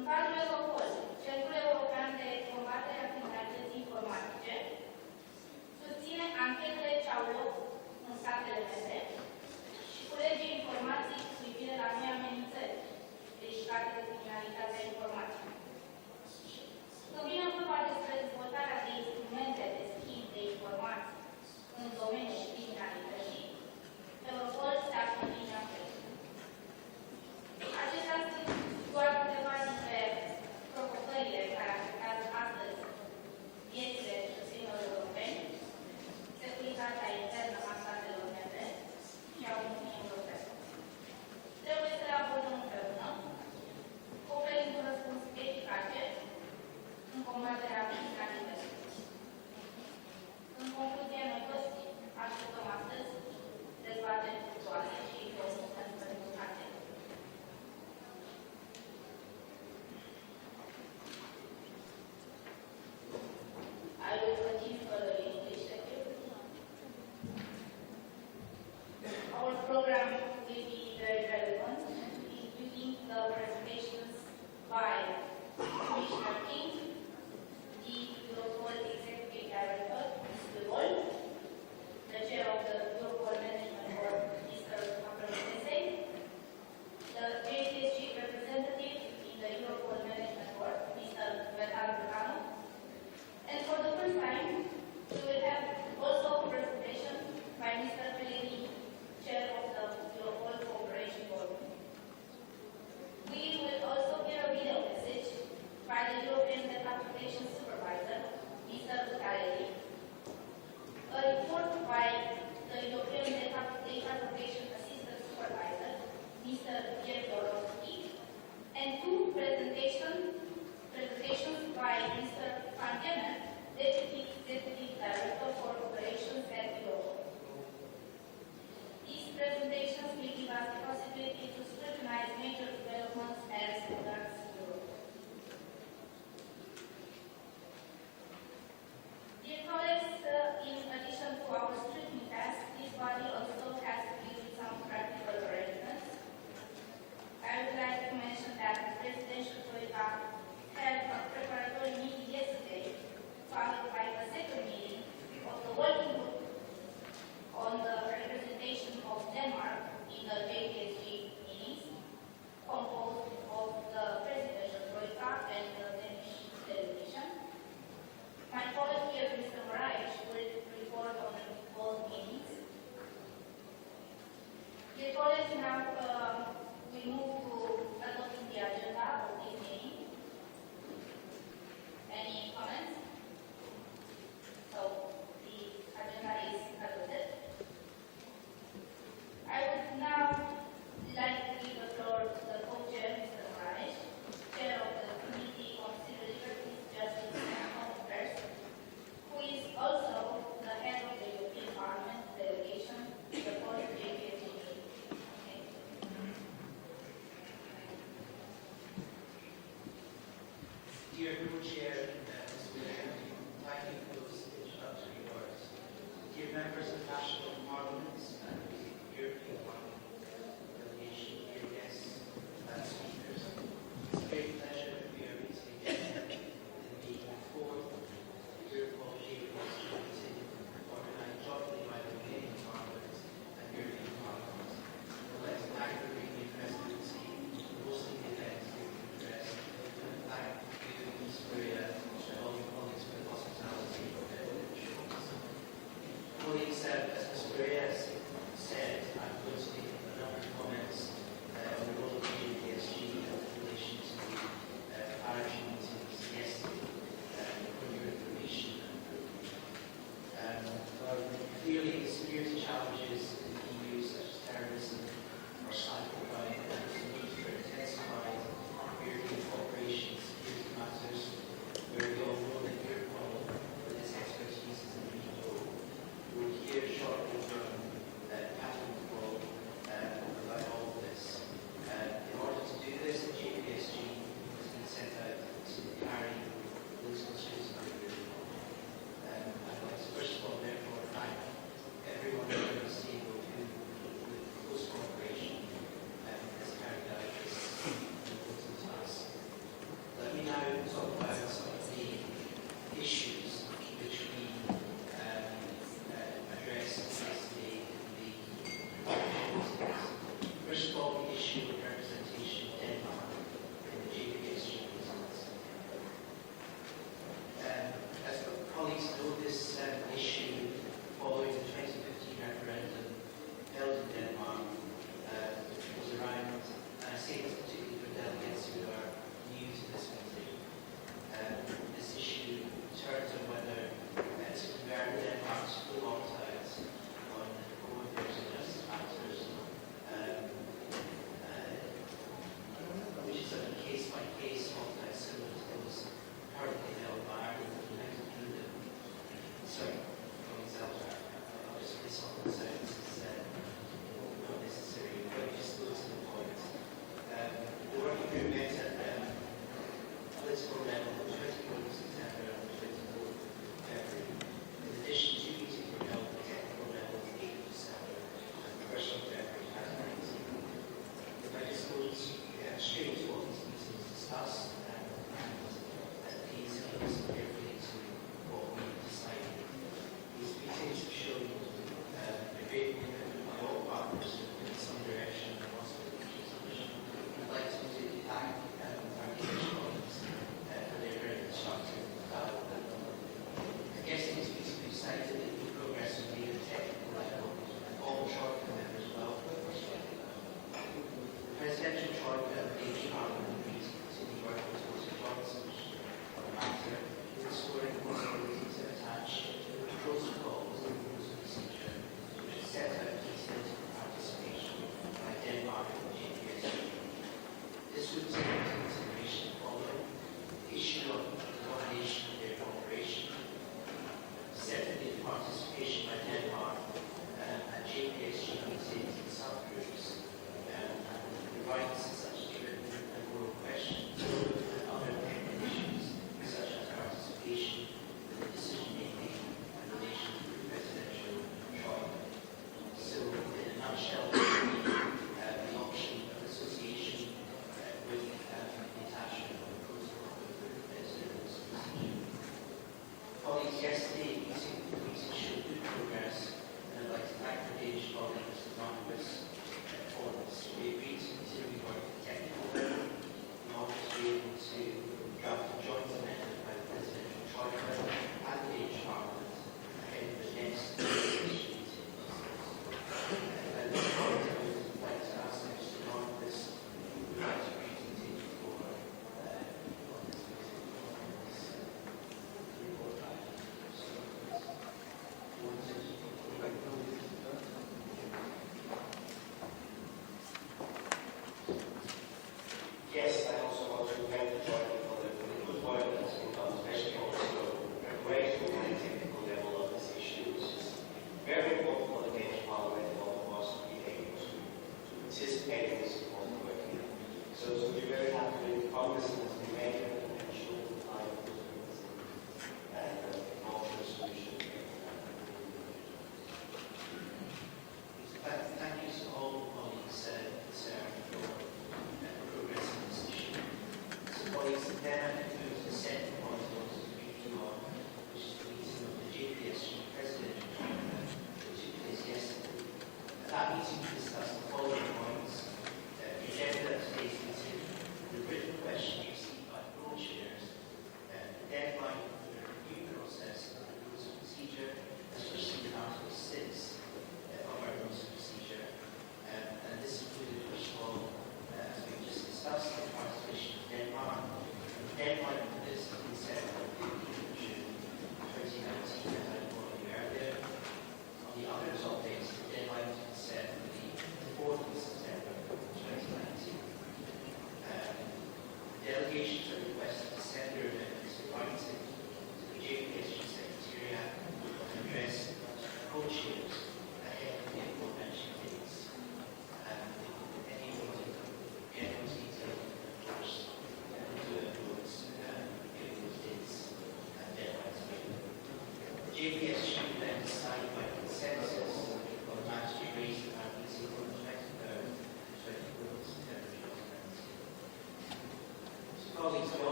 În cadrul Europol, Centrul European de Combatere a Criminalității Informatice susține anchetele ce au loc în statele membre și culege informații cu privire la noi amenințări ridicate de criminalitatea informatică. Când vine vorba despre dezvoltarea de instrumente de schimb de informații în domeniul criminalității, Europol se află în linia întâi. Acestea sunt doar câteva dintre provocările care afectează astăzi viețile cetățenilor europeni, securitatea internă a statelor membre,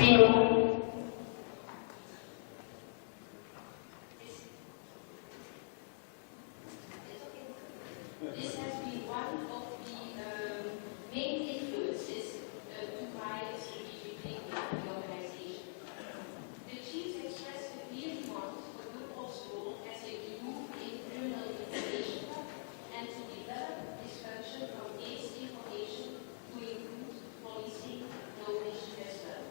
This has been one of the main influences to my strategic thinking in the organization. The chiefs expressed a clear demand for Europol's role as a glue in criminal investigation and to develop this function from case information to include policing knowledge as well.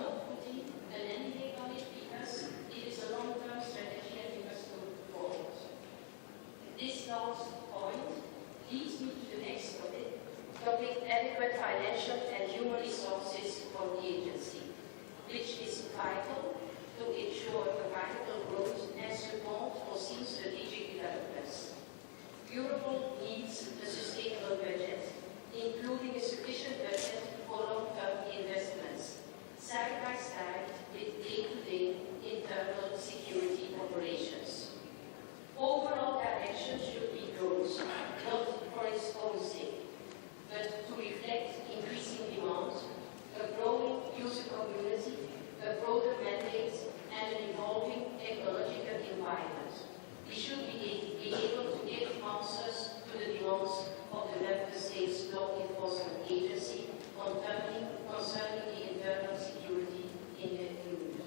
not putting an end date on it because it is a long-term strategy and we must move forward. This last point leads me to the next topic, adequate financial and human resources for the agency, which is vital to ensure a vital growth and support foreseen strategic developments. Europol needs a sustainable budget, including a sufficient budget for long-term investments, side by side with day-to-day internal security operations. Overall direction should be growth, not for its own sake, but to reflect increasing demand, a growing user community, a broader mandate, and an evolving technological environment. We should be able to give answers to the demands of the Member States law enforcement agency concerning the internal security in the Union.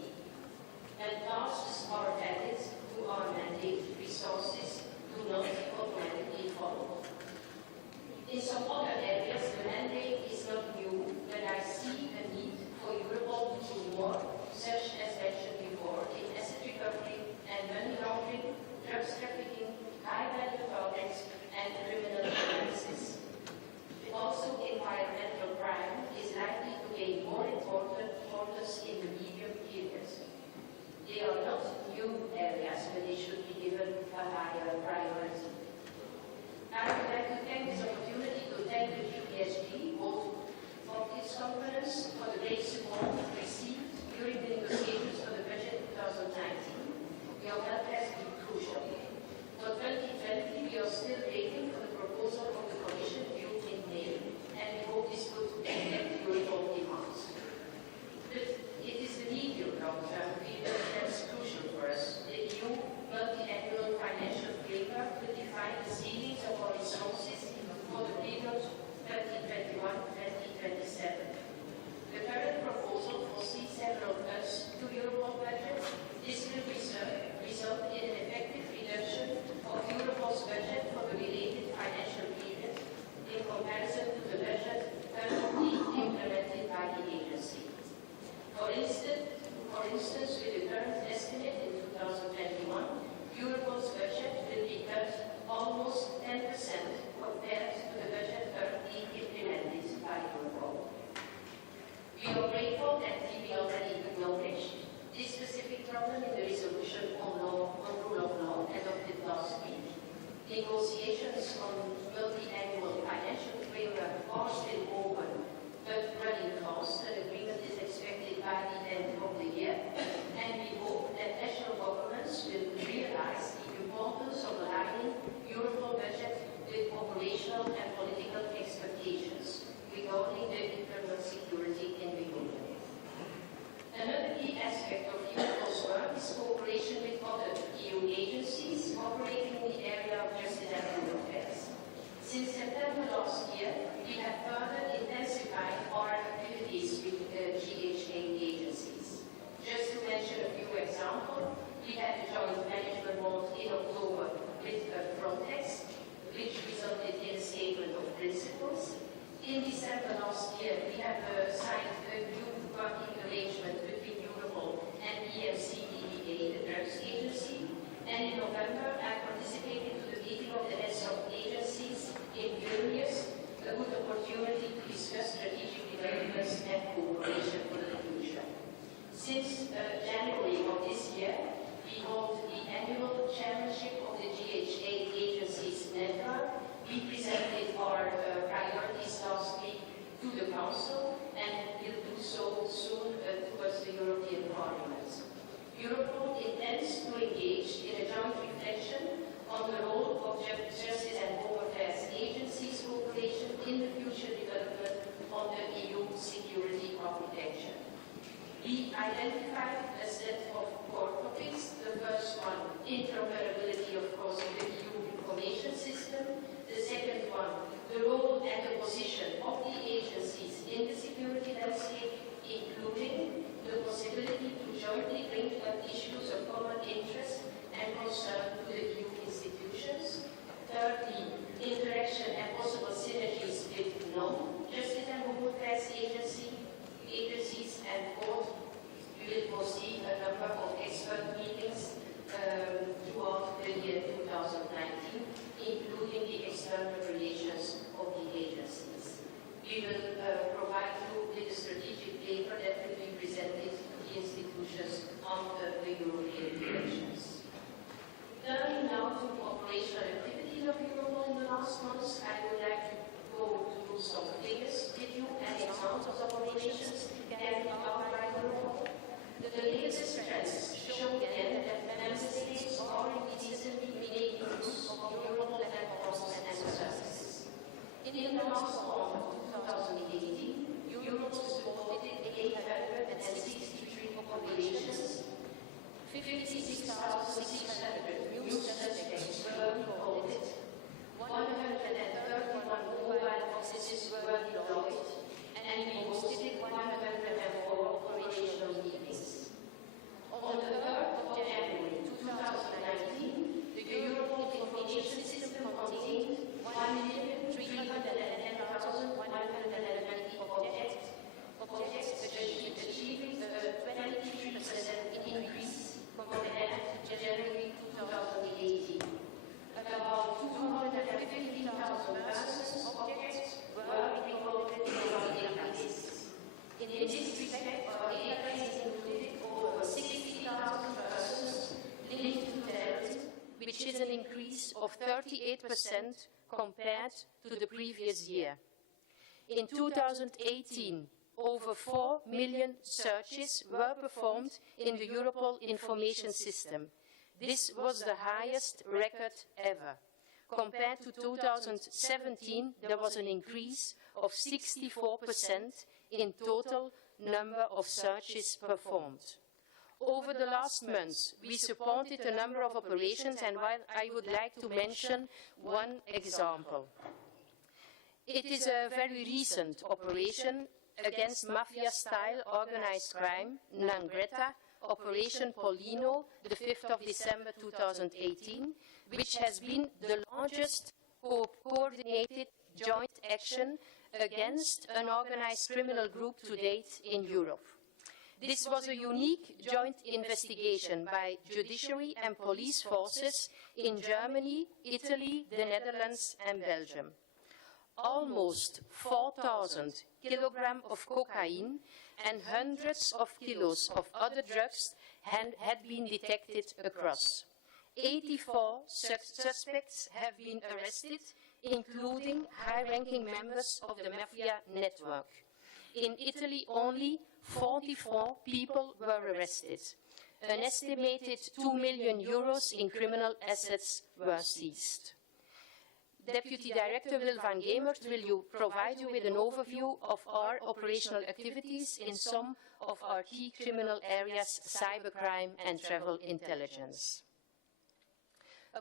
And tasks are added to our mandate, resources do not automatically follow. In some other areas, the mandate is not new, but I see a need for Europol to do more, such as mentioned before, in asset recovery and money laundering, drugs trafficking, high-value targets, and criminal analysis. Also, environmental crime is likely to gain more importance in the medium period. They are not new areas, but they should be given a higher priority. I would like to take this opportunity to thank the JPSG both for its conference, for the great support received during the negotiations for the budget 2019. Your help has been crucial. For 2020, we are still waiting for the proposal of the Commission due in May, and we hope this would reflect Europol demands. But it is the medium long-term period that is crucial for us. The EU multi-annual financial framework will define the ceilings of our resources for the period 2021-2027. The current proposal foresees several cuts to Europol budget. This will result in an effective reduction of Europol's budget for the related financial period in comparison to the budget currently implemented by the agency. For instance, with the current estimate in 2021, Europol's budget will be cut almost 10% compared to the budget currently implemented by Europol. We are grateful that we already acknowledged this specific problem in the resolution on rule of law adopted last week. Negotiations on multi-annual financial framework are still open, but running fast. An agreement is expected by the end of the year, and we hope that national governments will realize the importance of aligning Europol budget with operational and political expectations regarding the internal security in the Union. Another key aspect of Europol's work is cooperation with other EU agencies operating in the area of justice and home affairs. Since September last year, we have further intensified our activities with GHA agencies. Just to mention a few examples, we had a joint management board in October with Frontex, which resulted in a statement of principles. In December last year, we have signed a new working arrangement between Europol and EMCDDA, the drugs agency, and in November, I participated to the meeting of the heads of agencies in Vilnius, a good opportunity to discuss strategic developments and cooperation for the future. Since January of this year, we hold the annual chairmanship of the GHA agencies network. We presented our priorities last week to the Council and will do so soon towards the European Parliament. Europol intends to engage in a joint reflection on the role of Justice and Home Affairs agencies cooperation in the future development of the EU security architecture. We identified a set of core topics. The first one, interoperability, of course, of the EU information system. The second one, the role and the position of the agencies in the security landscape, including the possibility to jointly bring up issues of common interest and concern to the EU institutions. Thirdly, interaction and possible synergies with non-justice and home affairs agencies. And fourth, In this respect, our database included over 60,000 persons linked to terrorism, which is an increase of 38% compared to the previous year. In 2018, over 4 million searches were performed in the Europol information system. This was the highest record ever. Compared to 2017, there was an increase of 64% in total number of searches performed. Over the last months, we supported a number of operations, and while I would like to mention one example. It is a very recent operation against mafia-style organized crime, Nangreta, Operation Polino, the 5th of December 2018, which has been the largest coordinated joint action against an organized criminal group to date in Europe. This was a unique joint investigation by judiciary and police forces in Germany, Italy, the Netherlands and Belgium. Almost 4,000 kilograms of cocaine and hundreds of kilos of other drugs had been detected across. 84 suspects have been arrested, including high-ranking members of the mafia network. In Italy, only 44 people were arrested. An estimated €2 million in criminal assets were seized. Deputy Director Wil van Gemert will provide you with an overview of our operational activities in some of our key criminal areas, cybercrime and travel intelligence.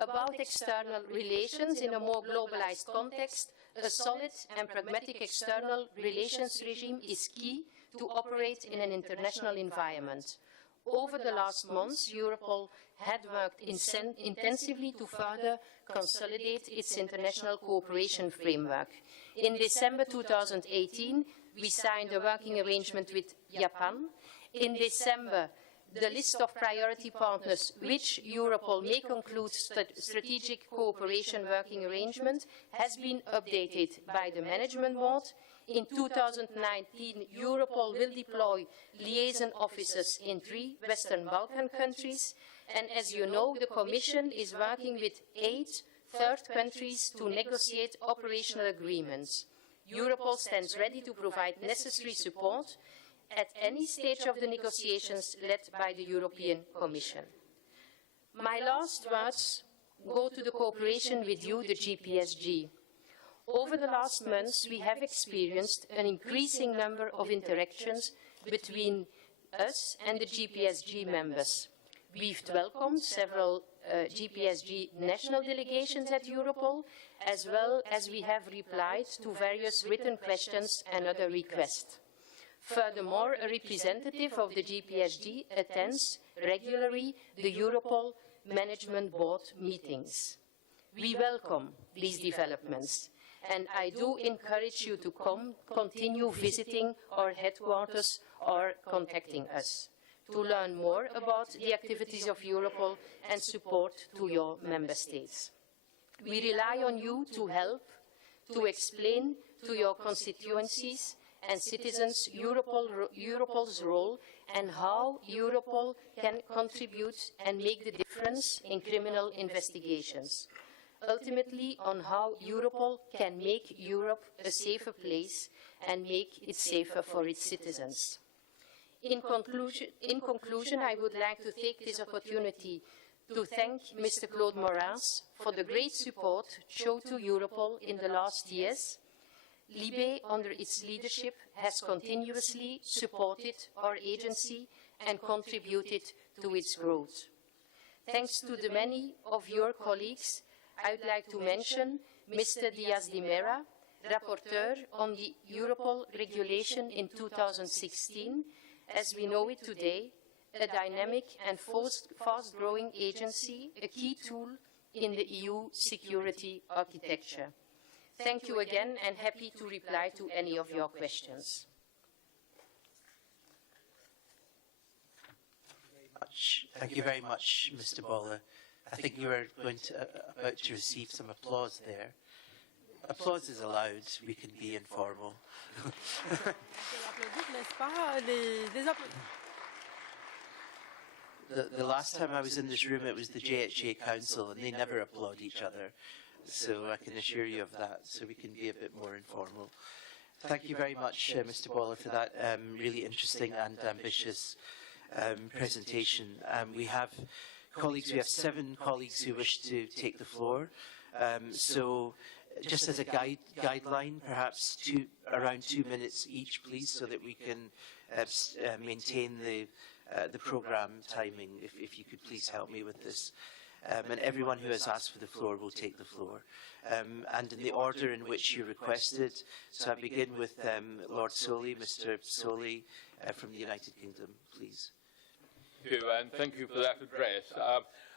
About external relations in a more globalized context, a solid and pragmatic external relations regime is key to operate in an international environment. Over the last months, Europol had worked intensively to further consolidate its international cooperation framework. In December 2018, we signed a working arrangement with Japan. In December, the list of priority partners which Europol may conclude strategic cooperation working arrangement has been updated by the Management Board. In 2019, Europol will deploy liaison officers in 3 Western Balkan countries, and as you know, the Commission is working with 8 third countries to negotiate operational agreements. Europol stands ready to provide necessary support at any stage of the negotiations led by the European Commission. My last words go to the cooperation with you, the JPSG. Over the last months, we have experienced an increasing number of interactions between us and the JPSG members. We've welcomed several JPSG national delegations at Europol, as well as we have replied to various written questions and other requests. Furthermore, a representative of the JPSG attends regularly the Europol Management Board meetings. We welcome these developments, and I do encourage you to continue visiting our headquarters or contacting us to learn more about the activities of Europol and support to your member states. We rely on you to help, to explain to your constituencies and citizens Europol's role and how Europol can contribute and make the difference in criminal investigations. Ultimately, on how Europol can make Europe a safer place and make it safer for its citizens. In conclusion, I would like to take this opportunity to thank Mr. Claude Moraes for the great support shown to Europol in the last years. Libe, under its leadership, has continuously supported our agency and contributed to its growth. Thanks to the many of your colleagues, I would like to mention Mr. Diaz de Mera, rapporteur on the Europol regulation in 2016, as we know it today, a dynamic and fast-growing agency, a key tool in the EU security architecture. Thank you again, and happy to reply to any of your questions. Thank you very much, Mr. Boller. I think you were about to receive some applause there. Applause is allowed. We can be informal. The last time I was in this room, it was the JHA Council, and they never applaud each other. So I can assure you of that, so we can be a bit more informal. Thank you very much, Mr. Waller, for that really interesting and ambitious presentation. We have colleagues, we have 7 colleagues who wish to take the floor. So just as a guideline, perhaps around 2 minutes each, please, so that we can maintain the programme timing, if you could please help me with this. And everyone who has asked for the floor will take the floor. And in the order in which you requested, so I begin with Lord Soley, Mr. Soley from the United Kingdom, please. Thank you, and thank you for that address.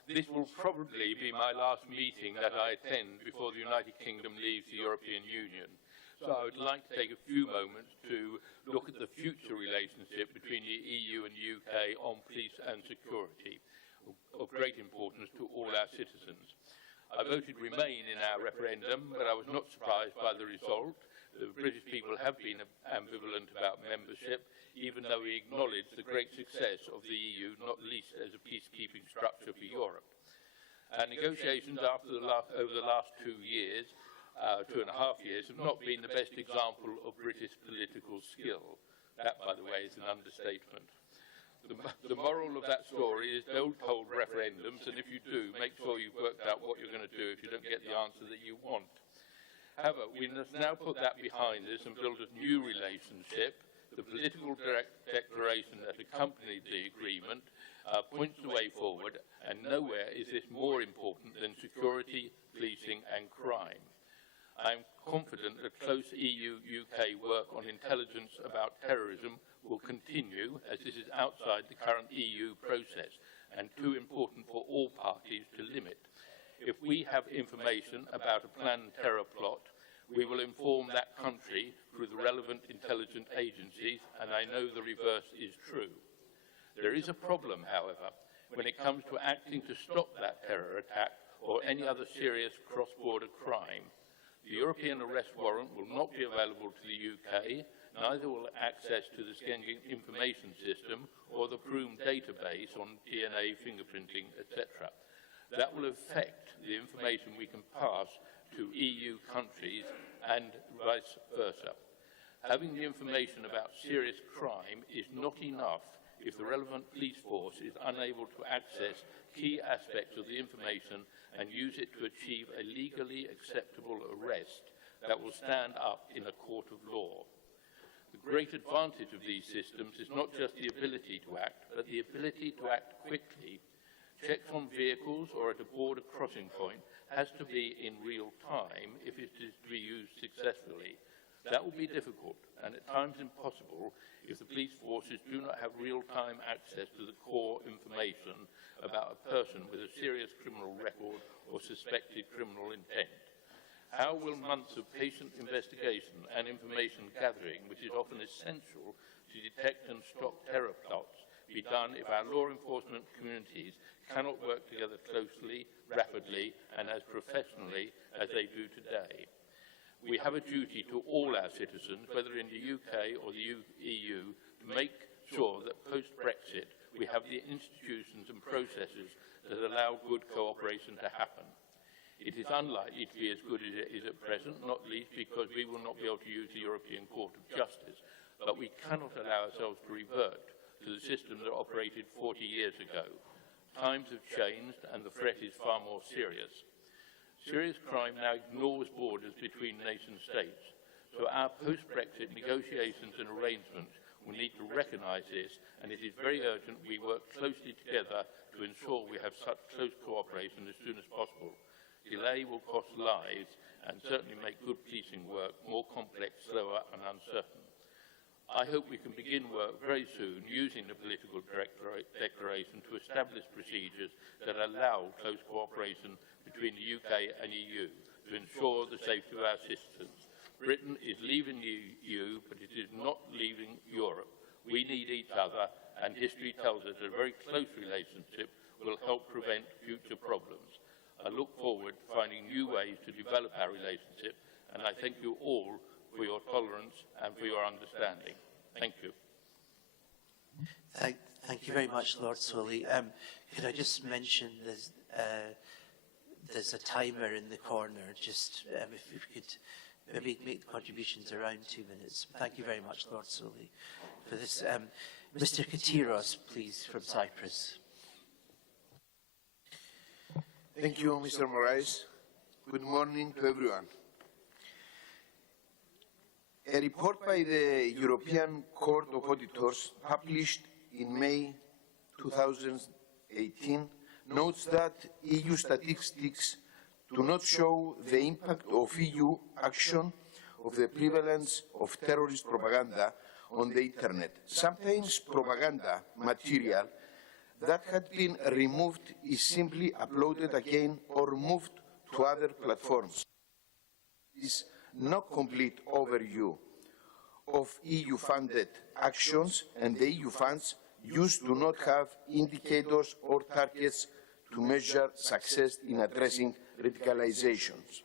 This will probably be my last meeting that I attend before the United Kingdom leaves the European Union. So I would like to take a few moments to look at the future relationship between the EU and the UK on police and security, of great importance to all our citizens. I voted Remain in our referendum, but I was not surprised by the result. The British people have been ambivalent about membership, even though we acknowledge the great success of the EU, not least as a peacekeeping structure for Europe. Our negotiations over the last 2 years, 2.5 years, have not been the best example of British political skill. That, by the way, is an understatement. The moral of that story is don't hold referendums, and if you do, make sure you've worked out what you're going to do if you don't get the answer that you want. However, we must now put that behind us and build a new relationship. The political declaration that accompanied the agreement points the way forward, and nowhere is this more important than security, policing and crime. I am confident that close EU-UK work on intelligence about terrorism will continue, as this is outside the current EU process and too important for all parties to limit. If we have information about a planned terror plot, we will inform that country through the relevant intelligence agencies, and I know the reverse is true. There is a problem, however, when it comes to acting to stop that terror attack or any other serious cross-border crime. The European arrest warrant will not be available to the UK, neither will access to the Schengen information system or the Prüm database on DNA, fingerprinting, etc. That will affect the information we can pass to EU countries and vice versa. Having the information about serious crime is not enough if the relevant police force is unable to access key aspects of the information and use it to achieve a legally acceptable arrest that will stand up in a court of law. The great advantage of these systems is not just the ability to act, but the ability to act quickly. Checks on vehicles or at a border crossing point has to be in real time if it is to be used successfully. That will be difficult and at times impossible if the police forces do not have real-time access to the core information about a person with a serious criminal record or suspected criminal intent. How will months of patient investigation and information gathering, which is often essential to detect and stop terror plots, be done if our law enforcement communities cannot work together closely, rapidly, and as professionally as they do today? We have a duty to all our citizens, whether in the UK or the EU, to make sure that post-Brexit we have the institutions and processes that allow good cooperation to happen. It is unlikely to be as good as it is at present, not least because we will not be able to use the European Court of Justice, but we cannot allow ourselves to revert to the system that operated 40 years ago. Times have changed and the threat is far more serious. Serious crime now ignores borders between nation states, so our post-Brexit negotiations and arrangements will need to recognise this, and it is very urgent we work closely together to ensure we have such close cooperation as soon as possible. Delay will cost lives and certainly make good policing work more complex, slower and uncertain. I hope we can begin work very soon using the political declaration to establish procedures that allow close cooperation between the UK and EU to ensure the safety of our citizens. Britain is leaving the EU, but it is not leaving Europe. We need each other, and history tells us that a very close relationship will help prevent future problems. I look forward to finding new ways to develop our relationship And I thank you all for your tolerance and for your understanding. Thank you. Thank you very much, Lord Soley. Could I just mention there's a timer in the corner, just if we could maybe make the contributions around 2 minutes. Thank you very much, Lord Soley, for this. Mr. Katiros, please, from Cyprus. Thank you, Mr. Moraes. Good morning to everyone. A report by the European Court of Auditors, published in May 2018, notes that EU statistics do not show the impact of EU action of the prevalence of terrorist propaganda on the Internet. Sometimes propaganda material that had been removed is simply uploaded again or moved to other platforms. This is no complete overview of EU-funded actions, and the EU funds used do not have indicators or targets to measure success in addressing radicalizations.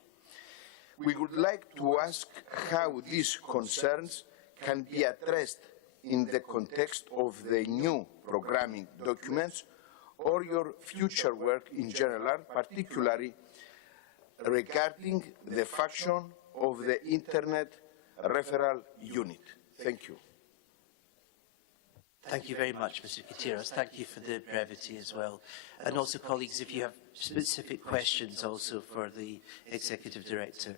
We would like to ask how these concerns can be addressed in the context of the new programming documents or your future work in general, particularly regarding the function of the Internet Referral Unit. Thank you. Thank you very much, Mr. Katiros. Thank you for the brevity as well. And also, colleagues, if you have specific questions also for the Executive Director.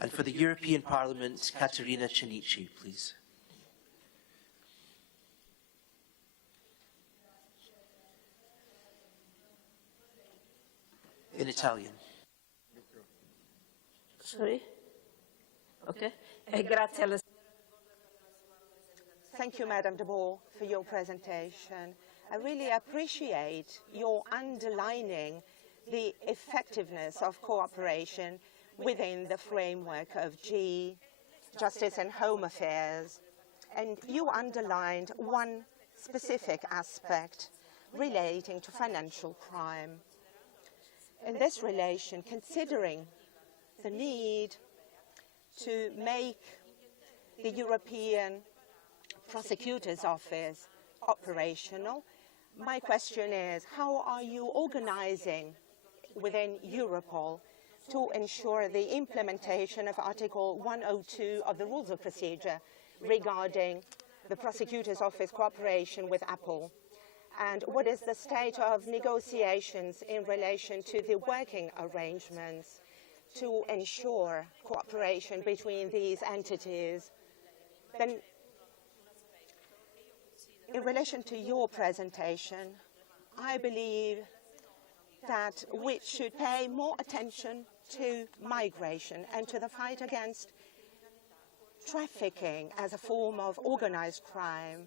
And for the European Parliament, Caterina Cinici, please. In Italian. Sorry? Okay. Grazie alla... Thank you, Madam de Boer, for your presentation. I really appreciate your underlining the effectiveness of cooperation within the framework of Justice and Home Affairs. And you underlined one specific aspect relating to financial crime. In this relation, considering the need to make the European Prosecutor's Office operational, my question is, how are you organizing within Europol to ensure the implementation of Article 102 of the Rules of Procedure regarding the Prosecutor's Office cooperation with Apple? And what is the state of negotiations in relation to the working arrangements to ensure cooperation between these entities? Then, in relation to your presentation, I believe that we should pay more attention to migration and to the fight against trafficking as a form of organized crime.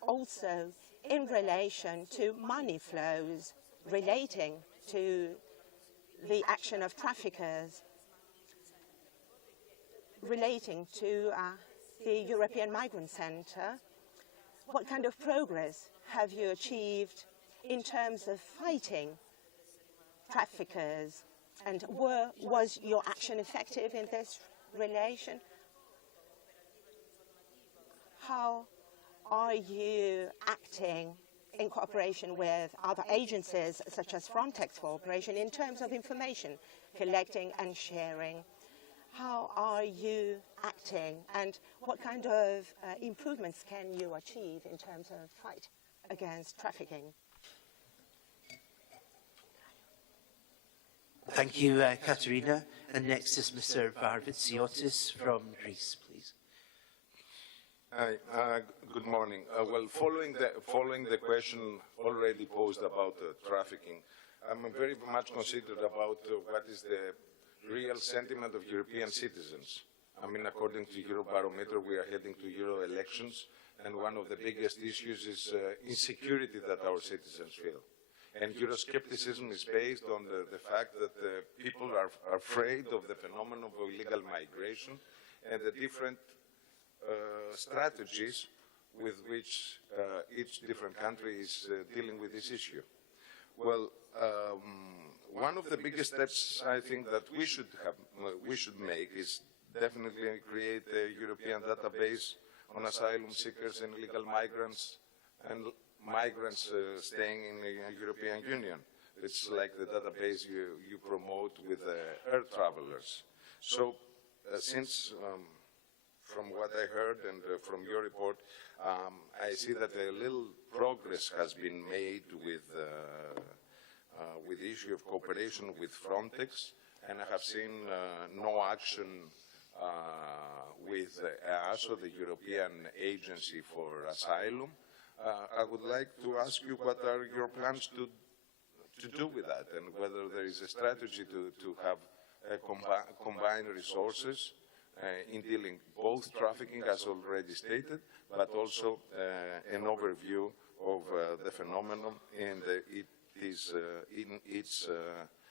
Also, in relation to money flows relating to the action of traffickers, relating to the European Migrant Centre, what kind of progress have you achieved in terms of fighting traffickers? And was your action effective in this relation? How are you acting in cooperation with other agencies, such as Frontex cooperation, in terms of information collecting and sharing? How are you acting, and what kind of improvements can you achieve in terms of fight against trafficking? Thank you, Caterina. And next is Mr. Varvitsiotis from Greece, please. Hi, good morning. Well, following the question already posed about trafficking, I'm very much considered about what is the real sentiment of European citizens. I mean, according to Eurobarometer, we are heading to Euro elections, and one of the biggest issues is insecurity that our citizens feel. And Euroscepticism is based on the fact that people are afraid of the phenomenon of illegal migration and the different strategies with which each different country is dealing with this issue. Well, one of the biggest steps I think that we should make is definitely create a European database on asylum seekers and illegal migrants and migrants staying in the European Union. It's like the database you promote with air travelers. So since from what I heard and from your report, I see that a little progress has been made with the issue of cooperation with Frontex, and I have seen no action with EASO, the European Agency for Asylum. I would like to ask you what are your plans to do with that, and whether there is a strategy to have combined resources in dealing both trafficking, as already stated, but also an overview of the phenomenon and in its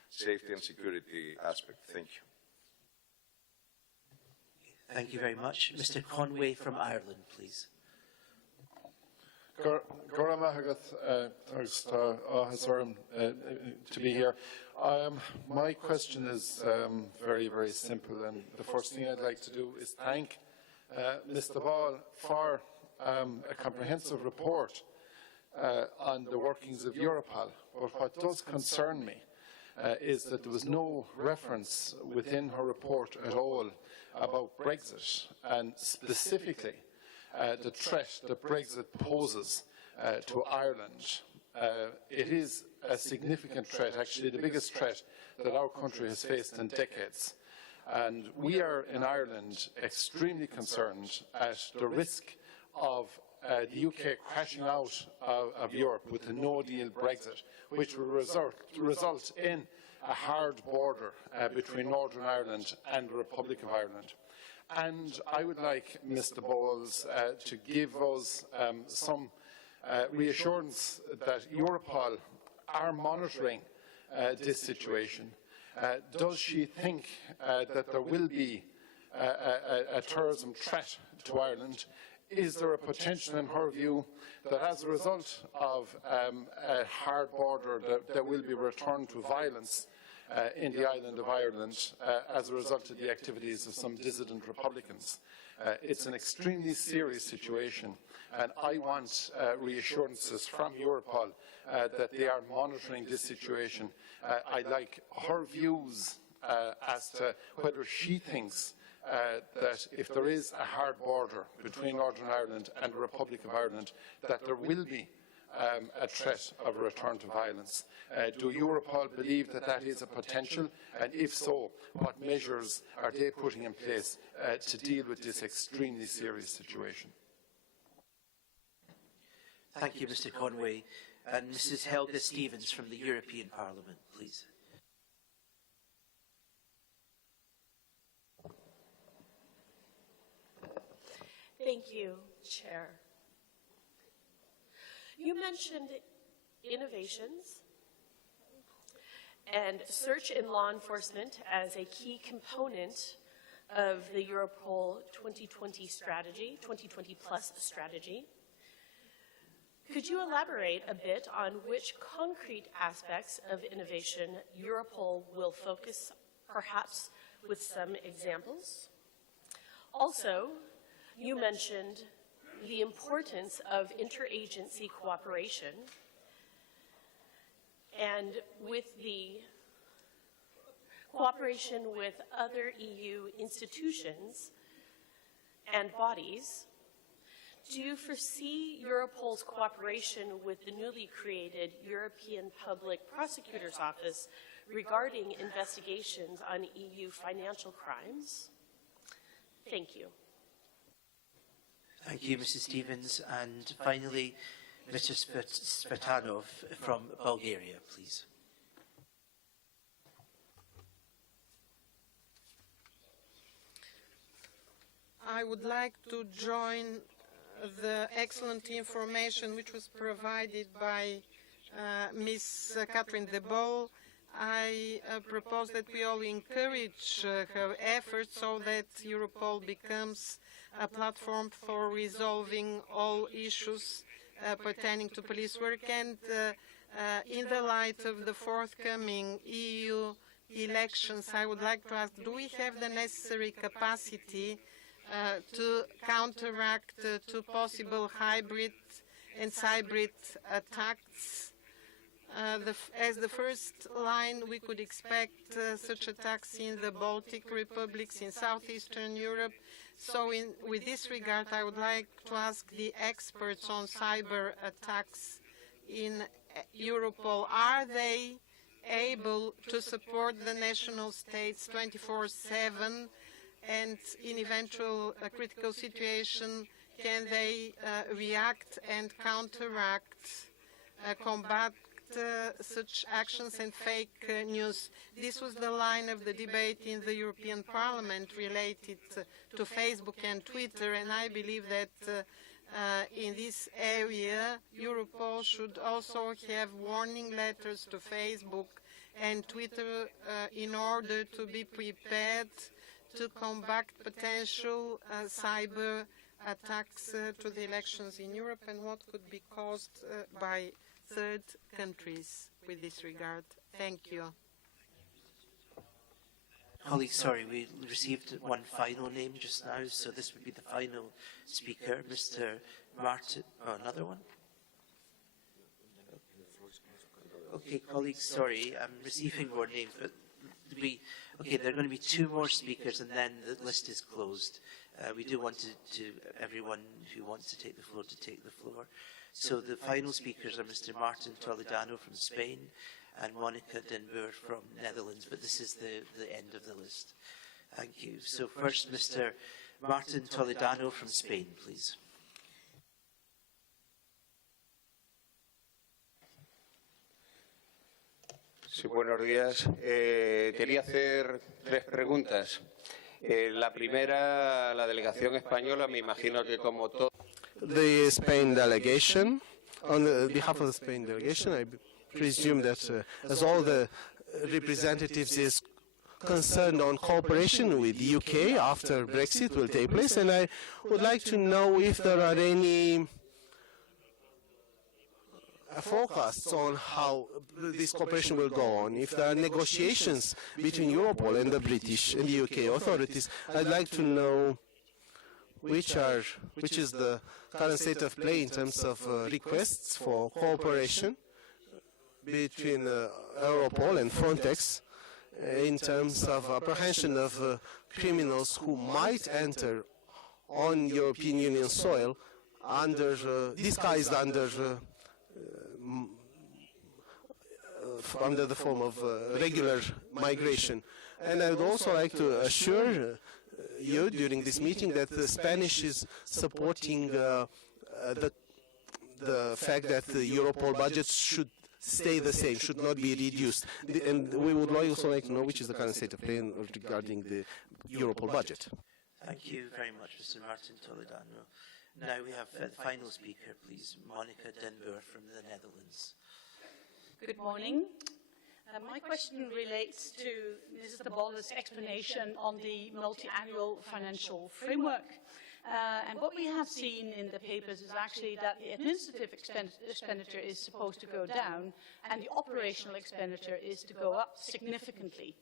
safety and security aspect. Thank you. Thank you very much. Mr. Conway from Ireland, please. Thanks to be here. My question is very, very simple, and the first thing I'd like to do is thank Mr. Ball for a comprehensive report on the workings of Europol. But what does concern me is that there was no reference within her report at all about Brexit, and specifically the threat that Brexit poses to Ireland. It is a significant threat, actually the biggest threat that our country has faced in decades. And we are in Ireland extremely concerned at the risk of the UK crashing out of Europe with a no-deal Brexit, which will result in a hard border between Northern Ireland and the Republic of Ireland. And I would like Mr. Bowles to give us some reassurance that Europol are monitoring this situation. Does she think that there will be a terrorism threat to Ireland? Is there a potential, in her view, that as a result of a hard border, that there will be return to violence in the island of Ireland as a result of the activities of some dissident Republicans? It's an extremely serious situation, and I want reassurances from Europol that they are monitoring this situation. I'd like her views as to whether she thinks that if there is a hard border between Northern Ireland and the Republic of Ireland, that there will be a threat of a return to violence. Do Europol believe that that is a potential? And if so, what measures are they putting in place to deal with this extremely serious situation? Thank you, Mr. Conway. And Mrs. Helga Stevens from the European Parliament, please. Thank you, Chair. You mentioned innovations and search in law enforcement as a key component of the Europol 2020 strategy, 2020 plus strategy. Could you elaborate a bit on which concrete aspects of innovation Europol will focus, perhaps with some examples? Also, you mentioned the importance of interagency cooperation, and with the cooperation with other EU institutions and bodies. Do you foresee Europol's cooperation with the newly created European Public Prosecutor's Office regarding investigations on EU financial crimes? Thank you. Thank you, Mrs. Stevens. And finally, Mr. Svetanov from Bulgaria, please. I would like to join the excellent information which was provided by Ms. Catherine de Boll. I propose that we all encourage her efforts so that Europol becomes a platform for resolving all issues pertaining to police work, and in the light of the forthcoming EU elections, I would like to ask, do we have the necessary capacity to counteract two possible hybrid and hybrid attacks? As the first line, we could expect such attacks in the Baltic republics, in southeastern Europe. So with this regard, I would like to ask the experts on cyber attacks in Europol, are they able to support the national states 24/7, and in eventual critical situation, can they react and counteract, combat such actions and fake news? This was the line of the debate in the European Parliament related to Facebook and Twitter, and I believe that in this area, Europol should also have warning letters to Facebook and Twitter in order to be prepared to combat potential cyber attacks to the elections in Europe, and what could be caused by third countries with this regard. Thank you. Colleagues, sorry, we received one final name just now, so this would be the final speaker, Mr. Martin. Oh, another one? Okay, colleagues, sorry, I'm receiving more names, but okay, there are going to be two more speakers, and then the list is closed. We do want to everyone who wants to take the floor to take the floor. So the final speakers are Mr. Martin Toledano from Spain and Monica Den Boer from Netherlands, but this is the end of the list. Thank you. So first, Mr. Martin Toledano from Spain, please. Sí, buenos días. Quería hacer tres preguntas. La primera, la delegación española, me imagino que como todo... The Spain delegation, on behalf of the Spain delegation, I presume that as all the representatives is concerned on cooperation with the UK after Brexit will take place, and I would like to know if there are any forecasts on how this cooperation will go on, if there are negotiations between Europol and the British and the UK authorities. I'd like to know which is the current state of play in terms of requests for cooperation between Europol and Frontex in terms of apprehension of criminals who might enter on European Union soil disguised under the form of regular migration. And I would also like to assure you during this meeting that the Spanish is supporting the fact that the Europol budgets should stay the same, should not be reduced. And we would also like to know which is the current state of play regarding the Europol budget. Thank you very much, Mr. Martin Toledano. Now we have the final speaker, please, Monica Den Boer from the Netherlands. Good morning. My question relates to Mr. Baller's explanation on the multi-annual financial framework. And what we have seen in the papers is actually that the administrative expenditure is supposed to go down and the operational expenditure is to go up significantly.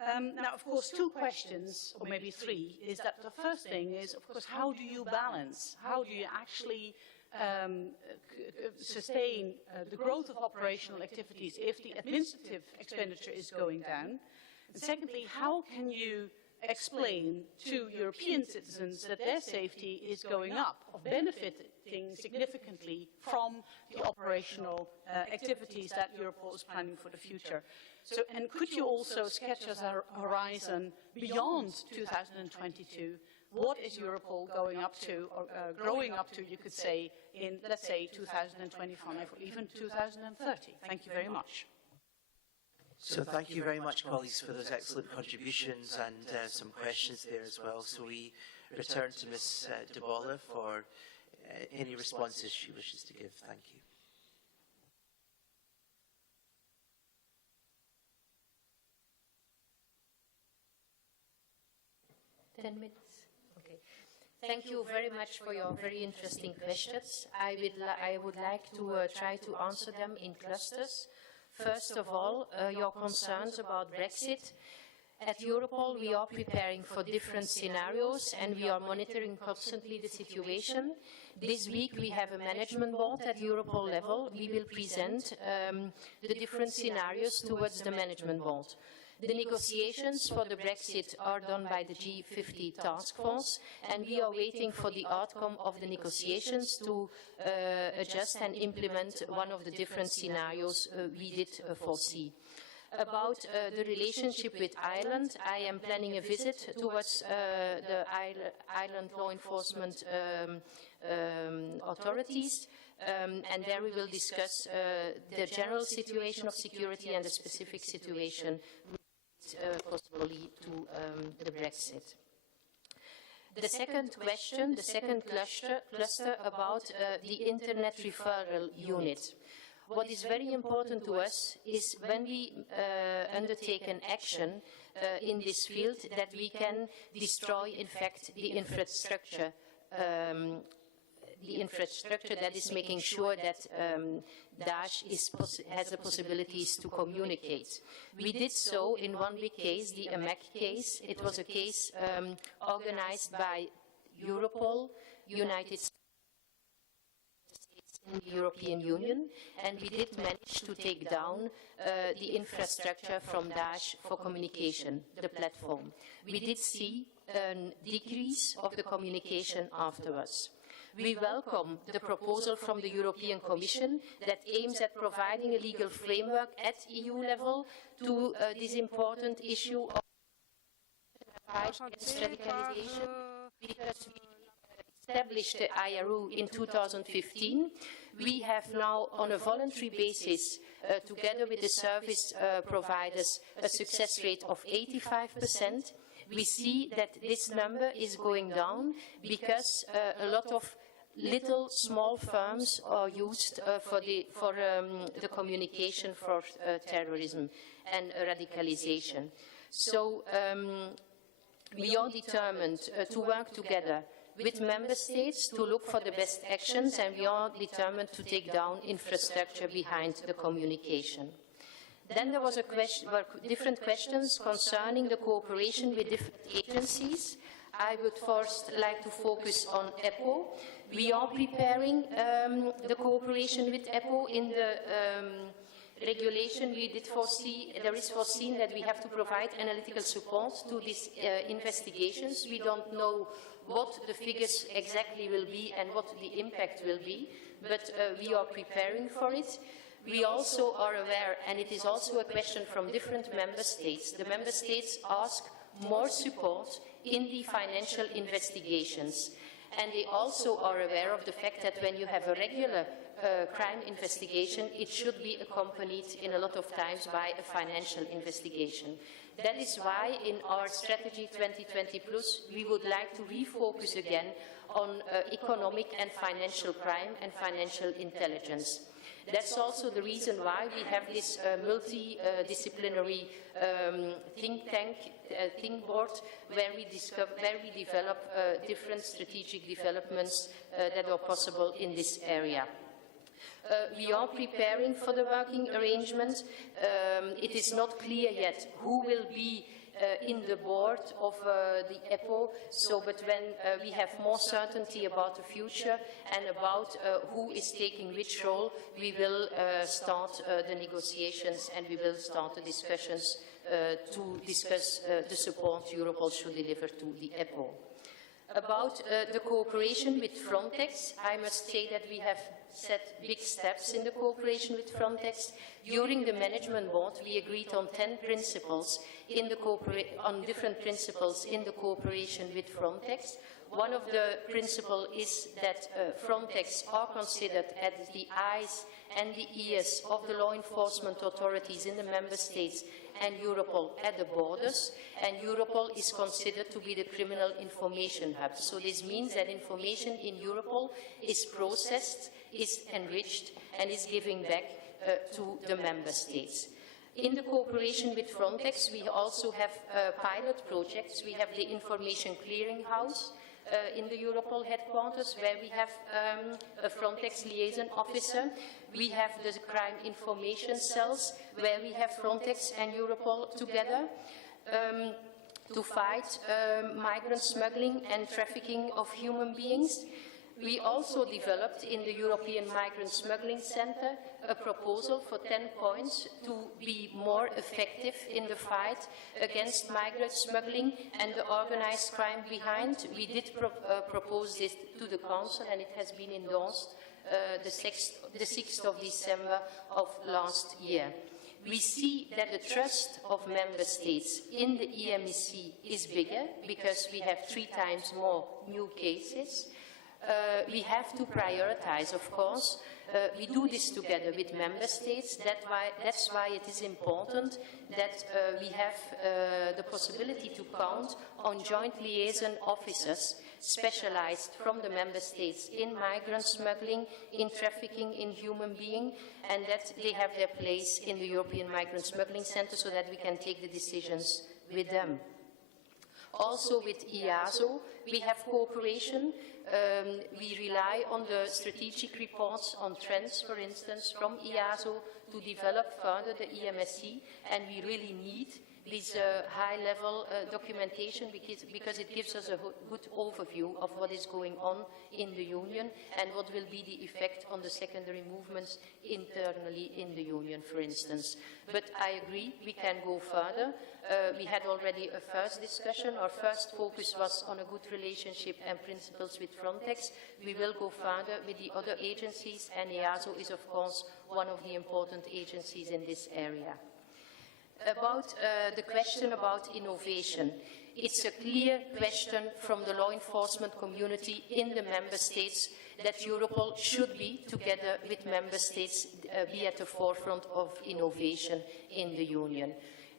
Now, of course, two questions, or maybe three, is that the first thing is, of course, how do you balance? How do you actually sustain the growth of operational activities if the administrative expenditure is going down? And secondly, how can you explain to European citizens that their safety is going up, or benefiting significantly from the operational activities that Europol is planning for the future? So, and could you also sketch us a horizon beyond 2022? What is Europol going up to, or growing up to, you could say, in, let's say, 2025 or even 2030? Thank you very much. So thank you very much, colleagues, for those excellent contributions and some questions there as well. So we return to Ms. De Bolle for any responses she wishes to give. Thank you. Ten minutes. Okay. Thank you very much for your very interesting questions. I would like to try to answer them in clusters. First of all, your concerns about Brexit. At Europol, we are preparing for different scenarios and we are monitoring constantly the situation. This week, we have a management board at Europol level. We will present the different scenarios towards the management board. The negotiations for the Brexit are done by the G50 task force, and we are waiting for the outcome of the negotiations to adjust and implement one of the different scenarios we did foresee. About the relationship with Ireland, I am planning a visit towards the Ireland law enforcement authorities, and there we will discuss the general situation of security and the specific situation possibly to the Brexit. The second question, the second cluster about the Internet Referral Unit. What is very important to us is when we undertake an action in this field that we can destroy, in fact, the infrastructure that is making sure that Daesh has the possibilities to communicate. We did so in one big case, the AMAC case. It was a case organized by Europol, United States, in the European Union, and we did manage to take down the infrastructure from Daesh for communication, the platform. We did see a decrease of the communication afterwards. We welcome the proposal from the European Commission that aims at providing a legal framework at EU level to this important issue of radicalization, because we established the IRU in 2015. We have now, on a voluntary basis, together with the service providers, a success rate of 85%. We see that this number is going down because a lot of little small firms are used for the communication for terrorism and radicalization. So we are determined to work together with member states to look for the best actions, and we are determined to take down infrastructure behind the communication. Then there was were different questions concerning the cooperation with different agencies. I would first like to focus on EPO. We are preparing the cooperation with EPO in the regulation. We did foresee, there is foreseen that we have to provide analytical support to these investigations. We don't know what the figures exactly will be and what the impact will be, but we are preparing for it. We also are aware, and it is also a question from different member states, the member states ask more support in the financial investigations. And they also are aware of the fact that when you have a regular crime investigation, it should be accompanied in a lot of times by a financial investigation. That is why in our strategy 2020 Plus, we would like to refocus again on economic and financial crime and financial intelligence. That's also the reason why we have this multidisciplinary think board where we develop different strategic developments that are possible in this area. We are preparing for the working arrangement. It is not clear yet who will be in the board of the EPO, but when we have more certainty about the future and about who is taking which role, we will start the negotiations and we will start the discussions to discuss the support Europol should deliver to the EPO. About the cooperation with Frontex, I must say that we have set big steps in the cooperation with Frontex. During the management board, we agreed on 10 principles on different principles in the cooperation with Frontex. One of the principles is that Frontex are considered as the eyes and the ears of the law enforcement authorities in the member states and Europol at the borders, and Europol is considered to be the criminal information hub. So this means that information in Europol is processed, is enriched, and is given back to the member states. In the cooperation with Frontex, we also have pilot projects. We have the information clearinghouse, in the Europol headquarters, where we have a Frontex liaison officer. We have the crime information cells, where we have Frontex and Europol together to fight migrant smuggling and trafficking of human beings. We also developed in the European Migrant Smuggling Center a proposal for 10 points to be more effective in the fight against migrant smuggling and the organized crime behind. We did propose this to the Council, and it has been endorsed the 6th of December of last year. We see that the trust of member states in the EMEC is bigger because we have 3 times more new cases. We have to prioritize, of course. We do this together with member states. That's why it is important that we have the possibility to count on joint liaison officers specialized from the member states in migrant smuggling, in trafficking in human beings, and that they have their place in the European Migrant Smuggling Center so that we can take the decisions with them. Also with EASO, we have cooperation. We rely on the strategic reports on trends, for instance, from EASO to develop further the EMSC, and we really need this high-level documentation because it gives us a good overview of what is going on in the Union and what will be the effect on the secondary movements internally in the Union, for instance. But I agree, we can go further. We had already a first discussion. Our first focus was on a good relationship and principles with Frontex. We will go further with the other agencies, and EASO is, of course, one of the important agencies in this area. About the question about innovation, it's a clear question from the law enforcement community in the member states that Europol should be, together with member states, be at the forefront of innovation in the Union.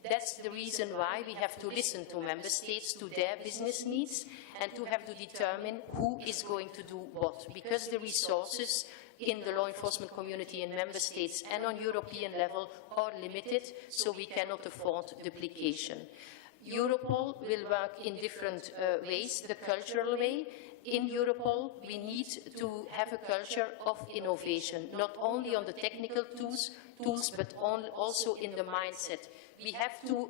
That's the reason why we have to listen to member states, to their business needs, and to have to determine who is going to do what, because the resources in the law enforcement community in member states and on European level are limited, so we cannot afford duplication. Europol will work in different ways. The cultural way. In Europol, we need to have a culture of innovation, not only on the technical tools but also in the mindset. We have to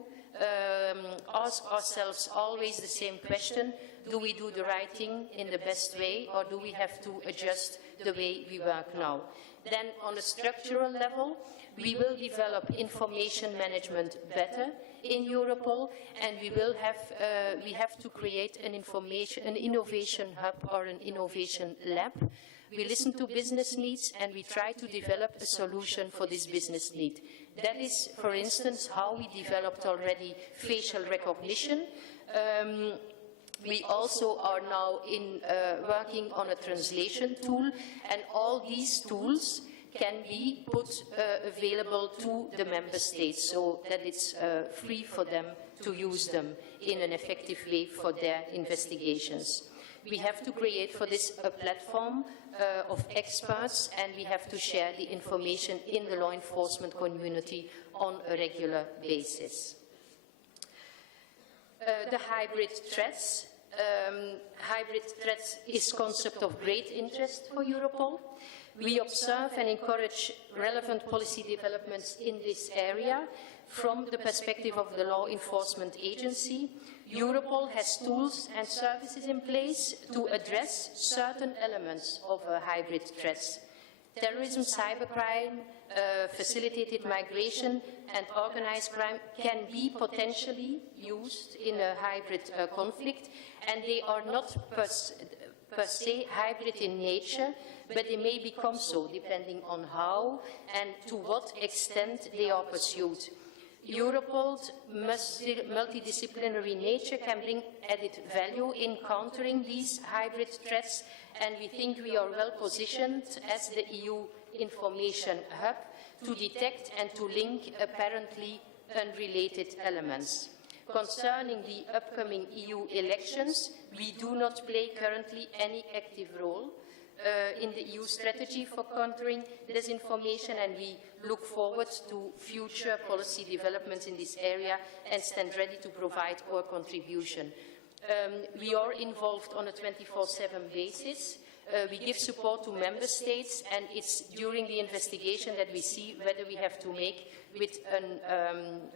ask ourselves always the same question: do we do the right thing in the best way, or do we have to adjust the way we work now? Then on a structural level, we will develop information management better in Europol, and we have to create an innovation hub or an innovation lab. We listen to business needs and we try to develop a solution for this business need. That is, for instance, how we developed already facial recognition. We also are now working on a translation tool, and all these tools can be put available to the member states so that it's free for them to use them in an effective way for their investigations. We have to create for this a platform of experts, and we have to share the information in the law enforcement community on a regular basis. The hybrid threats. Hybrid threats is a concept of great interest for Europol. We observe and encourage relevant policy developments in this area from the perspective of the law enforcement agency. Europol has tools and services in place to address certain elements of hybrid threats. Terrorism, cybercrime, facilitated migration and organized crime can be potentially used in a hybrid conflict, and they are not per se hybrid in nature, but they may become so depending on how and to what extent they are pursued. Europol's multidisciplinary nature can bring added value in countering these hybrid threats, and we think we are well positioned as the EU information hub to detect and to link apparently unrelated elements. Concerning the upcoming EU elections, we do not play currently any active role in the EU strategy for countering disinformation, and we look forward to future policy developments in this area and stand ready to provide our contribution. We are involved on a 24/7 basis. We give support to member states, and it's during the investigation that we see whether we have to make with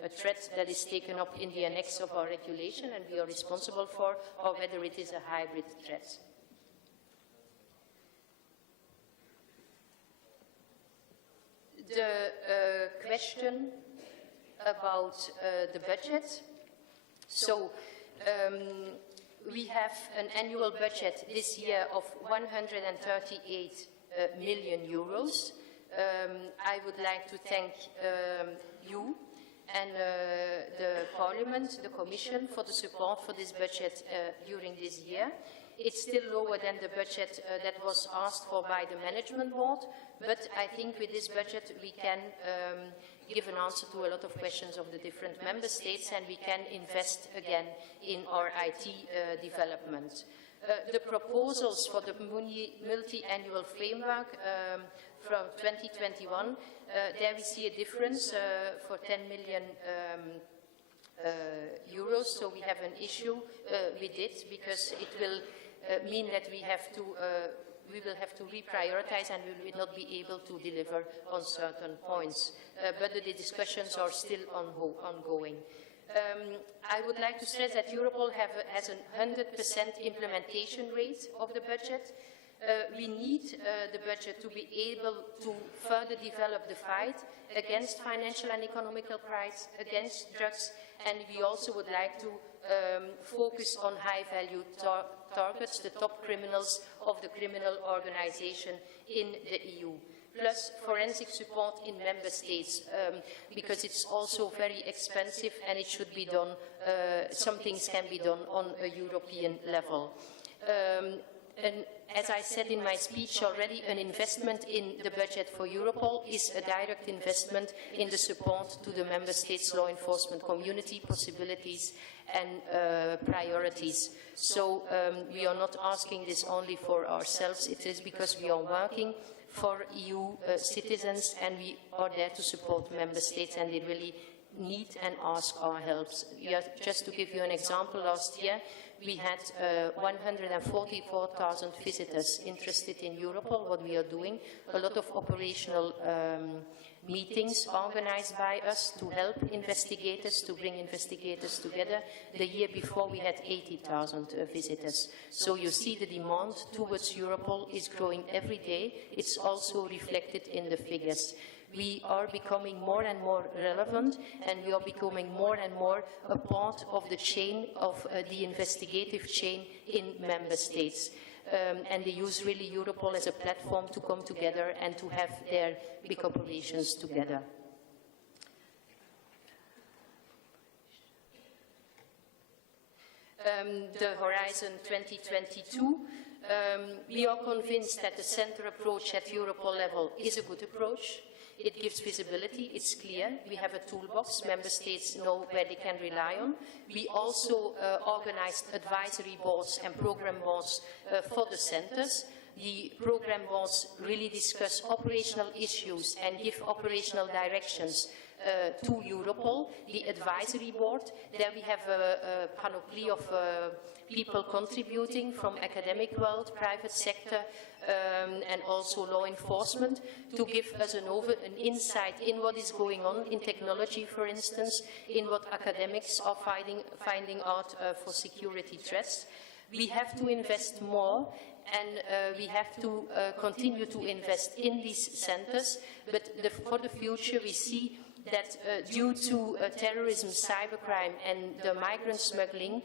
a threat that is taken up in the annex of our regulation and we are responsible for, or whether it is a hybrid threat. The question about the budget. So we have an annual budget this year of 138 million euros. I would like to thank you and the Parliament, the Commission, for the support for this budget during this year. It's still lower than the budget that was asked for by the Management Board, but I think with this budget we can give an answer to a lot of questions of the different member states, and we can invest again in our IT development. The proposals for the multi-annual framework from 2021, there we see a difference for 10 million euros, so we have an issue with it because it will mean that we will have to reprioritize and we will not be able to deliver on certain points. But the discussions are still ongoing. I would like to stress that Europol has a 100% implementation rate of the budget. We need the budget to be able to further develop the fight against financial and economical crimes, against drugs, and we also would like to focus on high-value targets, the top criminals of the criminal organization in the EU. Plus forensic support in member states, because it's also very expensive and it should be done, some things can be done on a European level. And as I said in my speech already, an investment in the budget for Europol is a direct investment in the support to the member states' law enforcement community, possibilities and priorities. So we are not asking this only for ourselves, it is because we are working for EU citizens and we are there to support member states and they really need and ask our help. Just to give you an example, last year we had 144,000 visitors interested in Europol, what we are doing, a lot of operational meetings organized by us to help investigators, to bring investigators together. The year before we had 80,000 visitors. So you see the demand towards Europol is growing every day. It's also reflected in the figures. We are becoming more and more relevant and we are becoming more and more a part of the chain of the investigative chain in member states. And they use really Europol as a platform to come together and to have their big operations together. The Horizon 2022, we are convinced that the center approach at Europol level is a good approach. It gives visibility, it's clear. We have a toolbox, member states know where they can rely on. We also organized advisory boards and program boards for the centers. The program boards really discuss operational issues and give operational directions to Europol. The advisory board, there we have a panoply of people contributing from academic world, private sector, and also law enforcement to give us an insight in what is going on in technology, for instance, in what academics are finding out for security threats. We have to invest more and we have to continue to invest in these centers, but for the future we see that due to terrorism, cybercrime and the migrant smuggling,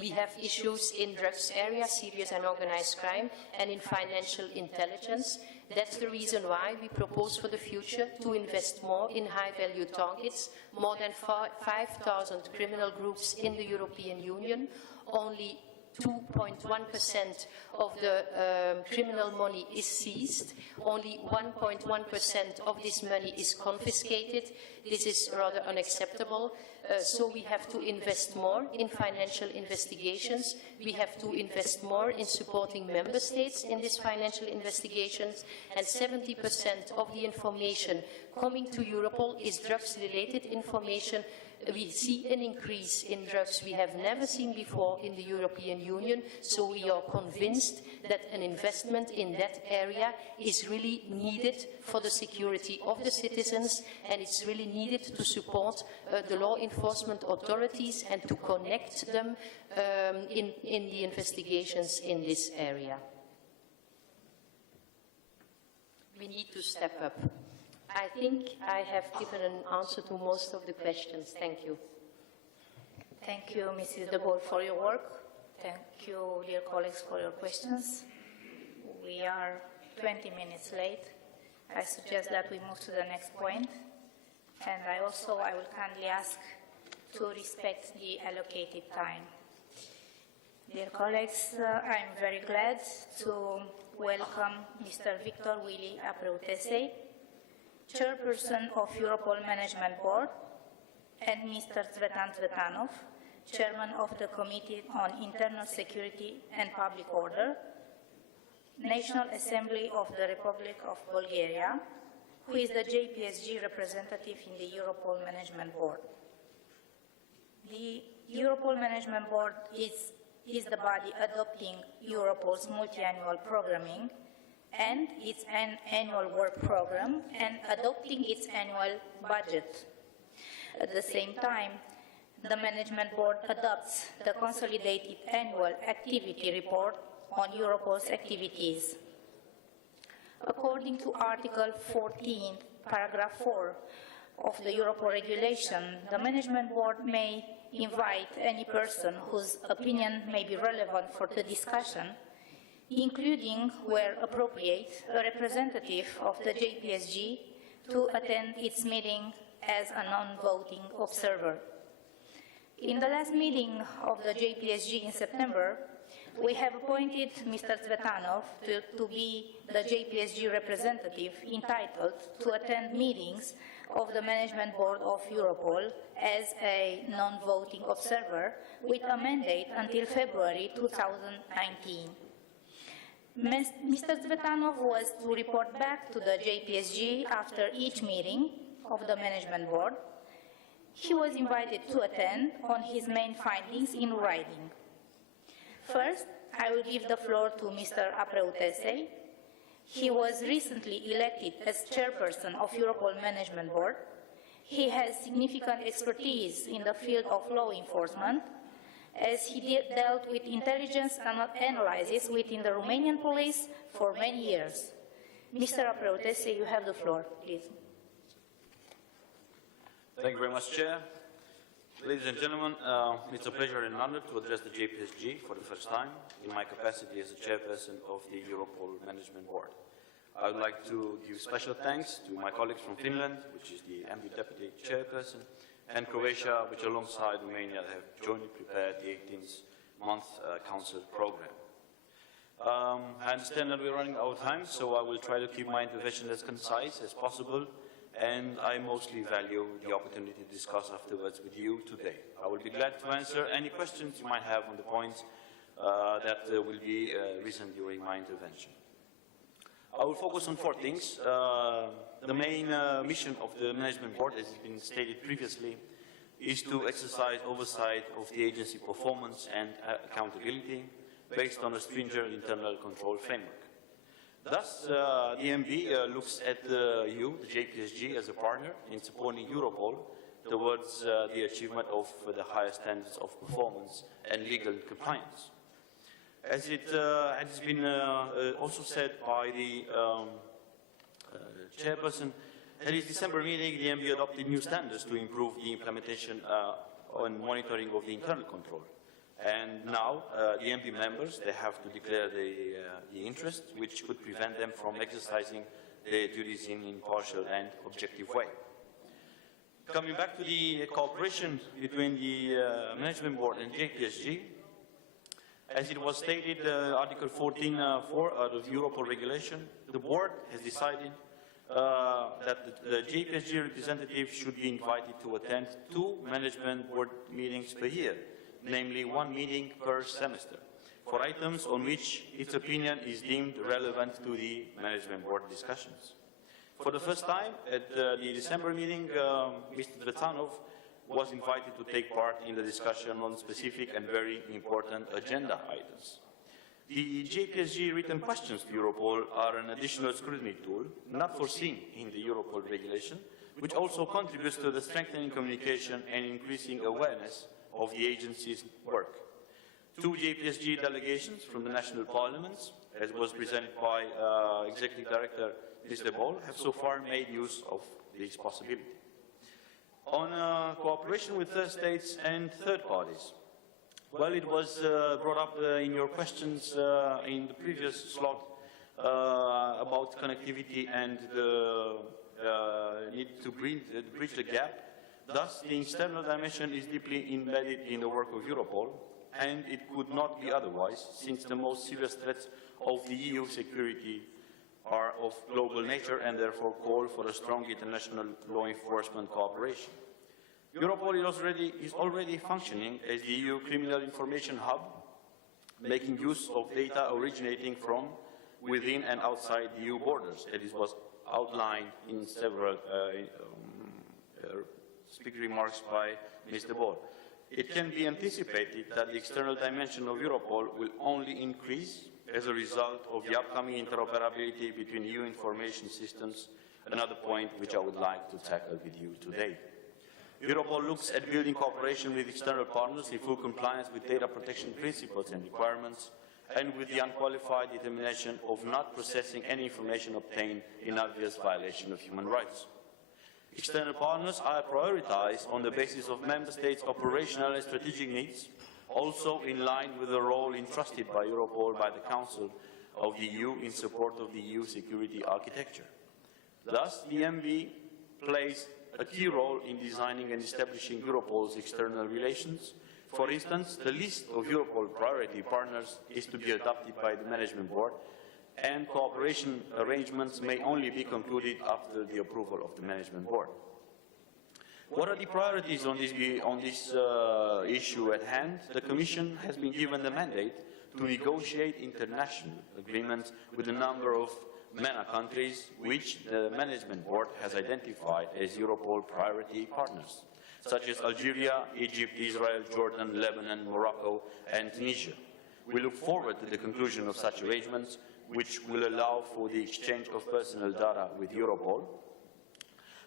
we have issues in drugs area, serious and organized crime, and in financial intelligence. That's the reason why we propose for the future to invest more in high-value targets, more than 5,000 criminal groups in the European Union. Only 2.1% of the criminal money is seized. Only 1.1% of this money is confiscated. This is rather unacceptable. So we have to invest more in financial investigations. We have to invest more in supporting member states in these financial investigations. And 70% of the information coming to Europol is drugs-related information, we see an increase in drugs we have never seen before in the European Union, so we are convinced that an investment in that area is really needed for the security of the citizens, and it's really needed to support the law enforcement authorities and to connect them in the investigations in this area. We need to step up. I think I have given an answer to most of the questions. Thank you. Thank you, Mrs. De Boer, for your work. Thank you, dear colleagues, for your questions. We are 20 minutes late. I suggest that we move to the next point. And I will kindly ask to respect the allocated time. Dear colleagues, I'm very glad to welcome Mr. Victor Willy Apreutese, Chairperson of Europol Management Board, and Mr. Cvetan Cvetanov, Chairman of the Committee on Internal Security and Public Order, National Assembly of the Republic of Bulgaria, who is the JPSG representative in the Europol Management Board. The Europol Management Board is the body adopting Europol's multi-annual programming and its annual work program and adopting its annual budget. At the same time, the Management Board adopts the consolidated annual activity report on Europol's activities. According to Article 14, Paragraph 4 of the Europol regulation, the Management Board may invite any person whose opinion may be relevant for the discussion, including, where appropriate, a representative of the JPSG to attend its meeting as a non-voting observer. In the last meeting of the JPSG in September, we have appointed Mr. Cvetanov to be the JPSG representative entitled to attend meetings of the Management Board of Europol as a non-voting observer with a mandate until February 2019. Mr. Cvetanov was to report back to the JPSG after each meeting of the Management Board. He was invited to attend on his main findings in writing. First, I will give the floor to Mr. Apreutese. He was recently elected as chairperson of Europol Management Board. He has significant expertise in the field of law enforcement, as he dealt with intelligence analysis within the Romanian police for many years. Mr. Apreutese, you have the floor, please. Thank you very much, Chair. Ladies and gentlemen, it's a pleasure and honor to address the JPSG for the first time in my capacity as the chairperson of the Europol Management Board. I would like to give special thanks to my colleagues from Finland, which is the MB Deputy Chairperson, and Croatia, which alongside Romania have jointly prepared the 18th-month Council program. I understand that we're running out of time, so I will try to keep my intervention as concise as possible, and I mostly value the opportunity to discuss afterwards with you today. I will be glad to answer any questions you might have on the points that will be recent during my intervention. I will focus on four things. The main mission of the Management Board, as has been stated previously, is to exercise oversight of the agency performance and accountability based on a stringent internal control framework. Thus, the MB looks at you, the JPSG, as a partner in supporting Europol towards the achievement of the highest standards of performance and legal compliance. As it has been also said by the chairperson, at his December meeting, the MB adopted new standards to improve the implementation and monitoring of the internal control. And now, the MB members, they have to declare the interest, which could prevent them from exercising their duties in an impartial and objective way. Coming back to the cooperation between the Management Board and JPSG, as it was stated, Article 14.4 of the Europol regulation, the Board has decided that the JPSG representative should be invited to attend 2 Management Board meetings per year, namely 1 meeting per semester, for items on which its opinion is deemed relevant to the Management Board discussions. For the first time, at the December meeting, Mr. Cvetanov was invited to take part in the discussion on specific and very important agenda items. The JPSG written questions to Europol are an additional scrutiny tool not foreseen in the Europol regulation, which also contributes to the strengthening communication and increasing awareness of the agency's work. 2 JPSG delegations from the national parliaments, as was presented by Executive Director Mr. Ball, have so far made use of this possibility. On cooperation with third states and third parties, well, it was brought up in your questions in the previous slot about connectivity and the need to bridge the gap. Thus, the external dimension is deeply embedded in the work of Europol, and it could not be otherwise, since the most serious threats of the EU security are of global nature and therefore call for a strong international law enforcement cooperation. Europol is already functioning as the EU criminal information hub, making use of data originating from within and outside the EU borders, as was outlined in several speaker remarks by Mr. Ball. It can be anticipated that the external dimension of Europol will only increase as a result of the upcoming interoperability between EU information systems, another point which I would like to tackle with you today. Europol looks at building cooperation with external partners in full compliance with data protection principles and requirements, and with the unqualified determination of not processing any information obtained in obvious violation of human rights. External partners are prioritized on the basis of Member States' operational and strategic needs, also in line with the role entrusted by Europol by the Council of the EU in support of the EU security architecture. Thus, the MV plays a key role in designing and establishing Europol's external relations. For instance, the list of Europol priority partners is to be adopted by the Management Board, and cooperation arrangements may only be concluded after the approval of the Management Board. What are the priorities on this issue at hand? The Commission has been given the mandate to negotiate international agreements with a number of MENA countries, which the Management Board has identified as Europol priority partners, such as Algeria, Egypt, Israel, Jordan, Lebanon, Morocco, and Tunisia. We look forward to the conclusion of such arrangements, which will allow for the exchange of personal data with Europol.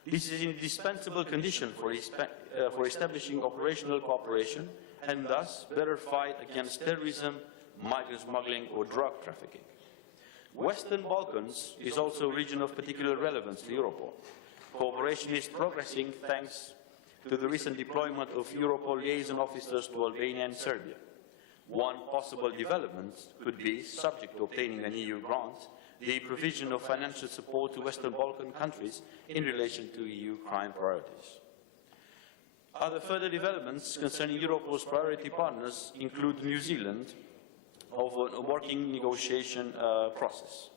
This is an indispensable condition for establishing operational cooperation and thus better fight against terrorism, migrant smuggling, or drug trafficking. Western Balkans is also a region of particular relevance to Europol. Cooperation is progressing thanks to the recent deployment of Europol liaison officers to Albania and Serbia. One possible development could be, subject to obtaining an EU grant, the provision of financial support to Western Balkan countries in relation to EU crime priorities. Other further developments concerning Europol's priority partners include New Zealand, of a working negotiation process.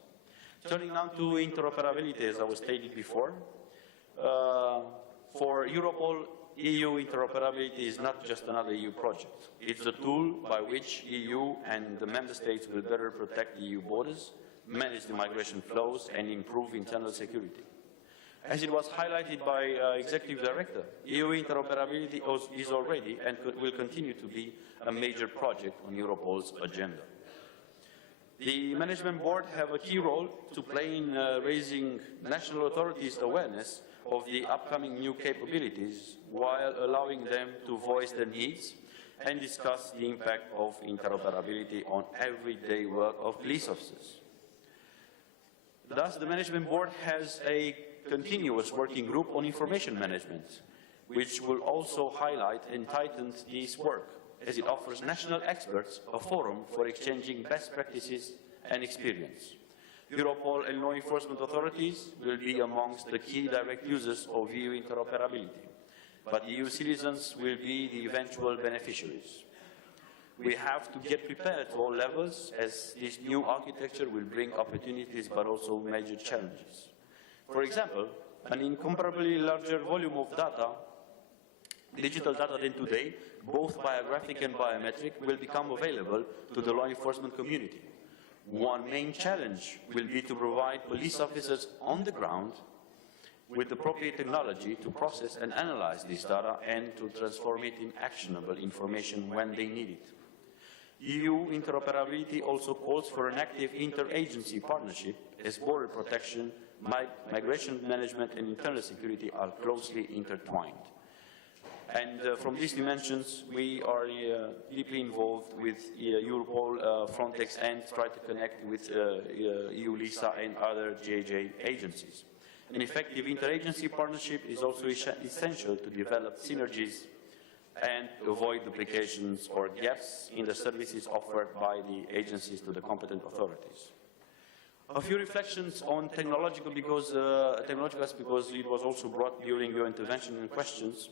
Turning now to interoperability, as I was stated before, for Europol, EU interoperability is not just another EU project. It's a tool by which EU and the Member States will better protect the EU borders, manage the migration flows, and improve internal security. As it was highlighted by Executive Director, EU interoperability is already and will continue to be a major project on Europol's agenda. The Management Board have a key role to play in raising national authorities' awareness of the upcoming new capabilities while allowing them to voice their needs and discuss the impact of interoperability on everyday work of police officers. Thus, the Management Board has a continuous working group on information management, which will also highlight and tighten this work, as it offers national experts a forum for exchanging best practices and experience. Europol and law enforcement authorities will be amongst the key direct users of EU interoperability, but EU citizens will be the eventual beneficiaries. We have to get prepared at all levels, as this new architecture will bring opportunities but also major challenges. For example, an incomparably larger volume of data, digital data than today, both biographic and biometric, will become available to the law enforcement community. One main challenge will be to provide police officers on the ground with appropriate technology to process and analyze this data and to transform it in actionable information when they need it. EU interoperability also calls for an active interagency partnership as border protection, migration management and internal security are closely intertwined. And from these dimensions, we are deeply involved with Europol, Frontex, and try to connect with EU LISA and other JJ agencies. An effective interagency partnership is also essential to develop synergies and avoid duplications or gaps in the services offered by the agencies to the competent authorities. A few reflections on technological because it was also brought during your intervention and questions.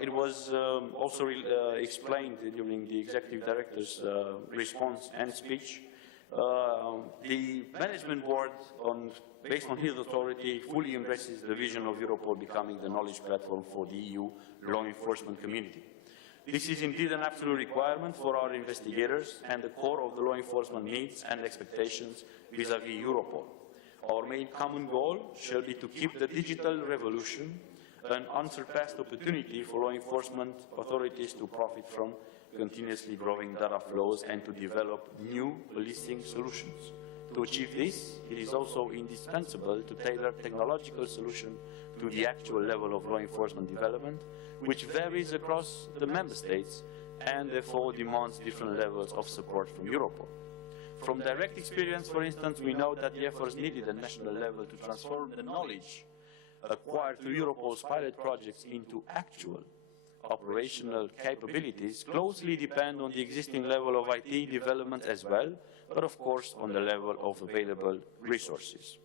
It was also explained during the Executive Director's response and speech. The Management Board, based on his authority, fully embraces the vision of Europol becoming the knowledge platform for the EU law enforcement community. This is indeed an absolute requirement for our investigators and the core of the law enforcement needs and expectations vis-à-vis Europol. Our main common goal shall be to keep the digital revolution an unsurpassed opportunity for law enforcement authorities to profit from continuously growing data flows and to develop new policing solutions. To achieve this, it is also indispensable to tailor technological solutions to the actual level of law enforcement development, which varies across the member states and therefore demands different levels of support from Europol. From direct experience, for instance, we know that the efforts needed at national level to transform the knowledge acquired through Europol's pilot projects into actual operational capabilities closely depend on the existing level of IT development as well, but of course on the level of available resources.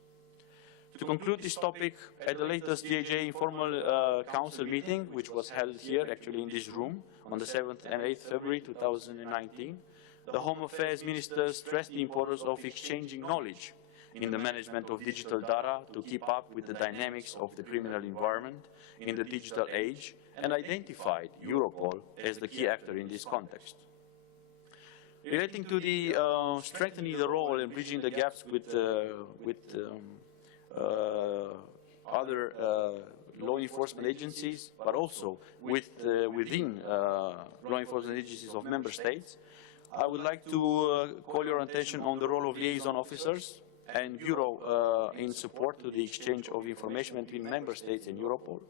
To conclude this topic, at the latest JJ informal council meeting, which was held here actually in this room on the 7th and 8th February 2019, the Home Affairs Ministers stressed the importance of exchanging knowledge in the management of digital data to keep up with the dynamics of the criminal environment in the digital age and identified Europol as the key actor in this context. Relating to the strengthening the role and bridging the gaps with other law enforcement agencies, but also within law enforcement agencies of member states, I would like to call your attention on the role of liaison officers and Bureau in support to the exchange of information between member states and Europol.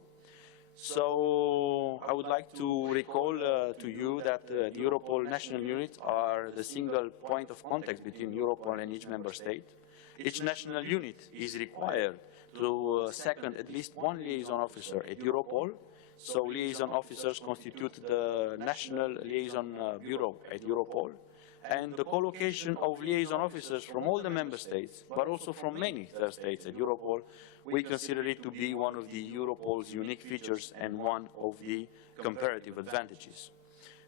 So I would like to recall to you that the Europol national units are the single point of contact between Europol and each member state. Each national unit is required to second at least one liaison officer at Europol. So liaison officers constitute the National Liaison Bureau at Europol. And the co-location of liaison officers from all the member states, but also from many third states at Europol, we consider it to be one of the Europol's unique features and one of the comparative advantages.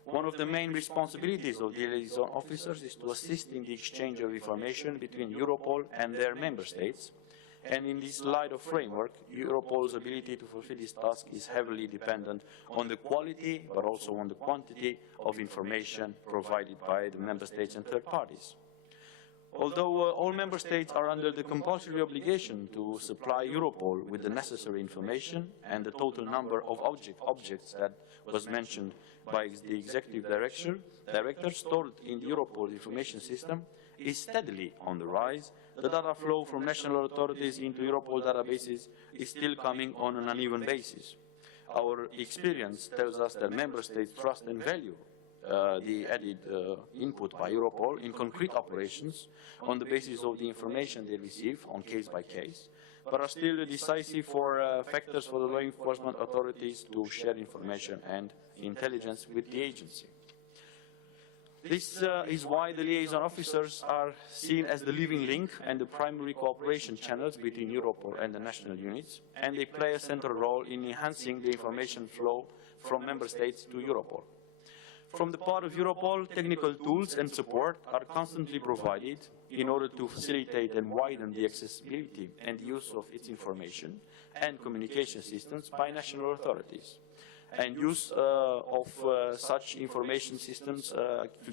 One of the main responsibilities of the liaison officers is to assist in the exchange of information between Europol and their member states. And in this light of framework, Europol's ability to fulfill this task is heavily dependent on the quality, but also on the quantity of information provided by the member states and third parties. Although all member states are under the compulsory obligation to supply Europol with the necessary information, and the total number of objects that was mentioned by the Executive Director stored in the Europol information system is steadily on the rise, the data flow from national authorities into Europol databases is still coming on an uneven basis. Our experience tells us that member states trust and value the added input by Europol in concrete operations on the basis of the information they receive on case by case, but are still decisive for factors for the law enforcement authorities to share information and intelligence with the agency. This is why the liaison officers are seen as the living link and the primary cooperation channels between Europol and the national units, and they play a central role in enhancing the information flow from member states to Europol. From the part of Europol, technical tools and support are constantly provided in order to facilitate and widen the accessibility and use of its information and communication systems by national authorities. and use of such information systems.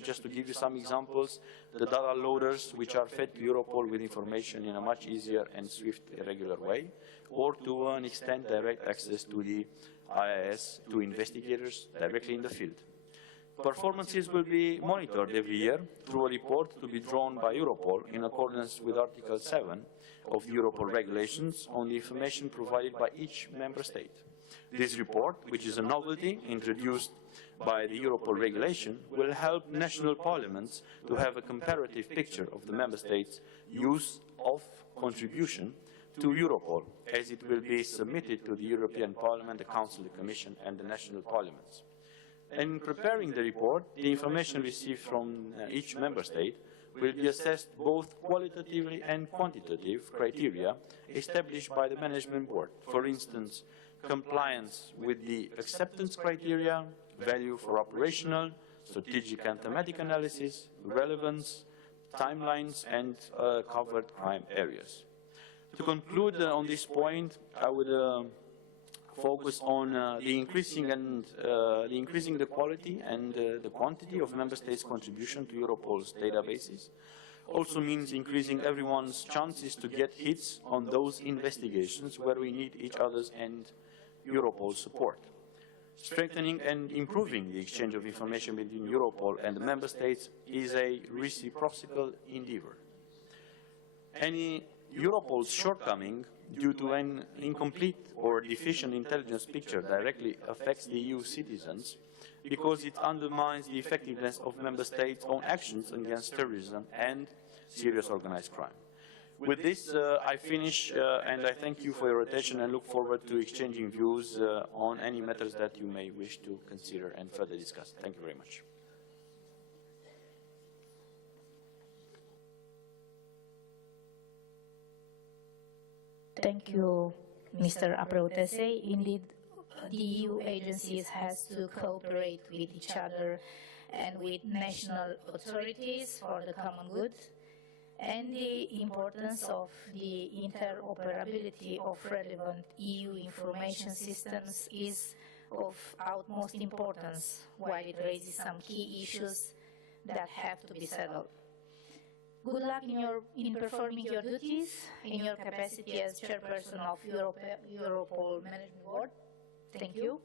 Just to give you some examples, the data loaders which are fed to Europol with information in a much easier and swift, regular way, or to an extent direct access to the IIS to investigators directly in the field. Performances will be monitored every year through a report to be drawn by Europol in accordance with Article 7 of the Europol regulations on the information provided by each member state. This report, which is a novelty introduced by the Europol regulation, will help national parliaments to have a comparative picture of the member states' use of contribution to Europol, as it will be submitted to the European Parliament, the Council, the Commission, and the national parliaments. In preparing the report, the information received from each member state will be assessed both qualitatively and quantitative criteria established by the Management Board. For instance, compliance with the acceptance criteria, value for operational, strategic and thematic analysis, relevance, timelines, and covered crime areas. To conclude on this point, I would focus on increasing the quality and the quantity of member states' contribution to Europol's databases. Also means increasing everyone's chances to get hits on those investigations where we need each other's and Europol's support. Strengthening and improving the exchange of information between Europol and the member states is a reciprocal endeavor. Any Europol's shortcoming due to an incomplete or deficient intelligence picture directly affects the EU citizens because it undermines the effectiveness of member states' own actions against terrorism and serious organized crime. With this, I finish, and I thank you for your attention and look forward to exchanging views on any matters that you may wish to consider and further discuss. Thank you very much. Thank you, Mr. Apreutese. Indeed, the EU agencies has to cooperate with each other and with national authorities for the common good, and the importance of the interoperability of relevant EU information systems is of utmost importance, while it raises some key issues that have to be settled. Good luck in performing your duties in your capacity as chairperson of Europol Management Board. Thank you.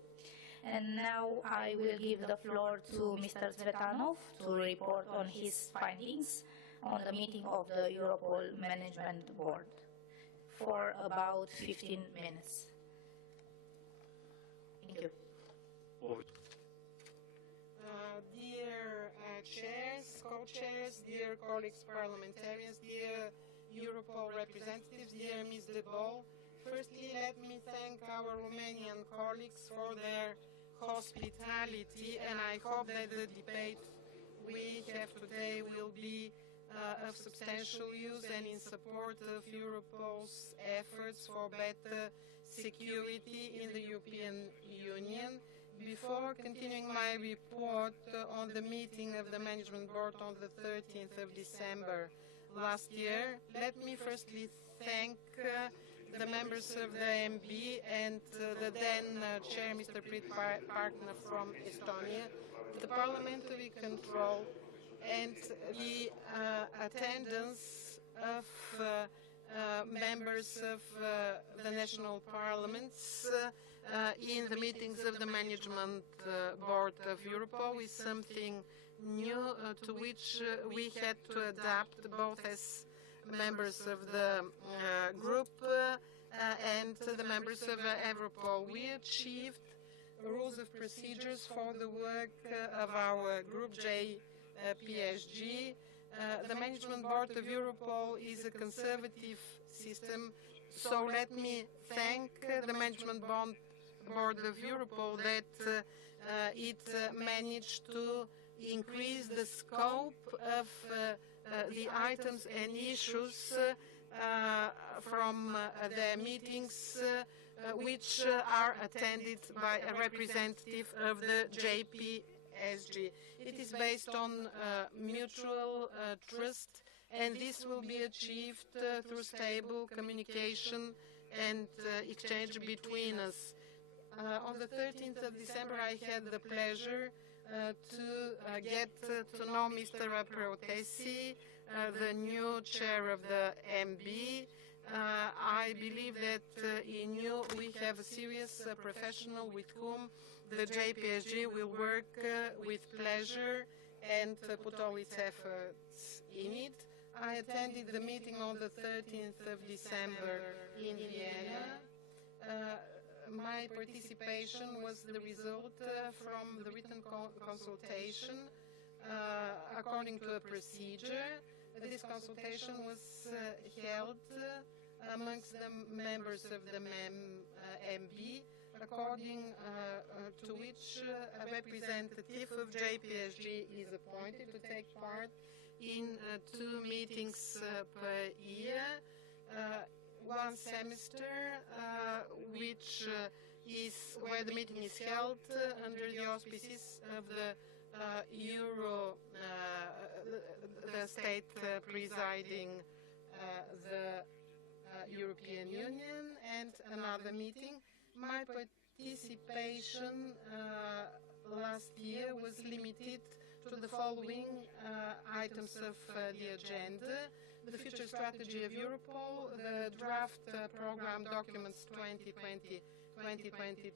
And now I will give the floor to Mr. Tsvetanov to report on his findings on the meeting of the Europol Management Board for about 15 minutes. Thank you. Dear chairs, co-chairs, dear colleagues parliamentarians, dear Europol representatives, dear Ms. De Bol, firstly let me thank our Romanian colleagues for their hospitality, and I hope that the debate we have today will be of substantial use and in support of Europol's efforts for better security in the European Union. Before continuing my report on the meeting of the Management Board on the 13th of December last year, let me firstly thank the members of the MB and the then Chair, Mr. Prit Partner from Estonia, the parliamentary control, and the attendance of members of the national parliaments in the meetings of the Management Board of Europol is something new to which we had to adapt both as members of the group and the members of Europol. We achieved rules of procedures for the work of our group JPSG. The Management Board of Europol is a conservative system, so let me thank the Management Board of Europol that it managed to increase the scope of the items and issues from the meetings which are attended by a representative of the JPSG. It is based on mutual trust, and this will be achieved through stable communication and exchange between us. On the 13th of December, I had the pleasure to get to know Mr. Protesi, the new chair of the MB. I believe that in you we have a serious professional with whom the JPSG will work with pleasure and put all its efforts in it. I attended the meeting on the 13th of December in Vienna. My participation was the result from the written consultation according to a procedure. This consultation was held amongst the members of the MB, according to which a representative of JPSG is appointed to take part in 2 meetings per year, one semester, which is where the meeting is held under the auspices of the the state presiding the European Union, and another meeting. My participation last year was limited to the following items of the agenda: the future strategy of Europol, the draft program documents 2020-2022,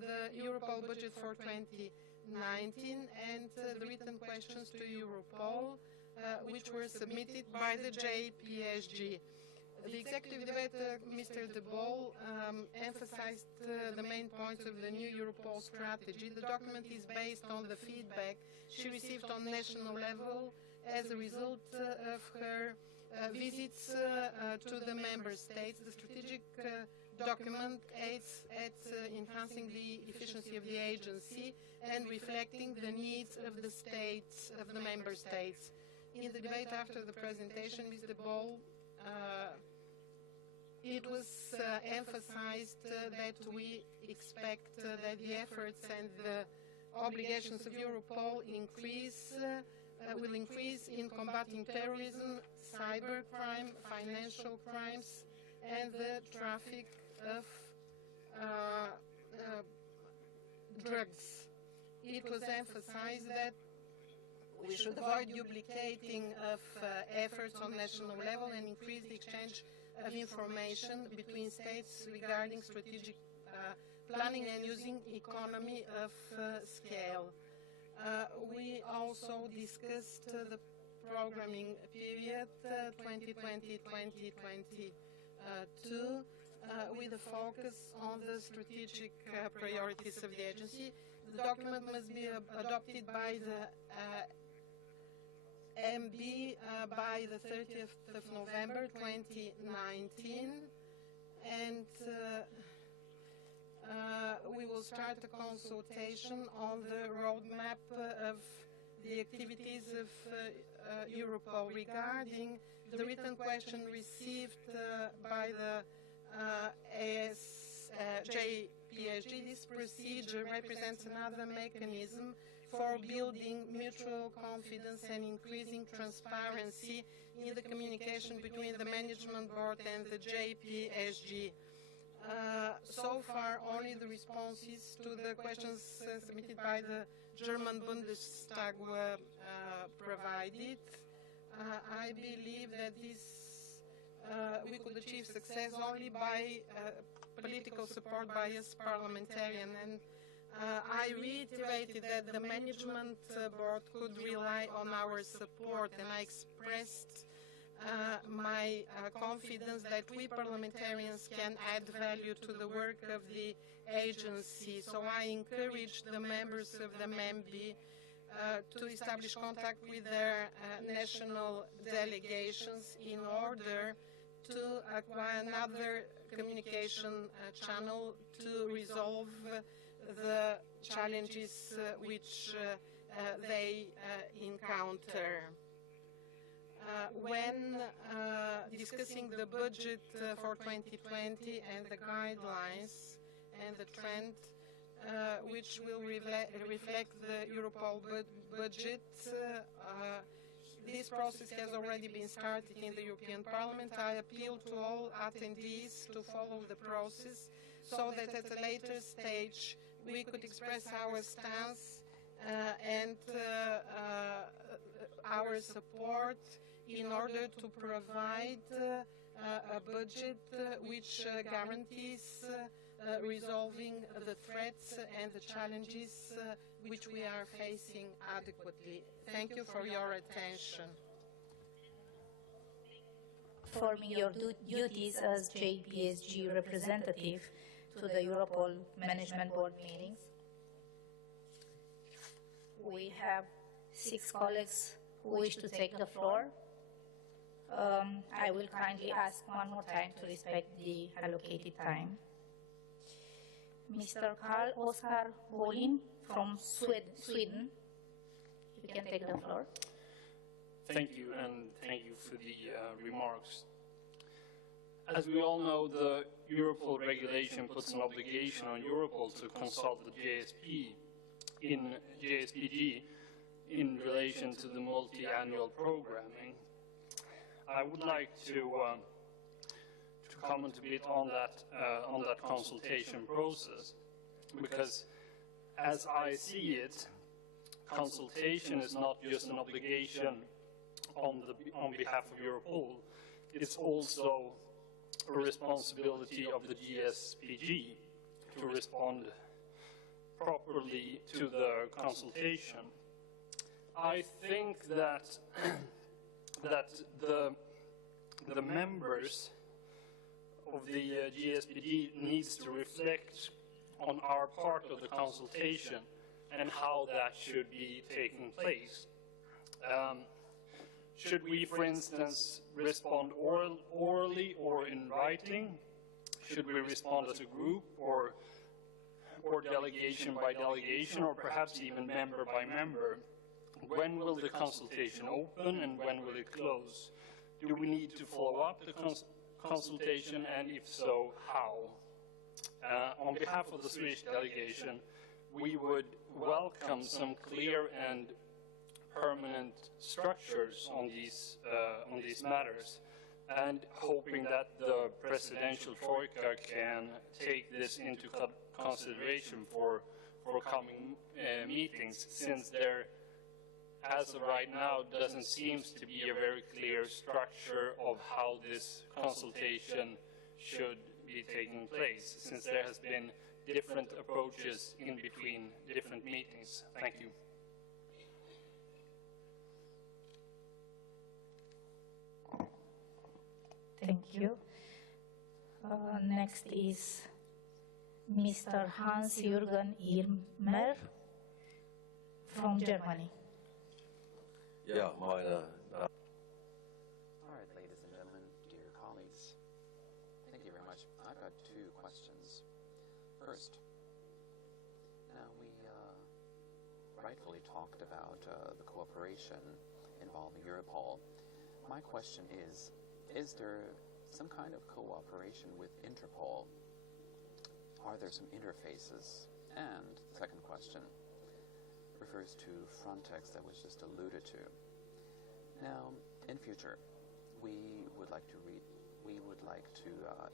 the Europol budget for 2019, and the written questions to Europol, which were submitted by the JPSG. The Executive Director, Mr. De Bol, emphasized the main points of the new Europol strategy. The document is based on the feedback she received on national level as a result of her visits to the member states. The strategic document aids at enhancing the efficiency of the agency and reflecting the needs of the states, of the member states. In the debate after the presentation, Mr. Bol, it was emphasized that we expect that the efforts and the obligations of Europol will increase in combating terrorism, cybercrime, financial crimes, and the traffic of drugs. It was emphasized that we should avoid duplicating of efforts on national level and increase the exchange of information between states regarding strategic planning and using economy of scale. We also discussed the programming period 2020-2022 with a focus on the strategic priorities of the agency. The document must be adopted by the MB by the 30th of November 2019, and we will start a consultation on the roadmap of the activities of Europol. Regarding the written question received by the JPSG, this procedure represents another mechanism for building mutual confidence and increasing transparency in the communication between the Management Board and the JPSG. So far, only the responses to the questions submitted by the German Bundestag were provided. I believe that we could achieve success only by political support by us parliamentarians, and I reiterated that the Management Board could rely on our support, and I expressed my confidence that we parliamentarians can add value to the work of the agency. So I encourage the members of the MB to establish contact with their national delegations in order to acquire another communication channel to resolve the challenges which they encounter. When discussing the budget for 2020 and the guidelines and the trend which will reflect the Europol budget, this process has already been started in the European Parliament. I appeal to all attendees to follow the process so that at a later stage we could express our stance and our support in order to provide a budget which guarantees resolving the threats and the challenges which we are facing adequately. Thank you for your attention. Performing your duties as JPSG representative to the Europol Management Board meetings. We have 6 colleagues who wish to take the floor. I will kindly ask one more time to respect the allocated time. Mr. Carl Oskar Bolin from Sweden, you can take the floor. Thank you, and thank you for the remarks. As we all know, the Europol regulation puts an obligation on Europol to consult the JPSG in relation to the multi-annual programming. I would like to comment a bit on that consultation process, because as I see it, consultation is not just an obligation on behalf of Europol, it's also a responsibility of the JPSG to respond properly to the consultation. I think that the members of the JPSG needs to reflect on our part of the consultation and how that should be taking place. Should we, for instance, respond orally or in writing? Should we respond as a group or delegation by delegation, or perhaps even member by member? When will the consultation open and when will it close? Do we need to follow up the consultation, and if so, how? On behalf of the Swedish delegation, we would welcome some clear and permanent structures on these matters, and hoping that the presidential troika can take this into consideration for coming meetings, since there, as of right now, doesn't seem to be a very clear structure of how this consultation should be taking place, since there has been different approaches in between different meetings. Thank you. Thank you. Next is Mr. Hans-Jürgen Irmer from Germany. Yeah, All right, ladies and gentlemen, dear colleagues, thank you very much. I've got 2 questions. First, now we rightfully talked about the cooperation involving Europol. My question is there some kind of cooperation with Interpol? Are there some interfaces? And the second question refers to Frontex that was just alluded to. Now, in future, we would like to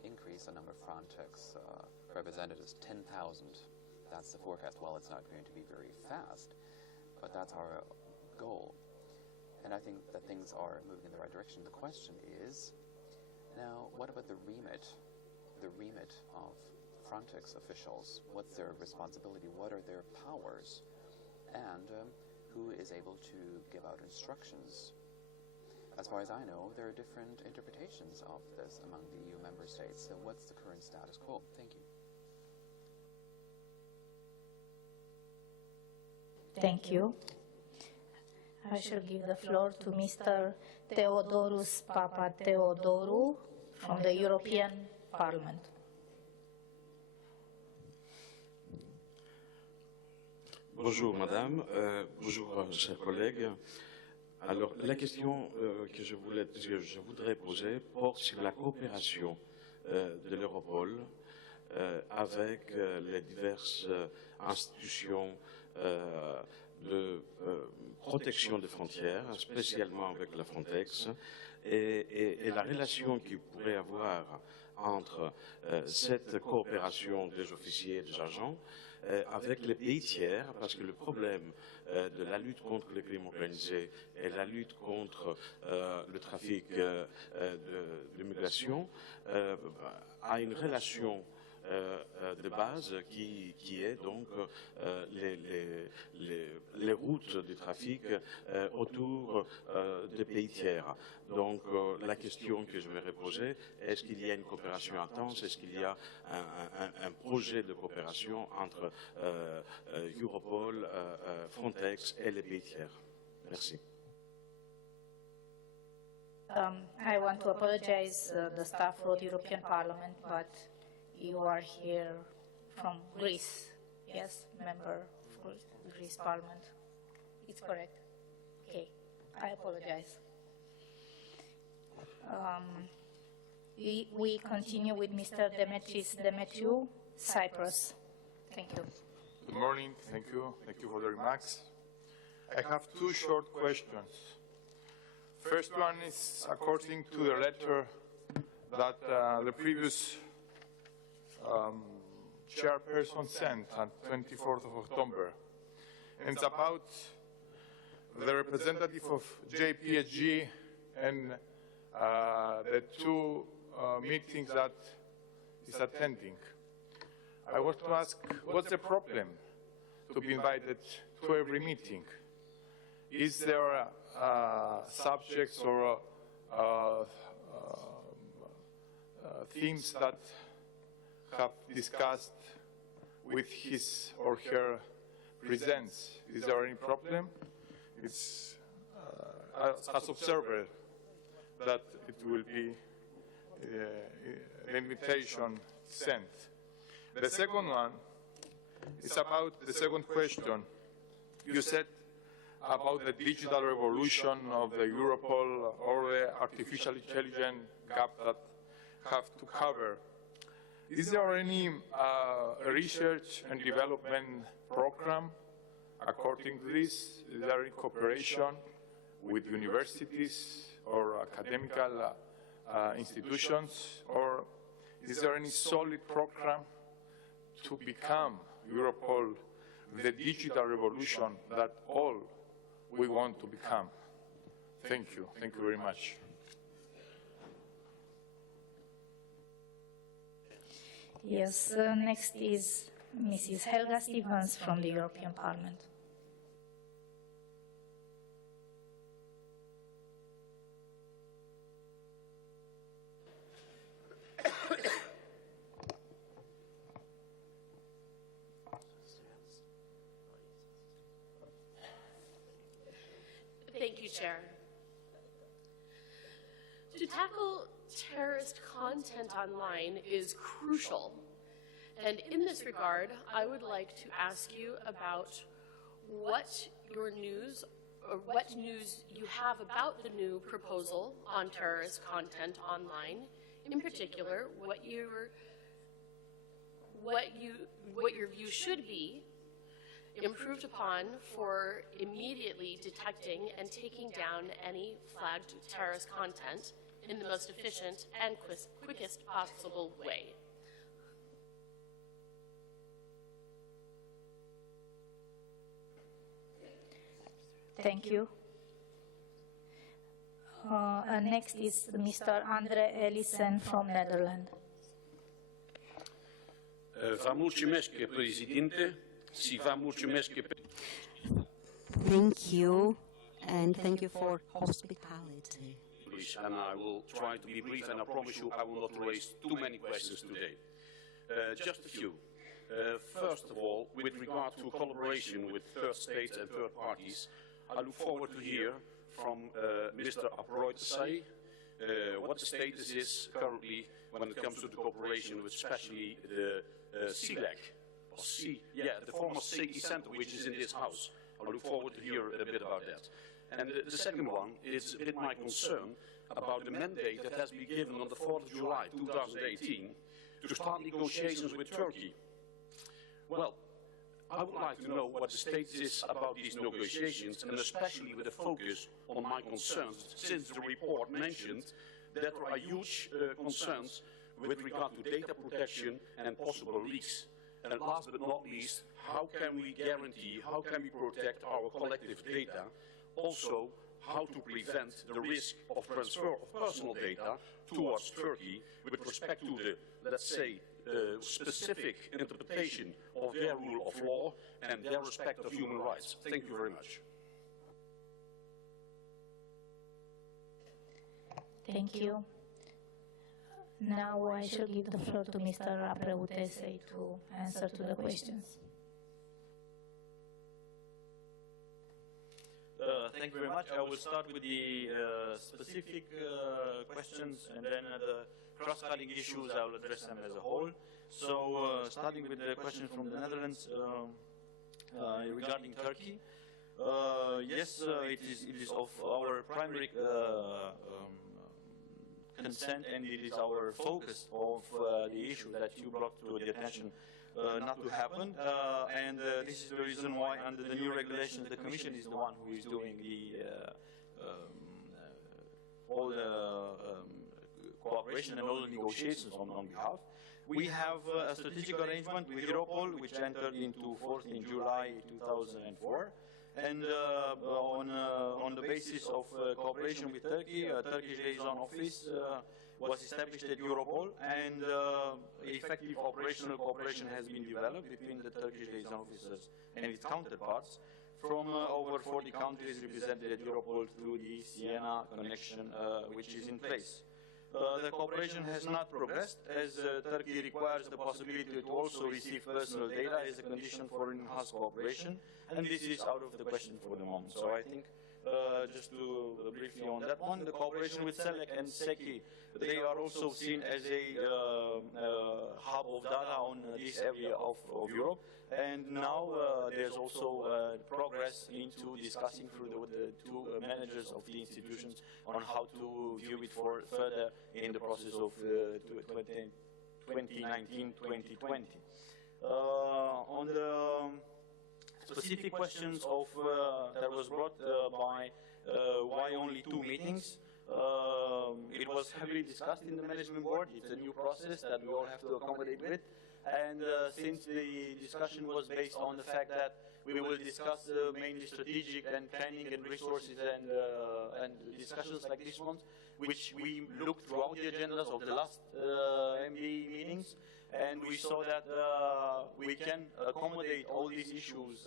increase the number of Frontex representatives, 10,000. That's the forecast. Well, it's not going to be very fast, but that's our goal. And I think that things are moving in the right direction. The question is, now, what about the remit of Frontex officials? What's their responsibility? What are their powers? And who is able to give out instructions? As far as I know, there are different interpretations of this among the EU member states. So what's the current status quo? Thank you. Thank you. I shall give the floor to Mr. Theodoros Papatheodorou from the European Parliament. Bonjour Madame, bonjour chers collègues. Alors la question que je voudrais poser porte sur la coopération de l'Europol avec les diverses institutions de protection des frontières, spécialement avec la Frontex, et la relation qu'il pourrait avoir entre cette coopération des officiers et des agents avec les pays tiers, parce que le problème de la lutte contre le crime organisé et la lutte contre le trafic de migration a une relation de base qui est donc les routes de trafic autour des pays tiers. Donc la question que je vais reposer, est-ce qu'il y a une coopération intense, est-ce qu'il y a un projet de coopération entre Europol, Frontex et les pays tiers? Merci. I want to apologize the staff of the European Parliament, but you are here from Greece, yes, member of Greece Parliament. It's correct. Okay, I apologize. We continue with Mr. Demetriou, Cyprus. Thank you. Good morning. Thank you. Thank you for the remarks. I have two short questions. First one is according to the letter that the previous chairperson sent on 24th of October. And it's about the representative of JPSG and the two meetings that is attending. I want to ask, what's the problem to be invited to every meeting? Is there subjects or themes that have discussed with his or her presence? Is there any problem? It's as observer that it will be an invitation sent. The second one is about the second question. You said about the digital revolution of the Europol or the artificial intelligence gap that have to cover. Is there any research and development program according to this? Is there any cooperation with universities or academical institutions? Or is there any solid program to become Europol the digital revolution that all we want to become? Thank you. Thank you very much. Yes, next is Mrs. Helga Stevens from the European Parliament. Thank you, Chair. To tackle terrorist content online is crucial. And in this regard, I would like to ask you about what news you have about the new proposal on terrorist content online. In particular, what your view should be improved upon for immediately detecting and taking down any flagged terrorist content in the most efficient and quickest possible way. Thank you. Next is Mr. Andre Ellison from Netherlands. Vă mulțumesc, Presidente. Și vă mulțumesc. Thank you, and thank you for hospitality. And I will try to be brief, and I promise you I will not raise too many questions today. Just a few. First of all, with regard to collaboration with third states and third parties, I look forward to hear from Mr. Aproitsai what the status is currently when it comes to the cooperation with especially the CLEC, or the former CE Center, which is in this house. I look forward to hear a bit about that. And the second one is a bit my concern about the mandate that has been given on the 4th of July 2018 to start negotiations with Turkey. Well, I would like to know what the status is about these negotiations, and especially with a focus on my concerns, since the report mentioned that there are huge concerns with regard to data protection and possible leaks. And last but not least, how can we guarantee, how can we protect our collective data? Also, how to prevent the risk of transfer of personal data towards Turkey with respect to the, let's say, specific interpretation of their rule of law and their respect of human rights. Thank you very much. Thank you. Now I shall give the floor to Mr. Apreutese to answer to the questions. Thank you very much. I will start with the specific questions, and then the cross-cutting issues, I will address them as a whole. So, starting with the question from the Netherlands regarding Turkey. Yes, it is of our primary consent, and it is our focus of the issue that you brought to the attention not to happen, and this is the reason why under the new regulations the Commission is the one who is doing the all the cooperation and all the negotiations on behalf. We have a strategic arrangement with Europol, which entered into force in July 2004. And on the basis of cooperation with Turkey, a Turkish liaison office was established at Europol, and effective operational cooperation has been developed between the Turkish liaison officers and its counterparts from over 40 countries represented at Europol through the Siena connection, which is in place. The cooperation has not progressed, as Turkey requires the possibility to also receive personal data as a condition for enhanced cooperation, and this is out of the question for the moment. So I think, just to briefly on that one, the cooperation with SELEC and SECI, they are also seen as a hub of data on this area of Europe, and now there's also progress into discussing through the two managers of the institutions on how to view it further in the process of 2019-2020. On the specific questions of that was brought by why only 2 meetings, it was heavily discussed in the management board. It's a new process that we all have to accommodate with. And since the discussion was based on the fact that we will discuss mainly strategic and planning and resources and discussions like this one, which we looked throughout the agendas of the last MB meetings, and we saw that we can accommodate all these issues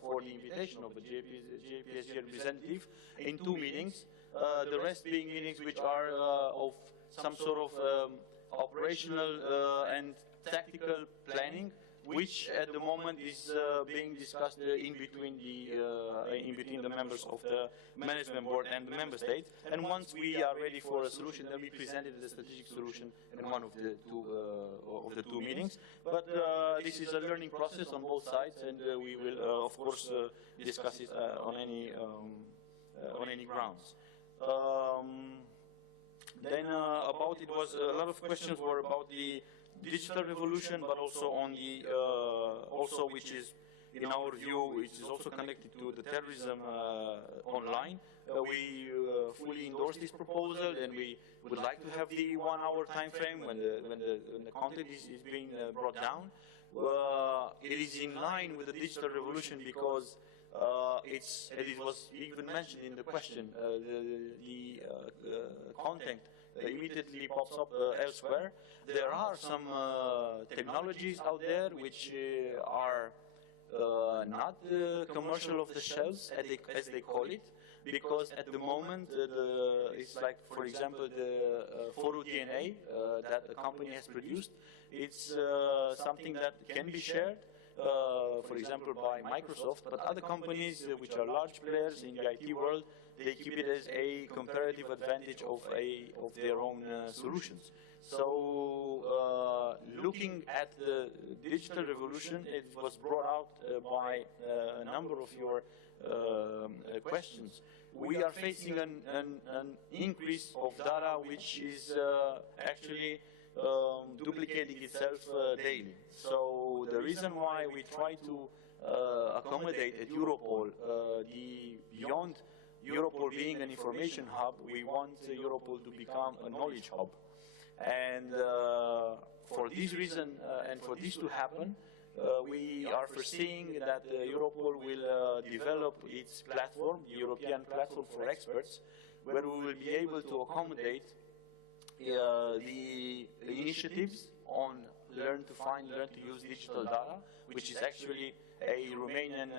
for the invitation of the JPSG representative in 2 meetings, the rest being meetings which are of some sort of operational and tactical planning, which at the moment is being discussed in between the members of the management board and the member states. And once we are ready for a solution, then we presented the strategic solution in one of the two meetings. But this is a learning process on both sides, and we will, of course, discuss it on any grounds. Then about it was a lot of questions were about the digital revolution, but also on the which is in our view, which is also connected to the terrorism online. We fully endorse this proposal, and we would like to have the 1-hour time frame when the content is being brought down. It is in line with the digital revolution because as it was even mentioned in the question, the content immediately pops up elsewhere. There are some technologies out there which are not commercial off the shelves, as they call it, because at the moment it's like, for example, the photo DNA that the company has produced. It's something that can be shared, for example, by Microsoft, but other companies which are large players in the IT world, they keep it as a comparative advantage of their own solutions. So looking at the digital revolution, it was brought out by a number of your questions. We are facing an increase of data which is actually duplicating itself daily. So the reason why we try to accommodate at Europol beyond Europol being an information hub, we want Europol to become a knowledge hub. And for this reason, and for this to happen, we are foreseeing that Europol will develop its platform, the European Platform for Experts, where we will be able to accommodate the initiatives on learn to find, learn to use digital data, which is actually a Romanian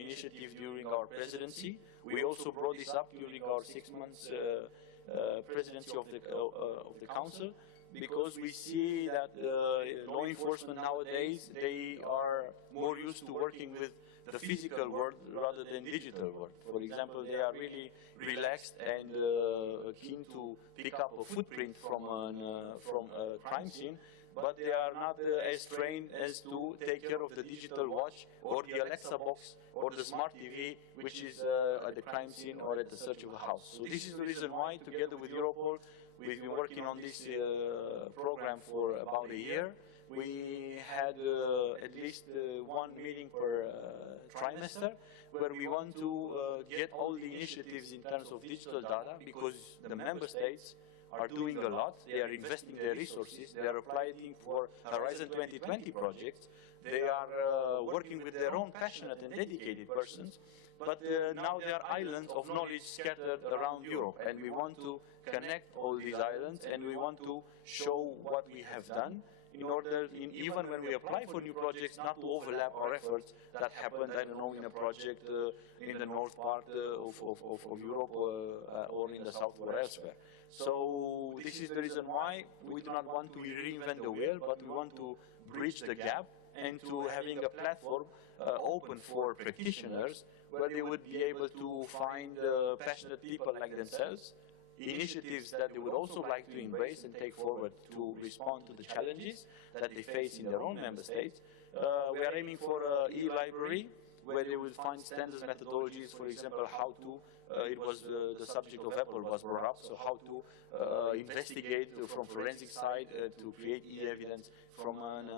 initiative during our presidency. We also brought this up during our 6 months presidency of the Council, because we see that law enforcement nowadays, they are more used to working with the physical world rather than digital world. For example, they are really relaxed and keen to pick up a footprint from a crime scene, but they are not as trained as to take care of the digital watch or the Alexa box or the smart TV, which is at the crime scene or at the search of a house. So this is the reason why, together with Europol, we've been working on this program for about a year. We had at least one meeting per trimester, where we want to get all the initiatives in terms of digital data, because the member states are doing a lot. They are investing their resources. They are applying for Horizon 2020 projects. They are working with their own passionate and dedicated persons. But now there are islands of knowledge scattered around Europe, and we want to connect all these islands, and we want to show what we have done, in order, even when we apply for new projects, not to overlap our efforts that happened, I don't know, in a project in the north part of Europe or in the south or elsewhere. So this is the reason why we do not want to reinvent the wheel, but we want to bridge the gap and to having a platform open for practitioners, where they would be able to find passionate people like themselves, initiatives that they would also like to embrace and take forward to respond to the challenges that they face in their own member states. We are aiming for an e-library, where they will find standards methodologies, for example, how to, it was the subject of Apple was brought up, so how to investigate from forensic side to create e-evidence from an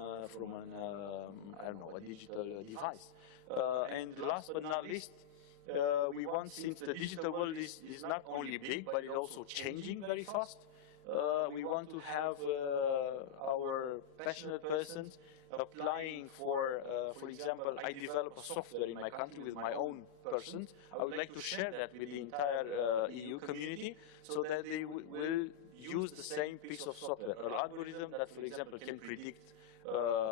I don't know, a digital device. And last but not least, we want, since the digital world is not only big, but it's also changing very fast, we want to have our passionate persons applying for example, I develop a software in my country with my own persons. I would like to share that with the entire EU community, so that they will use the same piece of software, an algorithm that, for example, can predict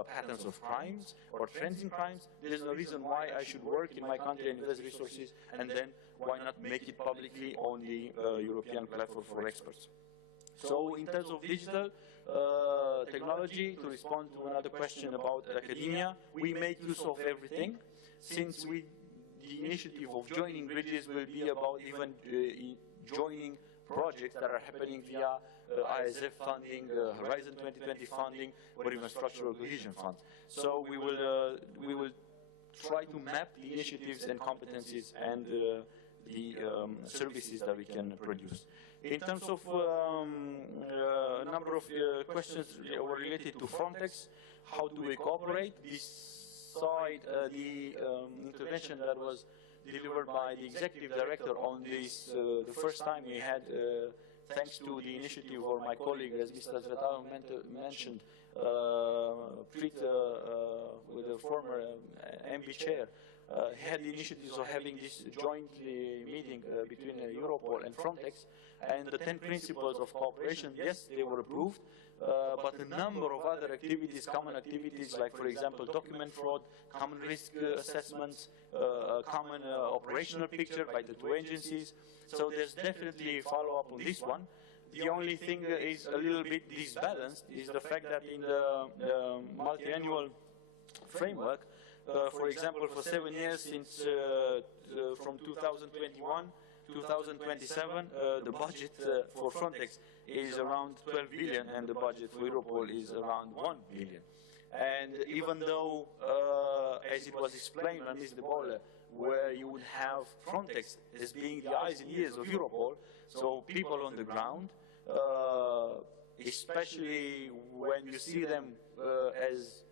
patterns of crimes or trends in crimes. There's no reason why I should work in my country and invest resources, and then why not make it publicly on the European Platform for Experts. So in terms of digital technology, to respond to another question about academia, we make use of everything, since the initiative of joining bridges will be about even joining projects that are happening via ISF funding, Horizon 2020 funding, or even structural cohesion funds. So we will try to map the initiatives and competencies and the services that we can produce. In terms of a number of questions were related to Frontex, how do we cooperate? Beside the intervention that was delivered by the executive director on this, the first time we had, thanks to the initiative of my colleague, as Mr. Zvetalo mentioned, with the former MB chair, had the initiatives of having this joint meeting between Europol and Frontex, and the 10 principles of cooperation, yes, they were approved, but a number of other activities, common activities, like, for example, document fraud, common risk assessments, common operational picture by the two agencies. So there's definitely a follow-up on this one. The only thing is a little bit disbalanced is the fact that in the multi-annual framework, for example, for 7 years, since from 2021 to 2027, the budget for Frontex is around 12 billion, and the budget for Europol is around 1 billion. And even though, as it was explained by Ms. De Bolle, where you would have Frontex as being the eyes and ears of Europol, so people on the ground, especially when you see them as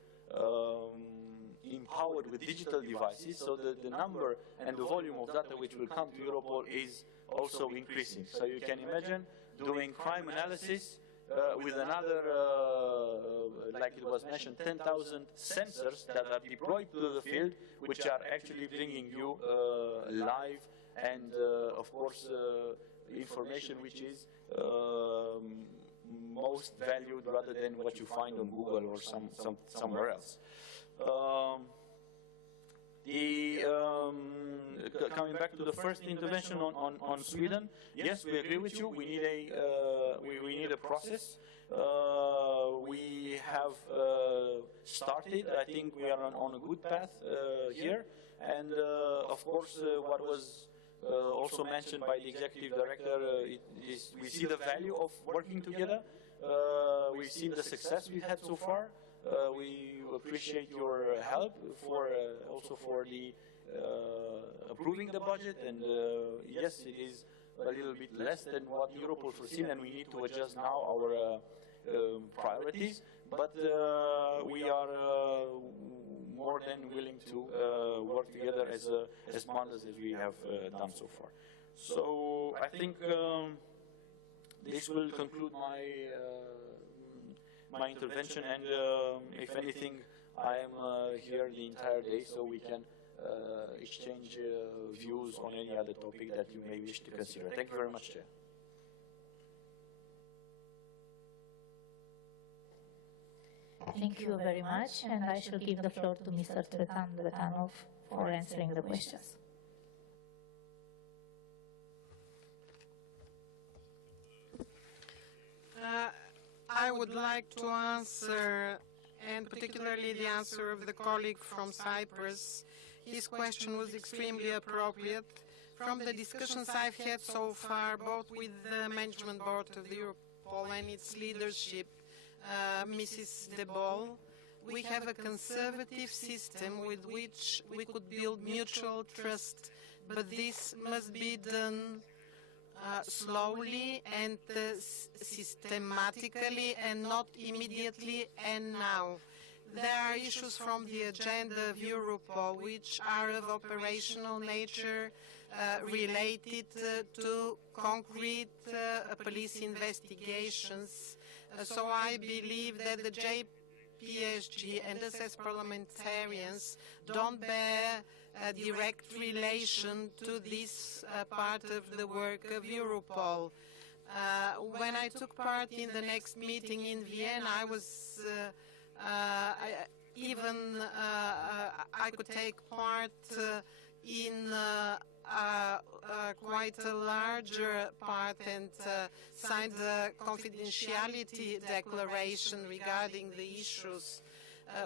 empowered with digital devices, so the number and the volume of data which will come to Europol is also increasing. So you can imagine doing crime analysis with another, like it was mentioned, 10,000 sensors that are deployed to the field, which are actually bringing you live and, of course, information which is most valued rather than what you find on Google or somewhere else. Coming back to the first intervention on Sweden, yes, we agree with you. We need a process. We have started. I think we are on a good path here. And of course, what was also mentioned by the executive director is we see the value of working together. We've seen the success we've had so far. We appreciate your help also for the approving the budget, and yes, it is a little bit less than what Europol foreseen, and we need to adjust now our priorities, but we are more than willing to work together as partners as we have done so far. So I think this will conclude my intervention, and if anything, I am here the entire day so we can exchange views on any other topic that you may wish to consider. Thank you very much, Chair. Thank you very much, and I shall give the floor to Mr. Tsvetanov for answering the questions. I would like to answer, and particularly the answer of the colleague from Cyprus. His question was extremely appropriate. From the discussions I've had so far, both with the management board of the Europol and its leadership, Mrs. De Bol, we have a conservative system with which we could build mutual trust, but this must be done slowly and systematically, and not immediately and now. There are issues from the agenda of Europol which are of operational nature, related to concrete police investigations. So I believe that the JPSG and us as parliamentarians don't bear a direct relation to this part of the work of Europol. When I took part in the next meeting in Vienna, I was I could take part in quite a larger part and signed the confidentiality declaration regarding the issues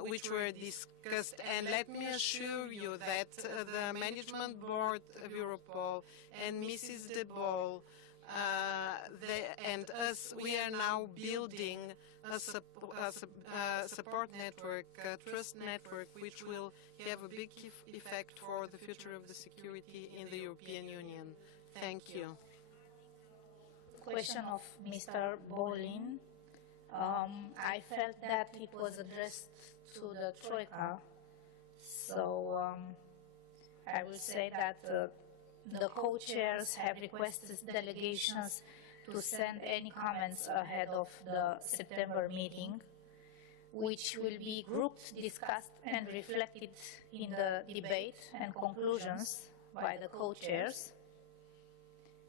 which were discussed. And let me assure you that the management board of Europol and Mrs. De Bol and us, we are now building a support network, a trust network, which will have a big effect for the future of the security in the European Union. Thank you. Question of Mr. Bolin. I felt that it was addressed to the Troika, so I will say that the co-chairs have requested delegations to send any comments ahead of the September meeting, which will be grouped, discussed, and reflected in the debate and conclusions by the co-chairs.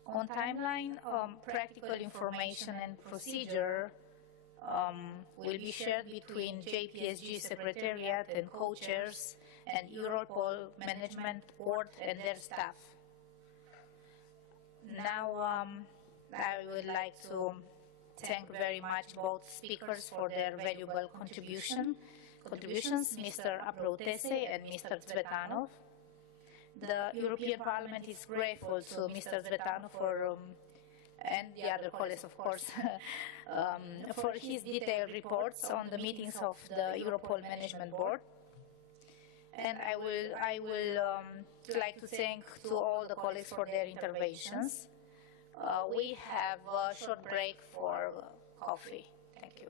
On timeline, practical information and procedure will be shared between JPSG Secretariat and co-chairs and Europol Management Board and their staff. Now, I would like to thank very much both speakers for their valuable contributions, Mr. Aproutese and Mr. Tsvetanov. The European Parliament is grateful to Mr. Tsvetanov for, and the other colleagues, of course, for his detailed reports on the meetings of the Europol Management Board. And I will like to thank to all the colleagues for their interventions. We have a short break for coffee. Thank you.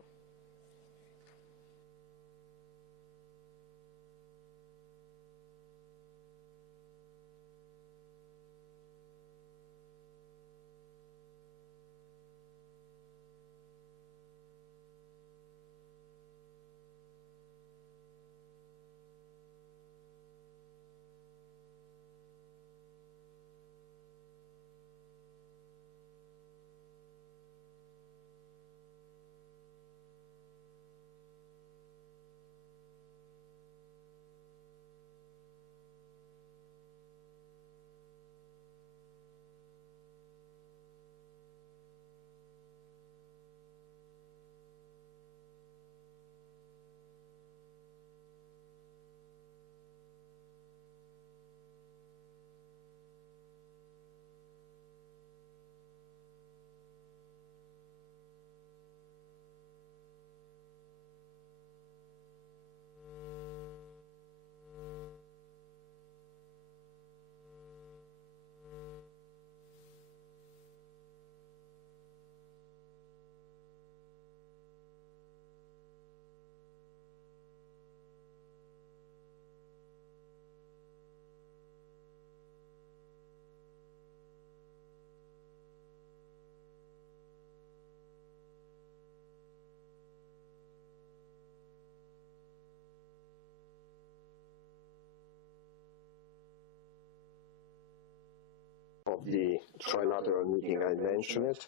the trilateral meeting I mentioned,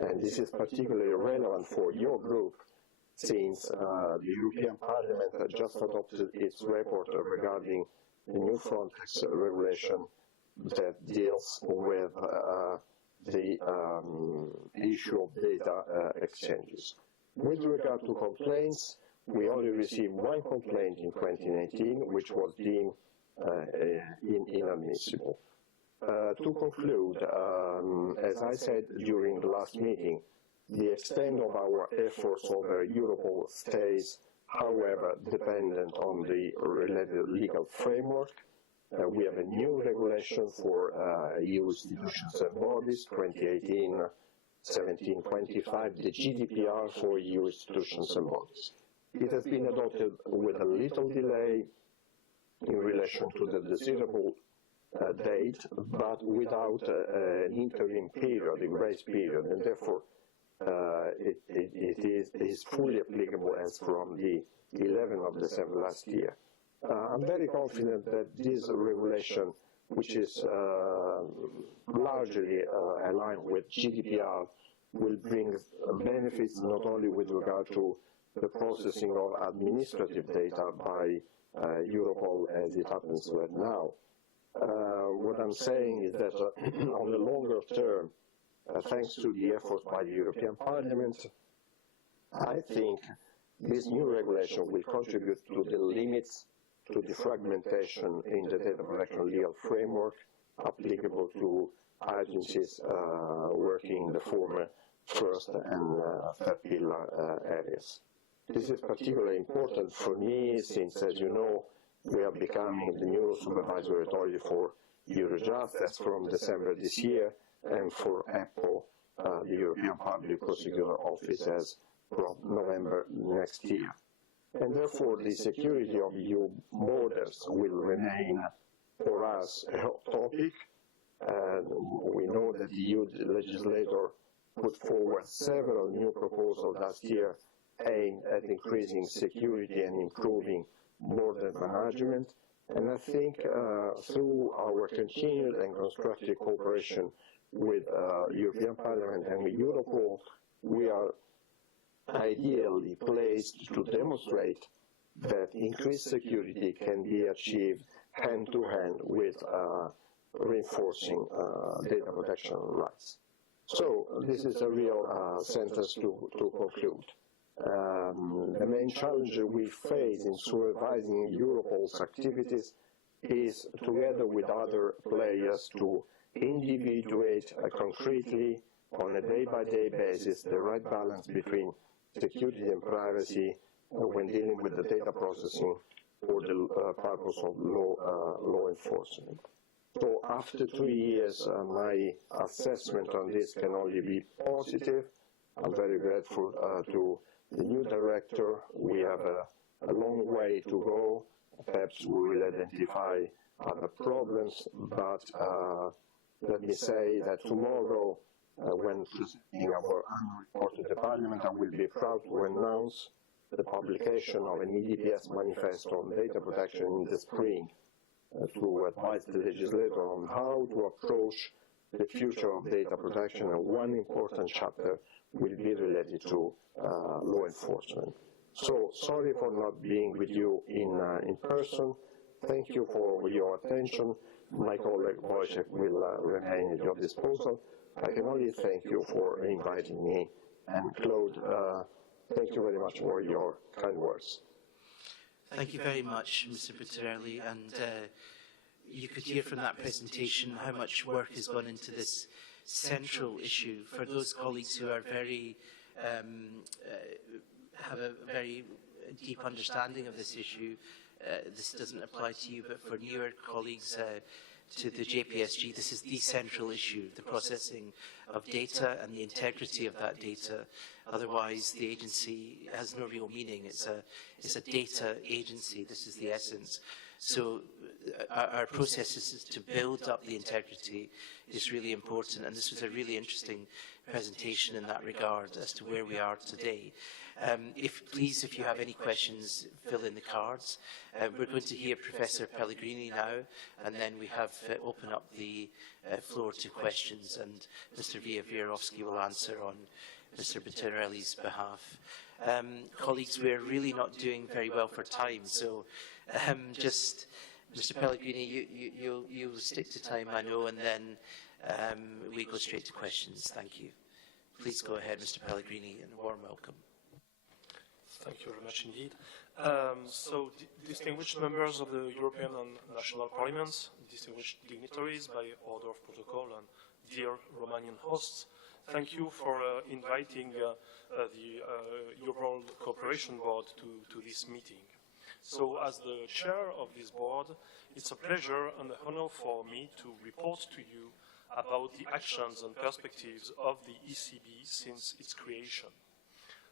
and this is particularly relevant for your group, since the European Parliament had just adopted its report regarding the new Frontex regulation that deals with the issue of data exchanges. With regard to complaints, we only received one complaint in 2019, which was deemed inadmissible. To conclude, as I said during the last meeting, the extent of our efforts over Europol stays, however, dependent on the related legal framework. We have a new regulation for EU institutions and bodies, 2018-1725, the GDPR for EU institutions and bodies. It has been adopted with a little delay in relation to the desirable date, but without an interim period, a grace period, and therefore it is fully applicable as from the 11th of December last year. I'm very confident that this regulation, which is largely aligned with GDPR, will bring benefits not only with regard to the processing of administrative data by Europol as it happens right now. What I'm saying is that on the longer term, thanks to the efforts by the European Parliament, I think this new regulation will contribute to the limits to the fragmentation in the data protection legal framework applicable to agencies working in the former first and third pillar areas. This is particularly important for me since, as you know, we are becoming the new supervisory authority for Eurojust as from December this year, and for EPPO, the European Public Prosecutor Office, as from November next year. And therefore, the security of EU borders will remain for us a hot topic. And we know that the EU legislator put forward several new proposals last year aimed at increasing security and improving border management. And I think through our continued and constructive cooperation with European Parliament and with Europol, we are ideally placed to demonstrate that increased security can be achieved hand-to-hand with reinforcing data protection rights. So this is a real sentence to conclude. The main challenge we face in supervising Europol's activities is, together with other players, to individuate concretely on a day-by-day basis the right balance between security and privacy when dealing with the data processing for the purpose of law enforcement. So after 2 years, my assessment on this can only be positive. I'm very grateful to the new director. We have a long way to go. Perhaps we will identify other problems, but let me say that tomorrow, when presenting our annual report to the Parliament, I will be proud to announce the publication of an EDPS manifesto on data protection in the spring to advise the legislator on how to approach the future of data protection, and one important chapter will be related to law enforcement. So sorry for not being with you in person. Thank you for your attention. My colleague Wojciech will remain at your disposal. I can only thank you for inviting me. And Claude, thank you very much for your kind words. Thank you very much, Mr. Buttarelli. And you could hear from that presentation how much work has gone into this central issue. For those colleagues who are have a very deep understanding of this issue, this doesn't apply to you, but for newer colleagues to the JPSG, this is the central issue, the processing of data and the integrity of that data. Otherwise, the agency has no real meaning. It's a data agency. This is the essence. So our process is to build up the integrity is really important, and this was a really interesting presentation in that regard as to where we are today. Please, if you have any questions, fill in the cards. We're going to hear Professor Pellegrini now, and then we have open up the floor to questions, and Mr. Vierovsky will answer on Mr. Buttarelli's behalf. Colleagues, we're really not doing very well for time, so just, Mr. Pellegrini, you'll stick to time, I know, and then we go straight to questions. Thank you. Please go ahead, Mr. Pellegrini, and a warm welcome. Thank you very much indeed. So, distinguished members of the European and national parliaments, distinguished dignitaries by order of protocol, and dear Romanian hosts, thank you for inviting the Europol Cooperation Board to this meeting. So, as the chair of this board, it's a pleasure and an honor for me to report to you about the actions and perspectives of the ECB since its creation.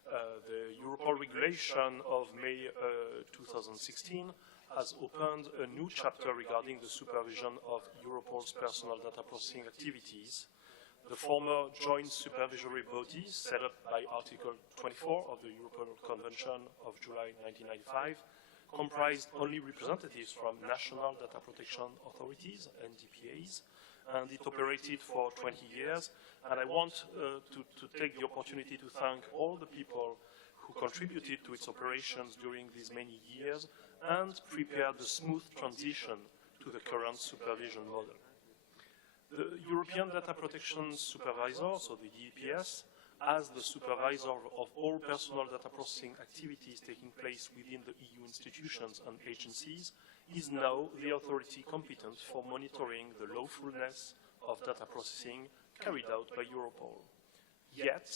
The Europol regulation of May 2016 has opened a new chapter regarding the supervision of Europol's personal data processing activities. The former joint supervisory body set up by Article 24 of the Europol Convention of July 1995 comprised only representatives from national data protection authorities, NDPAs, and it operated for 20 years. And I want to take the opportunity to thank all the people who contributed to its operations during these many years and prepared the smooth transition to the current supervision model. The European Data Protection Supervisor, so the DPS, as the supervisor of all personal data processing activities taking place within the EU institutions and agencies, is now the authority competent for monitoring the lawfulness of data processing carried out by Europol. Yet,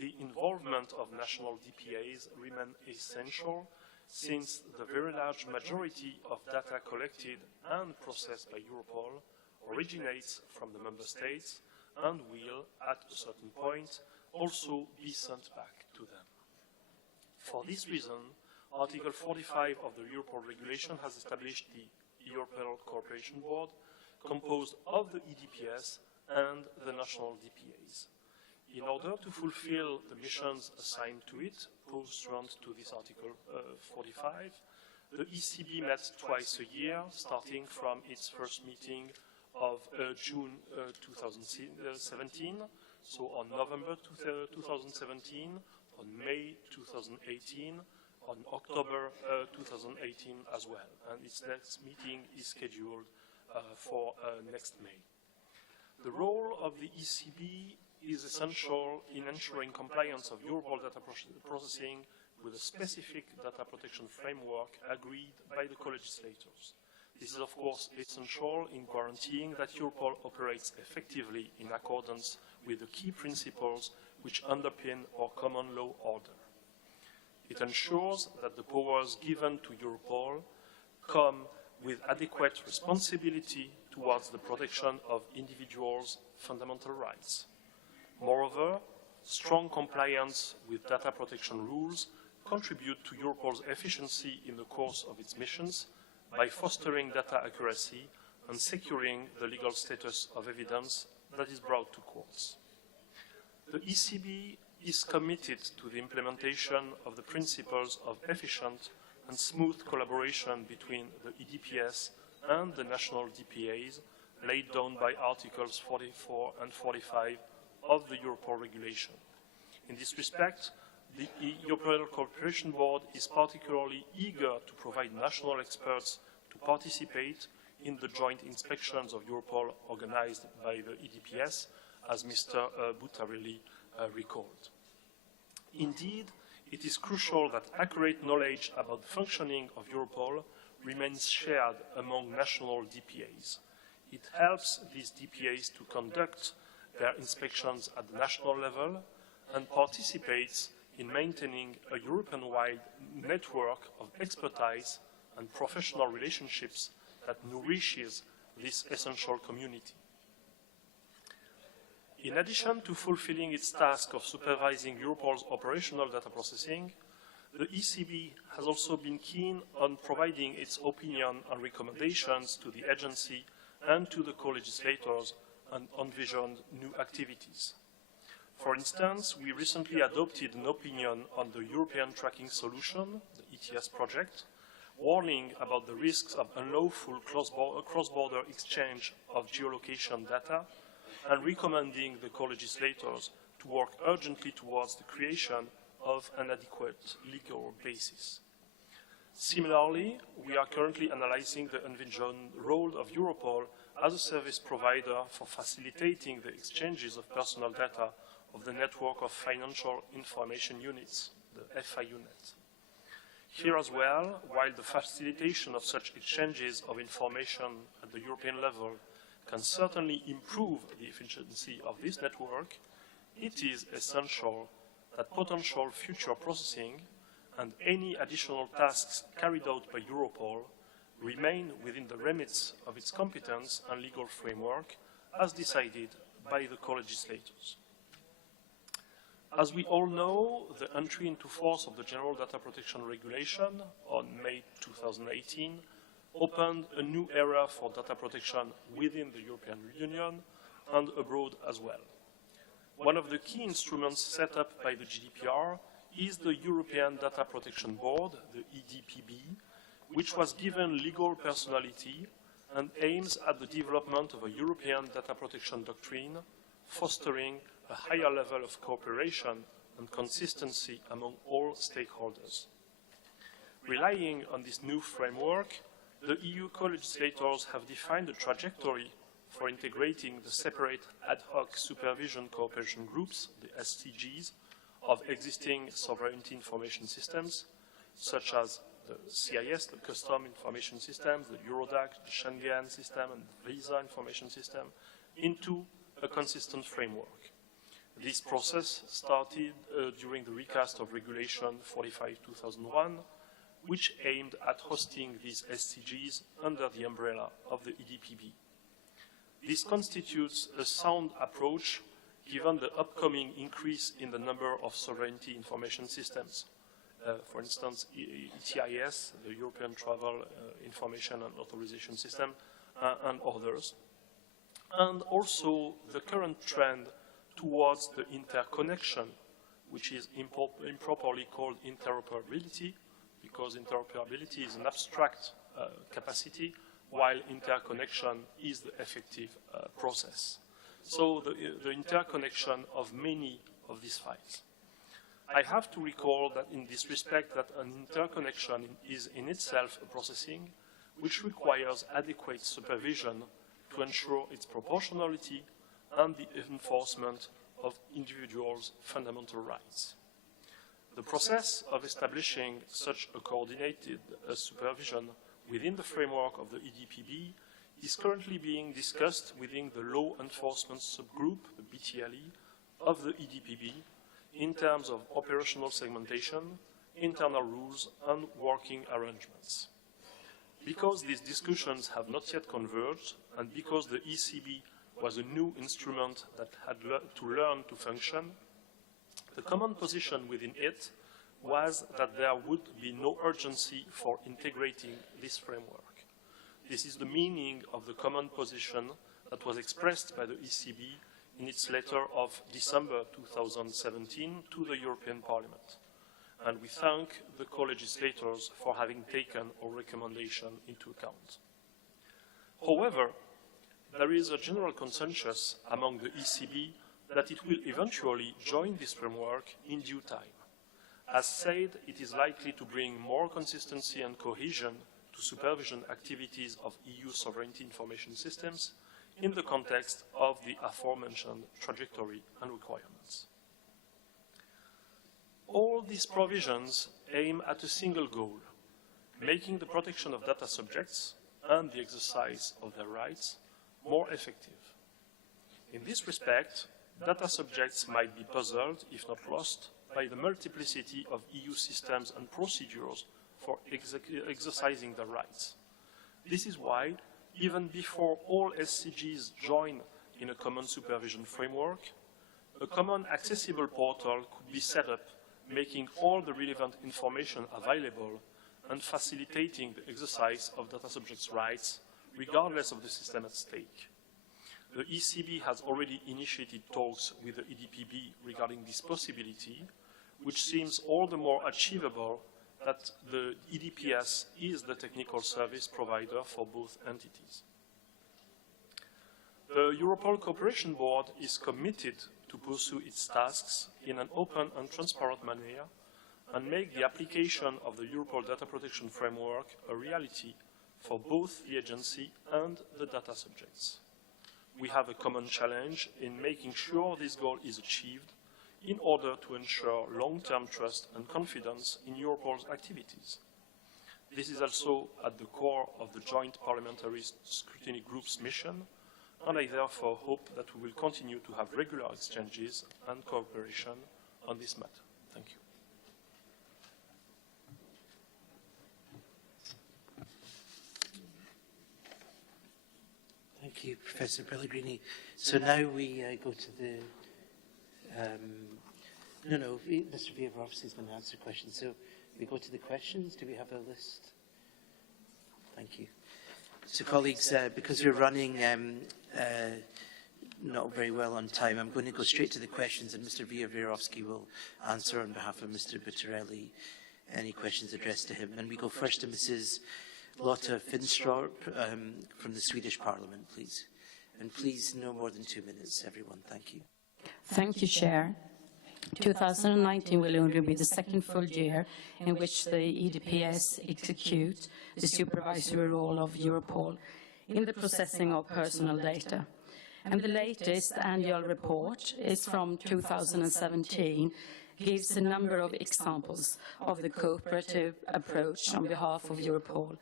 the involvement of national DPAs remains essential since the very large majority of data collected and processed by Europol originates from the member states and will, at a certain point, also be sent back to them. For this reason, Article 45 of the Europol regulation has established the Europol Cooperation Board, composed of the EDPS and the national DPAs. In order to fulfill the missions assigned to it, pursuant to this Article 45, the ECB met twice a year, starting from its first meeting of June 2017, so on November 2017, on May 2018, on October 2018 as well. And its next meeting is scheduled for next May. The role of the ECB is essential in ensuring compliance of Europol data processing with a specific data protection framework agreed by the co-legislators. This is, of course, essential in guaranteeing that Europol operates effectively in accordance with the key principles which underpin our common law order. It ensures that the powers given to Europol come with adequate responsibility towards the protection of individuals' fundamental rights. Moreover, strong compliance with data protection rules contribute to Europol's efficiency in the course of its missions by fostering data accuracy and securing the legal status of evidence that is brought to courts. The ECB is committed to the implementation of the principles of efficient and smooth collaboration between the EDPS and the national DPAs laid down by Articles 44 and 45 of the Europol regulation. In this respect, the Europol Cooperation Board is particularly eager to provide national experts to participate in the joint inspections of Europol organized by the EDPS, as Mr. Buttarelli recalled. Indeed, it is crucial that accurate knowledge about the functioning of Europol remains shared among national DPAs. It helps these DPAs to conduct their inspections at the national level and participates in maintaining a European-wide network of expertise and professional relationships that nourishes this essential community. In addition to fulfilling its task of supervising Europol's operational data processing, The ECB has also been keen on providing its opinion and recommendations to the agency and to the co-legislators on envisioned new activities. For instance, we recently adopted an opinion on the European Tracking Solution, the ETS project, warning about the risks of unlawful cross-border exchange of geolocation data and recommending the co-legislators to work urgently towards the creation of an adequate legal basis. Similarly, we are currently analyzing the envisioned role of Europol as a service provider for facilitating the exchanges of personal data of the network of financial information units, the FIUnet. Here as well, while the facilitation of such exchanges of information at the European level can certainly improve the efficiency of this network, it is essential that potential future processing and any additional tasks carried out by Europol remain within the remits of its competence and legal framework as decided by the co-legislators. As we all know, the entry into force of the General Data Protection Regulation on May 2018 opened a new era for data protection within the European Union and abroad as well. One of the key instruments set up by the GDPR is the European Data Protection Board, the EDPB, which was given legal personality and aims at the development of a European data protection doctrine, fostering a higher level of cooperation and consistency among all stakeholders. Relying on this new framework, the EU co-legislators have defined a trajectory for integrating the separate ad hoc supervision cooperation groups, the SCGs, of existing sovereignty information systems, such as the CIS, the Custom Information Systems, the Eurodac, the Schengen system, and the Visa Information System, into a consistent framework. This process started during the recast of Regulation 45/2001, which aimed at hosting these SCGs under the umbrella of the EDPB. This constitutes a sound approach given the upcoming increase in the number of sovereignty information systems. For instance, ETIS, the European Travel Information and Authorization System, and others. And also the current trend towards the interconnection, which is improperly called interoperability, because interoperability is an abstract capacity, while interconnection is the effective process. So the interconnection of many of these files. I have to recall that in this respect that an interconnection is in itself a processing which requires adequate supervision to ensure its proportionality and the enforcement of individuals' fundamental rights. The process of establishing such a coordinated supervision within the framework of the EDPB is currently being discussed within the law enforcement subgroup, the BTLE, of the EDPB in terms of operational segmentation, internal rules, and working arrangements. Because these discussions have not yet converged, and because the ECB was a new instrument that had to learn to function, the common position within it was that there would be no urgency for integrating this framework. This is the meaning of the common position that was expressed by the ECB in its letter of December 2017 to the European Parliament. And we thank the co-legislators for having taken our recommendation into account. However, there is a general consensus among the ECB that it will eventually join this framework in due time. As said, it is likely to bring more consistency and cohesion to supervision activities of EU sovereignty information systems in the context of the aforementioned trajectory and requirements. All these provisions aim at a single goal, making the protection of data subjects and the exercise of their rights more effective. In this respect, data subjects might be puzzled, if not lost, by the multiplicity of EU systems and procedures for exercising their rights. This is why, even before all SCGs join in a common supervision framework, a common accessible portal could be set up making all the relevant information available and facilitating the exercise of data subjects' rights, regardless of the system at stake. The ECB has already initiated talks with the EDPB regarding this possibility, which seems all the more achievable that the EDPS is the technical service provider for both entities. The Europol Cooperation Board is committed to pursue its tasks in an open and transparent manner and make the application of the Europol Data Protection Framework a reality for both the agency and the data subjects. We have a common challenge in making sure this goal is achieved in order to ensure long-term trust and confidence in Europol's activities. This is also at the core of the Joint Parliamentary Scrutiny Group's mission, and I therefore hope that we will continue to have regular exchanges and cooperation on this matter. Thank you. Thank you, Professor Pellegrini. So now we go to the... Mr. Viavrovsky is going to answer questions. So we go to the questions. Do we have a list? Thank you. So colleagues, because we're running not very well on time, I'm going to go straight to the questions, and Mr. Viavrovsky will answer on behalf of Mr. Buttarelli any questions addressed to him. And we go first to Mrs. Lotta Finströp from the Swedish Parliament, please. And please, no more than 2 minutes, everyone. Thank you. Thank you, Chair. 2019 will only be the second full year in which the EDPS executes the supervisory role of Europol in the processing of personal data. And the latest annual report is from 2017, gives a number of examples of the cooperative approach on behalf of Europol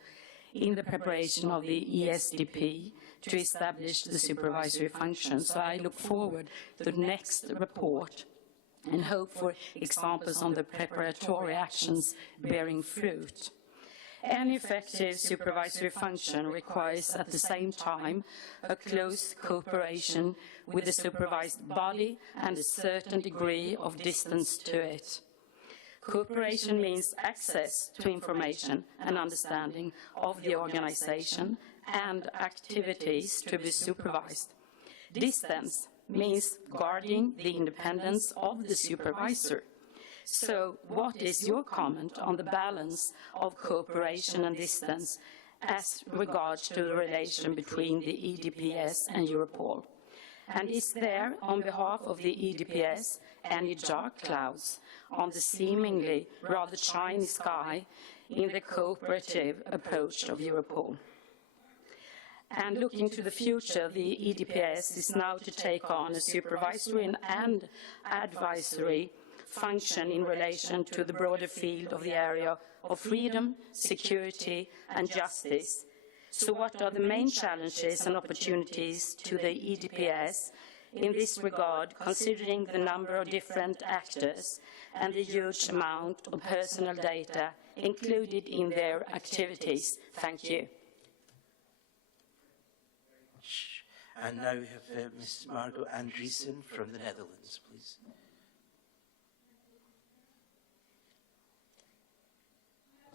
in the preparation of the ESDP to establish the supervisory function. So I look forward to the next report and hope for examples on the preparatory actions bearing fruit. An effective supervisory function requires at the same time a close cooperation with the supervised body and a certain degree of distance to it. Cooperation means access to information and understanding of the organization and activities to be supervised. Distance means guarding the independence of the supervisor. So what is your comment on the balance of cooperation and distance as regards to the relation between the EDPS and Europol? And is there, on behalf of the EDPS, any dark clouds on the seemingly rather shiny sky in the cooperative approach of Europol? And looking to the future, the EDPS is now to take on a supervisory and advisory function in relation to the broader field of the area of freedom, security, and justice. So what are the main challenges and opportunities to the EDPS in this regard, considering the number of different actors and the huge amount of personal data included in their activities? Thank you. And now we have Ms. Margot Andriessen from the Netherlands, please.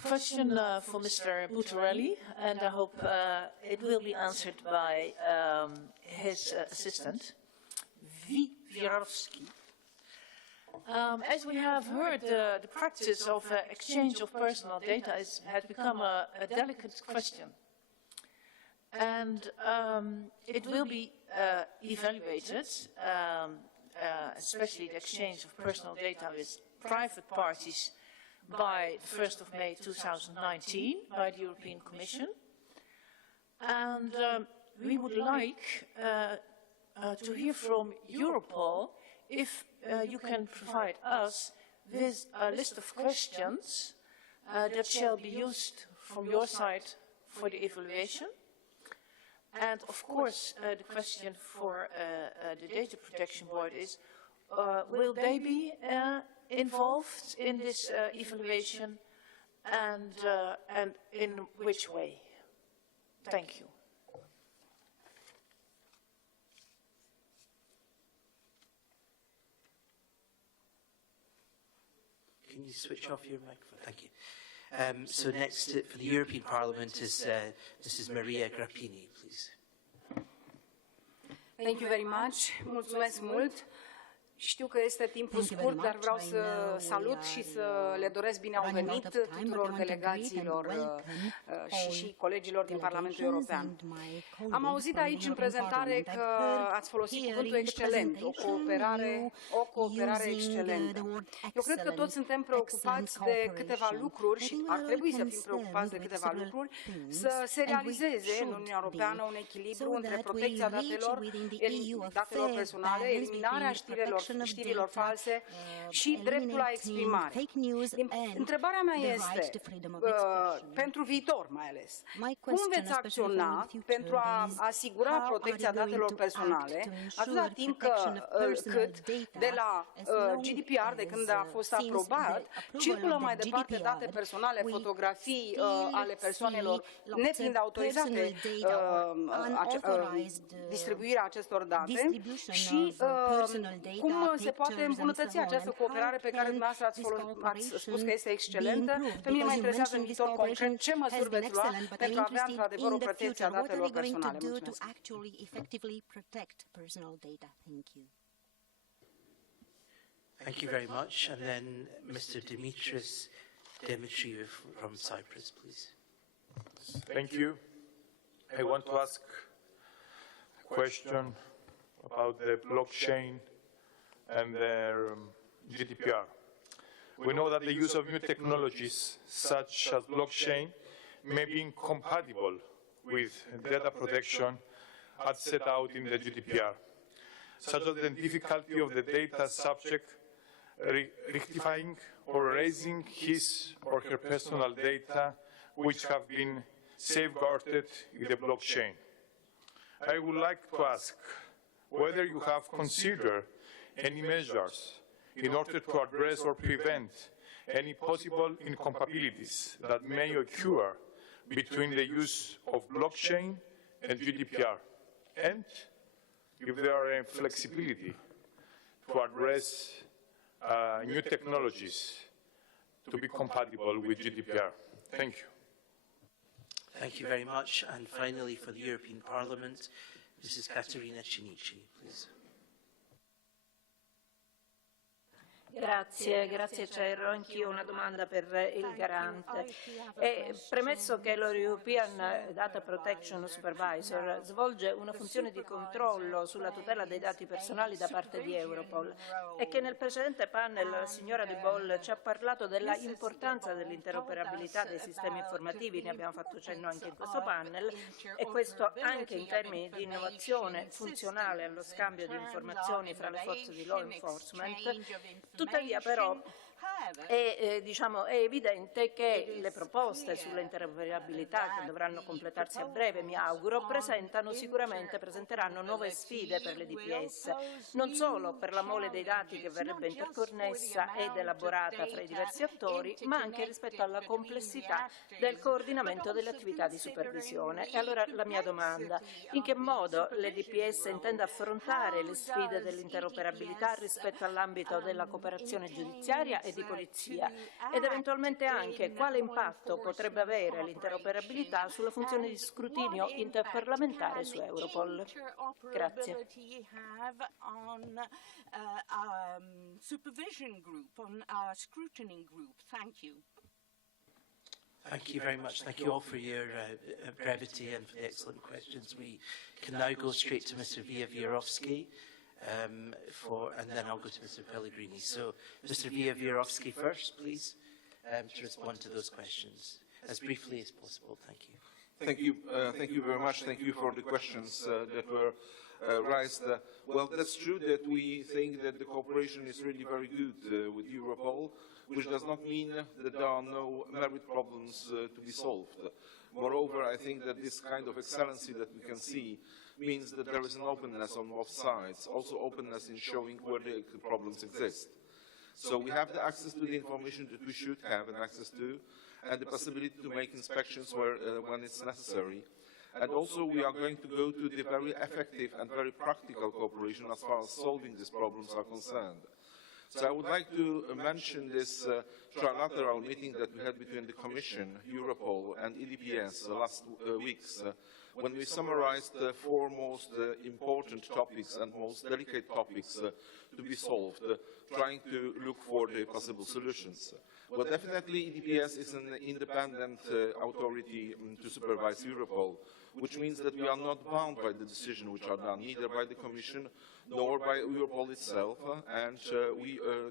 Question for Mr. Buttarelli, and I hope it will be answered by his assistant, Viavrovsky. As we have heard, the practice of exchange of personal data has become a delicate question. And it will be evaluated, especially the exchange of personal data with private parties by the 1st of May 2019 by the European Commission. And we would like to hear from Europol if you can provide us with a list of questions that shall be used from your side for the evaluation. And of course, the question for the Data Protection Board is, will they be involved in this evaluation, and in which way? Thank you. Can you switch off your microphone? Thank you. So next for the European Parliament is Mrs. Maria Grappini, please. Thank you very much. Mulțumesc mult. Știu că este timpul scurt, dar vreau să salut și să le doresc bine au venit tuturor delegațiilor și colegilor din Parlamentul European. Am auzit aici în prezentare că ați folosit cuvântul excelent, o cooperare excelentă. Eu cred că toți suntem preocupați de câteva lucruri și ar trebui să fim preocupați de câteva lucruri, să se realizeze în Uniunea Europeană un echilibru între protecția datelor personale, eliminarea știrilor false și dreptul la exprimare. Întrebarea mea este, pentru viitor mai ales, cum veți acționa pentru a asigura protecția datelor personale, atâta timp cât de la GDPR, de când a fost aprobat, circulă mai departe date personale, fotografii ale persoanelor nefiind autorizate distribuirea acestor date și cum se poate îmbunătăți această cooperare pe care dumneavoastră ați spus că este excelentă. Pe mine mă interesează în viitor concret ce măsuri veți lua pentru a avea într-adevăr o protecție a datelor personale. Mulțumesc. Thank you very much. And then Mr. Dimitris Dimitriou from Cyprus, please. Thank you. I want to ask a question about the blockchain and their GDPR. We know that the use of new technologies, such as blockchain, may be incompatible with data protection as set out in the GDPR, such as the difficulty of the data subject rectifying or raising his or her personal data which have been safeguarded in the blockchain. I would like to ask whether you have considered any measures in order to address or prevent any possible incompatibilities that may occur between the use of blockchain and GDPR, and if there are any flexibility to address new technologies to be compatible with GDPR. Thank you. Thank you very much. And finally, for the European Parliament, Mrs. Caterina Cinici, please. Grazie Chair. Anch'io una domanda per il garante. Premesso che l'European Data Protection Supervisor svolge una funzione di controllo sulla tutela dei dati personali da parte di Europol e che nel precedente panel la signora De Boll ci ha parlato della importanza dell'interoperabilità dei sistemi informativi, ne abbiamo fatto cenno anche in questo panel, e questo anche in termini di innovazione funzionale allo scambio di informazioni fra le forze di law enforcement. Tuttavia però è evidente che le proposte sull'interoperabilità, che dovranno completarsi a breve, mi auguro, presenteranno nuove sfide per le DPS, non solo per la mole dei dati che verrebbe interconnessa ed elaborata fra i diversi attori, ma anche rispetto alla complessità del coordinamento delle attività di supervisione. E allora la mia domanda: in che modo le DPS intende affrontare le sfide dell'interoperabilità rispetto all'ambito della cooperazione giudiziaria e di polizia, ed eventualmente anche quale impatto potrebbe avere l'interoperabilità sulla funzione di scrutinio interparlamentare su Europol? Grazie. Thank you very much. Thank you all for your brevity and for the excellent questions. We can now go straight to Mr. Viewiórowski. And then I'll go to Mr. Pellegrini. So, Mr. Viewiórowski first, please, to respond to those questions as briefly as possible. Thank you. Thank you very much. Thank you for the questions that were raised. Well, that's true that we think that the cooperation is really very good with Europol, which does not mean that there are no merit problems to be solved. Moreover, I think that this kind of excellency that we can see means that there is an openness on both sides, also openness in showing where the problems exist. So we have the access to the information that we should have an access to, and the possibility to make inspections when it's necessary. And also we are going to go to the very effective and very practical cooperation as far as solving these problems are concerned. So I would like to mention this trilateral meeting that we had between the Commission, Europol, and EDPS last weeks, when we summarized the four most important topics and most delicate topics to be solved, trying to look for the possible solutions. Well, definitely EDPS is an independent authority to supervise Europol, which means that we are not bound by the decisions which are done, neither by the Commission nor by Europol itself, and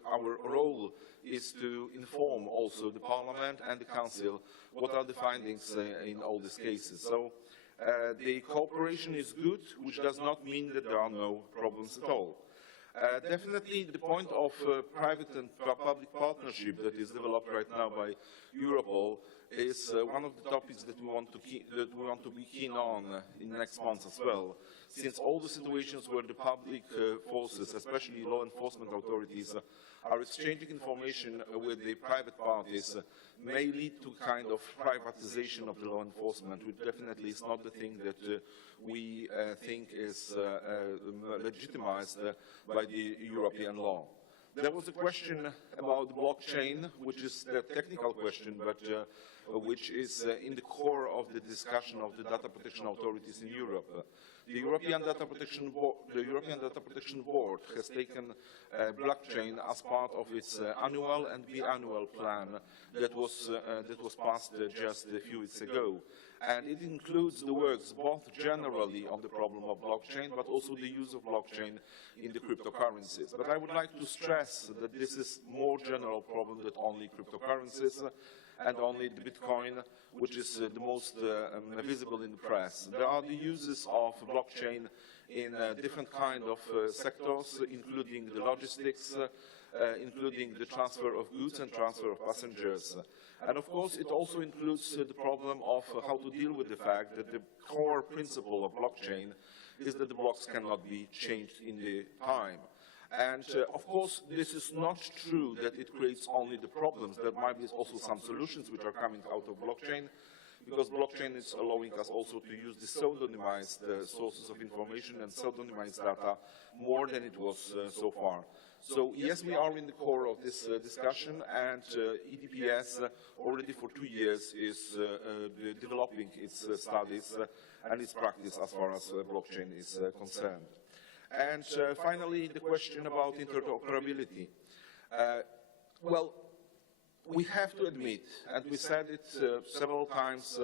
our role is to inform also the Parliament and the Council what are the findings in all these cases. So the cooperation is good, which does not mean that there are no problems at all. Definitely the point of private and public partnership that is developed right now by Europol is one of the topics that we want to be keen on in the next months as well, since all the situations where the public forces, especially law enforcement authorities, are exchanging information with the private parties may lead to kind of privatization of the law enforcement, which definitely is not the thing that we think is legitimized by the European law. There was a question about blockchain, which is a technical question, but which is in the core of the discussion of the data protection authorities in Europe. The European Data Protection Board has taken blockchain as part of its annual and biannual plan that was passed just a few weeks ago. And it includes the works both generally on the problem of blockchain, but also the use of blockchain in the cryptocurrencies. But I would like to stress that this is more general problem than only cryptocurrencies and only the Bitcoin, which is the most visible in the press. There are the uses of blockchain in different kind of sectors, including the logistics, including the transfer of goods and transfer of passengers. And of course, it also includes the problem of how to deal with the fact that the core principle of blockchain is that the blocks cannot be changed in the time. And of course, this is not true that it creates only the problems. There might be also some solutions which are coming out of blockchain, because blockchain is allowing us also to use the pseudonymized sources of information and pseudonymized data more than it was so far. So yes, we are in the core of this discussion, and EDPS already for 2 years is developing its studies and its practice as far as blockchain is concerned. And finally, the question about interoperability. Well, we have to admit, and we said it several times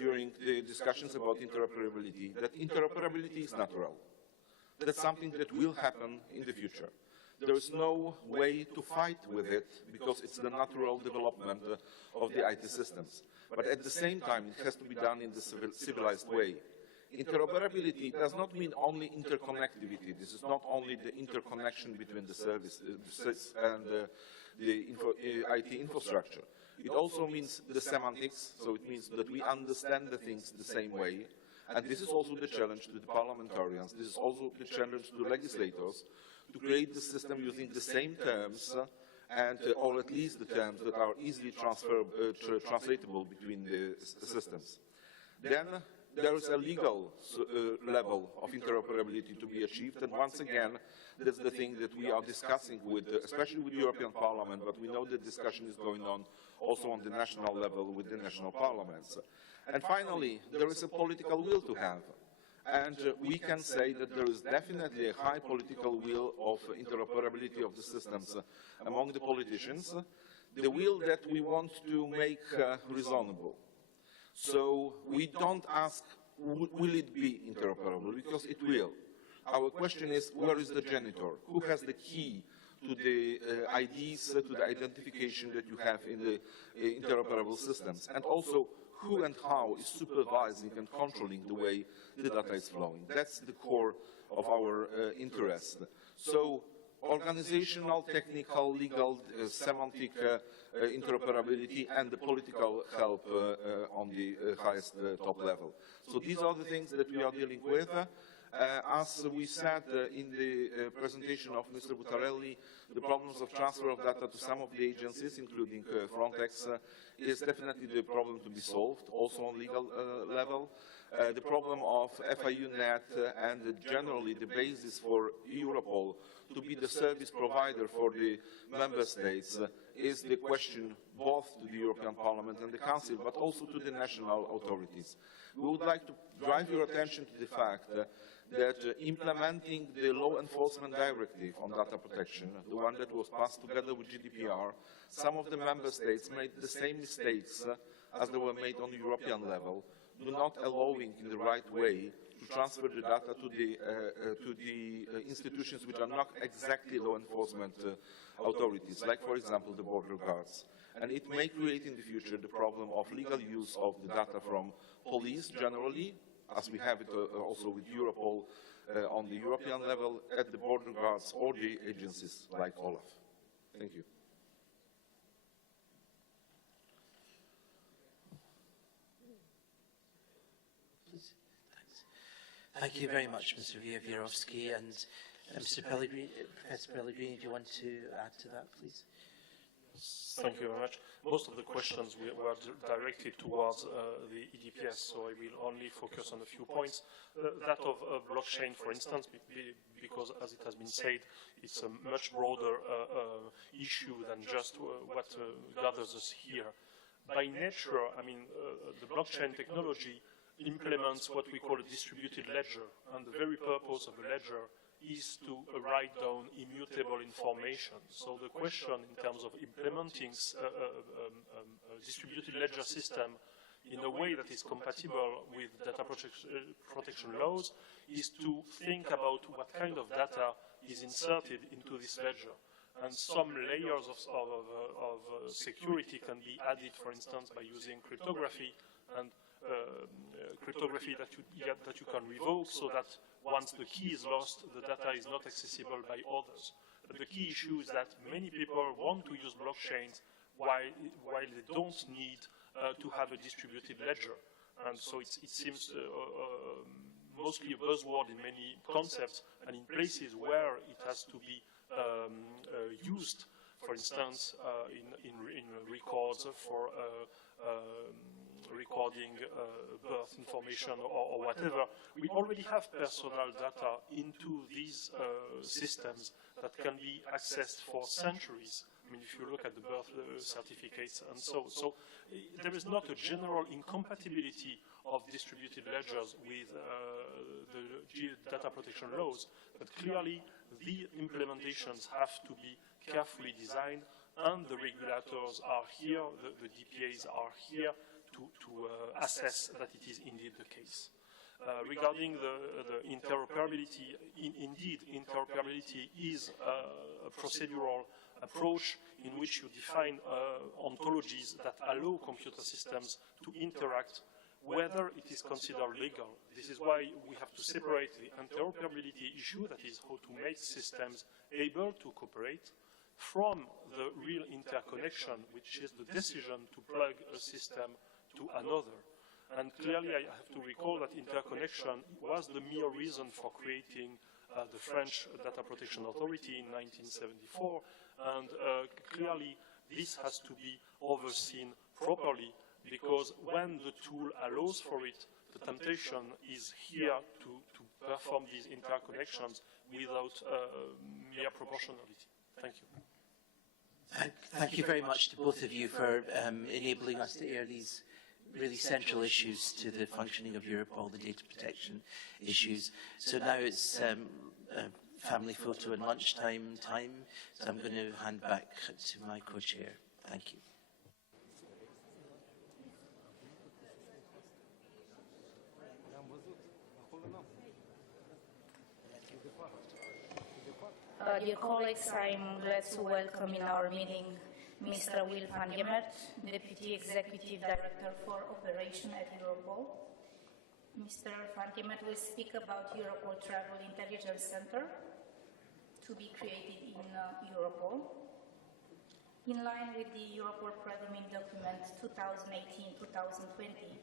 during the discussions about interoperability, that interoperability is natural. That's something that will happen in the future. There is no way to fight with it because it's the natural development of the IT systems. But at the same time, it has to be done in the civilized way. Interoperability does not mean only interconnectivity. This is not only the interconnection between the services and the IT infrastructure. It also means the semantics, so it means that we understand the things the same way. And this is also the challenge to the parliamentarians. This is also the challenge to the legislators to create the system using the same terms and or at least the terms that are easily translatable between the systems. Then there is a legal level of interoperability to be achieved, and once again, that's the thing that we are discussing with, especially with the European Parliament, but we know that discussion is going on also on the national level with the national parliaments. And finally, there is a political will to have. And we can say that there is definitely a high political will of interoperability of the systems among the politicians, the will that we want to make reasonable. So we don't ask, will it be interoperable? Because it will. Our question is, where is the janitor? Who has the key to the IDs, to the identification that you have in the interoperable systems? And also, who and how is supervising and controlling the way the data is flowing? That's the core of our interest. So organizational, technical, legal, semantic interoperability and the political help on the highest top level. So these are the things that we are dealing with. As we said in the presentation of Mr. Buttarelli, the problems of transfer of data to some of the agencies, including Frontex, is definitely the problem to be solved, also on legal level. The problem of FIUNet and generally the basis for Europol to be the service provider for the member states is the question both to the European Parliament and the Council, but also to the national authorities. We would like to drive your attention to the fact that implementing the law enforcement directive on data protection, the one that was passed together with GDPR, some of the member states made the same mistakes as they were made on the European level, not allowing in the right way to transfer the data to the institutions which are not exactly law enforcement authorities, like, for example, the border guards. And it may create in the future the problem of legal use of the data from police generally, as we have it also with Europol on the European level, at the border guards or the agencies like Olaf. Thank you. Thank you very much, Mr. Wiewiorowski. And Mr. Pellegrini, Professor Pellegrini, do you want to add to that, please? Thank you very much. Most of the questions were directed towards the EDPS, so I will only focus on a few points. That of blockchain, for instance, because, as it has been said, it's a much broader issue than just what gathers us here. By nature, I mean, the blockchain technology implements what we call a distributed ledger, and the very purpose of a ledger is to write down immutable information. So the question in terms of implementing a distributed ledger system in a way that is compatible with data protection laws is to think about what kind of data is inserted into this ledger. And some layers of security can be added, for instance, by using cryptography, and cryptography that you can revoke, so that once the key is lost, the data is not accessible by others. But the key issue is that many people want to use blockchains while they don't need to have a distributed ledger. And so it seems mostly a buzzword in many concepts, and in places where it has to be used, for instance, in records for recording birth information or whatever, we already have personal data into these systems that can be accessed for centuries. I mean, if you look at the birth certificates and so there is not a general incompatibility of distributed ledgers with the data protection laws, but clearly the implementations have to be carefully designed, and the regulators are here, the DPAs are here to assess that it is indeed the case. Regarding the interoperability, indeed, interoperability is a procedural approach in which you define ontologies that allow computer systems to interact, whether it is considered legal. This is why we have to separate the interoperability issue, that is how to make systems able to cooperate, from the real interconnection, which is the decision to plug a system to another. And clearly I have to recall that interconnection was the mere reason for creating the French Data Protection Authority in 1974, and clearly this has to be overseen properly, because when the tool allows for it, the temptation is here to perform these interconnections without mere proportionality. Thank you. Thank you very much to both of you for enabling us to air these really central issues to the functioning of Europol, the data protection issues. So now it's family photo and lunchtime time, so I'm going to hand back to my co-chair. Thank you. Dear colleagues, I'm glad to welcome in our meeting Mr. Will van Gemert, Deputy Executive Director for Operation at Europol. Mr. van Gemert will speak about Europol Travel Intelligence Center to be created in Europol. In line with the Europol Programming Document 2018-2020,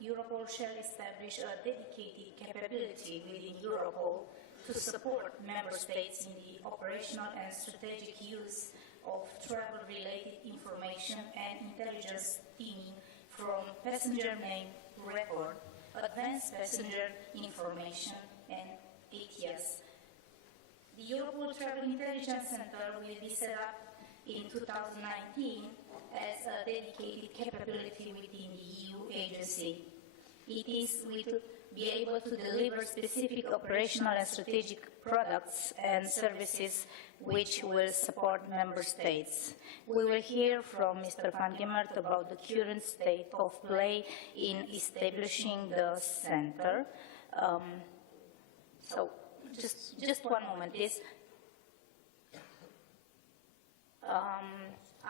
Europol shall establish a dedicated capability within Europol to support member states in the operational and strategic use of travel-related information and intelligence teaming, from passenger name record, advanced passenger information, and ATS. The Europol Travel Intelligence Center will be set up in 2019 as a dedicated capability within the EU agency. It will be able to deliver specific operational and strategic products and services which will support member states. We will hear from Mr. Van Gemert about the current state of play in establishing the center. So just one moment, please.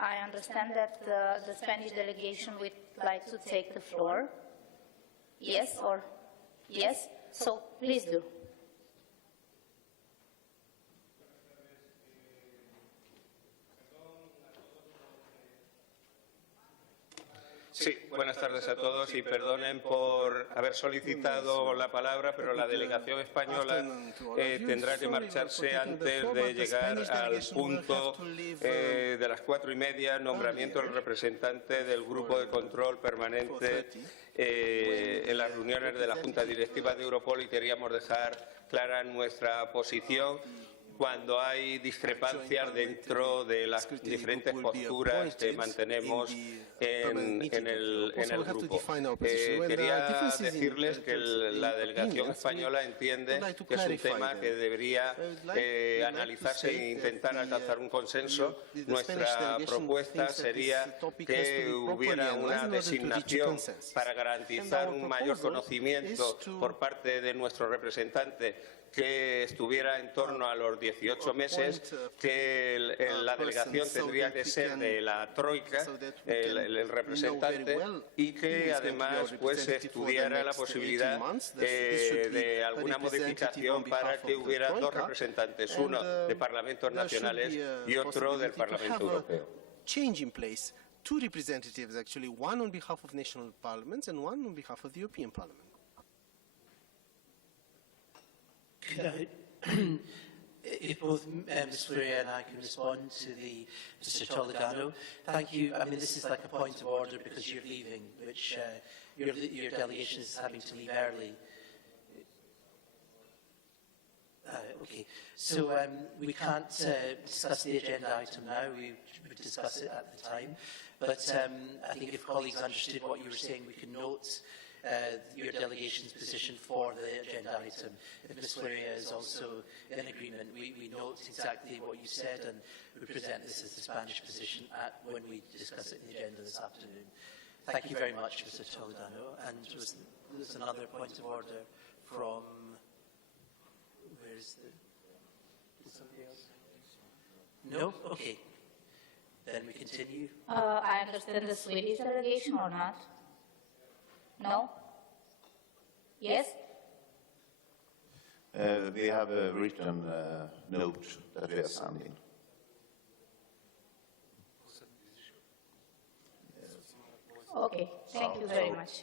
I understand that the Spanish delegation would like to take the floor. Yes, or yes? So please do. Sí, buenas tardes a todos y perdonen por haber solicitado la palabra, pero la delegación española tendrá que marcharse antes de llegar al punto de las 4:30, nombramiento del representante del Grupo de Control Permanente en las reuniones de la Junta Directiva de Europol, y queríamos dejar clara nuestra posición cuando hay discrepancias dentro de las diferentes posturas que mantenemos en el grupo. Quería decirles que la delegación española entiende que es un tema que debería analizarse e intentar alcanzar un consenso. Nuestra propuesta sería que hubiera una designación para garantizar un mayor conocimiento por parte de nuestro representante, que estuviera en torno a los 18 meses, que la delegación tendría que ser de la Troika, el representante, y que además pues, se estudiara la posibilidad de alguna modificación para que hubiera dos representantes, uno de parlamentos nacionales y otro del Parlamento Europeo. Change in place, two representatives actually, one on behalf of national parliaments and one on behalf of the European Parliament. If both Ms. Fleury and I can respond to Mr. Toledano. Thank you. I mean, this is like a point of order because you're leaving, which your delegation is having to leave early. Okay, so we can't discuss the agenda item now. We would discuss it at the time. But I think if colleagues understood what you were saying, we can note your delegation's position for the agenda item. If Ms. Floria is also in agreement, we note exactly what you said and we present this as the Spanish position when we discuss it in the agenda this afternoon. Thank you very much, Mr. Toledano. And there's another point of order from, where is somebody else? No? Okay. Then we continue. I understand the Swedish delegation or not? No? Yes? We have a written note that we are sending. Okay, thank you very much.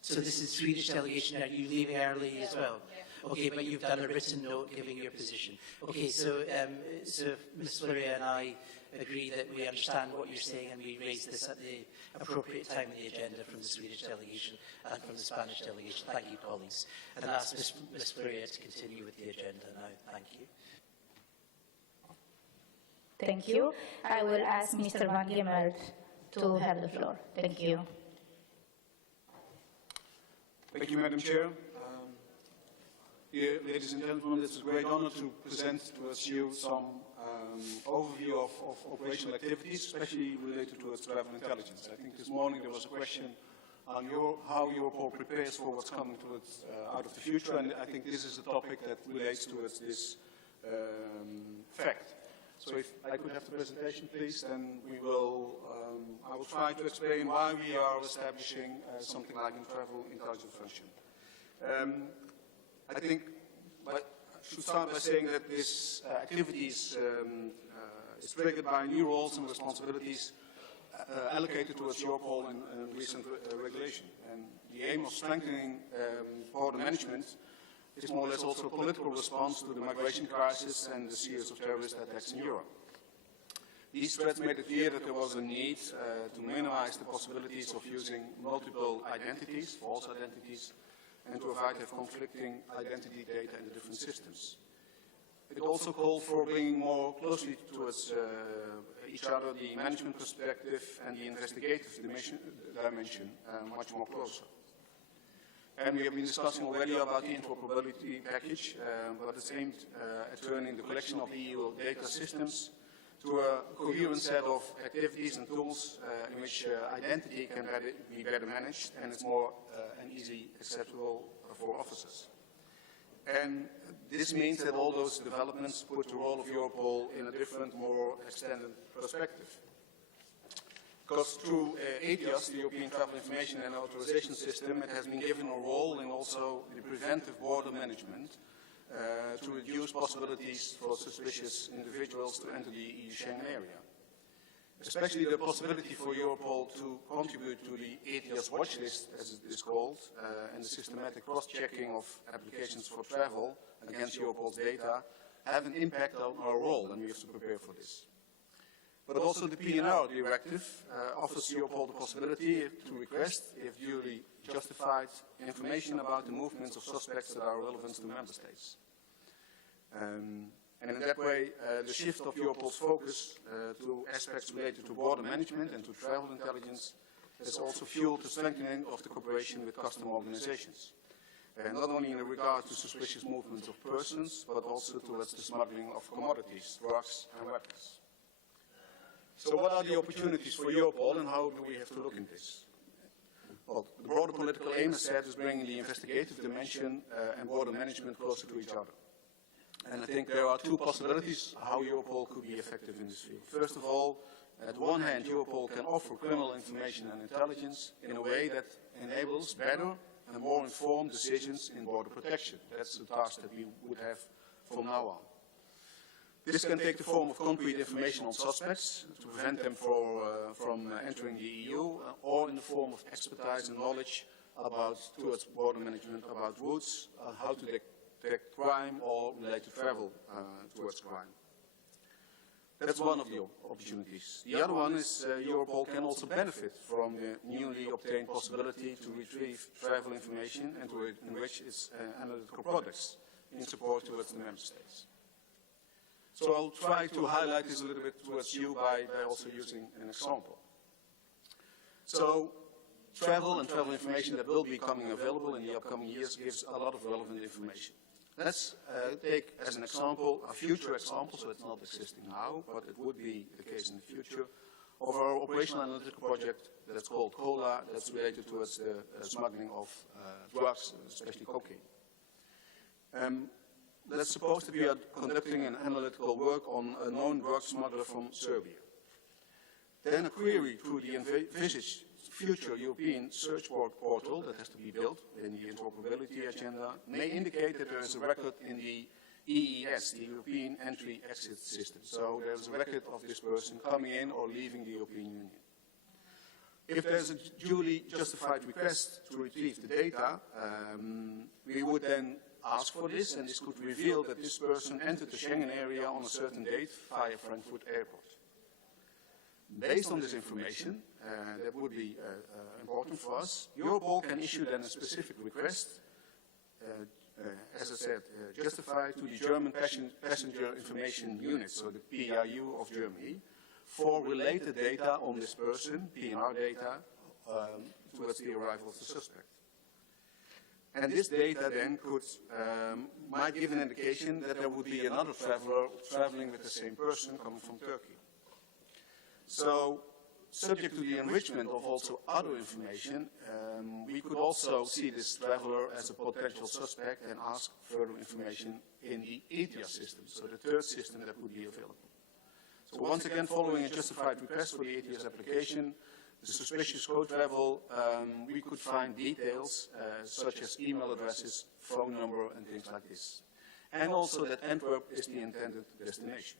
So this is Swedish delegation. Are you leaving early as well? Okay, but you've done a written note giving your position. Okay, so Ms. Floria and I agree that we understand what you're saying and we raise this at the appropriate time in the agenda from the Swedish delegation and from the Spanish delegation. Thank you, colleagues. And I ask Ms. Floria to continue with the agenda now. Thank you. Thank you. I will ask Mr. Van Gemert to have the floor. Thank you. Thank you, Madam Chair. Dear ladies and gentlemen, it's a great honor to present to you some overview of operational activities, especially related towards travel intelligence. I think this morning there was a question on how Europol prepares for what's coming towards, out of the future, and I think this is a topic that relates towards this fact. So if I could have the presentation, please, then we will, I will try to explain why we are establishing something like a travel intelligence function. I think I should start by saying that this activity is triggered by new roles and responsibilities allocated towards Europol in recent regulation. And the aim of strengthening border management is more or less also a political response to the migration crisis and the series of terrorist attacks in Europe. These threats made it clear that there was a need to minimize the possibilities of using multiple identities, false identities, and to avoid conflicting identity data in the different systems. It also called for bringing more closely towards each other the management perspective and the investigative dimension much more closer. And we have been discussing already about the interoperability package, but it's aimed at turning the collection of EU data systems to a coherent set of activities and tools in which identity can be better managed, and it's more and easy acceptable for officers. And this means that all those developments put the role of Europol in a different, more extended perspective. Because through ETIAS, the European Travel Information and Authorization System, it has been given a role in also the preventive border management to reduce possibilities for suspicious individuals to enter the EU Schengen area. Especially the possibility for Europol to contribute to the ETIAS watch list, as it is called, and the systematic cross-checking of applications for travel against Europol's data have an impact on our role, and we have to prepare for this. But also the PNR directive offers Europol the possibility to request, if duly justified, information about the movements of suspects that are relevant to member states. And in that way, the shift of Europol's focus to aspects related to border management and to travel intelligence has also fueled the strengthening of the cooperation with customer organizations. Not only in regard to suspicious movements of persons, but also towards the smuggling of commodities, drugs and weapons. So what are the opportunities for Europol, and how do we have to look in this? Well, the broader political aim, as said, is bringing the investigative dimension and border management closer to each other. And I think there are two possibilities how Europol could be effective in this field. First of all, at one hand, Europol can offer criminal information and intelligence in a way that enables better and more informed decisions in border protection. That's the task that we would have from now on. This can take the form of concrete information on suspects to prevent them from entering the EU, or in the form of expertise and knowledge towards border management, about routes, how to detect crime or related travel towards crime. That's one of the opportunities. The other one is Europol can also benefit from the newly obtained possibility to retrieve travel information and to enrich its analytical products in support towards the member states. So I'll try to highlight this a little bit towards you by also using an example. So travel and travel information that will be coming available in the upcoming years gives a lot of relevant information. Let's take as an example, a future example, so it's not existing now, but it would be the case in the future, of our operational analytical project that's called COLA, that's related towards the smuggling of drugs, especially cocaine. Let's suppose that we are conducting an analytical work on a known drug smuggler from Serbia. Then a query through the envisaged future European search portal that has to be built in the interoperability agenda may indicate that there is a record in the EES, the European Entry-Exit System. So there is a record of this person coming in or leaving the European Union. If there is a duly justified request to retrieve the data, we would then ask for this, and this could reveal that this person entered the Schengen area on a certain date via Frankfurt Airport. Based on this information, that would be important for us, Europol can issue then a specific request, as I said, justified to the German Passenger Information Unit, so the PIU of Germany, for related data on this person, PNR data, towards the arrival of the suspect. And this data then might give an indication that there would be another traveler traveling with the same person coming from Turkey. So, subject to the enrichment of also other information, we could also see this traveler as a potential suspect and ask further information in the ETIAS system, so the third system that would be available. So once again, following a justified request for the ETIAS application, the suspicious co-travel, we could find details such as email addresses, phone number, and things like this. And also that Antwerp is the intended destination.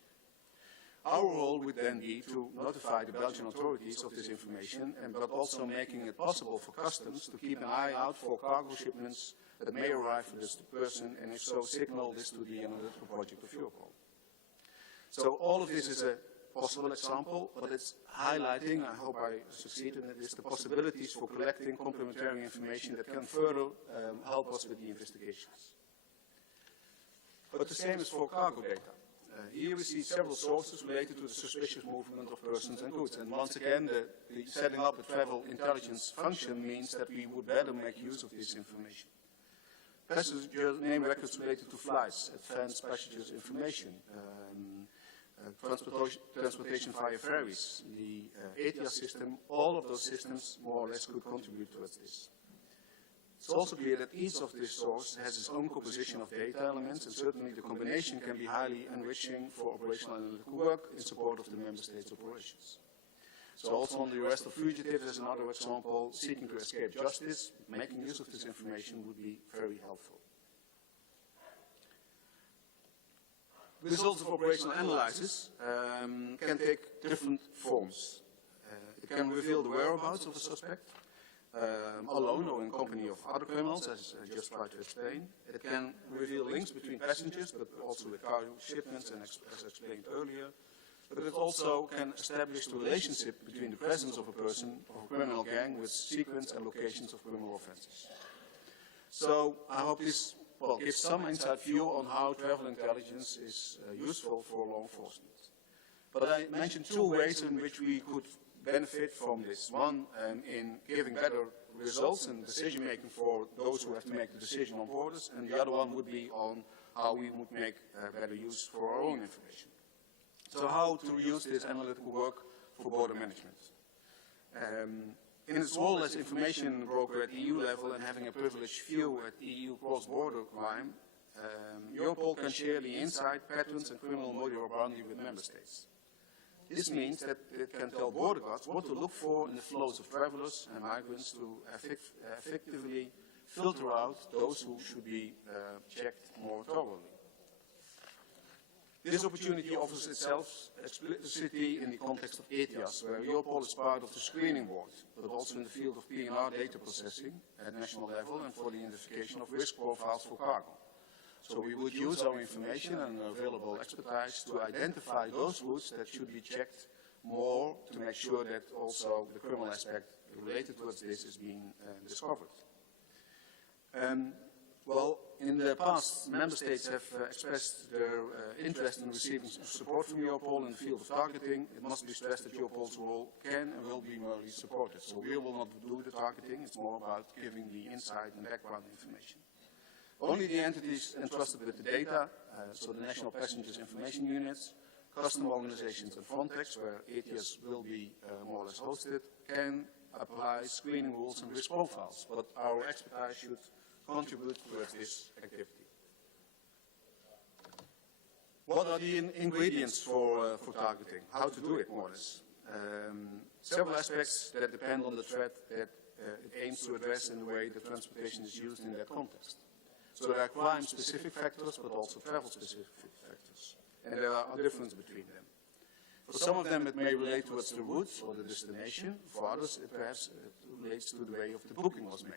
Our role would then be to notify the Belgian authorities of this information, but also making it possible for customs to keep an eye out for cargo shipments that may arrive for this person, and if so, signal this to the analytical project of Europol. So all of this is a possible example, but it's highlighting, I hope I succeeded in this, the possibilities for collecting complementary information that can further help us with the investigations. But the same is for cargo data. Here we see several sources related to the suspicious movement of persons and goods. And once again, the setting up a travel intelligence function means that we would better make use of this information. Passenger name records related to flights, advanced passengers information, transportation via ferries, the ETIAS system, all of those systems more or less could contribute towards this. It's also clear that each of these sources has its own composition of data elements, and certainly the combination can be highly enriching for operational analytical work in support of the member states' operations. So also on the arrest of fugitives as another example, seeking to escape justice, making use of this information would be very helpful. Results of operational analysis can take different forms. It can reveal the whereabouts of a suspect, alone or in company of other criminals, as I just tried to explain. It can reveal links between passengers, but also with cargo shipments, and as explained earlier. But it also can establish the relationship between the presence of a person or a criminal gang with sequence and locations of criminal offenses. So I hope this gives some inside view on how travel intelligence is useful for law enforcement. But I mentioned two ways in which we could benefit from this. One, in giving better results and decision-making for those who have to make the decision on borders, and the other one would be on how we would make better use for our own information. So how to use this analytical work for border management. In its role as information broker at EU level and having a privileged view at EU cross-border crime, Europol can share the insight, patterns and criminal modus operandi with member states. This means that it can tell border guards what to look for in the flows of travelers and migrants to effectively filter out those who should be checked more thoroughly. This opportunity offers itself explicitly in the context of ETIAS, where Europol is part of the screening board, but also in the field of PNR data processing at national level and for the identification of risk profiles for cargo. So we would use our information and available expertise to identify those routes that should be checked more to make sure that also the criminal aspect related towards this is being discovered. Well, in the past, member states have expressed their interest in receiving support from Europol in the field of targeting. It must be stressed that Europol's role can and will be merely supported. So we will not do the targeting, it's more about giving the inside and background information. Only the entities entrusted with the data, so the national passengers information units, custom organizations and Frontex, where ETIAS will be more or less hosted, can apply screening rules and risk profiles, but our expertise should contribute towards this activity. What are the ingredients for targeting? How to do it, more or less? Several aspects that depend on the threat that it aims to address in the way the transportation is used in that context. So there are crime-specific factors, but also travel-specific factors, and there are a difference between them. For some of them, it may relate towards the route or the destination. For others, it perhaps relates to the way of the booking was made.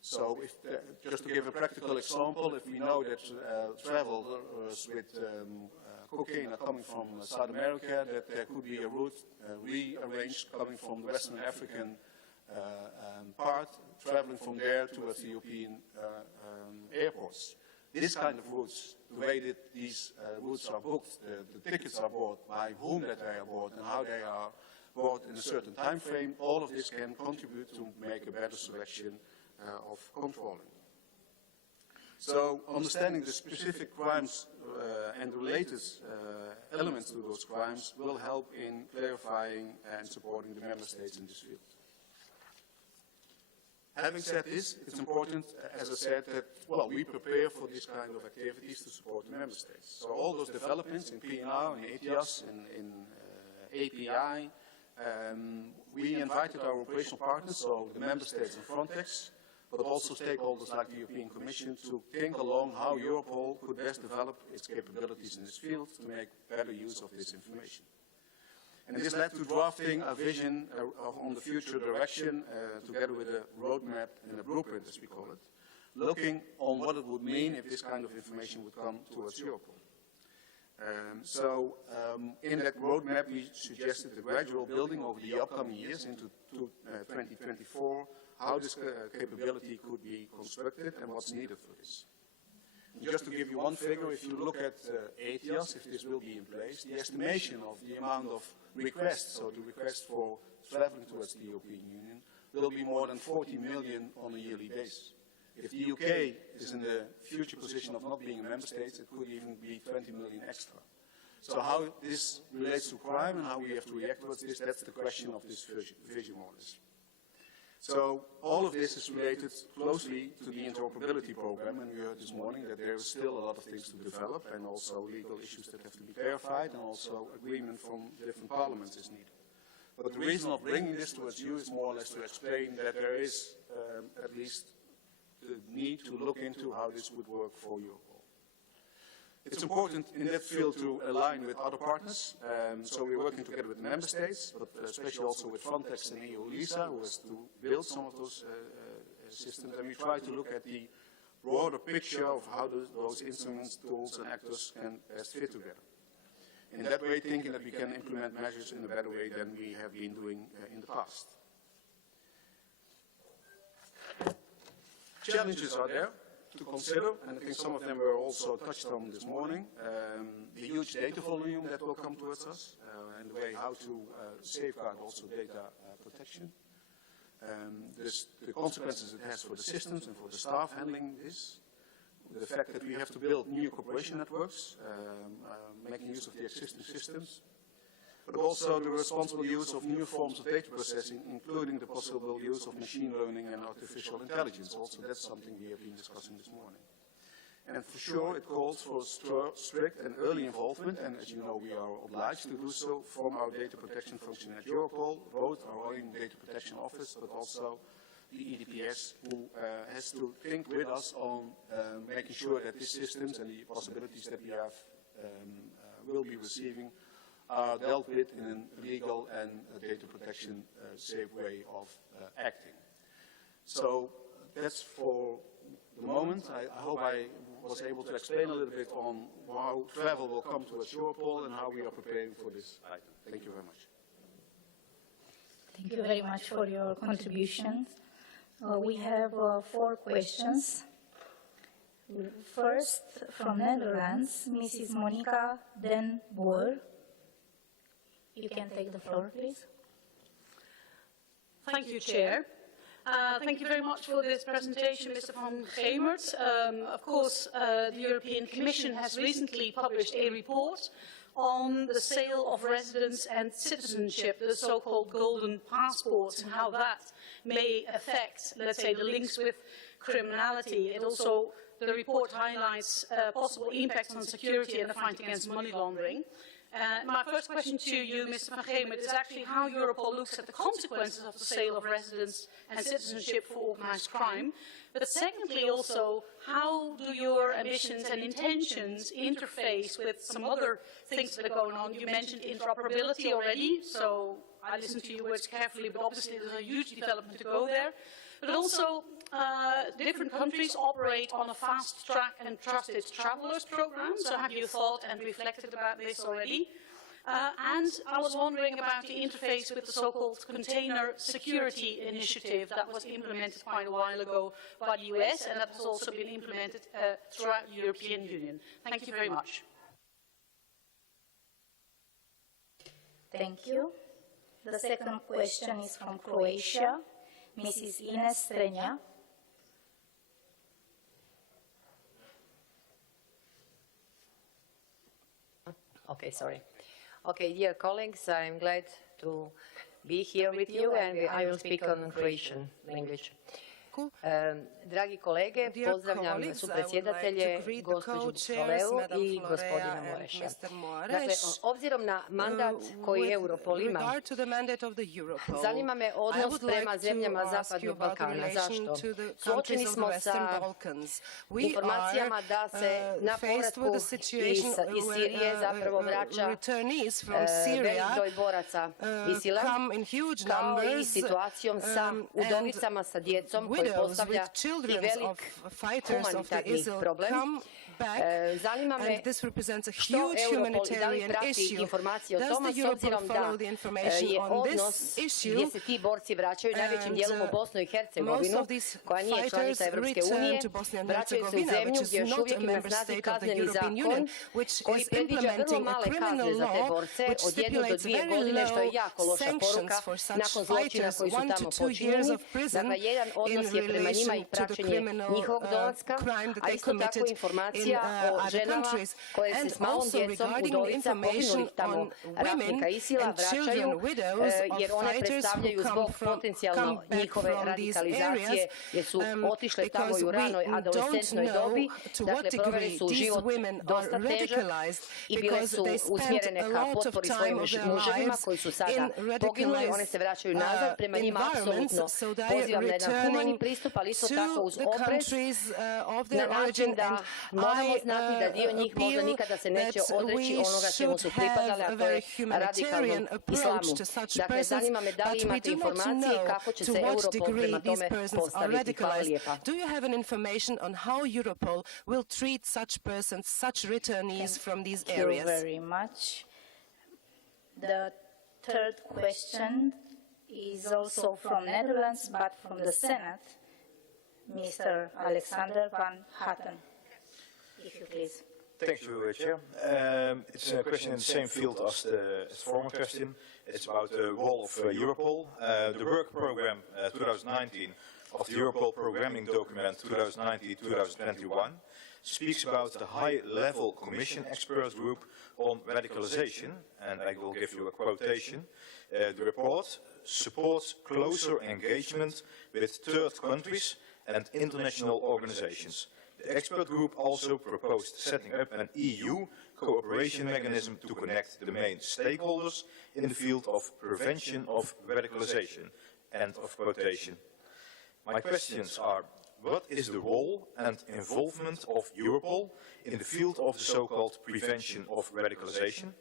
So if, just to give a practical example, if we know that travelers with cocaine are coming from South America, that there could be a route rearranged coming from the Western African part, traveling from there towards the European airports. This kind of routes, the way that these routes are booked, the tickets are bought, by whom that they are bought, and how they are bought in a certain time frame, all of this can contribute to make a better selection of controlling. So understanding the specific crimes and related elements to those crimes will help in clarifying and supporting the member states in this field. Having said this, it's important, as I said, that, well, we prepare for these kind of activities to support the member states. So all those developments in PNR, in ETIAS, in API, we invited our operational partners, so the member states and Frontex, but also stakeholders like the European Commission, to think along how Europol could best develop its capabilities in this field to make better use of this information. And this led to drafting a vision on the future direction, together with a roadmap and a blueprint, as we call it, looking on what it would mean if this kind of information would come towards Europol. In that roadmap, we suggested the gradual building over the upcoming years into 2024, how this capability could be constructed and what's needed for this. Just to give you one figure, if you look at ETIAS, if this will be in place, the estimation of the amount of requests, so the request for traveling towards the European Union, will be more than 40 million on a yearly basis. If the UK is in the future position of not being a member state, it could even be 20 million extra. So how this relates to crime and how we have to react towards this, that's the question of this vision models. So all of this is related closely to the interoperability program, and we heard this morning that there is still a lot of things to develop and also legal issues that have to be clarified, and also agreement from different parliaments is needed. But the reason of bringing this towards you is more or less to explain that there is at least the need to look into how this would work for Europol. It's important in that field to align with other partners, so we're working together with the member states, but especially also with Frontex and EU-LISA, who has to build some of those systems, and we try to look at the broader picture of how those instruments, tools and actors can best fit together. In that way, thinking that we can implement measures in a better way than we have been doing in the past. Challenges are there to consider, and I think some of them were also touched on this morning. The huge data volume that will come towards us, and the way how to safeguard also data protection. The consequences it has for the systems and for the staff handling this. The fact that we have to build new cooperation networks, making use of the existing systems, but also the responsible use of new forms of data processing, including the possible use of machine learning and artificial intelligence. Also, that's something we have been discussing this morning. And for sure, it calls for strict and early involvement, and as you know, we are obliged to do so from our data protection function at Europol, both our own data protection office, but also the EDPS, who has to think with us on making sure that these systems and the possibilities that we have will be receiving are dealt with in a legal and data protection safe way of acting. So that's for the moment. I hope I was able to explain a little bit on how travel will come towards Europol and how we are preparing for this item. Thank you very much. Thank you very much for your contribution. We have 4 questions. First, from Netherlands, Mrs. Monica Den Boer. You can take the floor, please. Thank you, Chair. Thank you very much for this presentation, Mr. van Gemert. Of course, the European Commission has recently published a report on the sale of residence and citizenship, the so-called golden passports, and how that may affect, let's say, the links with criminality. It also, the report highlights possible impacts on security and the fight against money laundering. My first question to you, Mr. van Gemert, is actually how Europol looks at the consequences of the sale of residence and citizenship for organised crime. But secondly, also, how do your ambitions and intentions interface with some other things that are going on? You mentioned interoperability already, so I listened to your words carefully, but obviously there's a huge development to go there. But also, different countries operate on a fast-track and trusted travellers program, so have you thought and reflected about this already? And I was wondering about the interface with the so-called container security initiative that was implemented quite a while ago by the US, and that has also been implemented throughout the European Union. Thank you very much. Thank you. The second question is from Croatia, Mrs. Ines Strenja. Okay, sorry. Okay, dear colleagues, I'm glad to be here with you, and I will speak on Croatian language. Dragi kolege, pozdravljam supredsjedatelje, gospođu Picoveu i gospodina Moreša. Dakle, obzirom na mandat koji Europol ima, zanima me odnos prema zemljama Zapadnog Balkana. Zašto? Suočeni smo sa informacijama da se na povratku iz Sirije zapravo vraća velik broj boraca ISIL-a, kao i situacijom sa udovicama sa djecom koji widows postavlja with i children velik of fighters of the humanitarni ISIL problem. come back, Zanima me and this represents a što huge Europol i da li humanitarian prati issue. informacije o Does tome, the s obzirom Europol da follow the information je on odnos this issue? gdje se ti borci vraćaju najvećim dijelom u Bosnu i Most Hercegovinu, of these koja nije članica fighters Europske return unije, to Bosnia and vraćaju se u Herzegovina, zemlju which is gdje još not uvijek a ima na member snazi state of the kazneni European zakon Union, which koji is predviđa vrlo implementing a male criminal kazne za te law borce which od 1 do stipulates 2 very godine, što je low jako loša sanctions poruka for such nakon zločina fighters, koji su 1 to tamo 2 years počinjeni. of prison Dakle, jedan in odnos je prema njima i relation to the praćenje criminal njihovog dolaska, crime that a they isto tako committed in informacija o other ženama countries. koje se And s malom also djecom regarding udovica information poginulih tamo on ratnika women ISIL-a and vraćaju, children, widows of jer one fighters predstavljaju who zbog come potencijalno back njihove from these radikalizacije, areas, jer su otišle tamo because i u we ranoj don't adolescentnoj know dobi, to dakle what proveli degree su these život women are dosta težak radicalized i bile because su they spent usmjerene a ka lot of potpori time svojim of their muževima lives koji su in sada poginuli, one radicalized se vraćaju nazad, prema njima environments, apsolutno so they pozivam na jedan humani returning pristup, ali isto to tako uz the oprez, countries of na their način origin, da and moramo I znati da dio njih možda appeal nikada se neće that odreći we onoga čemu su should pripadali, have a a to je very humanitarian radikalnom approach islamu. to such Dakle, persons, zanima me da li but we imate do not informacije know kako će to se what Europol degree prema these tome persons are postaviti. Hvala radicalized. lijepa. Do you have an information on how Europol will treat such persons, such returnees from these Thank you areas? very much. The third question is also from Netherlands, but from the Senate, Mr. Alexander van Hatten, if you please. Thank you, Chair. It's a question in the same field as the former question. It's about the role of Europol. The work program 2019 of the Europol programming document 2019-2021 speaks about the high-level Commission expert group on radicalization, and I will give you a quotation. The report supports closer engagement with third countries and international organizations. The expert group also proposed setting up an EU cooperation mechanism to connect the main stakeholders in the field of prevention of radicalization. End of quotation. My questions are, what is the role and involvement of Europol in the field of the so-called prevention of radicalization?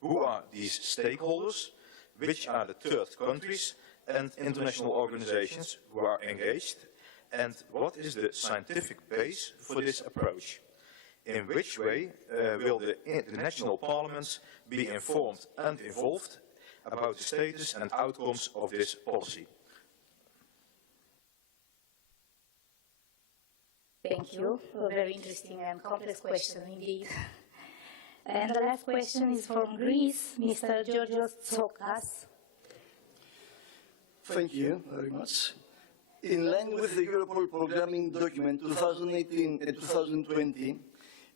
Who are these stakeholders? Which are the third countries and international organizations who are engaged? And what is the scientific base for this approach? In which way will the national parliaments be informed and involved about the status and outcomes of this policy? Thank you. A very interesting and complex question indeed. And the last question is from Greece, Mr. Georgios Tsoukas. Thank you very much. In line with the Europol programming document 2018 and 2020,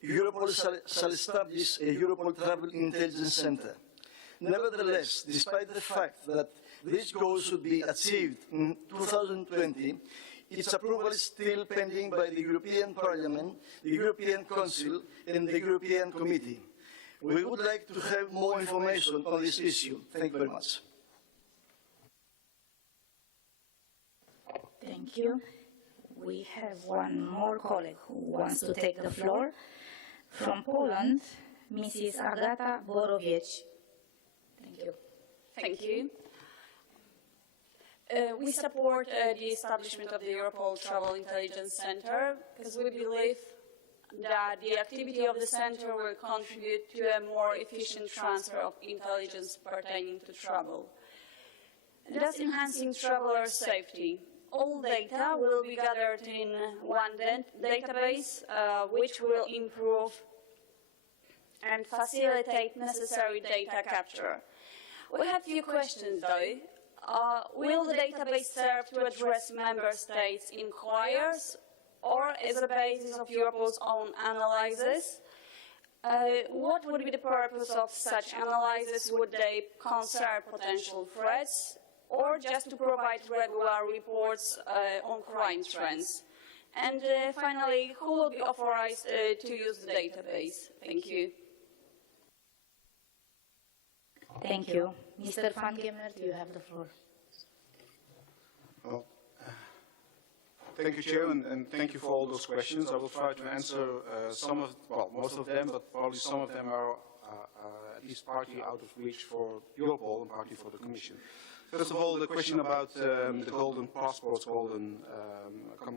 Europol shall establish a Europol Travel Intelligence Center. Nevertheless, despite the fact that this goal should be achieved in 2020, its approval is still pending by the European Parliament, the European Council, and the European Committee. We would like to have more information on this issue. Thank you very much. Thank you. We have one more colleague who wants to take the floor. From Poland, Mrs. Agata Borowiec. Thank you. Thank you. We support the establishment of the Europol Travel Intelligence Center because we believe that the activity of the center will contribute to a more efficient transfer of intelligence pertaining to travel, thus enhancing traveler safety. All data will be gathered in one database, which will improve and facilitate necessary data capture. We have a few questions, though. Will the database serve to address member states' inquiries or as a basis of Europol's own analysis? What would be the purpose of such analysis? Would they concern potential threats or just to provide regular reports on crime trends? And finally, who will be authorized to use the database? Thank you. Thank you. Mr. Van Gemert, you have the floor. Well, thank you, Chair, and thank you for all those questions. I will try to answer most of them, but probably some of them are at least partly out of reach for Europol and partly for the Commission. First of all, the question about the golden passports coming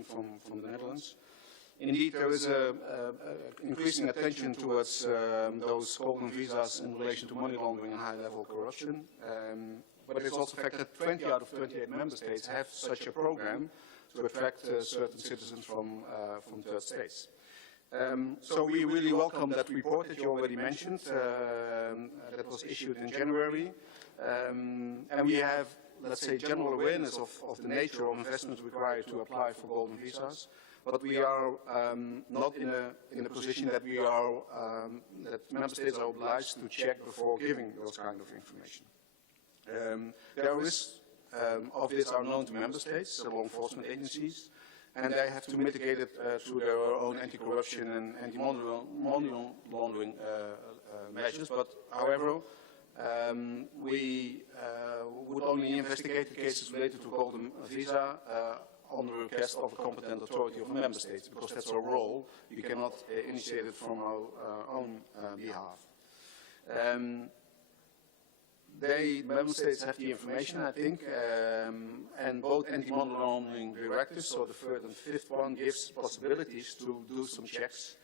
from the Netherlands. Indeed, there is increasing attention towards those golden visas in relation to money laundering and high-level corruption. But it's also a fact that 20 out of 28 member states have such a program to attract certain citizens from third states. So we really welcome that report that you already mentioned, that was issued in January. And we have, let's say, general awareness of the nature of investments required to apply for golden visas. But we are not in a position that we are, that member states are obliged to check before giving those kind of information. There are risks of this are known to member states, law enforcement agencies, and they have to mitigate it through their own anti-corruption and anti-money laundering measures. But however, we would only investigate the cases related to golden visa on the request of a competent authority of a member state, because that's our role. You cannot initiate it from our own behalf. Member states have the information, I think, and both anti-money laundering directives, so the third and fifth one, gives possibilities to do some checks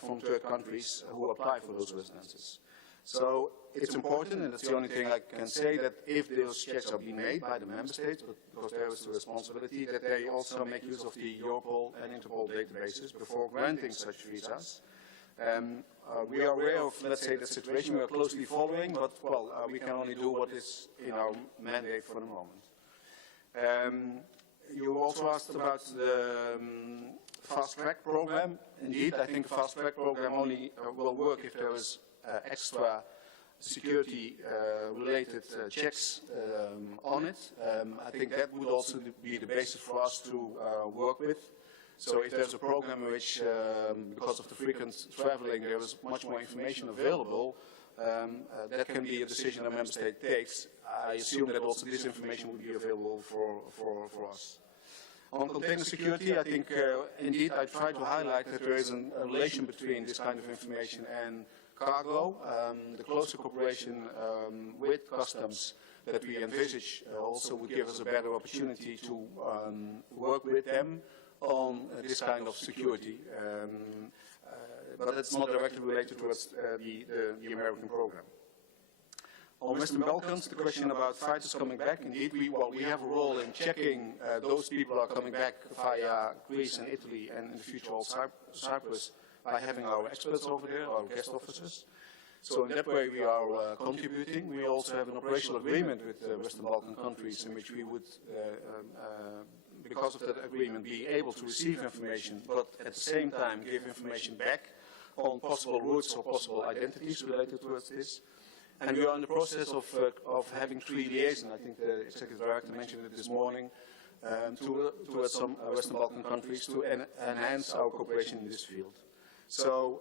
from third countries who apply for those residences. So it's important, and that's the only thing I can say, that if those checks are being made by the member states, because there is the responsibility, that they also make use of the Europol and Interpol databases before granting such visas. We are aware of, let's say, the situation we are closely following, but, well, we can only do what is in our mandate for the moment. You also asked about the fast-track program. Indeed, I think the fast-track program only will work if there is extra security-related checks on it. I think that would also be the basis for us to work with. So if there's a program in which, because of the frequent traveling, there is much more information available, that can be a decision a member state takes. I assume that also this information would be available for us. On container security, I think, indeed, I try to highlight that there is a relation between this kind of information and cargo. The closer cooperation with customs that we envisage also would give us a better opportunity to work with them on this kind of security, but it's not directly related towards the American program. On Western Balkans, the question about fighters coming back, indeed, we have a role in checking those people are coming back via Greece and Italy, and in the future also Cyprus, by having our experts over there, our guest officers. So in that way we are contributing. We also have an operational agreement with the Western Balkan countries in which we would because of that agreement, be able to receive information, but at the same time give information back on possible routes or possible identities related to this. And we are in the process of having 3 liaisons. I think the Executive Director mentioned it this morning, towards some Western Balkan countries to enhance our cooperation in this field. So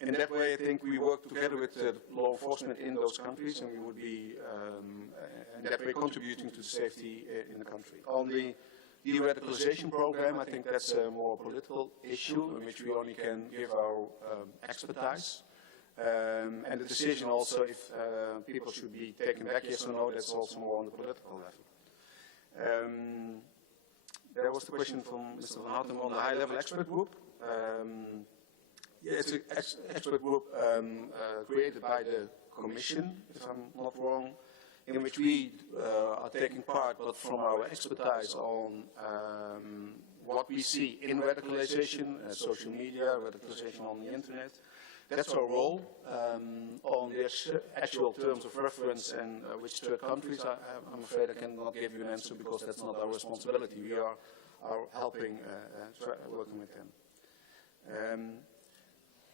in that way, I think we work together with law enforcement in those countries, and we would be, in that way, contributing to the safety in the country. On the de-radicalization program, I think that's a more political issue in which we only can give our expertise. And the decision also if people should be taken back, yes or no, that's also more on the political level. There was the question from Mr. Van Houten on the high-level expert group. Yeah, it's an expert group created by the Commission, if I'm not wrong, in which we are taking part, but from our expertise on what we see in radicalization, social media, radicalization on the internet. That's our role. On the actual terms of reference and which third countries, I'm afraid I cannot give you an answer because that's not our responsibility. We are helping, working with them.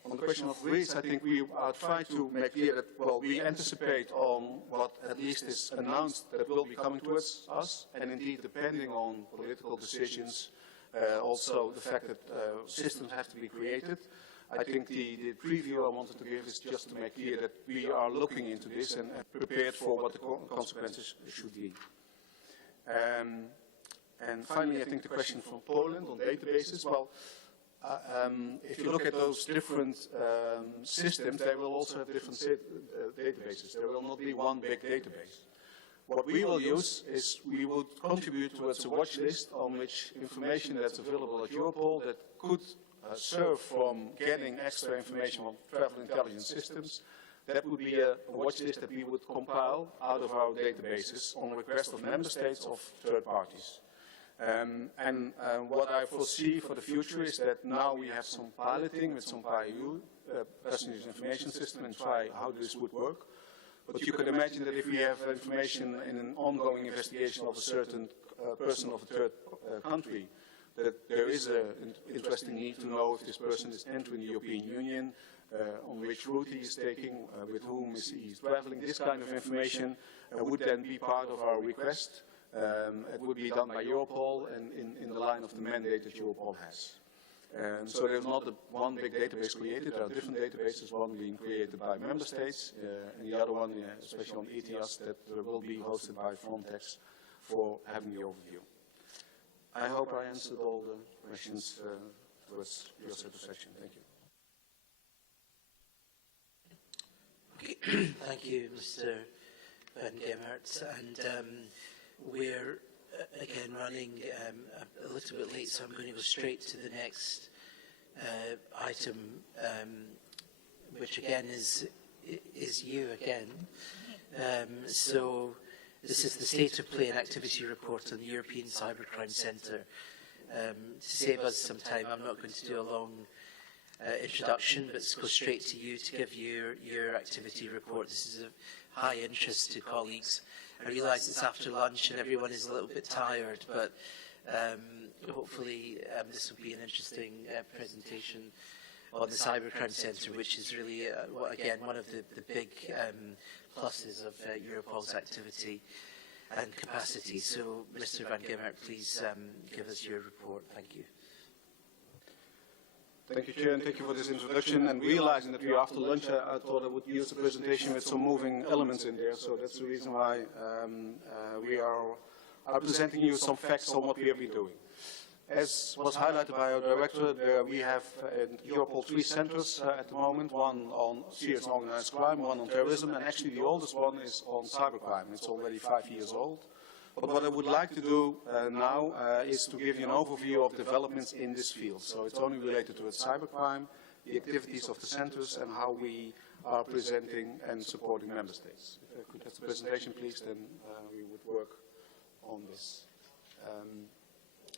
On the question of Greece, I think we are trying to make clear that, well, we anticipate on what at least is announced that will be coming towards us, and indeed, depending on political decisions, also the fact that systems have to be created. I think the preview I wanted to give is just to make clear that we are looking into this and prepared for what the consequences should be. And finally, I think the question from Poland on databases, well, if you look at those different systems, they will also have different databases. There will not be one big database. What we will use is we would contribute towards a watch list on which information that's available at Europol that could serve from getting extra information on travel intelligence systems. That would be a watch list that we would compile out of our databases on request of member states of third parties. What I foresee for the future is that now we have some piloting with some PIU, passenger information system, and try how this would work. But you can imagine that if we have information in an ongoing investigation of a certain person of a third country, that there is an interesting need to know if this person is entering the European Union, on which route he is taking, with whom is he traveling. This kind of information would then be part of our request. It would be done by Europol and in the line of the mandate that Europol has. So there's not one big database created. There are different databases, one being created by member states, and the other one, especially on ETIAS, that will be hosted by Frontex for having the overview. I hope I answered all the questions towards your satisfaction. Thank you. Thank you, Mr. Van Gemert. And we're again running a little bit late, so I'm going to go straight to the next item, which again is you again. So this is the state of play and activity report on the European Cybercrime Centre. To save us some time, I'm not going to do a long introduction, but go straight to you to give your activity report. This is of high interest to colleagues. I realise it's after lunch and everyone is a little bit tired, but hopefully this will be an interesting presentation on the Cybercrime Centre, which is really, again, one of the big pluses of Europol's activity and capacity. So, Mr. Van Gemert, please give us your report. Thank you. Thank you, Chair, and thank you for this introduction. And realizing that we are after lunch, I thought I would use the presentation with some moving elements in there. So that's the reason why we are presenting you some facts on what we have been doing. As was highlighted by our director, we have in Europol 3 centers at the moment, one on serious and organized crime, one on terrorism, and actually the oldest one is on cybercrime. It's already 5 years old. But what I would like to do now is to give you an overview of developments in this field. So it's only related to cybercrime, the activities of the centers, and how we are presenting and supporting member states. If I could have the presentation, please, then we would work on this.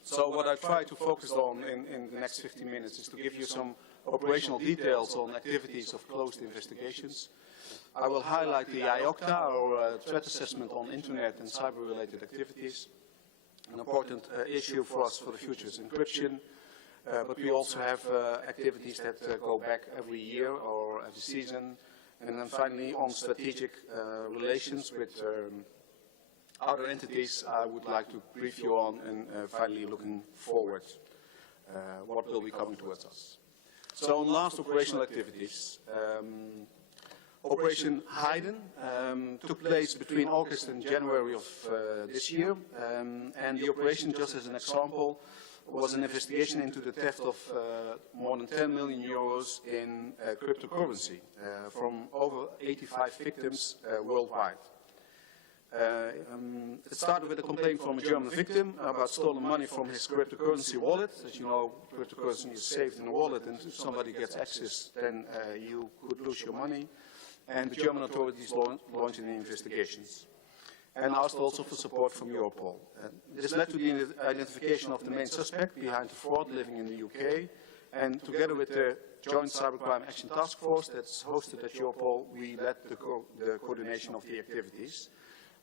So what I try to focus on in the next 15 minutes is to give you some operational details on activities of closed investigations. I will highlight the IOCTA, our threat assessment on internet and cyber-related activities. An important issue for us for the future is encryption, but we also have activities that go back every year or every season. And then finally, on strategic relations with other entities, I would like to brief you on, and finally looking forward, what will be coming towards us. So on last operational activities, Operation Haydn took place between August and January of this year, and the operation, just as an example, was an investigation into the theft of more than 10 million euros in cryptocurrency from over 85 victims worldwide. It started with a complaint from a German victim about stolen money from his cryptocurrency wallet. As you know, cryptocurrency is saved in a wallet, and if somebody gets access, then you could lose your money. And the German authorities launched the investigations and asked also for support from Europol. This led to the identification of the main suspect behind the fraud living in the UK, and together with the Joint Cybercrime Action Task Force that's hosted at Europol, we led the coordination of the activities.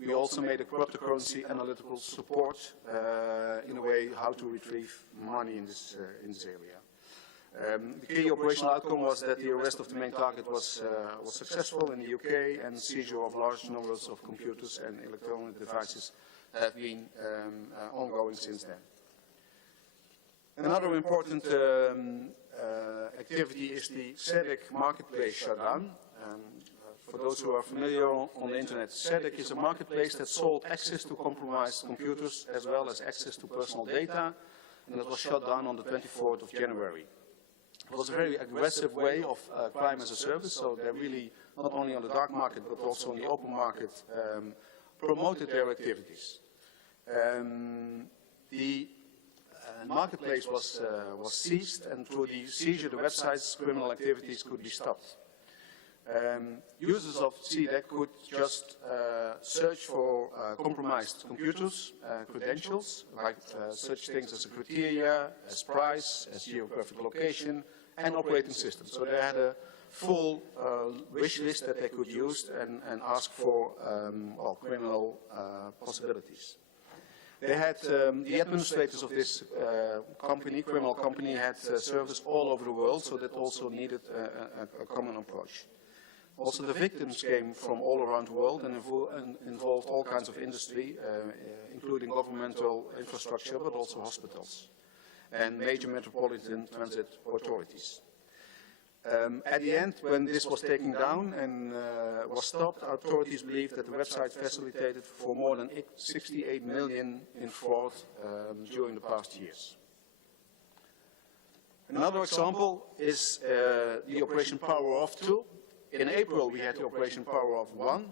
We also made a cryptocurrency analytical support in a way how to retrieve money in this area. The key operational outcome was that the arrest of the main target was successful in the UK, and seizure of large numbers of computers and electronic devices have been ongoing since then. Another important activity is the SEDEC marketplace shutdown. For those who are familiar on the internet, SEDEC is a marketplace that sold access to compromised computers as well as access to personal data, and it was shut down on the 24th of January. It was a very aggressive way of crime as a service, so they're really not only on the dark market but also on the open market promoted their activities. The marketplace was seized, and through the seizure, the website's criminal activities could be stopped. Users of CDEC could just search for compromised computers, credentials, like such things as criteria, as price, as geographic location, and operating system. So they had a full wish list that they could use and ask for criminal possibilities. They had, the administrators of this criminal company, had servers all over the world, so that also needed a common approach. Also, the victims came from all around the world and involved all kinds of industry, including governmental infrastructure, but also hospitals and major metropolitan transit authorities. At the end, when this was taken down and was stopped, authorities believed that the website facilitated for more than 68 million in fraud during the past years. Another example is the Operation Power Off tool. In April, we had the Operation Power Off 1,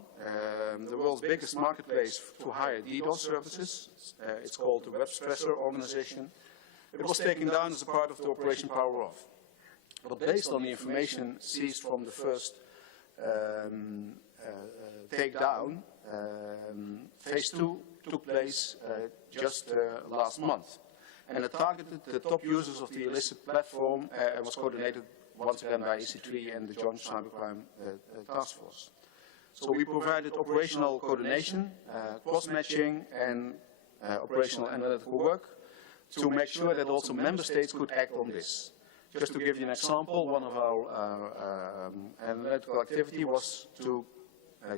the world's biggest marketplace to hire DDoS services. It's called the Web Stressor organization. It was taken down as a part of the Operation Power Off. But based on the information seized from the first takedown, phase 2 took place just last month. And it targeted the top users of the illicit platform and was coordinated once again by EC3 and the Joint Cybercrime Task Force. So we provided operational coordination, cross-matching, and operational analytical work to make sure that also member states could act on this. Just to give you an example, one of our analytical activity was to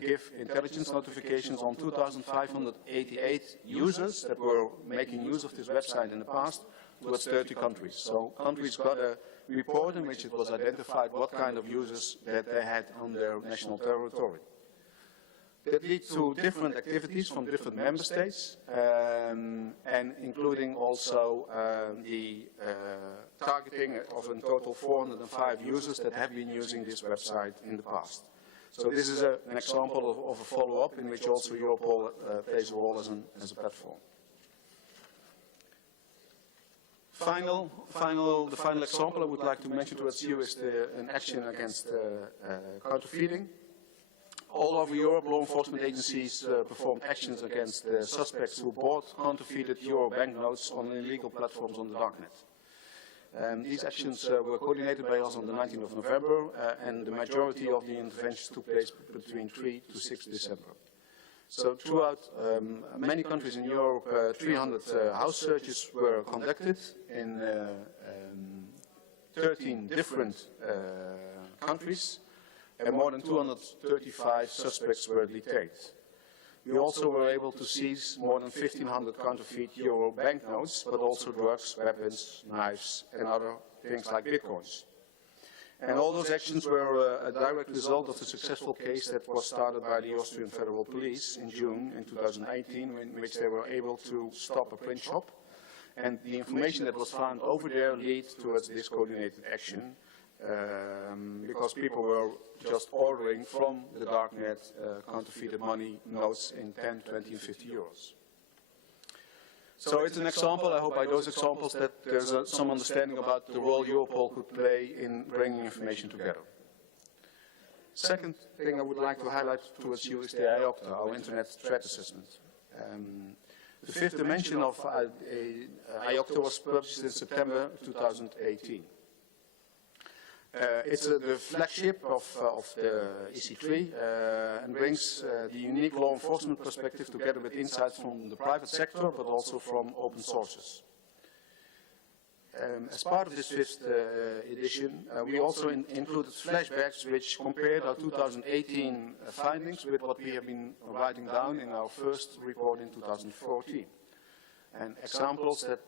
give intelligence notifications on 2,588 users that were making use of this website in the past towards 30 countries. So countries got a report in which it was identified what kind of users that they had on their national territory. That leads to different activities from different member states, and including also the targeting of in total 405 users that have been using this website in the past. So this is an example of a follow-up in which also Europol plays a role as a platform. The final example I would like to mention towards you is an action against counterfeiting. All over Europe, law enforcement agencies performed actions against suspects who bought counterfeited euro banknotes on illegal platforms on the darknet. These actions were coordinated by us on the 19th of November, and the majority of the interventions took place between 3 to 6 December. So throughout many countries in Europe, 300 house searches were conducted in 13 different countries, and more than 235 suspects were detained. We also were able to seize more than 1,500 counterfeit euro banknotes, but also drugs, weapons, knives, and other things like bitcoins. And all those actions were a direct result of the successful case that was started by the Austrian Federal Police in June in 2018, in which they were able to stop a print shop. And the information that was found over there led towards this coordinated action, because people were just ordering from the darknet counterfeited money notes in 10, 20, and 50 euros. So it's an example, I hope by those examples that there's some understanding about the role Europol could play in bringing information together. Second thing I would like to highlight towards you is the IOCTA, our Internet Threat Assessment. The fifth dimension of IOCTA was published in September 2018. It's the flagship of the EC3 and brings the unique law enforcement perspective together with insights from the private sector, but also from open sources. As part of this fifth edition, we also included flashbacks which compared our 2018 findings with what we have been writing down in our first report in 2014. And examples that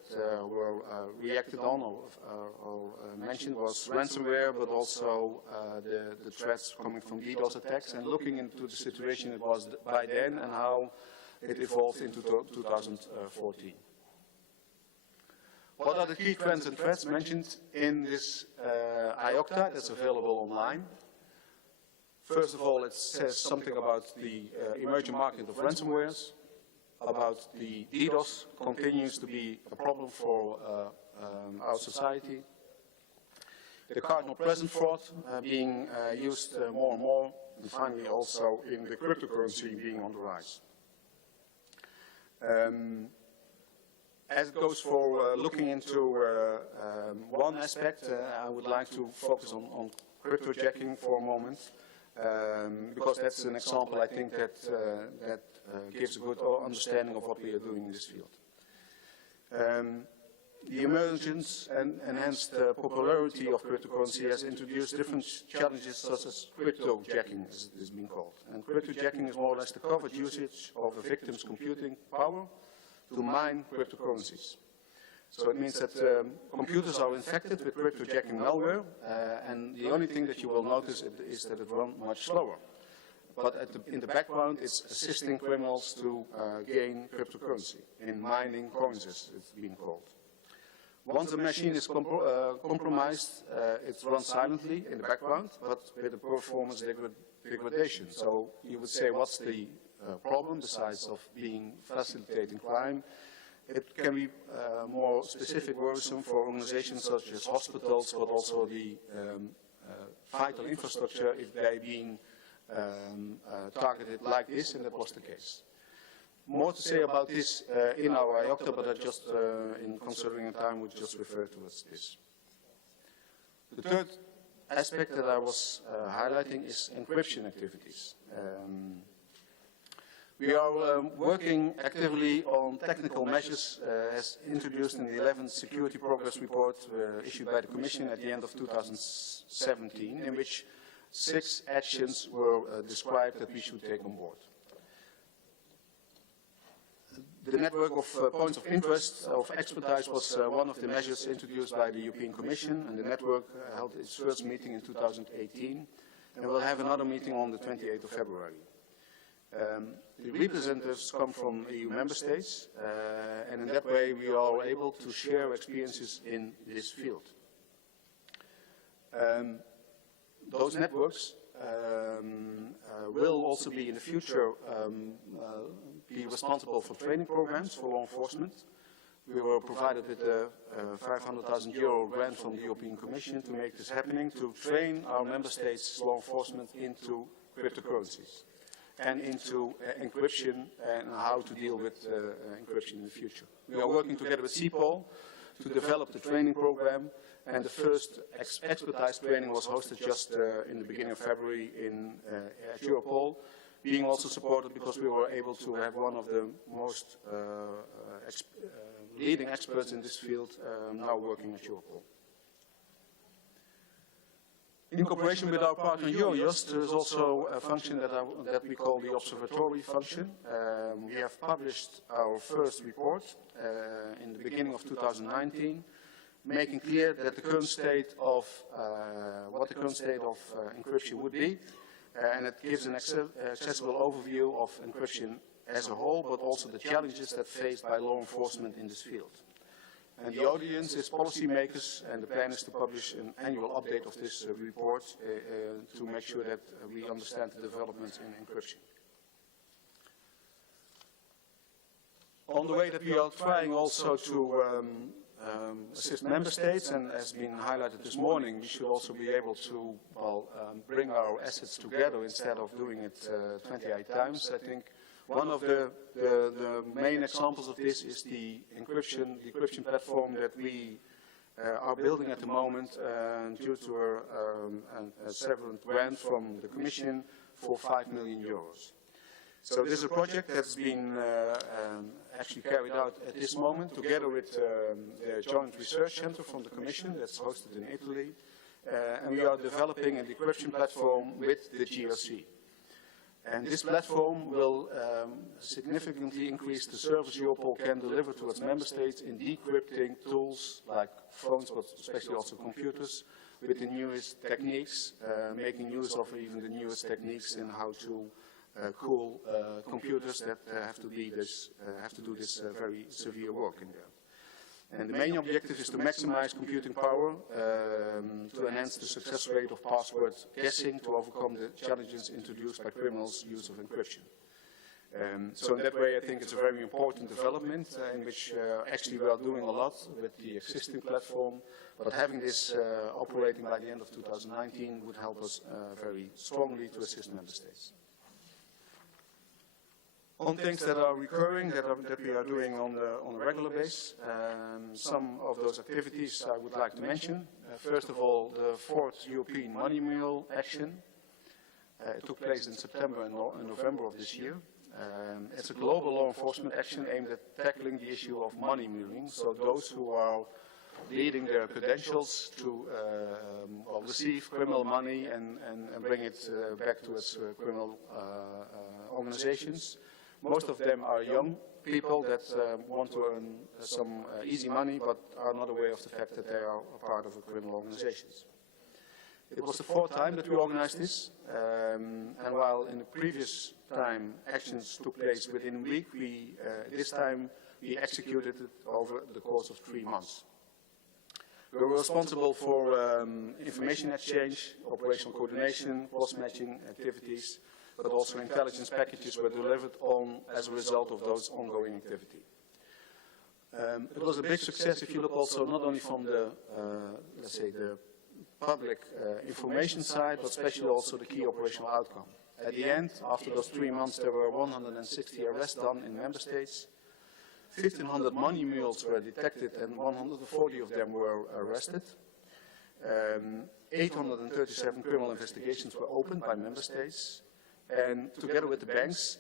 were reacted on or mentioned was ransomware, but also the threats coming from DDoS attacks, and looking into the situation it was by then and how it evolved into 2014. What are the key trends and threats mentioned in this IOCTA that's available online? First of all, it says something about the emerging market of ransomwares, about the DDoS continues to be a problem for our society. The cardinal present fraud being used more and more, and finally also in the cryptocurrency being on the rise. As it goes for looking into one aspect, I would like to focus on cryptojacking for a moment, because that's an example I think that gives a good understanding of what we are doing in this field. The emergence and enhanced popularity of cryptocurrency has introduced different challenges such as cryptojacking, as it is being called. And cryptojacking is more or less the covert usage of a victim's computing power to mine cryptocurrencies. So it means that computers are infected with cryptojacking malware, and the only thing that you will notice is that it runs much slower. But in the background, it's assisting criminals to gain cryptocurrency in mining coins, as it's being called. Once a machine is compromised, it runs silently in the background, but with a performance degradation. So you would say, what's the problem besides of being facilitating crime? It can be more specific worrisome for organizations such as hospitals, but also the vital infrastructure if they're being targeted like this, and that was the case. More to say about this in our IOCTA, but I just, in considering time, would just refer towards this. The third aspect that I was highlighting is encryption activities. We are working actively on technical measures as introduced in the 11th Security Progress Report issued by the Commission at the end of 2017, in which 6 actions were described that we should take on board. The network of points of interest of expertise was one of the measures introduced by the European Commission, and the network held its first meeting in 2018, and will have another meeting on the 28th of February. The representatives come from EU member states, and in that way we are able to share experiences in this field. Those networks will also be in the future be responsible for training programs for law enforcement. We were provided with a €500,000 grant from the European Commission to make this happening, to train our member states' law enforcement into cryptocurrencies and into encryption and how to deal with encryption in the future. We are working together with CEPOL to develop the training program, and the first expertise training was hosted just in the beginning of February at Europol, being also supported because we were able to have one of the most leading experts in this field now working at Europol. In cooperation with our partner Eurojust, there is also a function that we call the observatory function. We have published our first report in the beginning of 2019, making clear that the current state of what the current state of encryption would be, and it gives an accessible overview of encryption as a whole, but also the challenges that faced by law enforcement in this field. And the audience is policymakers, and the plan is to publish an annual update of this report to make sure that we understand the developments in encryption. On the way that we are trying also to assist member states, and as been highlighted this morning, we should also be able to bring our assets together instead of doing it 28 times. I think one of the main examples of this is the encryption platform that we are building at the moment due to a several grant from the Commission for €5 million. So this is a project that's been actually carried out at this moment together with the Joint Research Center from the Commission that's hosted in Italy, and we are developing a decryption platform with the GRC. And this platform will significantly increase the service Europol can deliver to its member states in decrypting tools like phones, but especially also computers, with the newest techniques, making use of even the newest techniques in how to cool computers that have to do this very severe work in there. And the main objective is to maximize computing power, to enhance the success rate of password guessing, to overcome the challenges introduced by criminals' use of encryption. So in that way, I think it's a very important development in which actually we are doing a lot with the existing platform, but having this operating by the end of 2019 would help us very strongly to assist member states. On things that are recurring, that we are doing on a regular basis, some of those activities I would like to mention. First of all, the 4th European Money Mule Action. It took place in September and November of this year. It's a global law enforcement action aimed at tackling the issue of money muling, so those who are leading their credentials to receive criminal money and bring it back to its criminal organizations. Most of them are young people that want to earn some easy money, but are not aware of the fact that they are a part of a criminal organization. It was the 4th time that we organized this, and while in the previous time actions took place within a week, this time we executed it over the course of 3 months. We were responsible for information exchange, operational coordination, cross-matching activities, but also intelligence packages were delivered on as a result of those ongoing activity. It was a big success if you look also not only from the, let's say, the public information side, but especially also the key operational outcome. At the end, after those 3 months, there were 160 arrests done in member states. 1,500 money mules were detected and 140 of them were arrested. 837 criminal investigations were opened by member states. And together with the banks,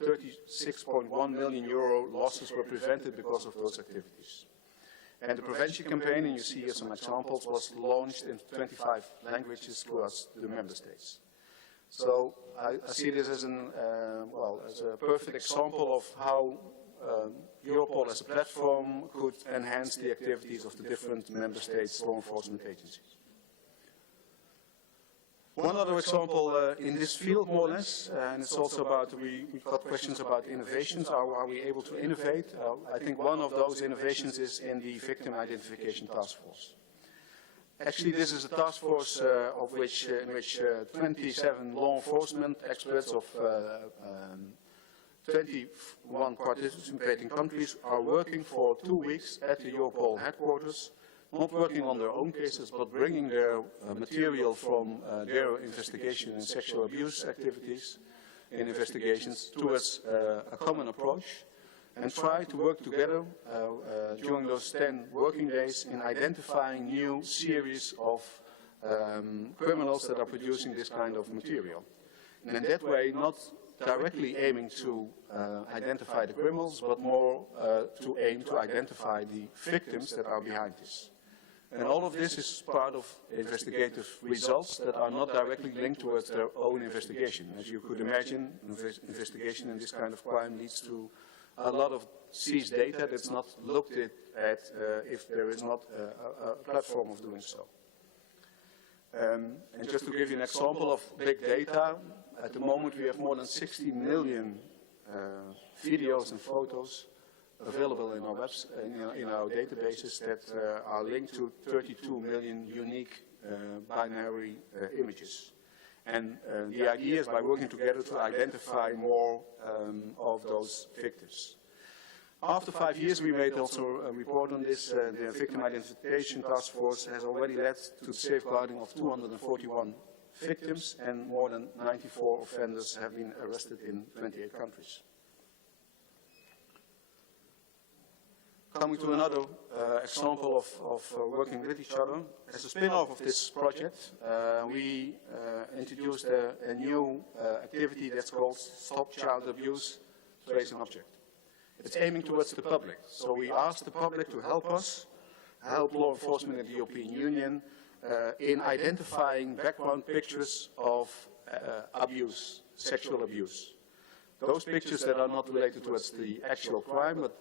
36.1 million euro losses were prevented because of those activities. And the prevention campaign, and you see here some examples, was launched in 25 languages towards the member states. So I see this as, as a perfect example of how Europol as a platform could enhance the activities of the different member states' law enforcement agencies. One other example in this field, more or less, and it's also about, we got questions about innovations. How are we able to innovate? I think one of those innovations is in the Victim Identification Task Force. Actually, this is a task force in which 27 law enforcement experts of 21 participating countries are working for 2 weeks at the Europol headquarters, not working on their own cases, but bringing their material from their investigation in sexual abuse activities in investigations towards a common approach, and try to work together during those 10 working days in identifying new series of criminals that are producing this kind of material. And in that way, not directly aiming to identify the criminals, but more to aim to identify the victims that are behind this. And all of this is part of investigative results that are not directly linked towards their own investigation. As you could imagine, investigation in this kind of crime leads to a lot of seized data that's not looked at if there is not a platform of doing so. And just to give you an example of big data, at the moment we have more than 60 million videos and photos available in our databases that are linked to 32 million unique binary images. And the idea is by working together to identify more of those victims. After 5 years, we made also a report on this. The Victim Identification Task Force has already led to the safeguarding of 241 victims, and more than 94 offenders have been arrested in 28 countries. Coming to another example of working with each other. As a spin-off of this project, we introduced a new activity that's called Stop Child Abuse, Trace an Object. It's aiming towards the public. So we asked the public to help us, help law enforcement in the European Union in identifying background pictures of abuse, sexual abuse. Those pictures that are not related towards the actual crime, but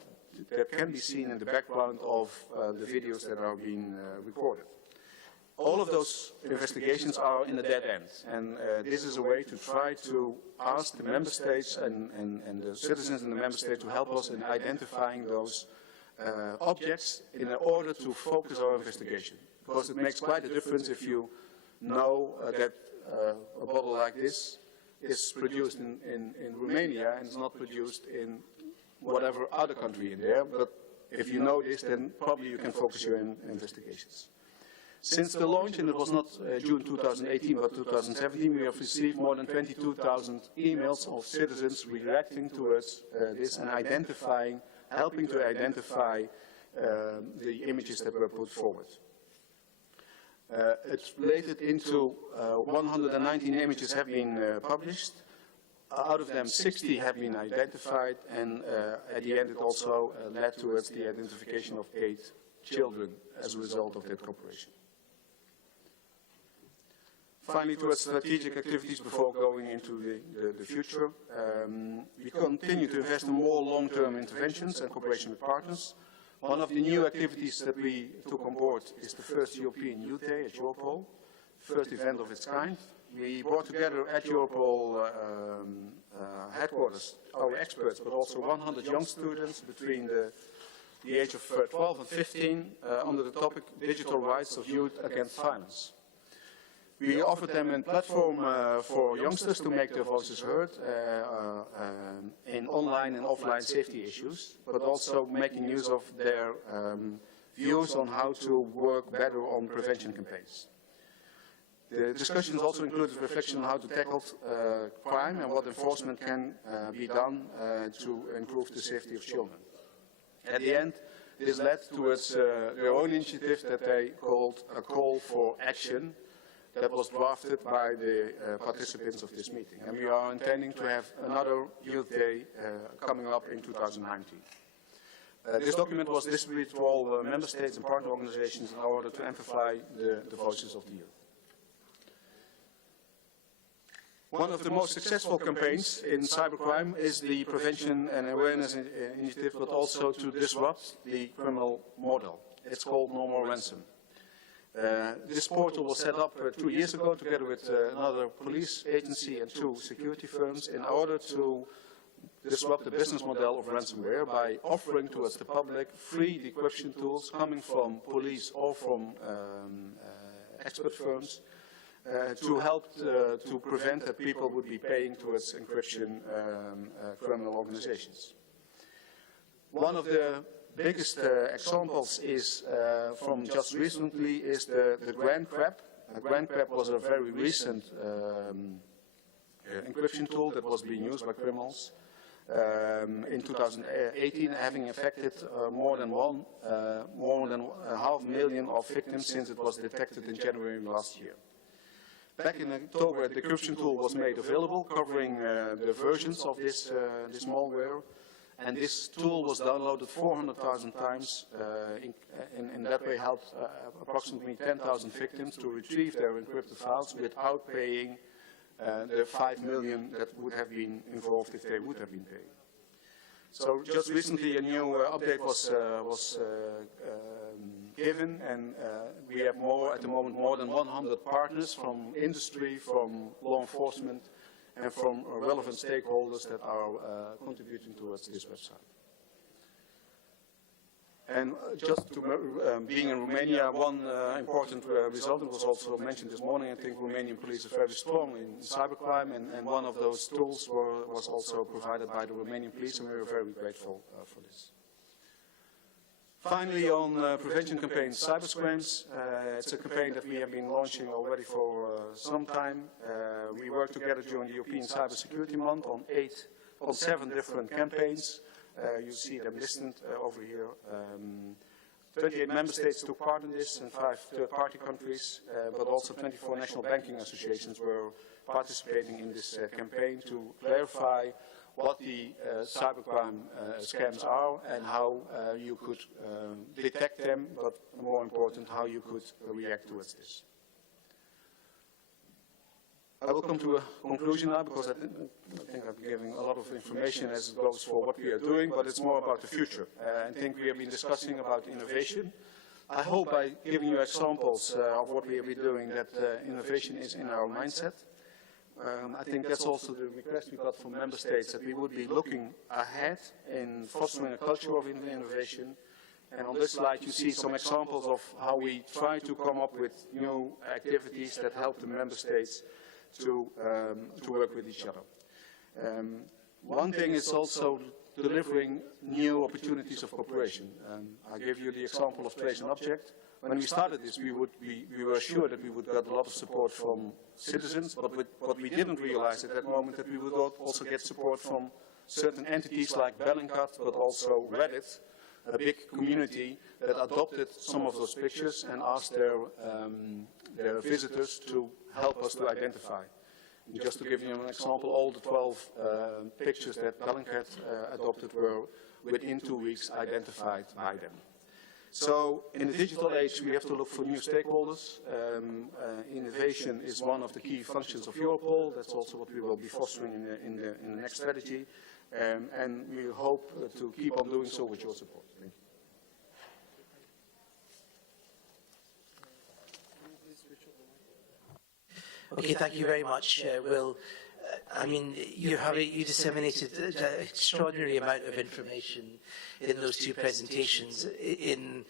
that can be seen in the background of the videos that are being recorded. All of those investigations are in a dead end, and this is a way to try to ask the member states and the citizens in the member states to help us in identifying those objects in order to focus our investigation. Because it makes quite a difference if you know that a bottle like this is produced in Romania and is not produced in whatever other country in there. But if you know this, then probably you can focus your investigations. Since the launch, and it was not June 2018 but 2017, we have received more than 22,000 emails of citizens reacting towards this and identifying, helping to identify the images that were put forward. It's related into 119 images have been published. Out of them, 60 have been identified, and at the end it also led towards the identification of 8 children as a result of that cooperation. Finally, towards strategic activities before going into the future, we continue to invest in more long-term interventions and cooperation with partners. One of the new activities that we took on board is the first European Youth Day at Europol, first event of its kind. We brought together at Europol headquarters our experts, but also 100 young students between the age of 12 and 15 under the topic Digital Rights of Youth Against Violence. We offered them a platform for youngsters to make their voices heard in online and offline safety issues, but also making use of their views on how to work better on prevention campaigns. The discussions also included reflection on how to tackle crime and what enforcement can be done to improve the safety of children. At the end, this led towards their own initiative that they called a call for action, that was drafted by the participants of this meeting. And we are intending to have another Youth Day coming up in 2019. This document was distributed to all member states and partner organizations in order to amplify the voices of the youth. One of the most successful campaigns in cybercrime is the prevention and awareness initiative, but also to disrupt the criminal model. It's called No More Ransom. This portal was set up 2 years ago together with another police agency and 2 security firms in order to disrupt the business model of ransomware by offering towards the public free decryption tools coming from police or from expert firms to help to prevent that people would be paying towards encryption criminal organizations. One of the biggest examples is from just recently is the Grand Grab. Grand Grab was a very recent encryption tool that was being used by criminals in 2018, having affected more than 500,000 of victims since it was detected in January last year. Back in October, the decryption tool was made available, covering the versions of this malware. And this tool was downloaded 400,000 times, in that way helped approximately 10,000 victims to retrieve their encrypted files without paying the 5 million that would have been involved if they would have been paying. So just recently a new update was given, and we have at the moment more than 100 partners from industry, from law enforcement, and from relevant stakeholders that are contributing towards this website. And just to, being in Romania, one important result, it was also mentioned this morning, I think Romanian police are very strong in cybercrime, and one of those tools was also provided by the Romanian police, and we are very grateful for this. Finally, on prevention campaigns, cyberscrimes, it's a campaign that we have been launching already for some time. We worked together during the European Cybersecurity Month on 7 different campaigns. You see them listed over here. 28 member states took part in this, and 5 third-party countries, but also 24 national banking associations were participating in this campaign to clarify what the cybercrime scams are and how you could detect them, but more important, how you could react towards this. I will come to a conclusion now, because I think I'm giving a lot of information as it goes for what we are doing, but it's more about the future. I think we have been discussing about innovation. I hope by giving you examples of what we have been doing that innovation is in our mindset. I think that's also the request we got from member states, that we would be looking ahead in fostering a culture of innovation, And on this slide, you see some examples of how we try to come up with new activities that help the member states to work with each other. One thing is also delivering new opportunities of cooperation. I gave you the example of trace and object. When we started this, we were sure that we would get a lot of support from citizens, but what we didn't realize at that moment that we would also get support from certain entities like Bellingcat, but also Reddit, a big community that adopted some of those pictures and asked their visitors to help us to identify. And just to give you an example, all the 12 pictures that Bellingcat adopted were within 2 weeks identified by them. So in the digital age, we have to look for new stakeholders. Innovation is one of the key functions of Europol. That's also what we will be fostering in the next strategy. And we hope to keep on doing so with your support. Thank you. Okay, thank you very much, Will. I mean, you disseminated an extraordinary amount of information in those two presentations. In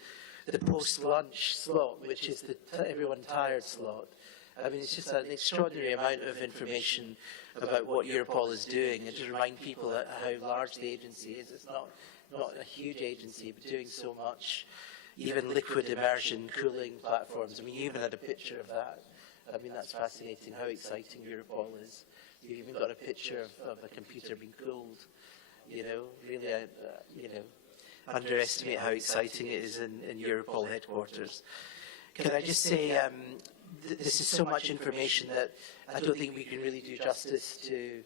the post-lunch slot, which is the everyone tired slot, I mean, it's just an extraordinary amount of information about what Europol is doing, and to remind people how large the agency is. It's not a huge agency, but doing so much. Even liquid immersion cooling platforms. I mean, you even had a picture of that. I mean, that's fascinating how exciting Europol is. You've even got a picture of a computer being cooled. You know, really, you know, underestimate how exciting it is in Europol headquarters. Can I just say, this is so much information that I don't think we can really do justice to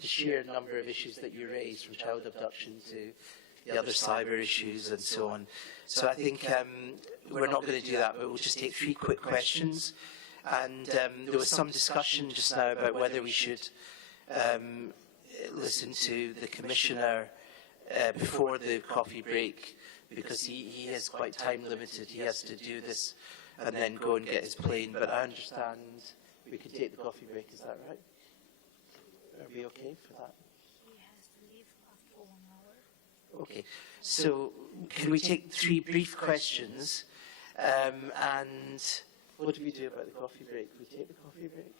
the sheer number of issues that you raised, from child abduction to the other cyber issues and so on. So I think we're not going to do that, but we'll just take 3 quick questions. And there was some discussion just now about whether we should listen to the Commissioner before the coffee break, because he is quite time limited. He has to do this and then go and get his plane. But I understand we can take the coffee break. Is that right? Are we okay for that? He has to leave after 1 hour. Okay. So can we take 3 brief questions? And what do we do about the coffee break? We take the coffee break?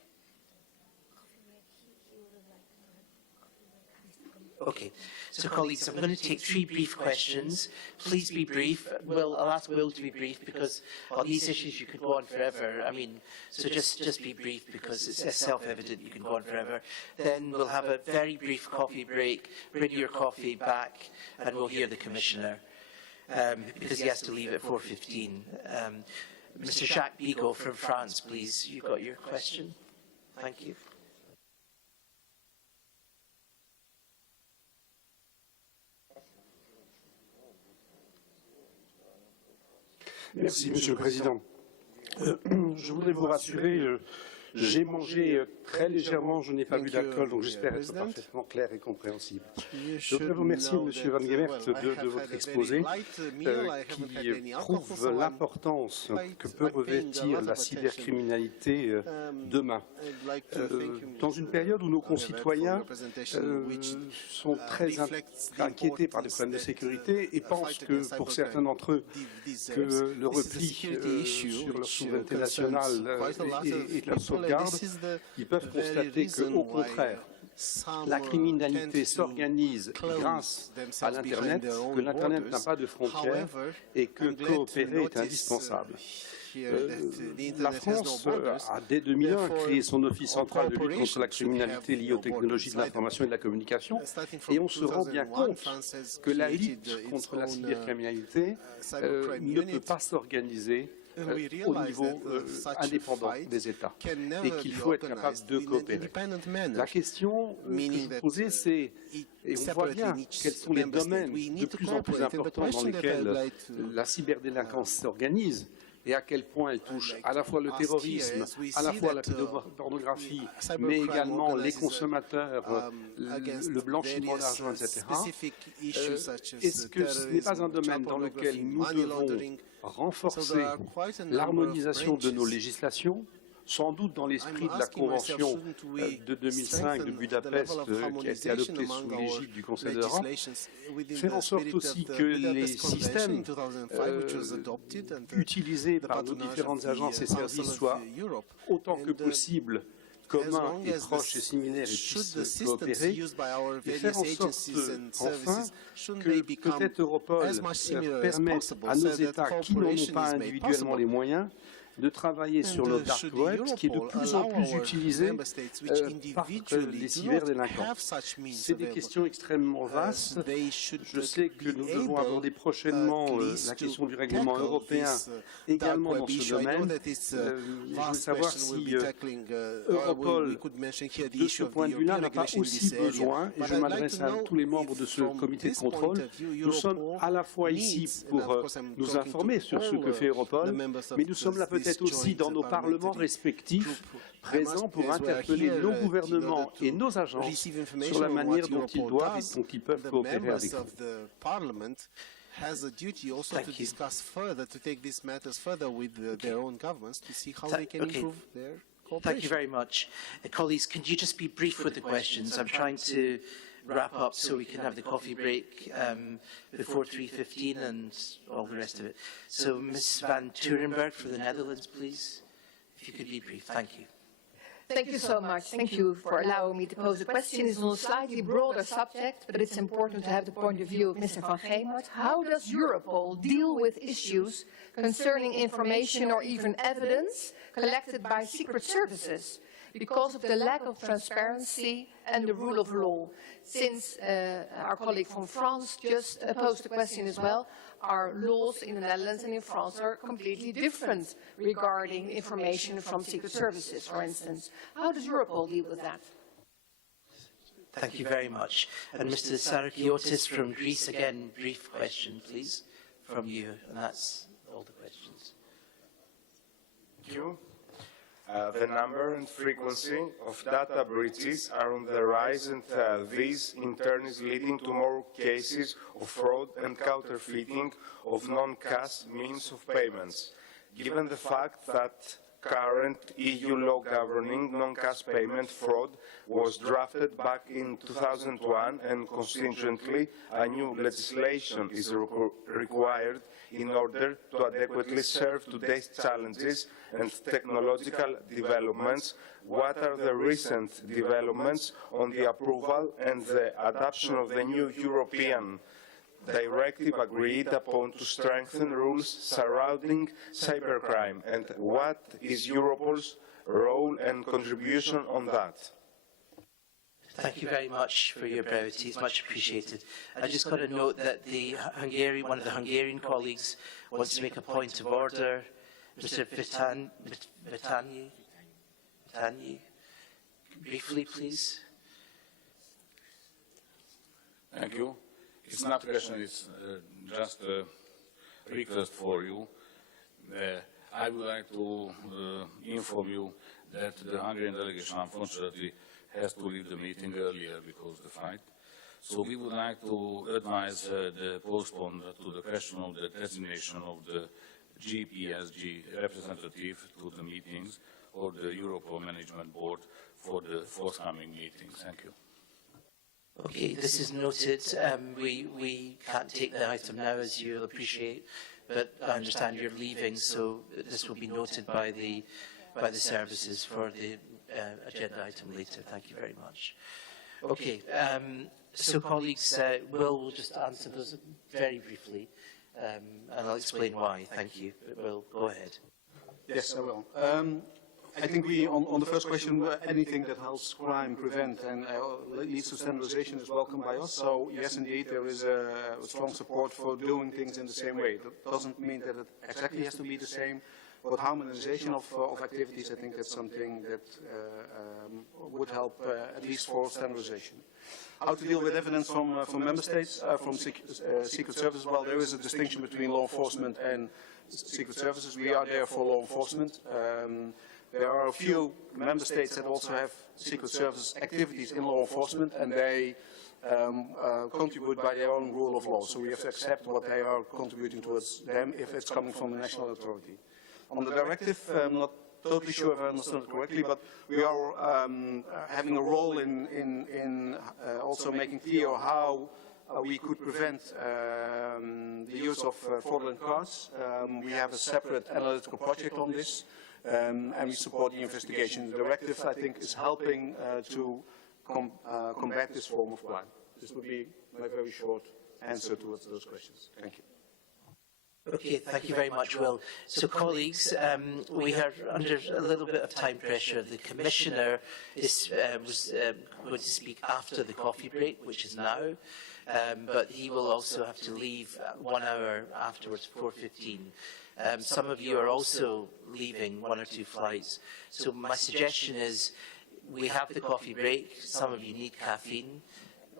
Okay, so colleagues, I'm going to take 3 brief questions. Please be brief. I'll ask Will to be brief, because on these issues you could go on forever. I mean, so just be brief, because it's self-evident you can go on forever. Then we'll have a very brief coffee break. Bring your coffee back, and we'll hear the Commissioner, because he has to leave at 4:15. Mr. Jacques Bigot from France, please. You got your question. Thank you. Merci, Monsieur le Président. Je voudrais vous rassurer, j'ai mangé très légèrement, je n'ai pas bu d'alcool, donc j'espère être parfaitement clair et compréhensible. Je voudrais vous remercier, Monsieur Van Gemert, de votre exposé, qui prouve l'importance que peut revêtir la cybercriminalité demain. Dans une période où nos concitoyens sont très inquiétés par les problèmes de sécurité et pensent que, pour certains d'entre eux, que le repli sur leur souveraineté nationale est leur sauvegarde, ils peuvent constater qu'au contraire, la criminalité s'organise grâce à l'Internet, que l'Internet n'a pas de frontières et que coopérer est indispensable. La France a dès 2001 créé son office central de lutte contre la criminalité liée aux technologies de l'information et de la communication, et on se rend bien compte que la lutte contre la cybercriminalité ne peut pas s'organiser au niveau indépendant des États, et qu'il faut être capable de coopérer. La question que je vous posais, c'est, et on voit bien quels sont les domaines de plus en plus importants dans lesquels la cyberdélinquance s'organise, et à quel point elle touche à la fois le terrorisme, à la fois la pédopornographie, mais également les consommateurs, le blanchiment d'argent, etc. Est-ce que ce n'est pas un domaine dans lequel nous devons renforcer l'harmonisation de nos législations sans doute dans l'esprit de la Convention de 2005 de Budapest qui a été adoptée sous l'égide du Conseil d'Europe, faire en sorte aussi que les systèmes utilisés par nos différentes agences et services soient autant que possible communs et proches et similaires et puissent coopérer, et faire en sorte, enfin, que peut-être Europol permette à nos États qui n'en ont pas individuellement les moyens de travailler sur le dark web, qui est de plus en plus utilisé par les cyberdélinquants. C'est des questions extrêmement vastes. Je sais que nous devons aborder prochainement la question du règlement européen également dans ce domaine. Je veux savoir si Europol, de ce point de vue-là, n'a pas aussi besoin, et je m'adresse à tous les membres de ce comité de contrôle, nous sommes à la fois ici pour nous informer sur ce que fait Europol, mais nous sommes là peut-être aussi dans nos parlements respectifs, présents pour interpeller nos gouvernements et nos agences sur la manière dont ils doivent et dont ils peuvent coopérer avec vous. Has a duty also to discuss further, to take these matters further with their own governments to see how they can improve their cooperation. Thank you very much. Colleagues, can you just be brief with the questions? I'm trying to wrap up so we can have the coffee break before 3:15 and all the rest of it. So Ms. van Turenberg for the Netherlands, please. If you could be brief. Thank you. Thank you so much. Thank you for allowing me to pose a question. It's on a slightly broader subject, but it's important to have the point of view of Mr. van Gemert. How does Europol deal with issues concerning information or even evidence collected by secret services because of the lack of transparency and the rule of law? Since our colleague from France just posed a question as well, our laws in the Netherlands and in France are completely different regarding information from secret services, for instance. How does Europol deal with that? Thank you very much. And Mr. Sarakiotis from Greece, again, brief question, please, from you. And that's all the questions. Thank you. The number and frequency of data breaches are on the rise, and this in turn is leading to more cases of fraud and counterfeiting of non-cash means of payments. Given the fact that current EU law governing non-cash payment fraud was drafted back in 2001 and consequently a new legislation is required in order to adequately serve today's challenges and technological developments, what are the recent developments on the approval and the adoption of the new European directive agreed upon to strengthen rules surrounding cybercrime, and what is Europol's role and contribution on that? Thank you very much for your brevity. It's much appreciated. I just got to note that one of the Hungarian colleagues wants to make a point of order. Mr. Vitani, briefly, please. Thank you. It's not a question, it's just a request for you. I would like to inform you that the Hungarian delegation, unfortunately, has to leave the meeting earlier because of the fight. So we would like to advise the postpone to the question of the designation of the JPSG representative to the meetings or the Europol Management Board for the forthcoming meetings. Thank you. Okay, this is noted. We can't take the item now, as you'll appreciate, but I understand you're leaving, so this will be noted by the services for the agenda item later. Thank you very much. Okay, so colleagues, we'll just answer those very briefly, and I'll explain why. Thank you. Will, go ahead. Yes, I will. I think we, on the first question, anything that helps crime prevent and leads to standardization is welcome by us. So yes, indeed, there is a strong support for doing things in the same way. That doesn't mean that it exactly has to be the same, but harmonization of activities, I think that's something that would help at least for standardization. How to deal with evidence from member states, from secret services? Well, there is a distinction between law enforcement and secret services. We are there for law enforcement. There are a few member states that also have secret service activities in law enforcement, and they contribute by their own rule of law. So we have to accept what they are contributing towards them if it's coming from the national authority. On the directive, I'm not totally sure if I understood it correctly, but we are having a role in also making clear how we could prevent the use of fraudulent cards. We have a separate analytical project on this, and we support the investigation. The directive, I think, is helping to combat this form of crime. This would be my very short answer towards those questions. Thank you. Okay, thank you very much, Will. So, colleagues, we are under a little bit of time pressure. The Commissioner was going to speak after the coffee break, which is now, but he will also have to leave 1 hour afterwards, 4:15. Some of you are also leaving 1 or 2 flights. So my suggestion is we have the coffee break. Some of you need caffeine.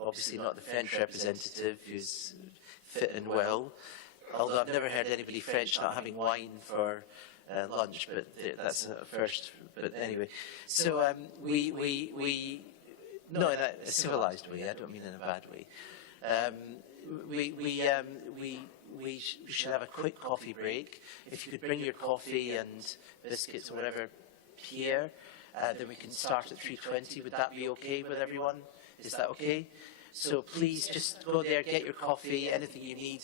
Obviously not the French representative, who's fit and well. Although I've never heard anybody French not having wine for lunch, but that's a first. But anyway, so no, in a civilized way. I don't mean in a bad way. We should have a quick coffee break. If you could bring your coffee and biscuits or whatever here, then we can start at 3:20. Would that be okay with everyone? Is that okay? So please just go there, get your coffee, anything you need.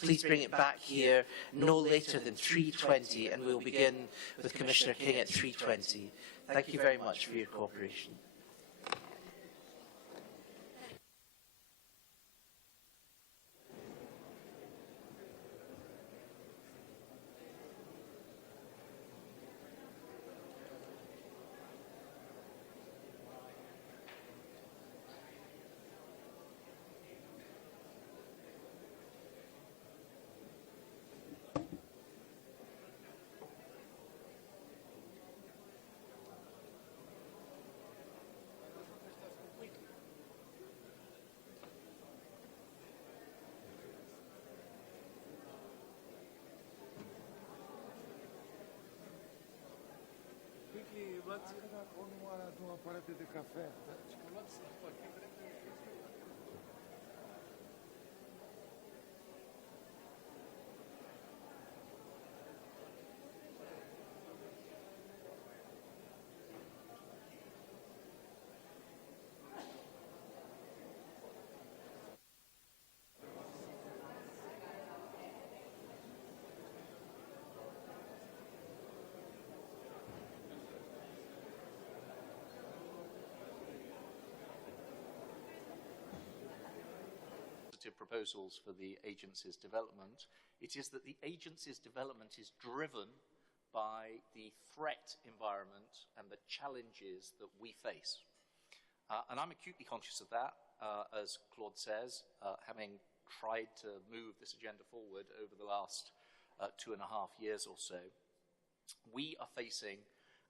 Please bring it back here no later than 3:20, and we'll begin with Commissioner King at 3:20. Thank you very much for your cooperation. Proposals for the agency's development, it is that the agency's development is driven by the threat environment and the challenges that we face. And I'm acutely conscious of that, as Claude says, having tried to move this agenda forward over the last 2.5 years or so. We are facing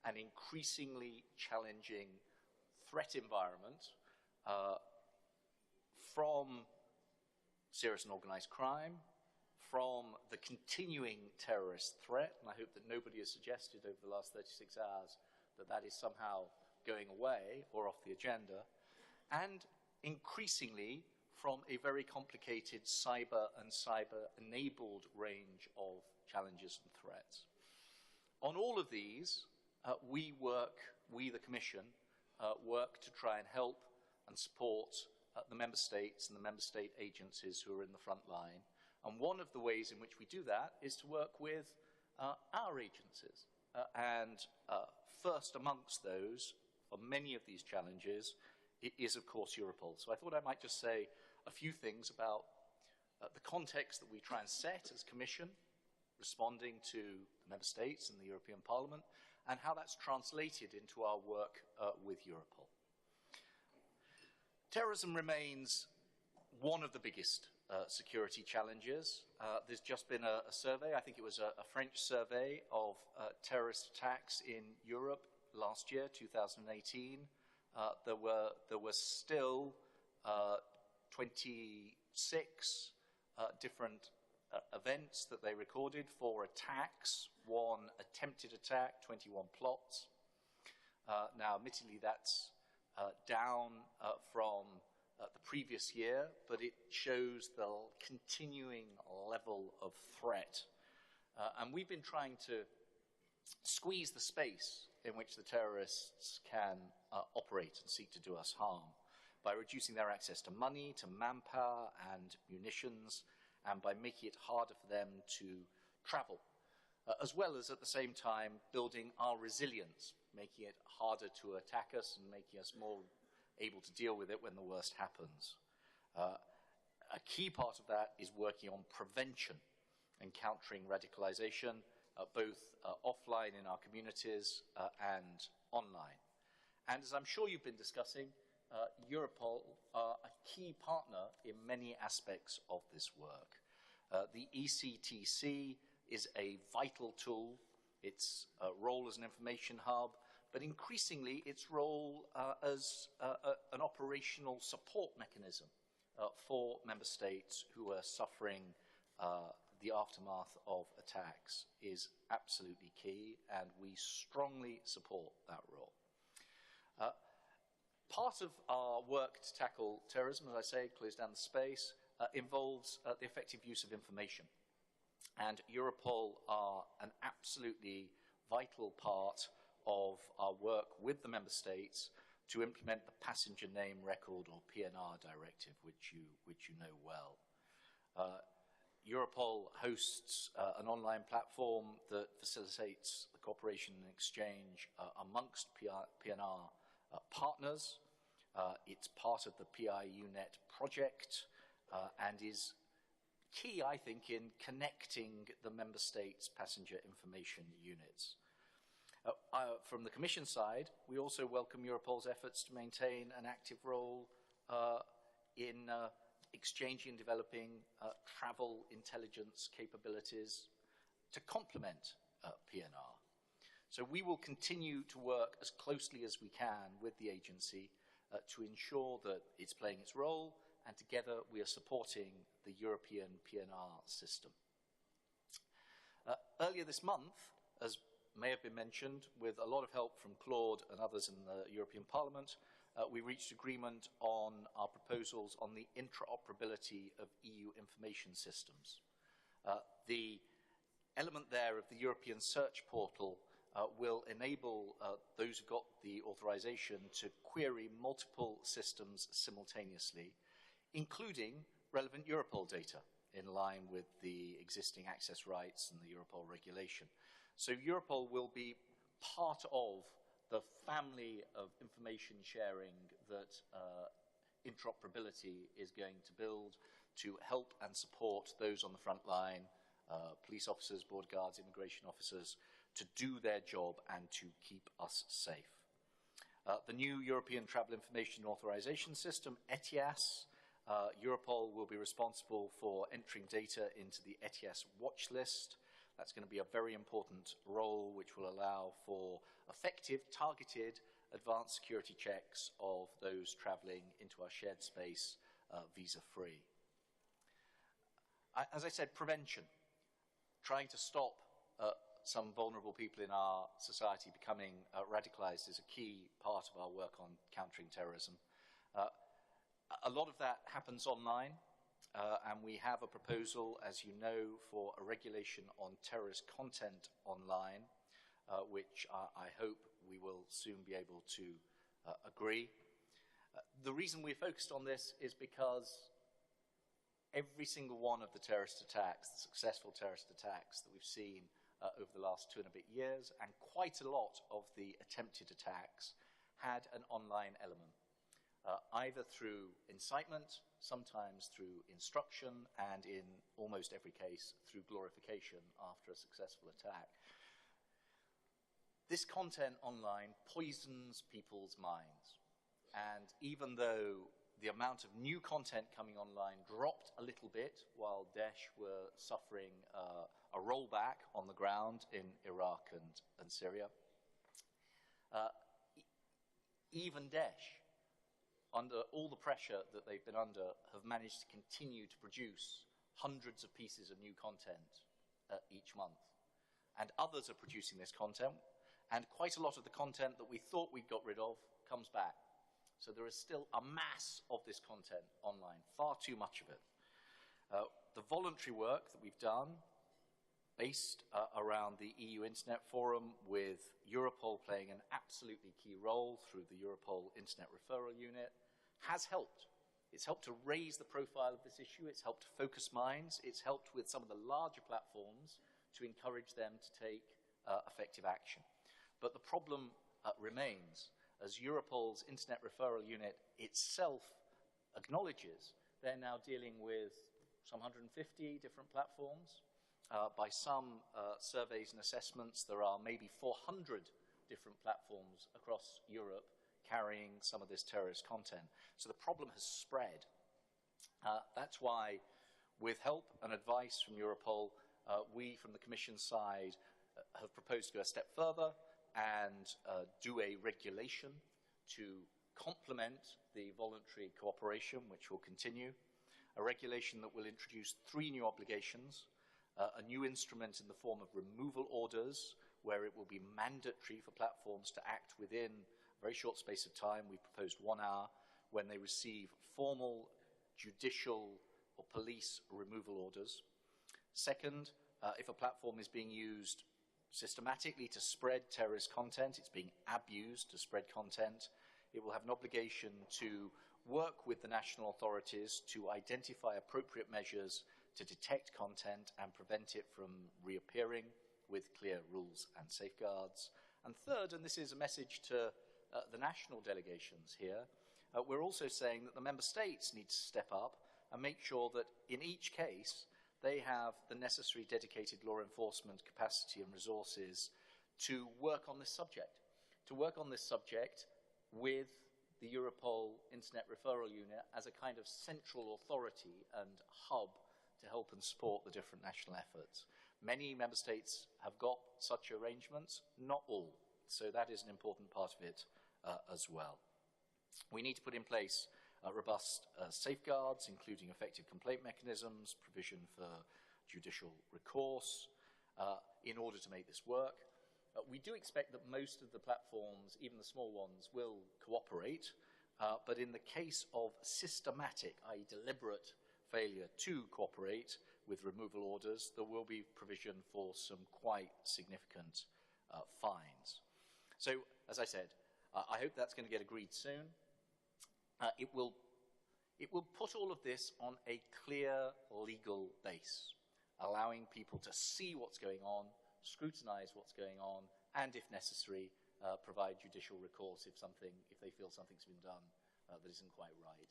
an increasingly challenging threat environment from serious and organised crime, from the continuing terrorist threat, and I hope that nobody has suggested over the last 36 hours that that is somehow going away or off the agenda, and increasingly from a very complicated cyber and cyber-enabled range of challenges and threats. On all of these, we, the Commission, work to try and help and support the member states and the member state agencies who are in the front line. And one of the ways in which we do that is to work with our agencies. And first amongst those, for many of these challenges, it is, of course, Europol. So I thought I might just say a few things about the context that we try and set as Commission, responding to the member states and the European Parliament, and how that's translated into our work with Europol. Terrorism remains one of the biggest security challenges. There's just been a survey, I think it was a French survey of terrorist attacks in Europe last year, 2018. There were still 26 different events that they recorded, 4 attacks, 1 attempted attack, 21 plots. Now, admittedly, that's down from the previous year, but it shows the continuing level of threat. And we've been trying to squeeze the space in which the terrorists can operate and seek to do us harm by reducing their access to money, to manpower and munitions, and by making it harder for them to travel, as well as at the same time building our resilience, making it harder to attack us and making us more able to deal with it when the worst happens. A key part of that is working on prevention and countering radicalization, both offline in our communities and online. And as I'm sure you've been discussing, Europol are a key partner in many aspects of this work. The ECTC is a vital tool, its role as an information hub, but increasingly its role as an operational support mechanism for member states who are suffering the aftermath of attacks is absolutely key, and we strongly support that role. Part of our work to tackle terrorism, as I say, close down the space, involves the effective use of information. And Europol are an absolutely vital part of our work with the member states to implement the Passenger Name Record, or PNR directive, which you know well. Europol hosts an online platform that facilitates the cooperation and exchange amongst PNR partners. It's part of the PIUNet project and is key, I think, in connecting the member states' passenger information units. From the Commission side, we also welcome Europol's efforts to maintain an active role in exchanging and developing travel intelligence capabilities to complement PNR. So we will continue to work as closely as we can with the agency to ensure that it's playing its role, and together we are supporting the European PNR system. Earlier this month, as may have been mentioned, with a lot of help from Claude and others in the European Parliament, we reached agreement on our proposals on the interoperability of EU information systems. The element there of the European Search Portal will enable those who got the authorization to query multiple systems simultaneously, including relevant Europol data in line with the existing access rights and the Europol regulation. So Europol will be part of the family of information sharing that interoperability is going to build to help and support those on the front line, police officers, border guards, immigration officers, to do their job and to keep us safe. The new European Travel Information Authorization System, ETIAS, Europol will be responsible for entering data into the ETIAS watch list. That's going to be a very important role which will allow for effective, targeted, advanced security checks of those travelling into our shared space visa-free. As I said, prevention, trying to stop some vulnerable people in our society becoming radicalized is a key part of our work on countering terrorism. A lot of that happens online. And we have a proposal, as you know, for a regulation on terrorist content online, which I hope we will soon be able to agree. The reason we're focused on this is because every single one of the terrorist attacks, the successful terrorist attacks that we've seen over the last 2 and a bit years, and quite a lot of the attempted attacks, had an online element. Either through incitement, sometimes through instruction, and in almost every case through glorification after a successful attack. This content online poisons people's minds, and even though the amount of new content coming online dropped a little bit while Daesh were suffering a rollback on the ground in Iraq and Syria, even Daesh, under all the pressure that they've been under, have managed to continue to produce hundreds of pieces of new content each month. And others are producing this content, and quite a lot of the content that we thought we'd got rid of comes back. So there is still a mass of this content online, far too much of it. The voluntary work that we've done based around the EU Internet Forum, with Europol playing an absolutely key role through the Europol Internet Referral Unit, has helped. It's helped to raise the profile of this issue. It's helped to focus minds. It's helped with some of the larger platforms to encourage them to take effective action. But the problem remains, as Europol's Internet Referral Unit itself acknowledges, they're now dealing with some 150 different platforms. By some surveys and assessments, there are maybe 400 different platforms across Europe carrying some of this terrorist content. So the problem has spread. That's why, with help and advice from Europol, we from the Commission side have proposed to go a step further and do a regulation to complement the voluntary cooperation, which will continue. A regulation that will introduce 3 new obligations, a new instrument in the form of removal orders, where it will be mandatory for platforms to act within a very short space of time. We proposed 1 hour when they receive formal judicial or police removal orders. Second, if a platform is being used systematically to spread terrorist content, it's being abused to spread content, it will have an obligation to work with the national authorities to identify appropriate measures to detect content and prevent it from reappearing with clear rules and safeguards. And third, and this is a message to the national delegations here, we're also saying that the member states need to step up and make sure that in each case they have the necessary dedicated law enforcement capacity and resources to work on this subject, with the Europol Internet Referral Unit as a kind of central authority and hub to help and support the different national efforts. Many member states have got such arrangements, not all. So that is an important part of it as well. We need to put in place robust safeguards, including effective complaint mechanisms, provision for judicial recourse, in order to make this work. We do expect that most of the platforms, even the small ones, will cooperate, but in the case of systematic, i.e. deliberate failure to cooperate with removal orders, there will be provision for some quite significant fines. So, as I said, I hope that's going to get agreed soon. It will put all of this on a clear legal base, allowing people to see what's going on, scrutinize what's going on, and if necessary, provide judicial recourse if they feel something's been done that isn't quite right.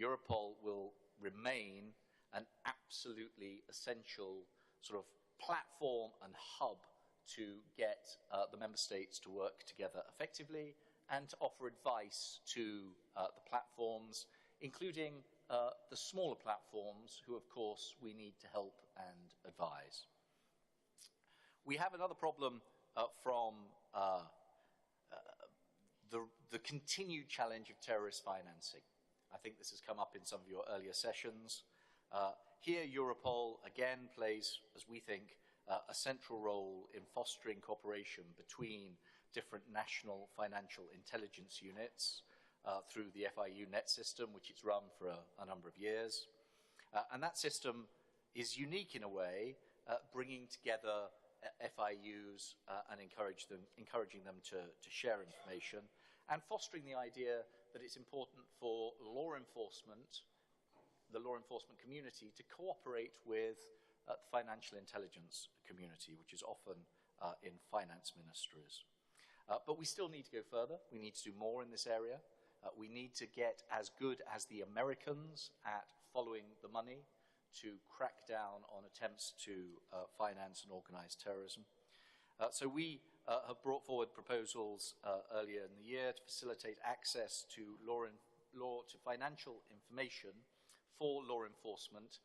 Europol will remain an absolutely essential sort of platform and hub to get the member states to work together effectively and to offer advice to the platforms, including the smaller platforms who, of course, we need to help and advise. We have another problem from the continued challenge of terrorist financing. I think this has come up in some of your earlier sessions. Here, Europol again plays, as we think, a central role in fostering cooperation between different national financial intelligence units through the FIU net system, which it's run for a number of years. And that system is unique in a way, bringing together FIUs and encouraging them to share information, and fostering the idea that it's important for law enforcement, the law enforcement community, to cooperate with the financial intelligence community, which is often in finance ministries. But we still need to go further. We need to do more in this area. We need to get as good as the Americans at following the money to crack down on attempts to finance and organize terrorism. So we have brought forward proposals earlier in the year to facilitate access to financial information for law enforcement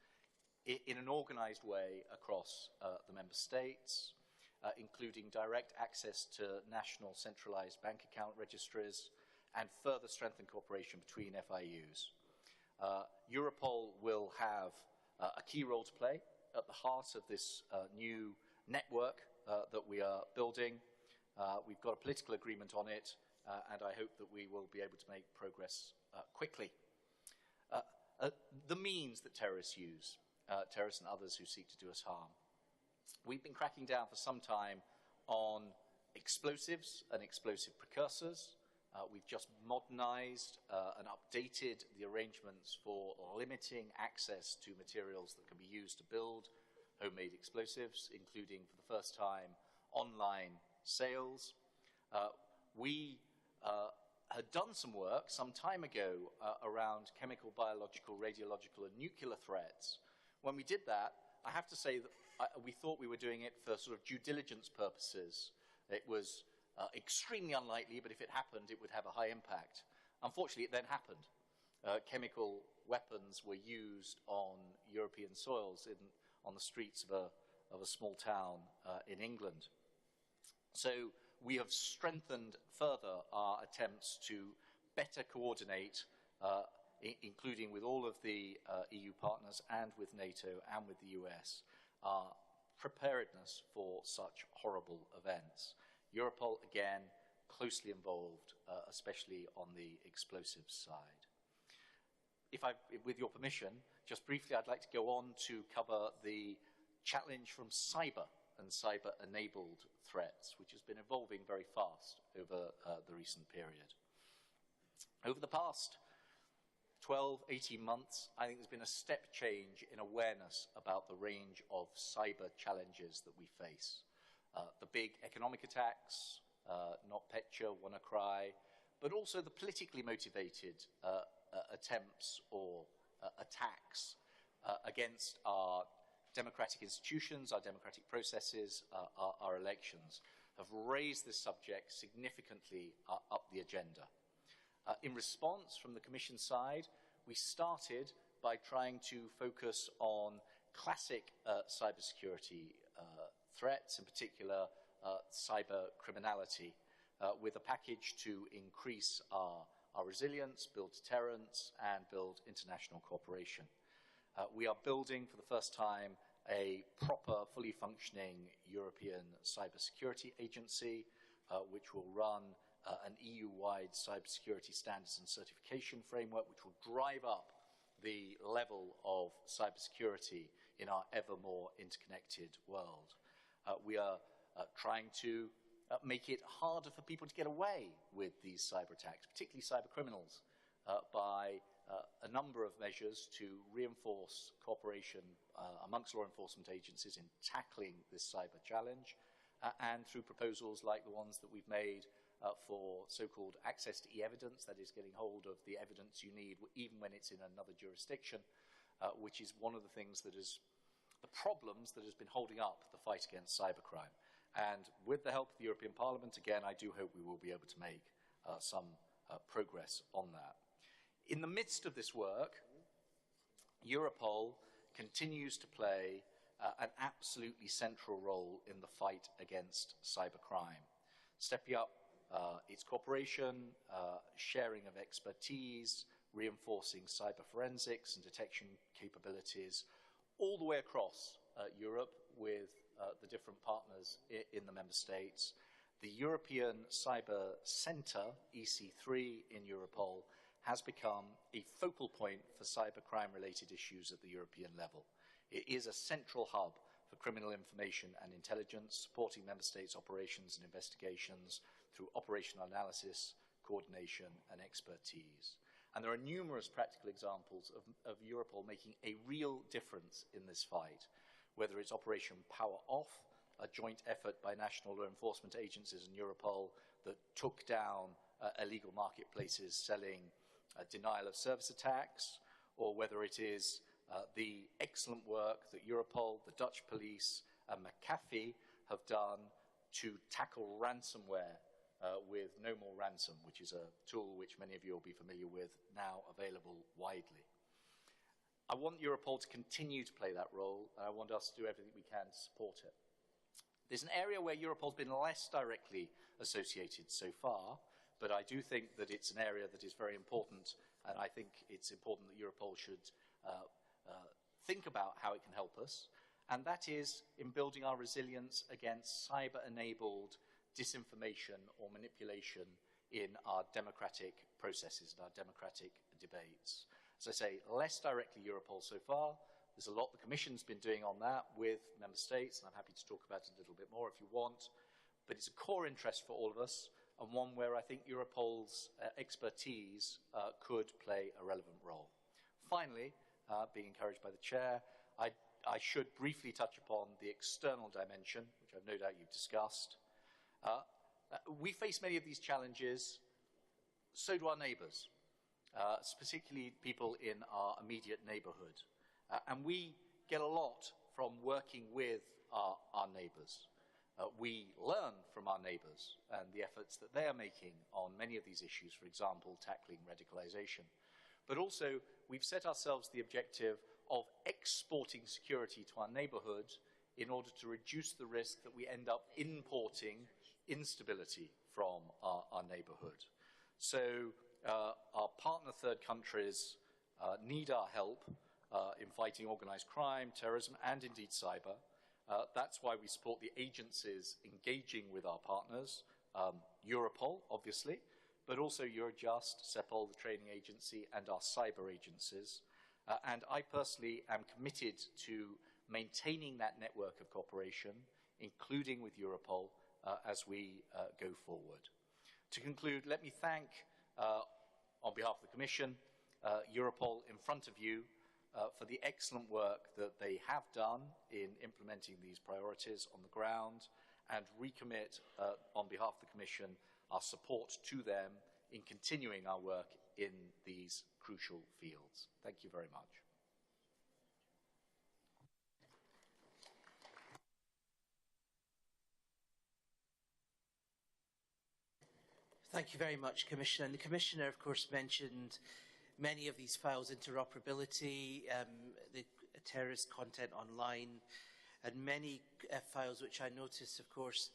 in an organized way across the member states, including direct access to national centralized bank account registries and further strengthen cooperation between FIUs. Europol will have a key role to play at the heart of this new network that we are building. We've got a political agreement on it, and I hope that we will be able to make progress quickly. The means that terrorists use, terrorists and others who seek to do us harm. We've been cracking down for some time on explosives and explosive precursors. We've just modernized and updated the arrangements for limiting access to materials that can be used to build homemade explosives, including, for the first time, online sales. We had done some work some time ago around chemical, biological, radiological, and nuclear threats. When we did that, I have to say that we thought we were doing it for sort of due diligence purposes. It was extremely unlikely, but if it happened, it would have a high impact. Unfortunately, it then happened. Chemical weapons were used on European soils on the streets of a small town in England. So we have strengthened further our attempts to better coordinate, including with all of the EU partners and with NATO and with the US, our preparedness for such horrible events. Europol, again, closely involved, especially on the explosives side. With your permission, just briefly, I'd like to go on to cover the challenge from cyber and cyber-enabled threats, which has been evolving very fast over the recent period. Over the past 12, 18 months, I think there's been a step change in awareness about the range of cyber challenges that we face. The big economic attacks, NotPetya, WannaCry, but also the politically motivated attempts or attacks against our democratic institutions, our democratic processes, our elections, have raised this subject significantly up the agenda. In response, from the Commission side, we started by trying to focus on classic cybersecurity threats, in particular cyber criminality, with a package to increase our resilience, build deterrence, and build international cooperation. We are building, for the first time, a proper, fully functioning European cybersecurity agency, which will run an EU-wide cybersecurity standards and certification framework, which will drive up the level of cybersecurity in our ever more interconnected world. We are trying to make it harder for people to get away with these cyber attacks, particularly cyber criminals, by a number of measures to reinforce cooperation amongst law enforcement agencies in tackling this cyber challenge, and through proposals like the ones that we've made for so-called access to e-evidence, that is getting hold of the evidence you need even when it's in another jurisdiction, which is one of the things that is the problems that has been holding up the fight against cybercrime. And with the help of the European Parliament, again, I do hope we will be able to make some progress on that. In the midst of this work, Europol continues to play an absolutely central role in the fight against cybercrime, stepping up its cooperation, sharing of expertise, reinforcing cyber forensics and detection capabilities all the way across Europe with the different partners in the member states. The European Cyber Centre, EC3 in Europol, has become a focal point for cybercrime-related issues at the European level. It is a central hub for criminal information and intelligence, supporting member states' operations and investigations through operational analysis, coordination, and expertise. And there are numerous practical examples of Europol making a real difference in this fight, whether it's Operation Power Off, a joint effort by national law enforcement agencies and Europol that took down illegal marketplaces selling denial of service attacks, or whether it is the excellent work that Europol, the Dutch police, and McAfee have done to tackle ransomware with No More Ransom, which is a tool which many of you will be familiar with, now available widely. I want Europol to continue to play that role, and I want us to do everything we can to support it. There's an area where Europol's been less directly associated so far, but I do think that it's an area that is very important, and I think it's important that Europol should think about how it can help us, and that is in building our resilience against cyber-enabled disinformation or manipulation in our democratic processes and our democratic debates. As I say, less directly Europol so far. There's a lot the Commission's been doing on that with Member States, and I'm happy to talk about it a little bit more if you want. But it's a core interest for all of us, and one where I think Europol's expertise could play a relevant role. Finally, being encouraged by the Chair, I should briefly touch upon the external dimension, which I've no doubt you've discussed. We face many of these challenges, so do our neighbours, particularly people in our immediate neighbourhood. And we get a lot from working with our neighbours. We learn from our neighbours and the efforts that they are making on many of these issues, for example, tackling radicalisation. But also, we've set ourselves the objective of exporting security to our neighbourhood in order to reduce the risk that we end up importing instability from our neighbourhood. So our partner third countries need our help in fighting organised crime, terrorism, and indeed cyber. That's why we support the agencies engaging with our partners, Europol, obviously, but also Eurojust, CEPOL, the training agency, and our cyber agencies. And I personally am committed to maintaining that network of cooperation, including with Europol, as we go forward. To conclude, let me thank, on behalf of the Commission, Europol in front of you for the excellent work that they have done in implementing these priorities on the ground, and recommit, on behalf of the Commission, our support to them in continuing our work in these crucial fields. Thank you very much. Thank you very much, Commissioner. And the Commissioner, of course, mentioned many of these files, interoperability, the terrorist content online, and many files which I noticed, of course,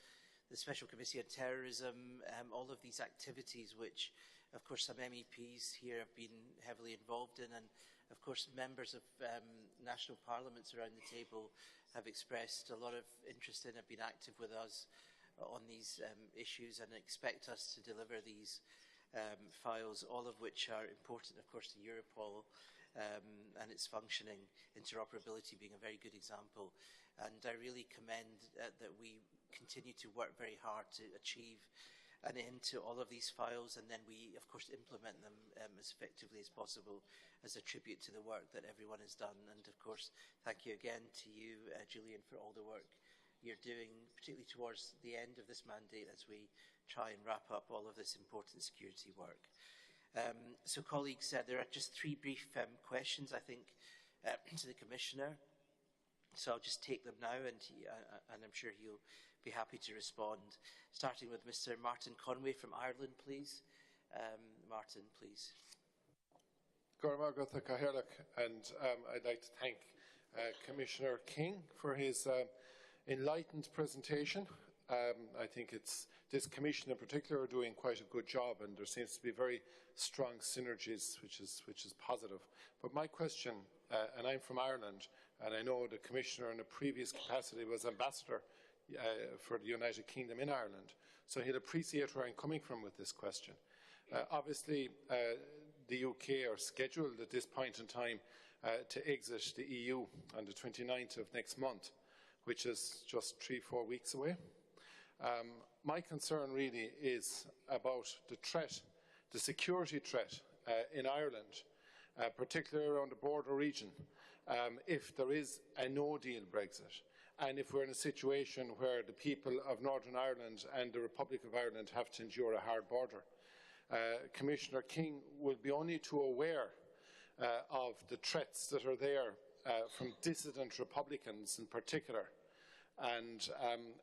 the Special Committee on Terrorism, all of these activities which, of course, some MEPs here have been heavily involved in, and, of course, members of national parliaments around the table have expressed a lot of interest in, have been active with us on these issues, and expect us to deliver these files, all of which are important, of course, to Europol and its functioning, interoperability being a very good example. And I really commend that we continue to work very hard to achieve an end to all of these files, and then we, of course, implement them as effectively as possible as a tribute to the work that everyone has done. And, of course, thank you again to you, Julian, for all the work you're doing, particularly towards the end of this mandate as we try and wrap up all of this important security work. So, colleagues, there are just three brief questions, I think, to the Commissioner. So I'll just take them now, and I'm sure he'll be happy to respond. Starting with Mr. Martin Conway from Ireland, please. Martin, please. And I'd like to thank Commissioner King for his enlightened presentation. I think this Commission in particular are doing quite a good job, and there seems to be very strong synergies, which is positive. But my question, and I'm from Ireland, and I know the Commissioner in a previous capacity was Ambassador for the United Kingdom in Ireland, so he'll appreciate where I'm coming from with this question. Obviously, the UK are scheduled at this point in time to exit the EU on the 29th of next month, which is just 3-4 weeks away. My concern really is about the threat, the security threat in Ireland, particularly around the border region, if there is a no-deal Brexit, and if we're in a situation where the people of Northern Ireland and the Republic of Ireland have to endure a hard border. Commissioner King will be only too aware of the threats that are there from dissident Republicans in particular. And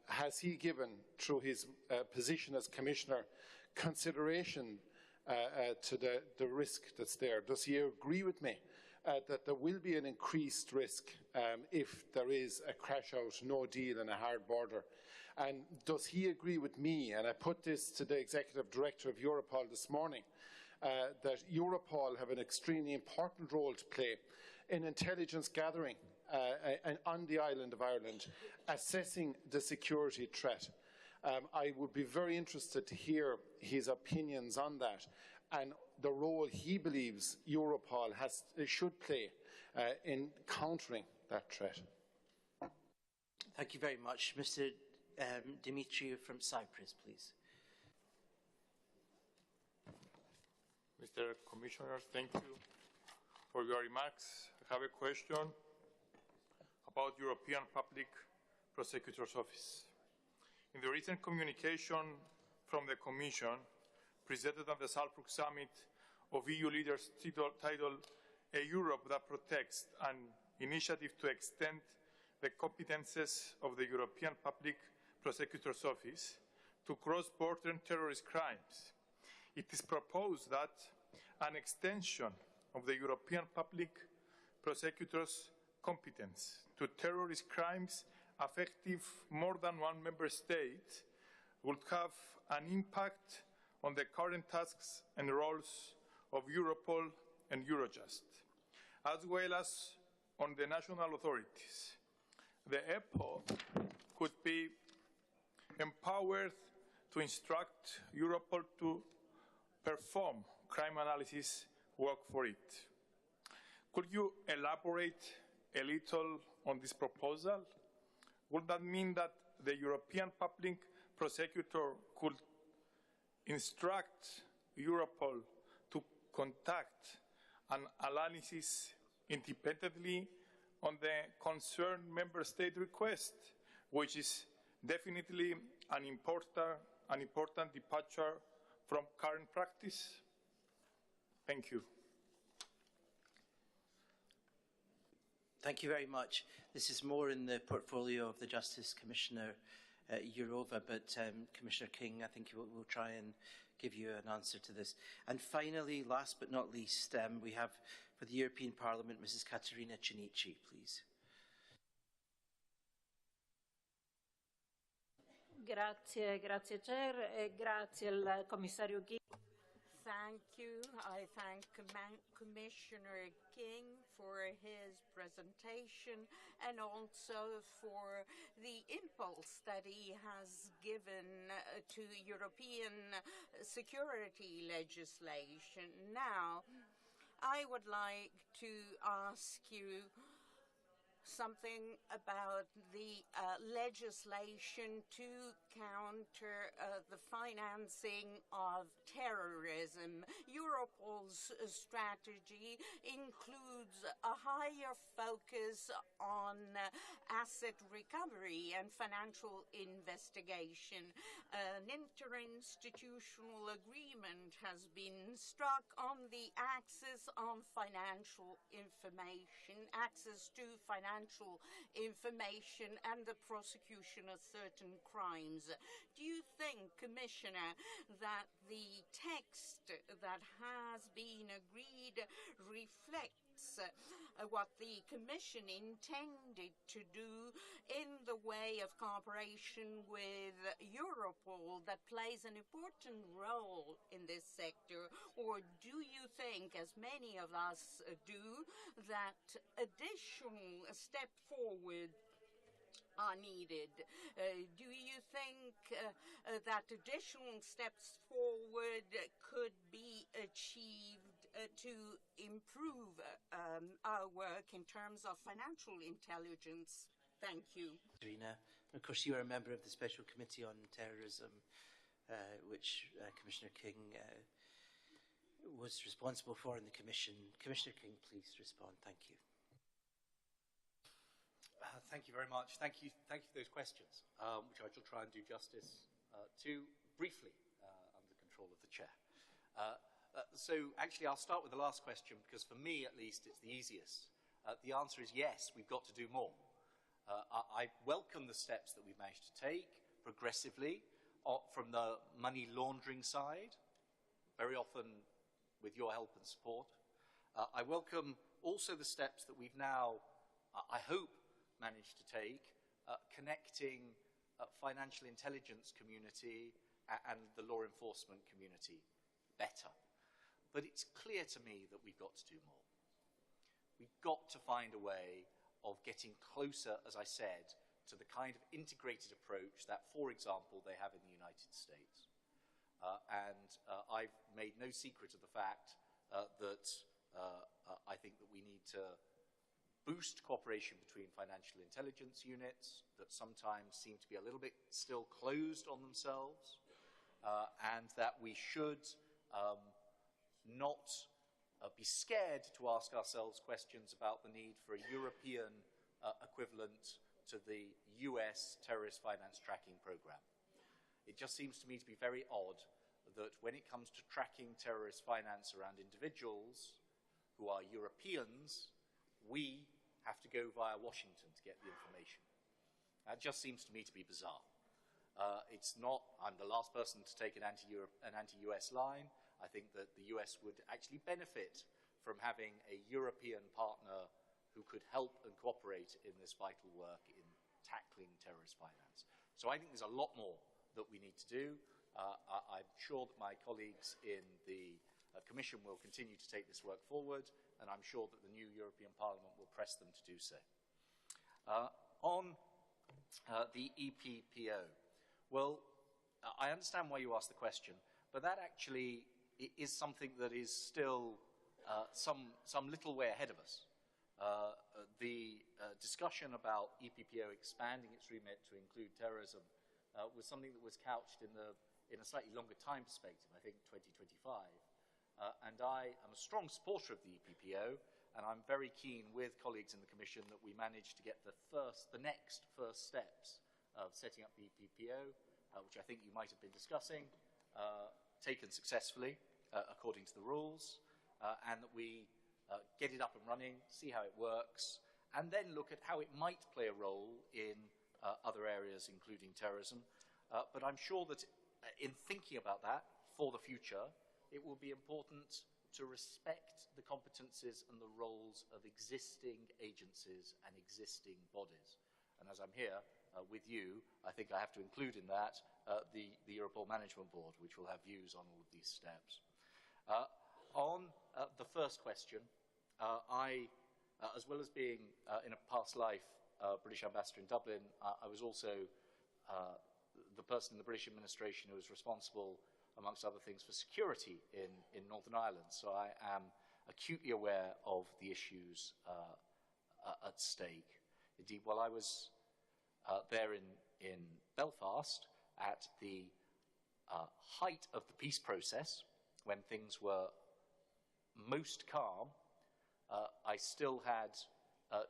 has he given, through his position as Commissioner, consideration to the risk that's there? Does he agree with me that there will be an increased risk if there is a crash-out, no deal and a hard border? And does he agree with me, and I put this to the Executive Director of Europol this morning, that Europol have an extremely important role to play in intelligence gathering on the island of Ireland, assessing the security threat? I would be very interested to hear his opinions on that. and the role he believes Europol should play in countering that threat. Thank you very much. Mr. Dimitriou from Cyprus, please. Mr. Commissioner, thank you for your remarks. I have a question about European Public Prosecutor's Office. In the recent communication from the Commission, presented at the Salzburg Summit of EU leaders titled A Europe that Protects, an initiative to extend the competences of the European Public Prosecutor's Office to cross-border terrorist crimes, it is proposed that an extension of the European Public Prosecutor's competence to terrorist crimes affecting more than one member state would have an impact on the current tasks and roles of Europol and Eurojust, as well as on the national authorities. The EPO could be empowered to instruct Europol to perform crime analysis work for it. Could you elaborate a little on this proposal? Would that mean that the European Public Prosecutor could instruct Europol to conduct an analysis independently on the concerned member state request, which is definitely an important departure from current practice? Thank you. Thank you very much. This is more in the portfolio of the Justice Commissioner Jourova, but Commissioner King, I think will try and give you an answer to this. And finally, last but not least, we have for the European Parliament, Mrs. Caterina Cinici, please. Grazie Chair, e grazie al Commissario King. Thank you. I thank Commissioner King for his presentation and also for the impulse that he has given to European security legislation. Now, I would like to ask you something about the legislation to counter the financing of terrorism. Europol's strategy includes a higher focus on asset recovery and financial investigation. An interinstitutional agreement has been struck on the access to financial information and the prosecution of certain crimes. Do you think, Commissioner, that the text that has been agreed reflects what the Commission intended to do in the way of cooperation with Europol that plays an important role in this sector? Or do you think, as many of us do, that additional steps forward are needed? Do you think that additional steps forward could be achieved to improve our work in terms of financial intelligence? Thank you. Serena, of course, you are a member of the Special Committee on Terrorism, which Commissioner King was responsible for in the Commission. Commissioner King, please respond. Thank you. Thank you very much. Thank you for those questions, which I shall try and do justice to briefly under the control of the Chair. So actually, I'll start with the last question, because for me, at least, it's the easiest. The answer is yes, we've got to do more. I welcome the steps that we've managed to take progressively from the money laundering side, very often with your help and support. I welcome also the steps that we've now, I hope, managed to take, connecting financial intelligence community and the law enforcement community better. But it's clear to me that we've got to do more. We've got to find a way of getting closer, as I said, to the kind of integrated approach that, for example, they have in the United States. And I I've made no secret of the fact that I think that we need to boost cooperation between financial intelligence units that sometimes seem to be a little bit still closed on themselves, and that we should not be scared to ask ourselves questions about the need for a European equivalent to the US terrorist finance tracking program. It just seems to me to be very odd that when it comes to tracking terrorist finance around individuals who are Europeans, we have to go via Washington to get the information. That just seems to me to be bizarre. It's not, I'm the last person to take an anti-US line. I think that the US would actually benefit from having a European partner who could help and cooperate in this vital work in tackling terrorist finance. So I think there's a lot more that we need to do. I'm sure that my colleagues in the Commission will continue to take this work forward, and I'm sure that the new European Parliament will press them to do so. On the EPPO, well, I understand why you asked the question, but that actually is something that is still some little way ahead of us. The discussion about EPPO expanding its remit to include terrorism was something that was couched in a slightly longer time perspective, I think 2025. And I am a strong supporter of the EPPO, and I'm very keen with colleagues in the Commission that we manage to get the next first steps of setting up the EPPO, which I think you might have been discussing, taken successfully according to the rules, and that we get it up and running, see how it works, and then look at how it might play a role in other areas, including terrorism. But I'm sure that in thinking about that for the future, it will be important to respect the competencies and the roles of existing agencies and existing bodies. And as I'm here with you, I think I have to include in that the Europol Management Board, which will have views on all of these steps. On the first question, I, as well as being in a past life British ambassador in Dublin, I was also the person in the British administration who was responsible, amongst other things, for security in Northern Ireland. So I am acutely aware of the issues at stake. Indeed, while I was there in Belfast at the height of the peace process, when things were most calm, I still had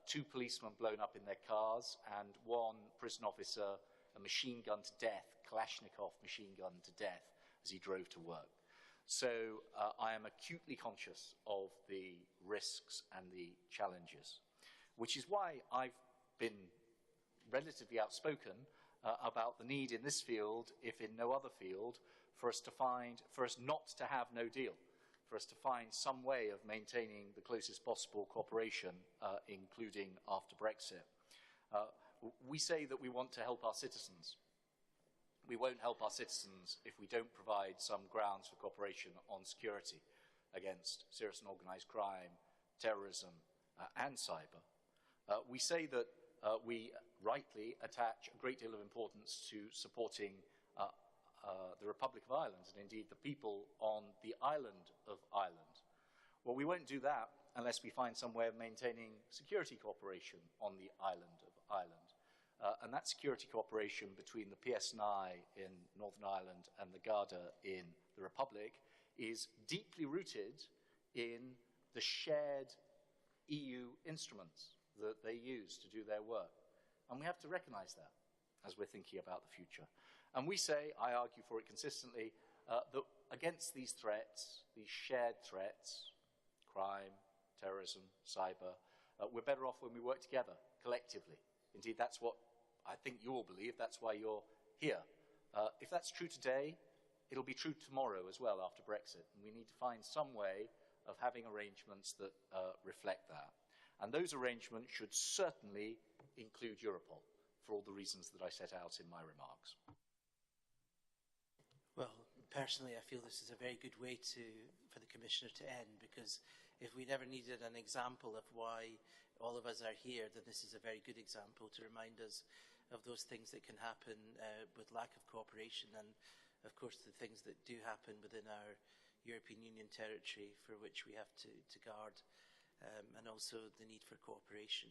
2 policemen blown up in their cars and 1 prison officer, a machine gun to death, Kalashnikov machine gun to death, as he drove to work. So I am acutely conscious of the risks and the challenges, which is why I've been relatively outspoken about the need in this field, if in no other field, for us not to have no deal, for us to find some way of maintaining the closest possible cooperation, including after Brexit. We say that we want to help our citizens. We won't help our citizens if we don't provide some grounds for cooperation on security against serious and organised crime, terrorism, and cyber. We say that we rightly attach a great deal of importance to supporting the Republic of Ireland, and indeed the people on the island of Ireland. Well, we won't do that unless we find some way of maintaining security cooperation on the island of Ireland. And that security cooperation between the PSNI in Northern Ireland and the Garda in the Republic is deeply rooted in the shared EU instruments that they use to do their work. And we have to recognise that as we're thinking about the future. And we say, I argue for it consistently, that against these threats, these shared threats, crime, terrorism, cyber, we're better off when we work together, collectively. Indeed, that's what I think you all believe, that's why you're here. If that's true today, it'll be true tomorrow as well after Brexit. And we need to find some way of having arrangements that reflect that. And those arrangements should certainly include Europol, for all the reasons that I set out in my remarks. Well, personally, I feel this is a very good way for the Commissioner to end, because if we never needed an example of why all of us are here, then this is a very good example to remind us of those things that can happen with lack of cooperation, and of course the things that do happen within our European Union territory for which we have to guard, and also the need for cooperation,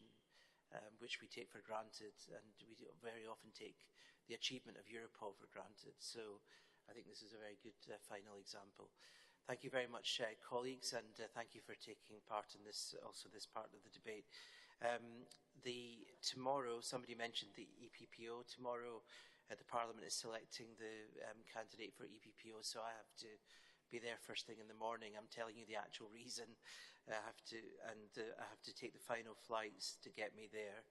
which we take for granted, and we very often take the achievement of Europol for granted. So I think this is a very good final example. Thank you very much, colleagues, and thank you for taking part in this, also this part of the debate. Tomorrow, somebody mentioned the EPPO. Tomorrow, the Parliament is selecting the candidate for EPPO, so I have to be there first thing in the morning. I'm telling you the actual reason. I have to take the final flights to get me there.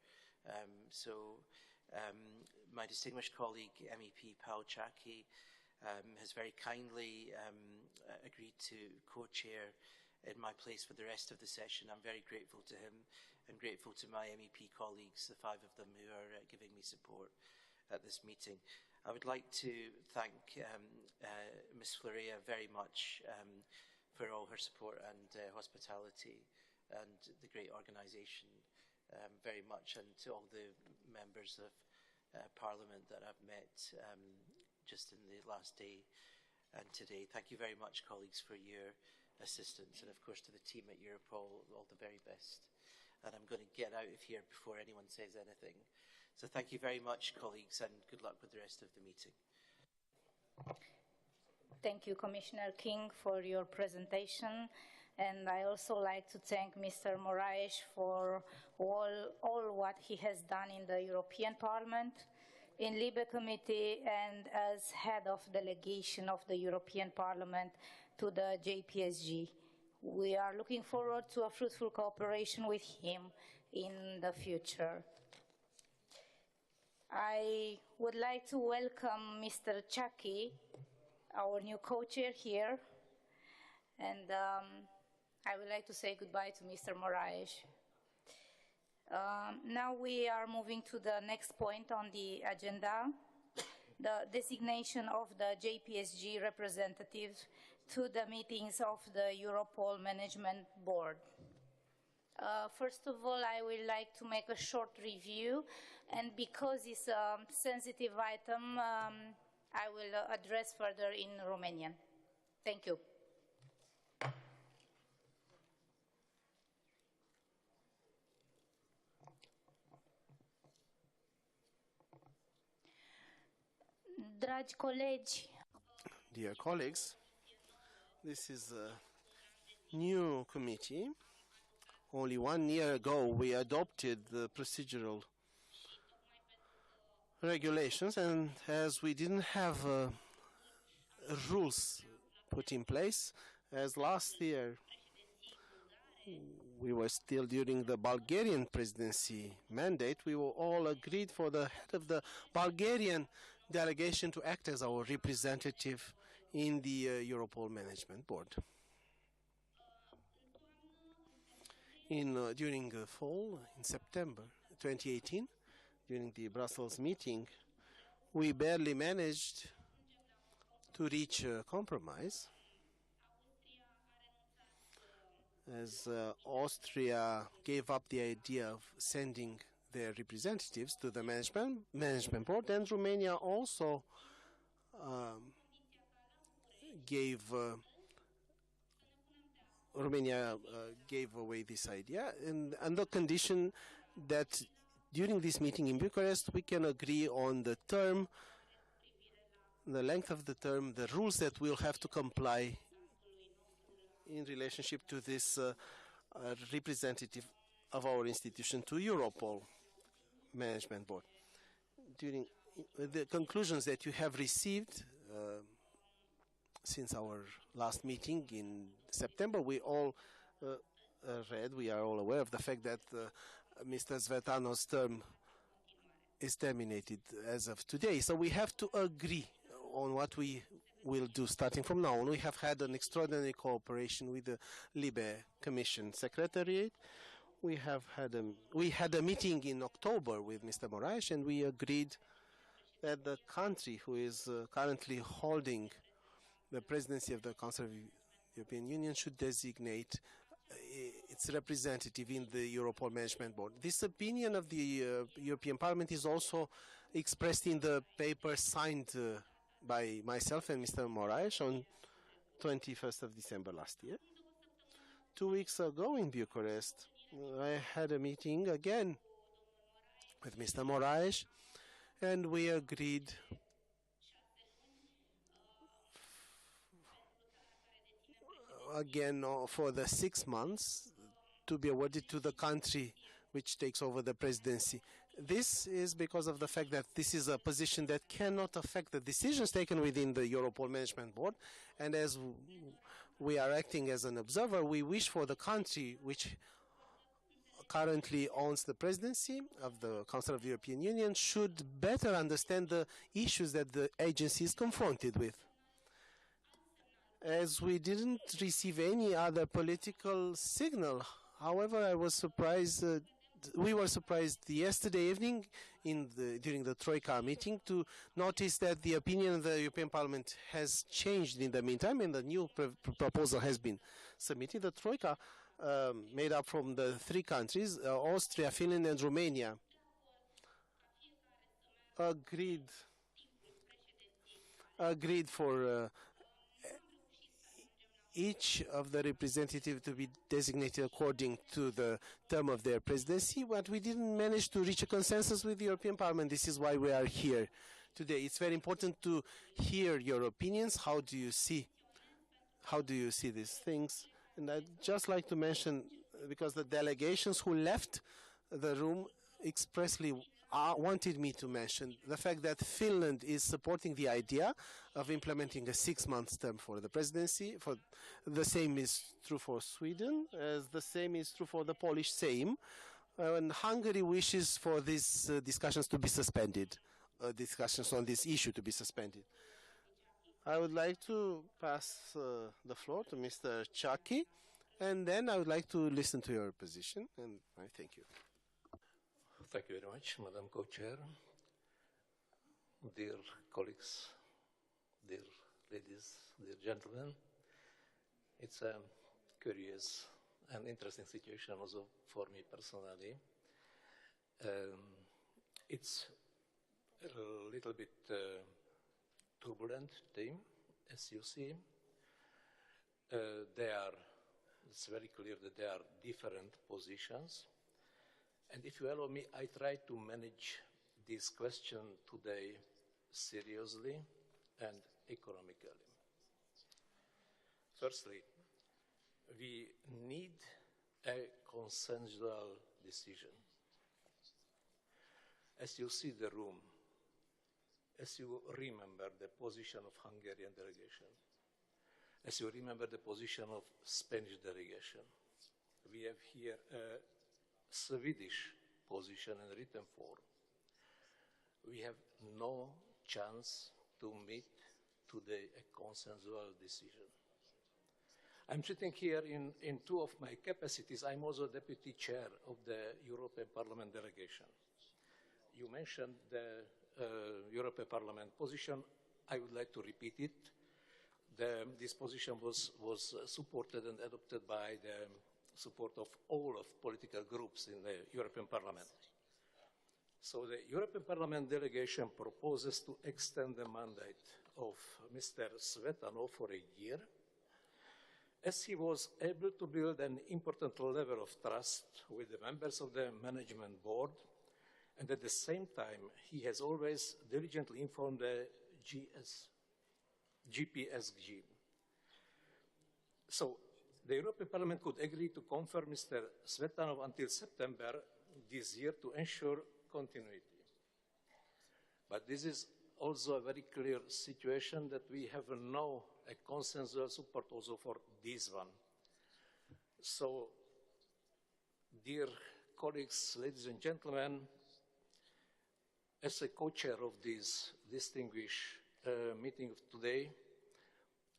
My distinguished colleague, MEP Paul Chaki, has very kindly agreed to co-chair in my place for the rest of the session. I'm very grateful to him and grateful to my MEP colleagues, the 5 of them who are giving me support at this meeting. I would like to thank Ms. Florea very much for all her support and hospitality and the great organisation very much, and to all the members of Parliament that I've met just in the last day and today. Thank you very much, colleagues, for your assistance, and of course to the team at Europol, all the very best. And I'm going to get out of here before anyone says anything. So thank you very much, colleagues, and good luck with the rest of the meeting. Thank you, Commissioner King, for your presentation. And I also like to thank Mr. Moraes for all what he has done in the European Parliament, in LIBE Committee, and as head of delegation of the European Parliament to the JPSG. We are looking forward to a fruitful cooperation with him in the future. I would like to welcome Mr. Chaki, our new co-chair here, and I would like to say goodbye to Mr. Moraes. Now we are moving to the next point on the agenda, the designation of the JPSG representatives to the meetings of the Europol Management Board. First of all, I would like to make a short review, and because it's a sensitive item, I will address further in Romanian. Thank you. Dragi colegi, dear colleagues, this is a new committee. Only 1 year ago, we adopted the procedural regulations, and as we didn't have rules put in place, as last year we were still during the Bulgarian presidency mandate, we were all agreed for the head of the Bulgarian delegation to act as our representative in the Europol Management Board. During the fall, in September 2018, during the Brussels meeting, we barely managed to reach a compromise, as Austria gave up the idea of sending their representatives to the management board, and Romania also gave away this idea, and on the condition that during this meeting in Bucharest we can agree on the term, the length of the term, the rules that we'll have to comply in relationship to this representative of our institution to Europol Management Board. During the conclusions that you have received since our last meeting in September, we all read, we are all aware of the fact that Mr. Svetano's term is terminated as of today. So we have to agree on what we will do starting from now on. We have had an extraordinary cooperation with the LIBE Commission Secretariat. We had a meeting in October with Mr. Moraes, and we agreed that the country who is currently holding the presidency of the Council of the European Union should designate its representative in the Europol Management Board. This opinion of the European Parliament is also expressed in the paper signed by myself and Mr. Moraes 21st of December last year. 2 weeks ago in Bucharest, I had a meeting again with Mr. Moraes, and we agreed again for the 6 months to be awarded to the country which takes over the presidency. This is because of the fact that this is a position that cannot affect the decisions taken within the Europol Management Board, and as we are acting as an observer, we wish for the country which currently owns the presidency of the Council of the European Union should better understand the issues that the agency is confronted with. As we didn't receive any other political signal, however, I was surprised. We were surprised yesterday evening during the Troika meeting to notice that the opinion of the European Parliament has changed in the meantime, and the new proposal has been submitted. The Troika, made up from the 3 countries, Austria, Finland, and Romania, agreed for each of the representatives to be designated according to the term of their presidency, but we didn't manage to reach a consensus with the European Parliament. This is why we are here today. It's very important to hear your opinions. How do you see these things? And I'd just like to mention, because the delegations who left the room expressly wanted me to mention the fact that Finland is supporting the idea of implementing a 6-month term for the presidency. The same is true for Sweden, as the same is true for the Polish Sejm. And Hungary wishes for these discussions to be suspended, discussions on this issue to be suspended. I would like to pass the floor to Mr. Chaki, and then I would like to listen to your position, and I thank you. Thank you very much, Madam Co-Chair, dear colleagues, dear ladies, dear gentlemen. It's a curious and interesting situation also for me personally. It's a little bit turbulent team, as you see. It's very clear that there are different positions. And if you allow me, I try to manage this question today seriously and economically. Firstly, we need a consensual decision. As you see the room, as you remember the position of Hungarian delegation, as you remember the position of Spanish delegation, we have here a Swedish position in written form. We have no chance to meet today a consensual decision. I'm sitting here in 2 of my capacities. I'm also deputy chair of the European Parliament delegation. You mentioned the European Parliament position. I would like to repeat it. This position was supported and adopted by the support of all of political groups in the European Parliament. So the European Parliament delegation proposes to extend the mandate of Mr. Tsvetanov for a year, as he was able to build an important level of trust with the members of the management board, and at the same time, he has always diligently informed the JPSG. So the European Parliament could agree to confirm Mr. Tsvetanov until September this year to ensure continuity. But this is also a very clear situation that we have no consensual support also for this one. So, dear colleagues, ladies and gentlemen, as a co-chair of this distinguished meeting of today,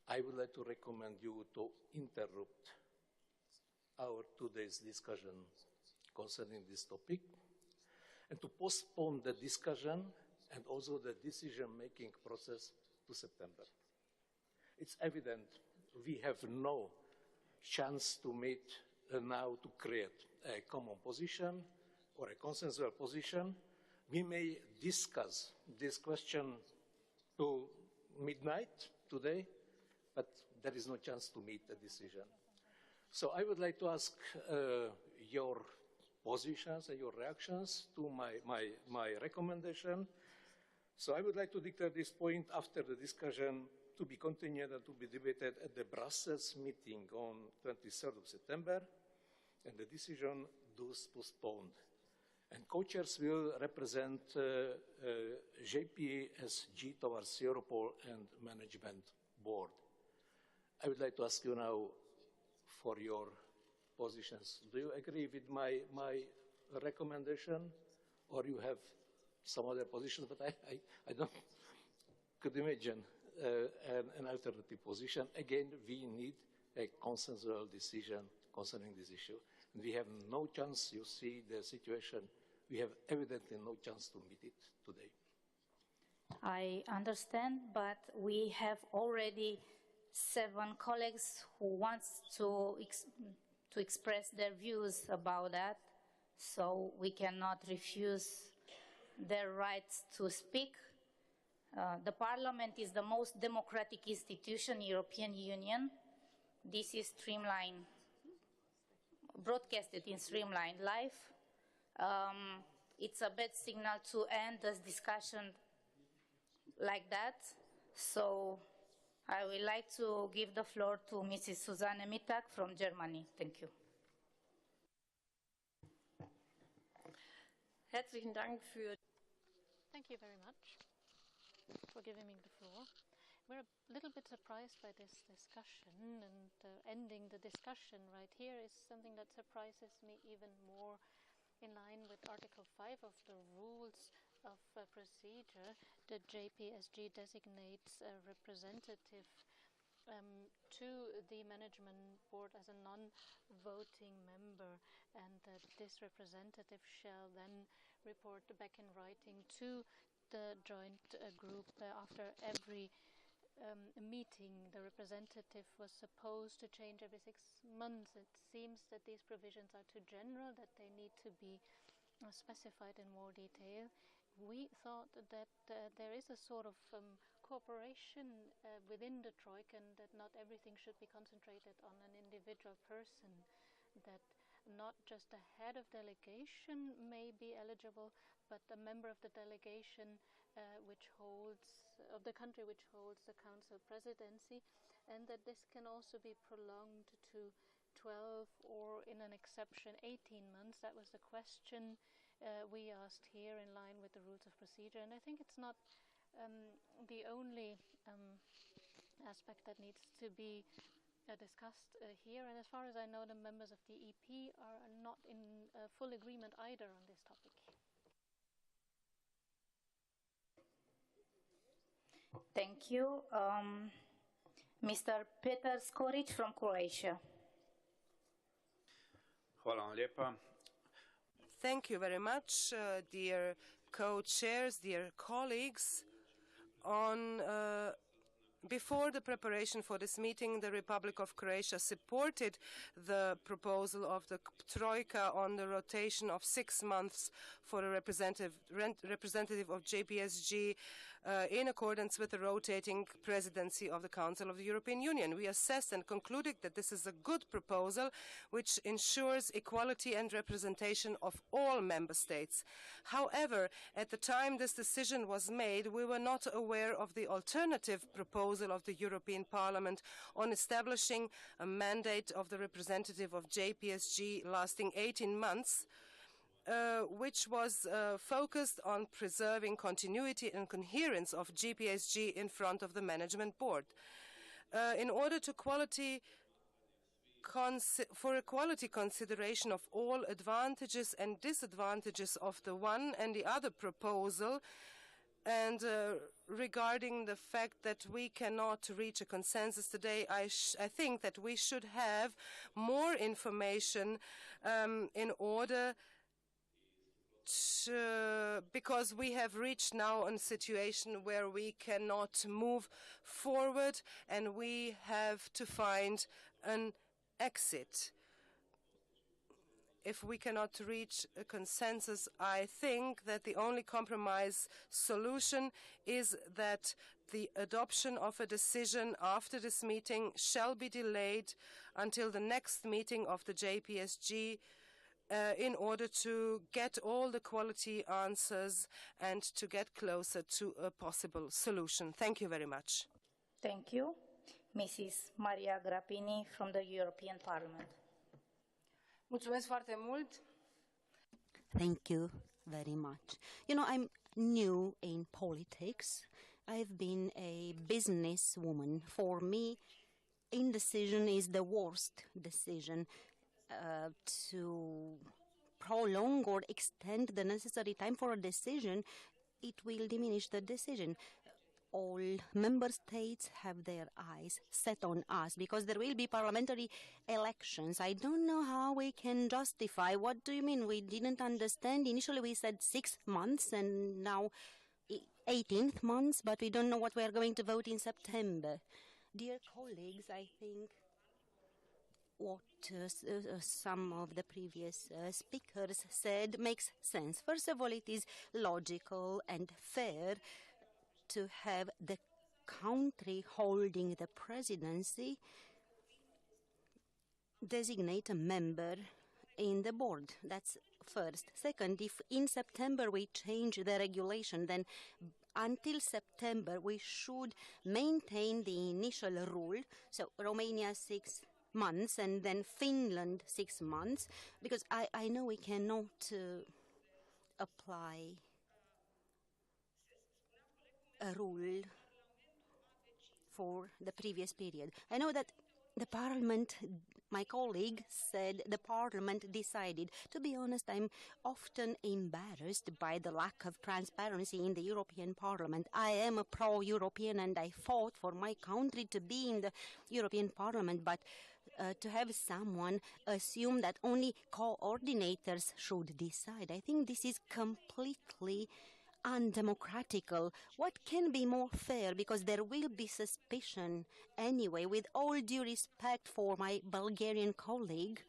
I would like to recommend you to interrupt our today's discussion concerning this topic and to postpone the discussion and also the decision-making process to September. It's evident we have no chance to meet now to create a common position or a consensual position. We may discuss this question to midnight today, but there is no chance to meet a decision. So I would like to ask your positions and your reactions to my recommendation. So I would like to declare this point after the discussion to be continued and to be debated at the Brussels meeting on 23rd of September, and the decision thus postponed. And co-chairs will represent JPSG towards Europol and Management Board. I would like to ask you now for your positions. Do you agree with my recommendation, or you have some other position? But I don't could imagine an alternative position. Again, we need a consensual decision concerning this issue. And we have no chance, you see the situation, we have evidently no chance to meet it today. I understand, but we have already 7 colleagues who want to express their views about that, so we cannot refuse their rights to speak. The Parliament is the most democratic institution in the European Union. This is streamlined, broadcasted in streamlined live. It's a bad signal to end this discussion like that. So I would like to give the floor to Mrs. Susanne Mittag from Germany. Thank you. Herzlichen Dank für. Thank you very much for giving me the floor. We're a little bit surprised by this discussion, and ending the discussion right here is something that surprises me even more. In line with Article 5 of the Rules of Procedure, the JPSG designates a representative to the Management Board as a non-voting member, and this representative shall then report back in writing to the joint group after every meeting. The representative was supposed to change every 6 months. It seems that these provisions are too general, that they need to be specified in more detail. We thought that there is a sort of cooperation within the Troika, and that not everything should be concentrated on an individual person, that not just the head of delegation may be eligible, but a member of the delegation of the country which holds the council presidency, and that this can also be prolonged to 12 or, in an exception, 18 months. That was the question we asked here in line with the rules of procedure, and I think it's not the only aspect that needs to be discussed here. And as far as I know, the members of the EP are not in full agreement either on this topic. Thank you. Mr. Petar Skoric from Croatia. Hvala vam lijepa. Thank you very much, dear co-chairs, dear colleagues. Before the preparation for this meeting, the Republic of Croatia supported the proposal of the Troika on the rotation of 6 months for a representative of JPSG in accordance with the rotating presidency of the Council of the European Union. We assessed and concluded that this is a good proposal which ensures equality and representation of all member states. However, at the time this decision was made, we were not aware of the alternative proposal of the European Parliament on establishing a mandate of the representative of JPSG lasting 18 months, which was focused on preserving continuity and coherence of JPSG in front of the Management Board. In order to for equality consideration of all advantages and disadvantages of the one and the other proposal, and regarding the fact that we cannot reach a consensus today, I think that we should have more information in order to, because we have reached now a situation where we cannot move forward and we have to find an exit. if we cannot reach a consensus, I think that the only compromise solution is that the adoption of a decision after this meeting shall be delayed until the next meeting of the JPSG in order to get all the quality answers and to get closer to a possible solution. Thank you very much. Thank you. Mrs. Maria Grappini from the European Parliament. Mulțumesc foarte mult. Thank you very much. You know, I'm new in politics. I've been a businesswoman. For me, indecision is the worst decision. To prolong or extend the necessary time for a decision, it will diminish the decision. All member states have their eyes set on us because there will be parliamentary elections. I don't know how we can justify. What do you mean? We didn't understand. Initially we said 6 months and now 18th months, but we don't know what we are going to vote in September. Dear colleagues, I think what some of the previous speakers said makes sense. First of all, it is logical and fair to have the country holding the presidency designate a member in the board. That's first. Second, if in September we change the regulation, then until September we should maintain the initial rule. So Romania 6 months and then Finland 6 months, because I know we cannot apply a rule for the previous period. I know that the Parliament, my colleague said the Parliament decided. To be honest, I'm often embarrassed by the lack of transparency in the European Parliament. I am a pro-European and I fought for my country to be in the European Parliament, but to have someone assume that only coordinators should decide, I think this is completely undemocratical. What can be more fair? Because there will be suspicion anyway. With all due respect for my Bulgarian colleague,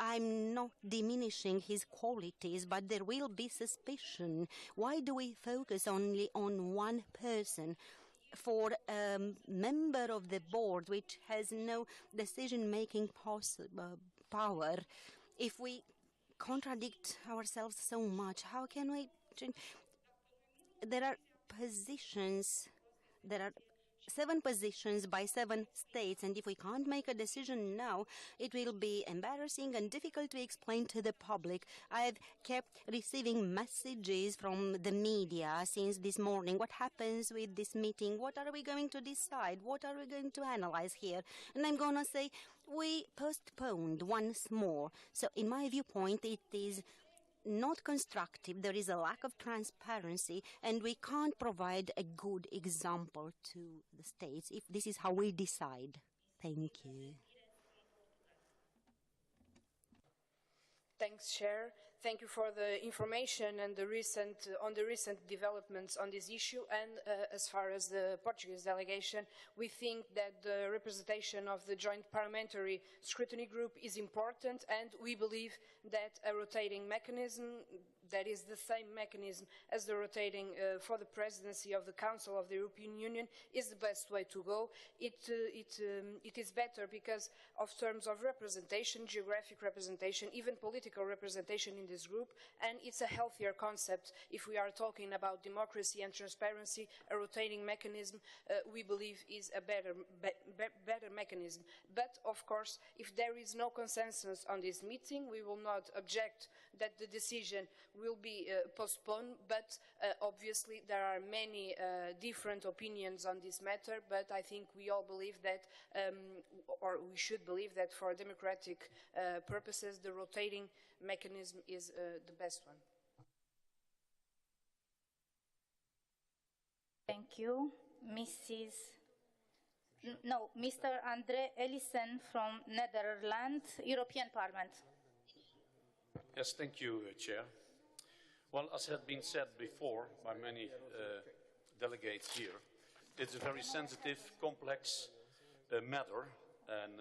I'm not diminishing his qualities, but there will be suspicion. Why do we focus only on one person? For a member of the board which has no decision-making power, if we contradict ourselves so much, how can we change? There are positions, there are 7 positions by 7 states, and if we can't make a decision now, it will be embarrassing and difficult to explain to the public. I've kept receiving messages from the media since this morning. What happens with this meeting? What are we going to decide? What are we going to analyze here? And I'm going to say, we postponed once more. So in my viewpoint, it is not constructive. There is a lack of transparency, and we can't provide a good example to the states if this is how we decide. Thank you. Thanks, Chair. Thank you for the information and the recent developments on this issue. And as far as the Portuguese delegation, we think that the representation of the Joint Parliamentary Scrutiny Group is important, and we believe that a rotating mechanism that is the same mechanism as the rotating for the presidency of the Council of the European Union is the best way to go. It is better because of terms of representation, geographic representation, even political representation in this group, and it's a healthier concept. If we are talking about democracy and transparency, a rotating mechanism, we believe, is a better mechanism. But, of course, if there is no consensus on this meeting, we will not object that the decision will be postponed, but obviously there are many different opinions on this matter, but I think we all believe that, or we should believe that for democratic purposes, the rotating mechanism is the best one. Thank you. Mr. Andre Ellison from Netherlands, European Parliament. Yes, thank you, Chair. Well, as had been said before by many delegates here, it's a very sensitive, complex matter, and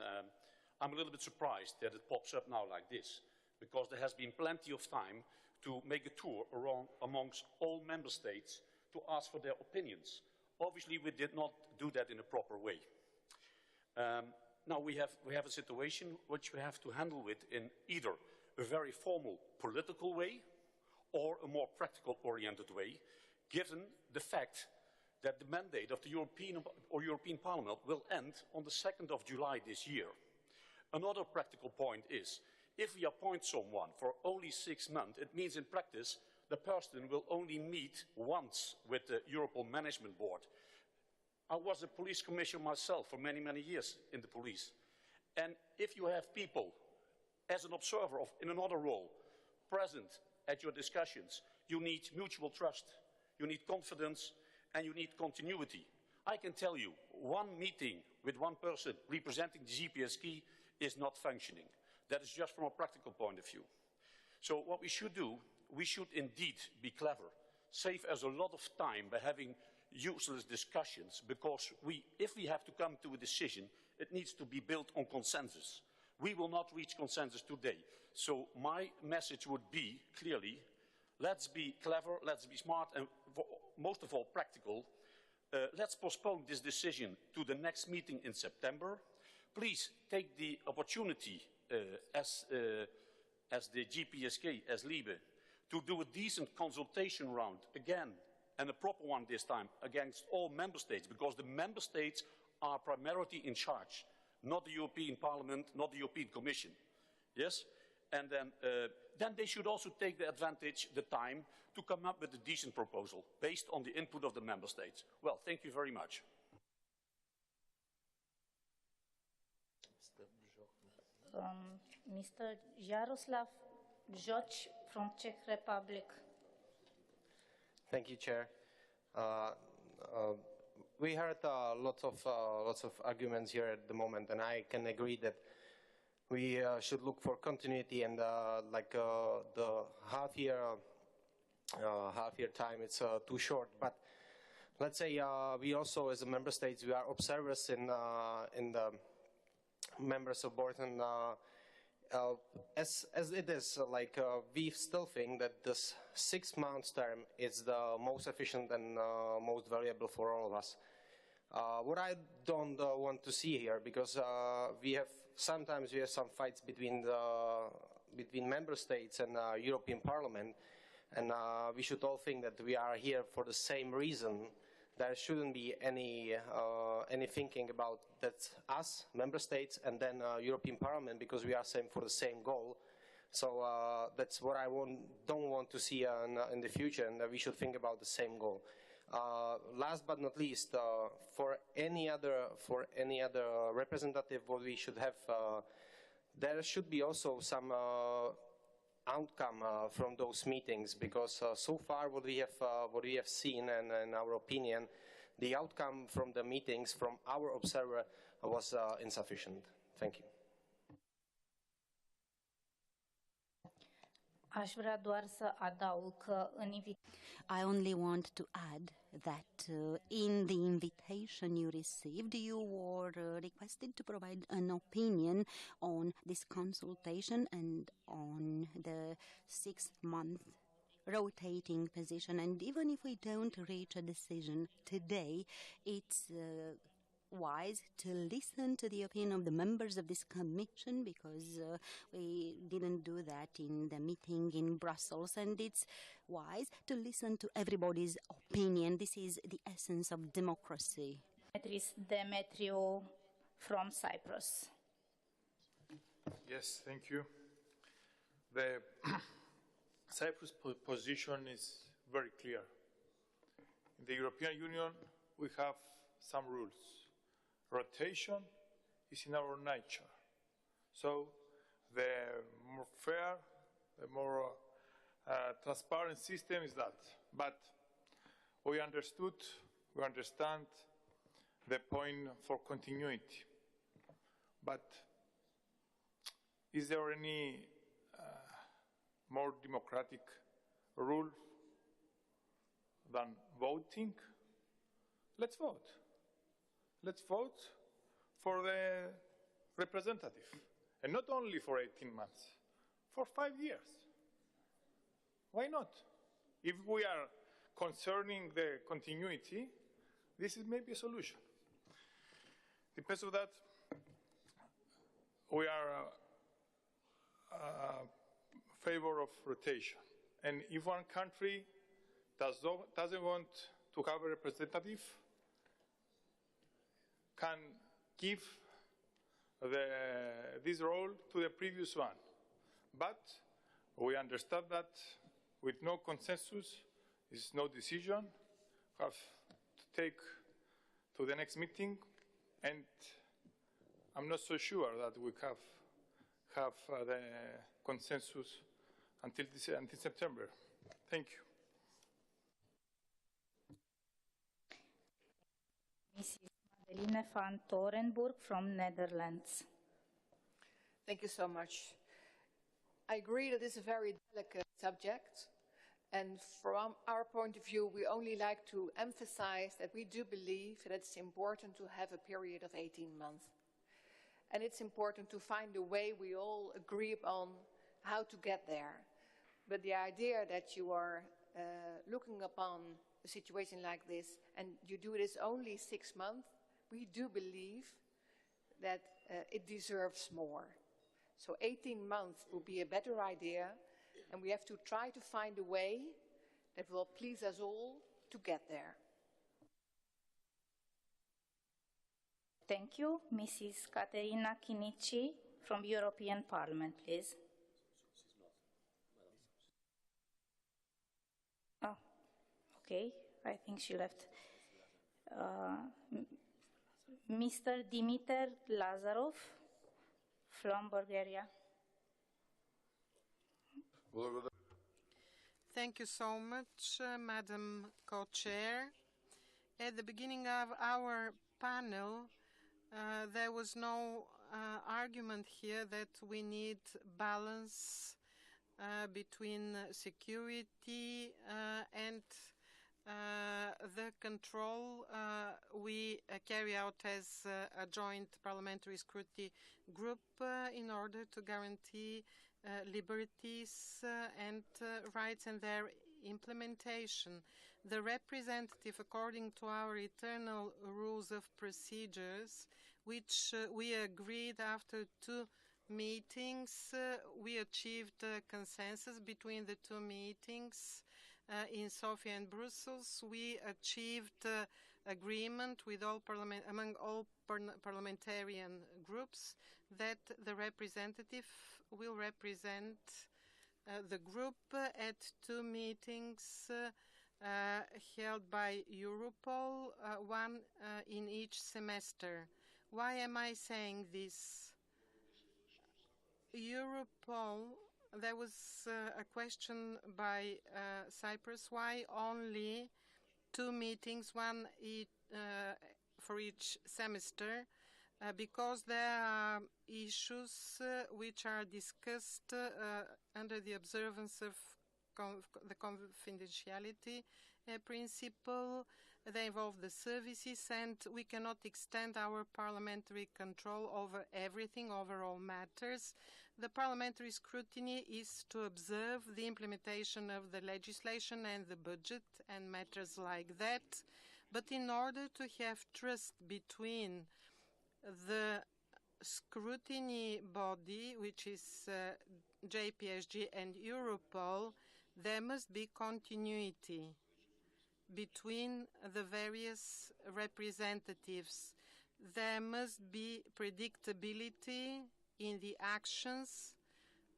I'm a little bit surprised that it pops up now like this. because there has been plenty of time to make a tour around amongst all member states to ask for their opinions. Obviously, we did not do that in a proper way. Now we have a situation which we have to handle with in either a very formal political way or a more practical oriented way, given the fact that the mandate of the European Parliament will end on the 2nd of July this year. Another practical point is, if we appoint someone for only 6 months, it means in practice the person will only meet once with the Europol Management Board. I was a police commissioner myself for many, many years in the police. And if you have people as an observer in another role present at your discussions, you need mutual trust, you need confidence, and you need continuity. I can tell you, one meeting with one person representing the JPSG is not functioning. That is just from a practical point of view. So what we should do, we should indeed be clever, save us a lot of time by having useless discussions, because if we have to come to a decision, it needs to be built on consensus. We will not reach consensus today. So my message would be, clearly, let's be clever, let's be smart, and most of all practical. Let's postpone this decision to the next meeting in September. Please take the opportunity as the JPSG, as Liebe, to do a decent consultation round again, and a proper one this time, against all member states, because the member states are primarily in charge, not the European Parliament, not the European Commission. Yes? And then they should also take the advantage, the time, to come up with a decent proposal based on the input of the member states. Well, thank you very much. Mr. Jaroslav Joc from Czech Republic. Thank you, Chair. We heard lots of arguments here at the moment, and I can agree that we should look for continuity, and the half-year time, it's too short. But let's say we also, as a member states, we are observers in the members of board, and as it is, we still think that this 6 months term is the most efficient and most valuable for all of us. What I don't want to see here, because sometimes we have some fights between member states and European Parliament, and we should all think that we are here for the same reason. There shouldn't be any thinking about that us, member states, and then European Parliament, because we are for the same goal. So that's what I don't want to see in the future, and we should think about the same goal. Last but not least, for any other representative, what we should have, there should be also some outcome from those meetings, because so far what we have seen, and in our opinion, the outcome from the meetings from our observer was insufficient. Thank you. Aș vrea doar să adaug că I only want to add that in the invitation you received, you were requested to provide an opinion on this consultation and on the 6-month rotating position. And even if we don't reach a decision today, it's wise to listen to the opinion of the members of this commission, because we didn't do that in the meeting in Brussels, and it's wise to listen to everybody's opinion. This is the essence of democracy. Demetriu from Cyprus. Yes, thank you. The Cyprus position is very clear. In the European Union, we have some rules. Rotation is in our nature. So the more fair, the more transparent system is that. But we understand the point for continuity. But is there any more democratic rule than voting? Let's vote. Let's vote for the representative, and not only for 18 months, for 5 years. Why not? If we are concerning the continuity, this is maybe a solution. Because of that, we are favor of rotation. And if one country doesn't want to have a representative, can give this role to the previous one. But we understand that with no consensus, is no decision, have to take to the next meeting, and I'm not so sure that we have the consensus until September. Thank you. Mrs. Madeline van Torenburg from Netherlands. Thank you so much. I agree that this is a very delicate subject, and from our point of view, we only like to emphasize that we do believe that it's important to have a period of 18 months. And it's important to find a way we all agree upon how to get there. But the idea that you are looking upon a situation like this and you do this only 6 months, we do believe that it deserves more. So 18 months will be a better idea, and we have to try to find a way that will please us all to get there. Thank you. Mrs. Caterina Chinichi from European Parliament, please. Oh, okay. I think she left. Mr. Dimitar Lazarov from Bulgaria. Thank you so much, Madam Co-Chair. At the beginning of our panel, there was no argument here that we need balance between security and the control we carry out as a joint parliamentary scrutiny group in order to guarantee liberties and rights and their implementation. The representative, according to our eternal rules of procedures, which we agreed after 2 meetings, we achieved consensus between the 2 meetings in Sofia and Brussels. We achieved agreement with among all parliamentarian groups that the representative will represent the group at 2 meetings held by Europol, 1 in each semester. Why am I saying this? Europol, there was a question by Cyprus, why only 2 meetings, 1 for each semester? Because there are issues which are discussed under the observance of the confidentiality principle. They involve the services, and we cannot extend our parliamentary control over everything, over all matters. The parliamentary scrutiny is to observe the implementation of the legislation and the budget and matters like that. But in order to have trust between the scrutiny body, which is JPSG, and Europol, there must be continuity between the various representatives. There must be predictability in the actions,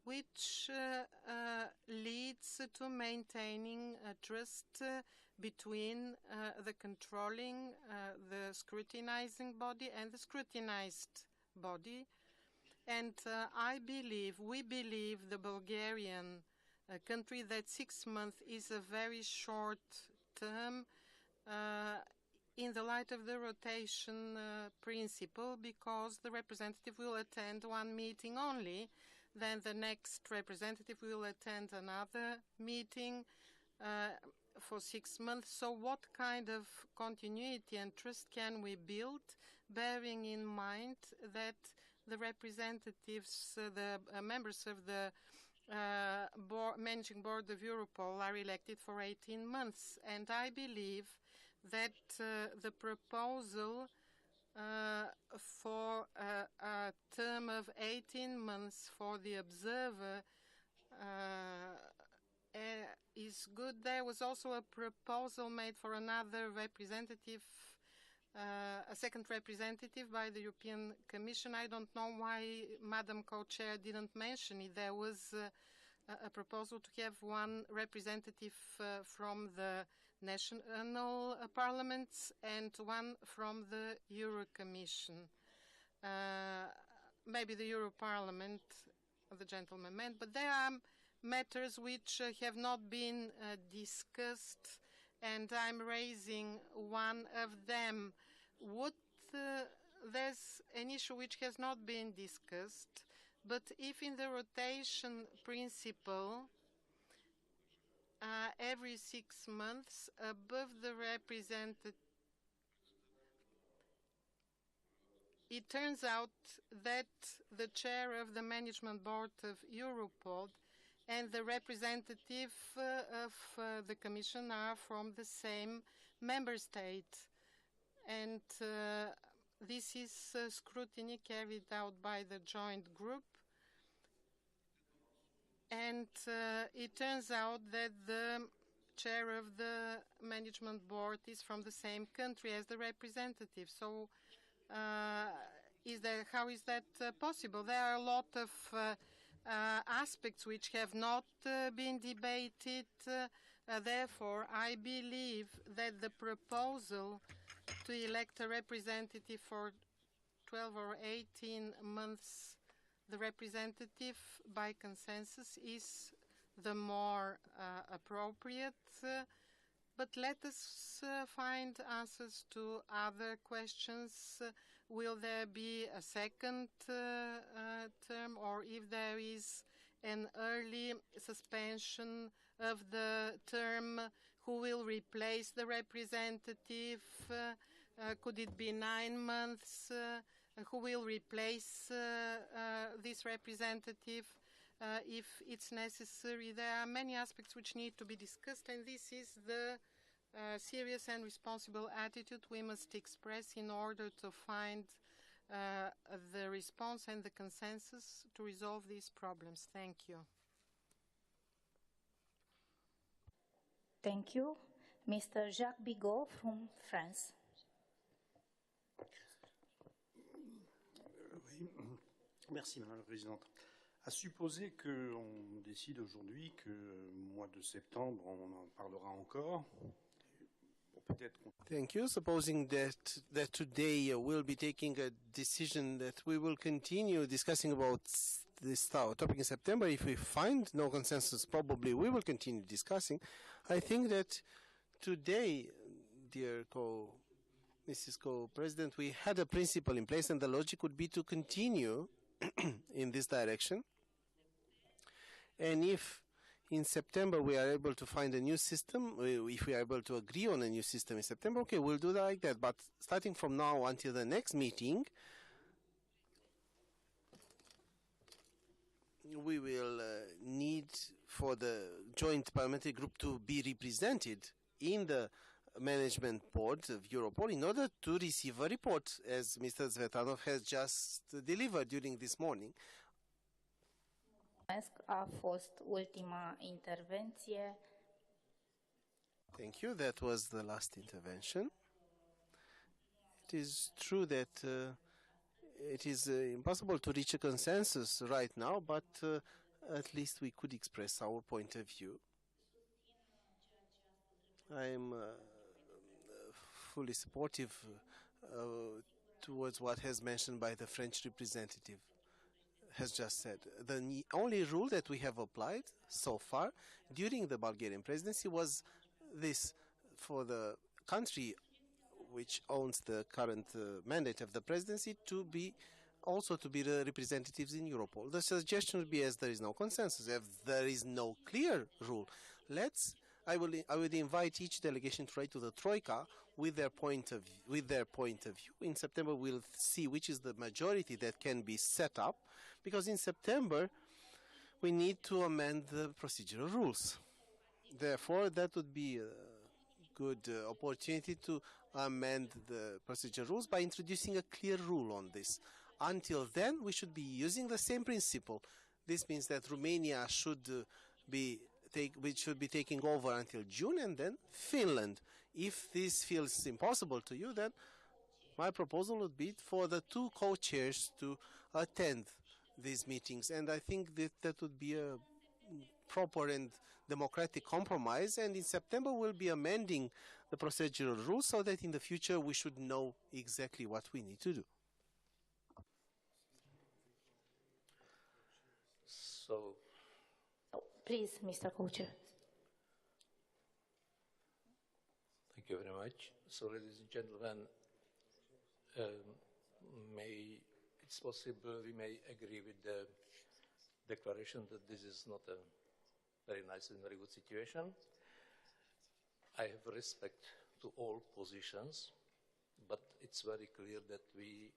which leads to maintaining trust between the controlling, the scrutinizing body and the scrutinized body. And we believe the Bulgarian country that 6 months is a very short term in the light of the rotation principle, because the representative will attend 1 meeting only, then the next representative will attend another meeting for 6 months. So what kind of continuity and trust can we build, bearing in mind that the representatives, the members of the managing board of Europol are elected for 18 months. And I believe that the proposal for a term of 18 months for the observer is good. There was also a proposal made for another representative, a second representative by the European Commission. I don't know why Madam Co-Chair didn't mention it. There was a proposal to have one representative from the national parliaments and one from the Euro Commission. Maybe the Euro Parliament, the gentleman meant, but there are matters which have not been discussed, and I'm raising one of them. There's an issue which has not been discussed, but if in the rotation principle, every 6 months above the representative, it turns out that the chair of the management board of Europol and the representative of the Commission are from the same member state. And this is scrutiny carried out by the joint group. And it turns out that the chair of the management board is from the same country as the representative. So how is that possible? There are a lot of aspects which have not been debated. Therefore, I believe that the proposal to elect a representative for 12 or 18 months, the representative by consensus is the more appropriate. But let us find answers to other questions. Will there be a second term, or if there is an early suspension of the term, who will replace the representative? Could it be 9 months? Who will replace this representative if it's necessary? There are many aspects which need to be discussed, and this is the serious and responsible attitude we must express in order to find the response and the consensus to resolve these problems. Thank you. Thank you. Mr. Jacques Bigot from France. Merci, Madame la Présidente. À supposer qu'on décide aujourd'hui que mois de septembre, on en parlera encore. Thank you. Supposing that today we'll be taking a decision that we will continue discussing about this topic in September. If we find no consensus, probably we will continue discussing. I think that today, dear Mrs. Co-President, we had a principle in place, and the logic would be to continue in this direction. And if in September we are able to find a new system, if we are able to agree on a new system in September, okay, we'll do that like that. But starting from now until the next meeting, we will need for the joint parliamentary group to be represented in the management board of Europol in order to receive a report, as Mr. Zvetanov has just delivered during this morning. A fost ultima intervenție. Thank you. That was the last intervention. It is true that it is impossible to reach a consensus right now, but at least we could express our point of view. I am fully supportive towards what has mentioned by the French representative has just said. The only rule that we have applied so far during the Bulgarian presidency was this: for the country which owns the current mandate of the presidency to be the representatives in Europol. The suggestion would be, as there is no consensus, if there is no clear rule, I would invite each delegation to write to the Troika with their point of view. In September, we'll see which is the majority that can be set up, because in September we need to amend the procedural rules. Therefore, that would be a good opportunity to amend the procedural rules by introducing a clear rule on this. Until then, we should be using the same principle. This means that Romania should be taking over until June, and then Finland. If this feels impossible to you, then my proposal would be for the two co-chairs to attend these meetings, and I think that that would be a proper and democratic compromise, and in September we'll be amending the procedural rules so that in the future we should know exactly what we need to do. So, please, Mr. Co-Chair. Thank you very much. So, ladies and gentlemen, it's possible we may agree with the declaration that this is not a very nice and very good situation. I have respect to all positions, but it's very clear that we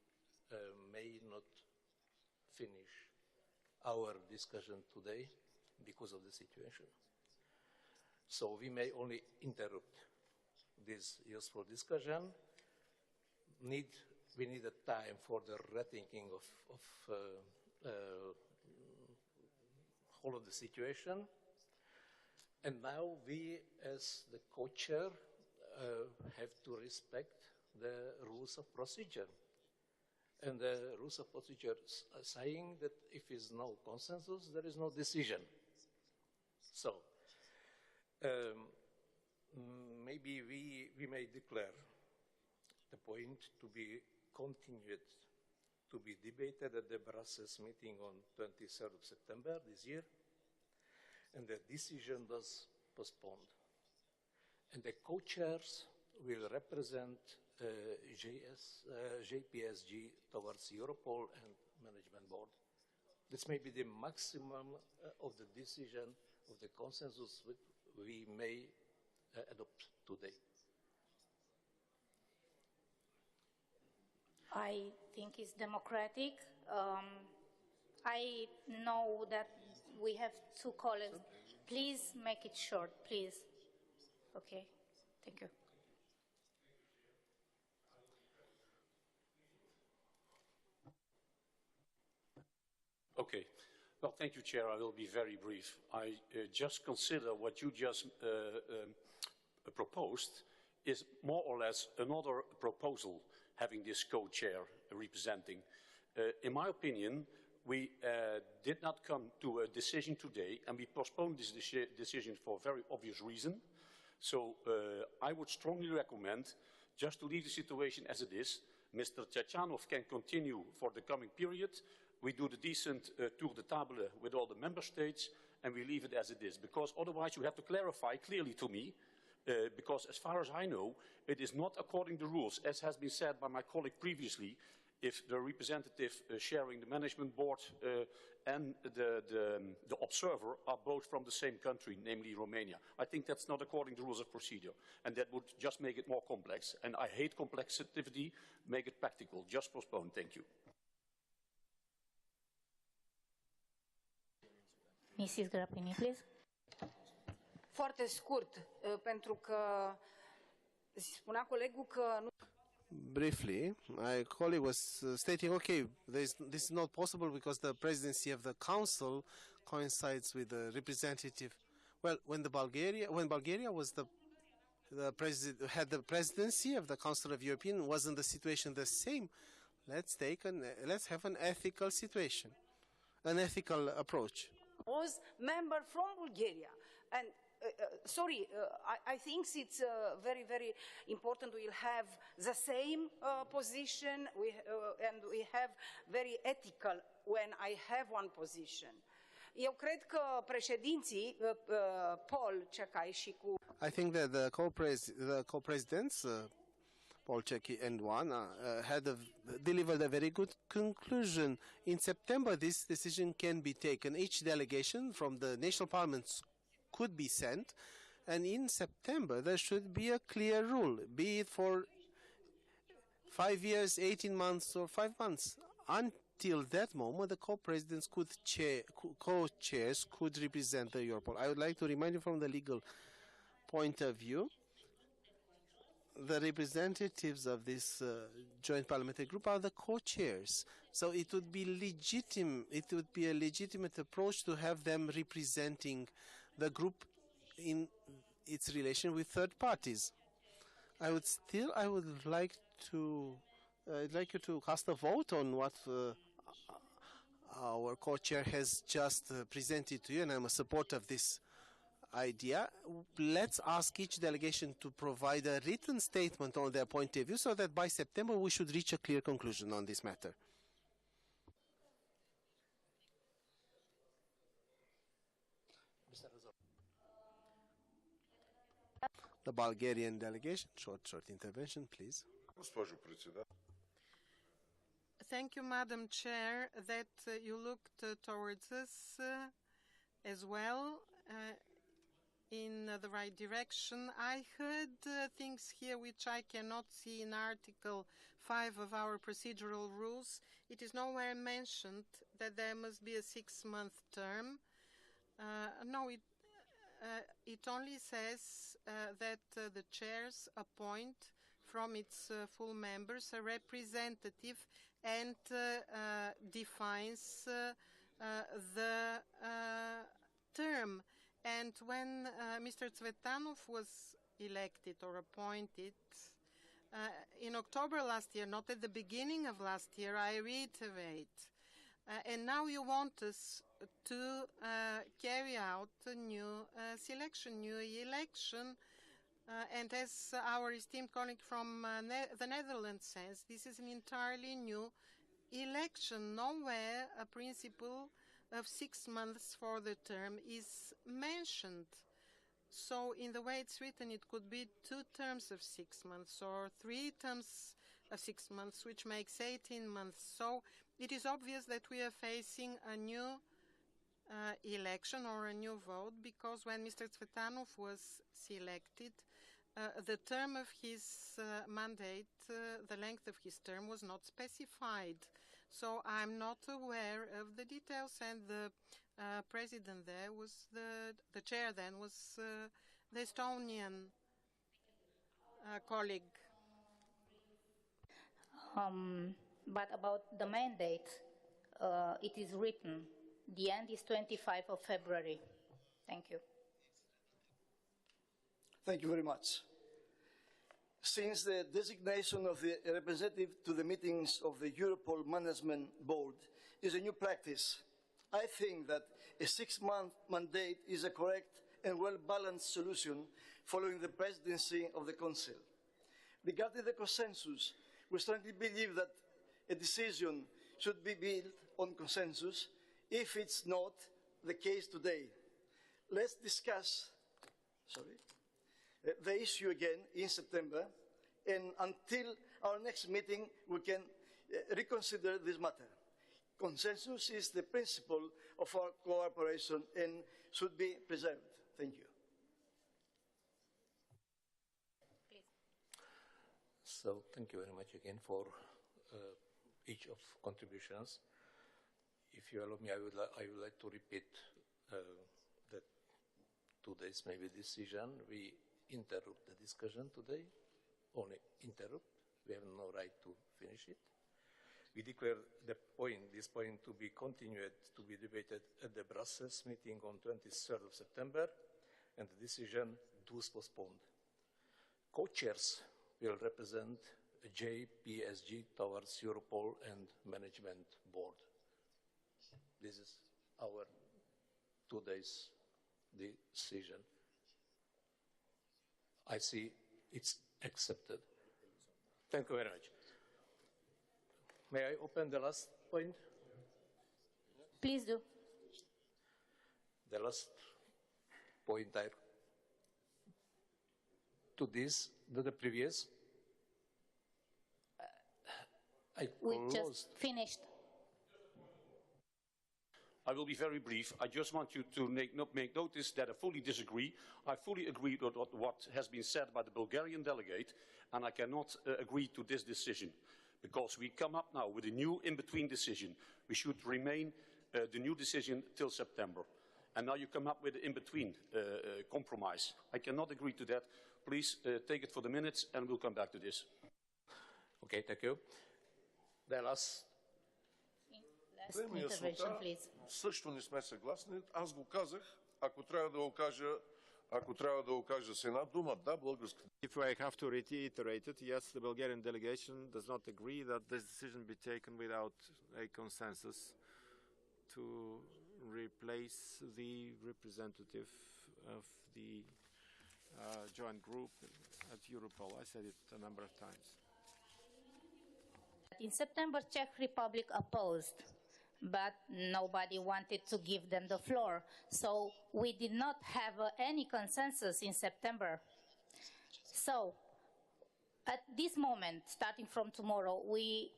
may not finish our discussion today because of the situation. So we may only interrupt this useful discussion. We need a time for the rethinking of whole of the situation. And now we, as the co-chair, have to respect the rules of procedure. And the rules of procedure are saying that if there is no consensus, there is no decision. So maybe we may declare the point to be continued, to be debated at the Brussels meeting on 23rd of September this year, and the decision was postponed. And the co-chairs will represent JPSG towards Europol and Management Board. This may be the maximum of the decision of the consensus we may adopt today. I think it's democratic. I know that we have two colleagues. Please make it short, please. Okay, thank you. Okay. Well, thank you, Chair. I will be very brief. I just consider what you just proposed is more or less another proposal having this co-chair representing. In my opinion, we did not come to a decision today, and we postponed this decision for a very obvious reason. So I would strongly recommend just to leave the situation as it is. Mr. Tchatchanov can continue for the coming period. We do the decent tour de table with all the member states, and we leave it as it is. Because otherwise you have to clarify clearly to me, because as far as I know, it is not according to the rules, as has been said by my colleague previously, if the representative sharing the management board and the observer are both from the same country, namely Romania. I think that's not according to rules of procedure, and that would just make it more complex. And I hate complexity, make it practical. Just postpone. Thank you. Mrs. Grapini, please. Foarte scurt, pentru că spunea colegul că nu... Briefly, my colleague was stating, okay, this is not possible because the presidency of the council coincides with the representative. Well, when Bulgaria was had the presidency of the Council of European, wasn't the situation the same? Let's have an ethical situation, an ethical approach. Was member from Bulgaria, and I think it's very, very important. We'll have the same position, and we have very ethical when I have one position. Eu cred că președinții Paul Cecai și cu I think that the co-presidents Paul Cecchi and Oana delivered a very good conclusion. In September, this decision can be taken. Each delegation from the national parliaments could be sent, and in September there should be a clear rule, be it for 5 years, 18 months, or 5 months. until that moment, the co-presidents co-chairs could represent the Europol. I would like to remind you from the legal point of view, the representatives of this joint parliamentary group are the co-chairs. So it would be legitimate. It would be a legitimate approach to have them representing the group in its relation with third parties. I would like to. I'd like you to cast a vote on what our co-chair has just presented to you, and I'm a supporter of this idea. Let's ask each delegation to provide a written statement on their point of view so that by September we should reach a clear conclusion on this matter. The Bulgarian delegation, short intervention, please. Thank you, Madam Chair, that you looked towards us as well in the right direction. I heard things here which I cannot see in Article 5 of our procedural rules. It is nowhere mentioned that there must be a 6-month term. No, it only says that the chairs appoint from its full members a representative and defines the term. And when Mr. Tsvetanov was elected or appointed in October last year, not at the beginning of last year, I reiterate, and now you want us to carry out a new selection, new election, and as our esteemed colleague from the Netherlands says, this is an entirely new election. Nowhere a principle of 6 months for the term is mentioned. So in the way it's written, it could be 2 terms of 6 months or 3 terms of 6 months, which makes 18 months. So it is obvious that we are facing a new election or a new vote, because when Mr. Tsvetanov was selected, the term of his mandate, the length of his term was not specified. So I'm not aware of the details, and the president there was the chair then was the Estonian colleague. But about the mandate, it is written. The end is 25 of February. Thank you. Thank you very much. Since the designation of the representative to the meetings of the Europol Management Board is a new practice, I think that a 6-month mandate is a correct and well-balanced solution following the presidency of the Council. Regarding the consensus, we strongly believe that a decision should be built on consensus if it's not the case today. Let's discuss the issue again in September, and until our next meeting we can reconsider this matter. Consensus is the principle of our cooperation and should be preserved. Thank you. So thank you very much again for each of contributions. If you allow me, I would like to repeat that today's maybe decision. We interrupt the discussion today, only interrupt. We have no right to finish it. We declare this point to be continued, to be debated at the Brussels meeting on 23rd of September, and the decision was postponed. Co-chairs will represent JPSG towards Europol and Management Board. This is our today's decision. I see it's accepted. Thank you very much. May I open the last point? Please do. The last point the previous. We just finished. I will be very brief. I just want you to make notice that I fully disagree. I fully agree with what has been said by the Bulgarian delegate, and I cannot agree to this decision, because we come up now with a new in-between decision. We should remain the new decision till September. And now you come up with an in-between compromise. I cannot agree to that. Please take it for the minutes and we'll come back to this. Okay, thank you. The last intervention, please. Също не сме съгласни. Аз го казах, ако трябва да окажа с една дума, да, българската. If I have to reiterate it, yes, the Bulgarian delegation does not agree that this decision be taken without a consensus to replace the representative of the joint group at Europol. I said it a number of times. In September, Czech Republic opposed, but nobody wanted to give them the floor. So we did not have any consensus in September. So at this moment, starting from tomorrow, we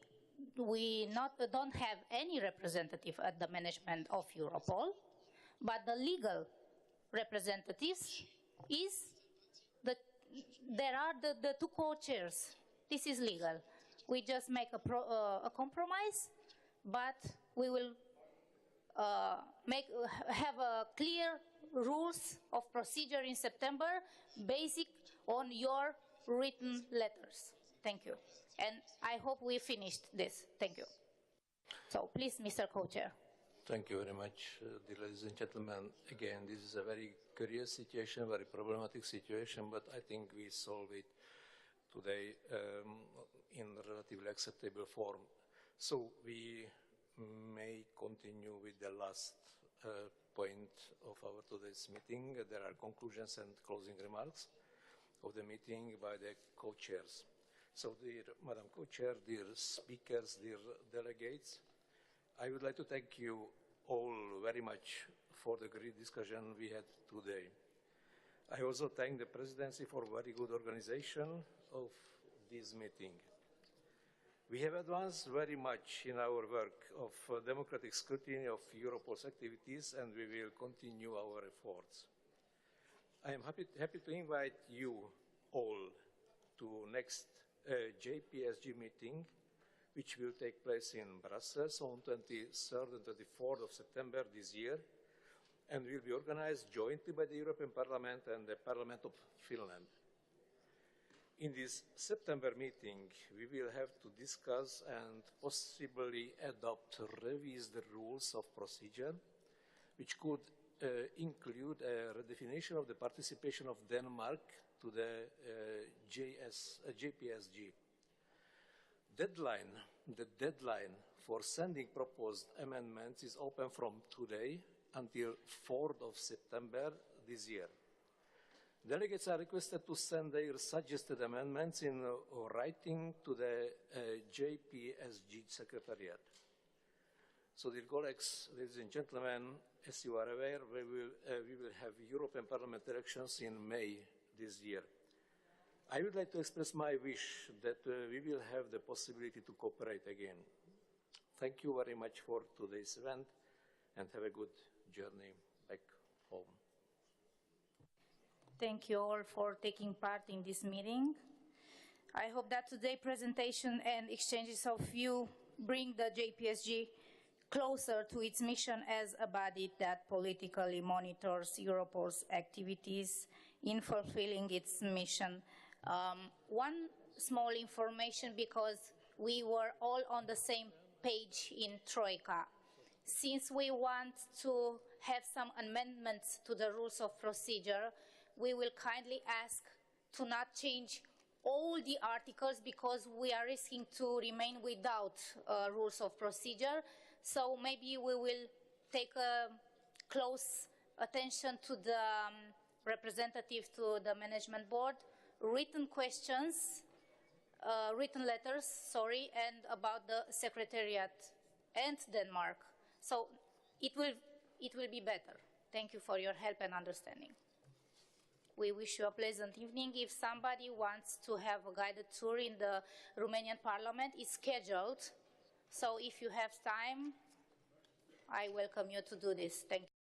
don't have any representative at the management of Europol, but the legal representatives there are the two co-chairs. This is legal. We just make a compromise, but we will have a clear rules of procedure in September, basic on your written letters. Thank you. And I hope we finished this. Thank you. So please, Mr. Co-Chair. Thank you very much, dear ladies and gentlemen. Again, this is a very curious situation, very problematic situation, but I think we solve it today in relatively acceptable form. So we may continue with the last point of our today's meeting. There are conclusions and closing remarks of the meeting by the co-chairs. So, dear Madam Co-Chair, dear speakers, dear delegates, I would like to thank you all very much for the great discussion we had today. I also thank the Presidency for very good organization of this meeting. We have advanced very much in our work of democratic scrutiny of Europol's activities, and we will continue our efforts. I am happy to invite you all to next JPSG meeting, which will take place in Brussels on 23rd and 24th of September this year, and will be organized jointly by the European Parliament and the Parliament of Finland. In this September meeting, we will have to discuss and possibly adopt revised rules of procedure, which could include a redefinition of the participation of Denmark to the JPSG. The deadline for sending proposed amendments is open from today until 4th of September this year. Delegates are requested to send their suggested amendments in writing to the JPSG Secretariat. So, dear colleagues, ladies and gentlemen, as you are aware, we will have European Parliament elections in May this year. I would like to express my wish that we will have the possibility to cooperate again. Thank you very much for today's event, and have a good journey back home. Thank you all for taking part in this meeting. I hope that today's presentation and exchanges of view bring the JPSG closer to its mission as a body that politically monitors Europol's activities in fulfilling its mission. One small information, because we were all on the same page in Troika. Since we want to have some amendments to the rules of procedure, we will kindly ask to not change all the articles, because we are risking to remain without rules of procedure. So maybe we will take a close attention to the representative to the management board, written questions, written letters, sorry, and about the Secretariat and Denmark. So it will be better. Thank you for your help and understanding. We wish you a pleasant evening. If somebody wants to have a guided tour in the Romanian Parliament, it's scheduled. So if you have time, I welcome you to do this. Thank you.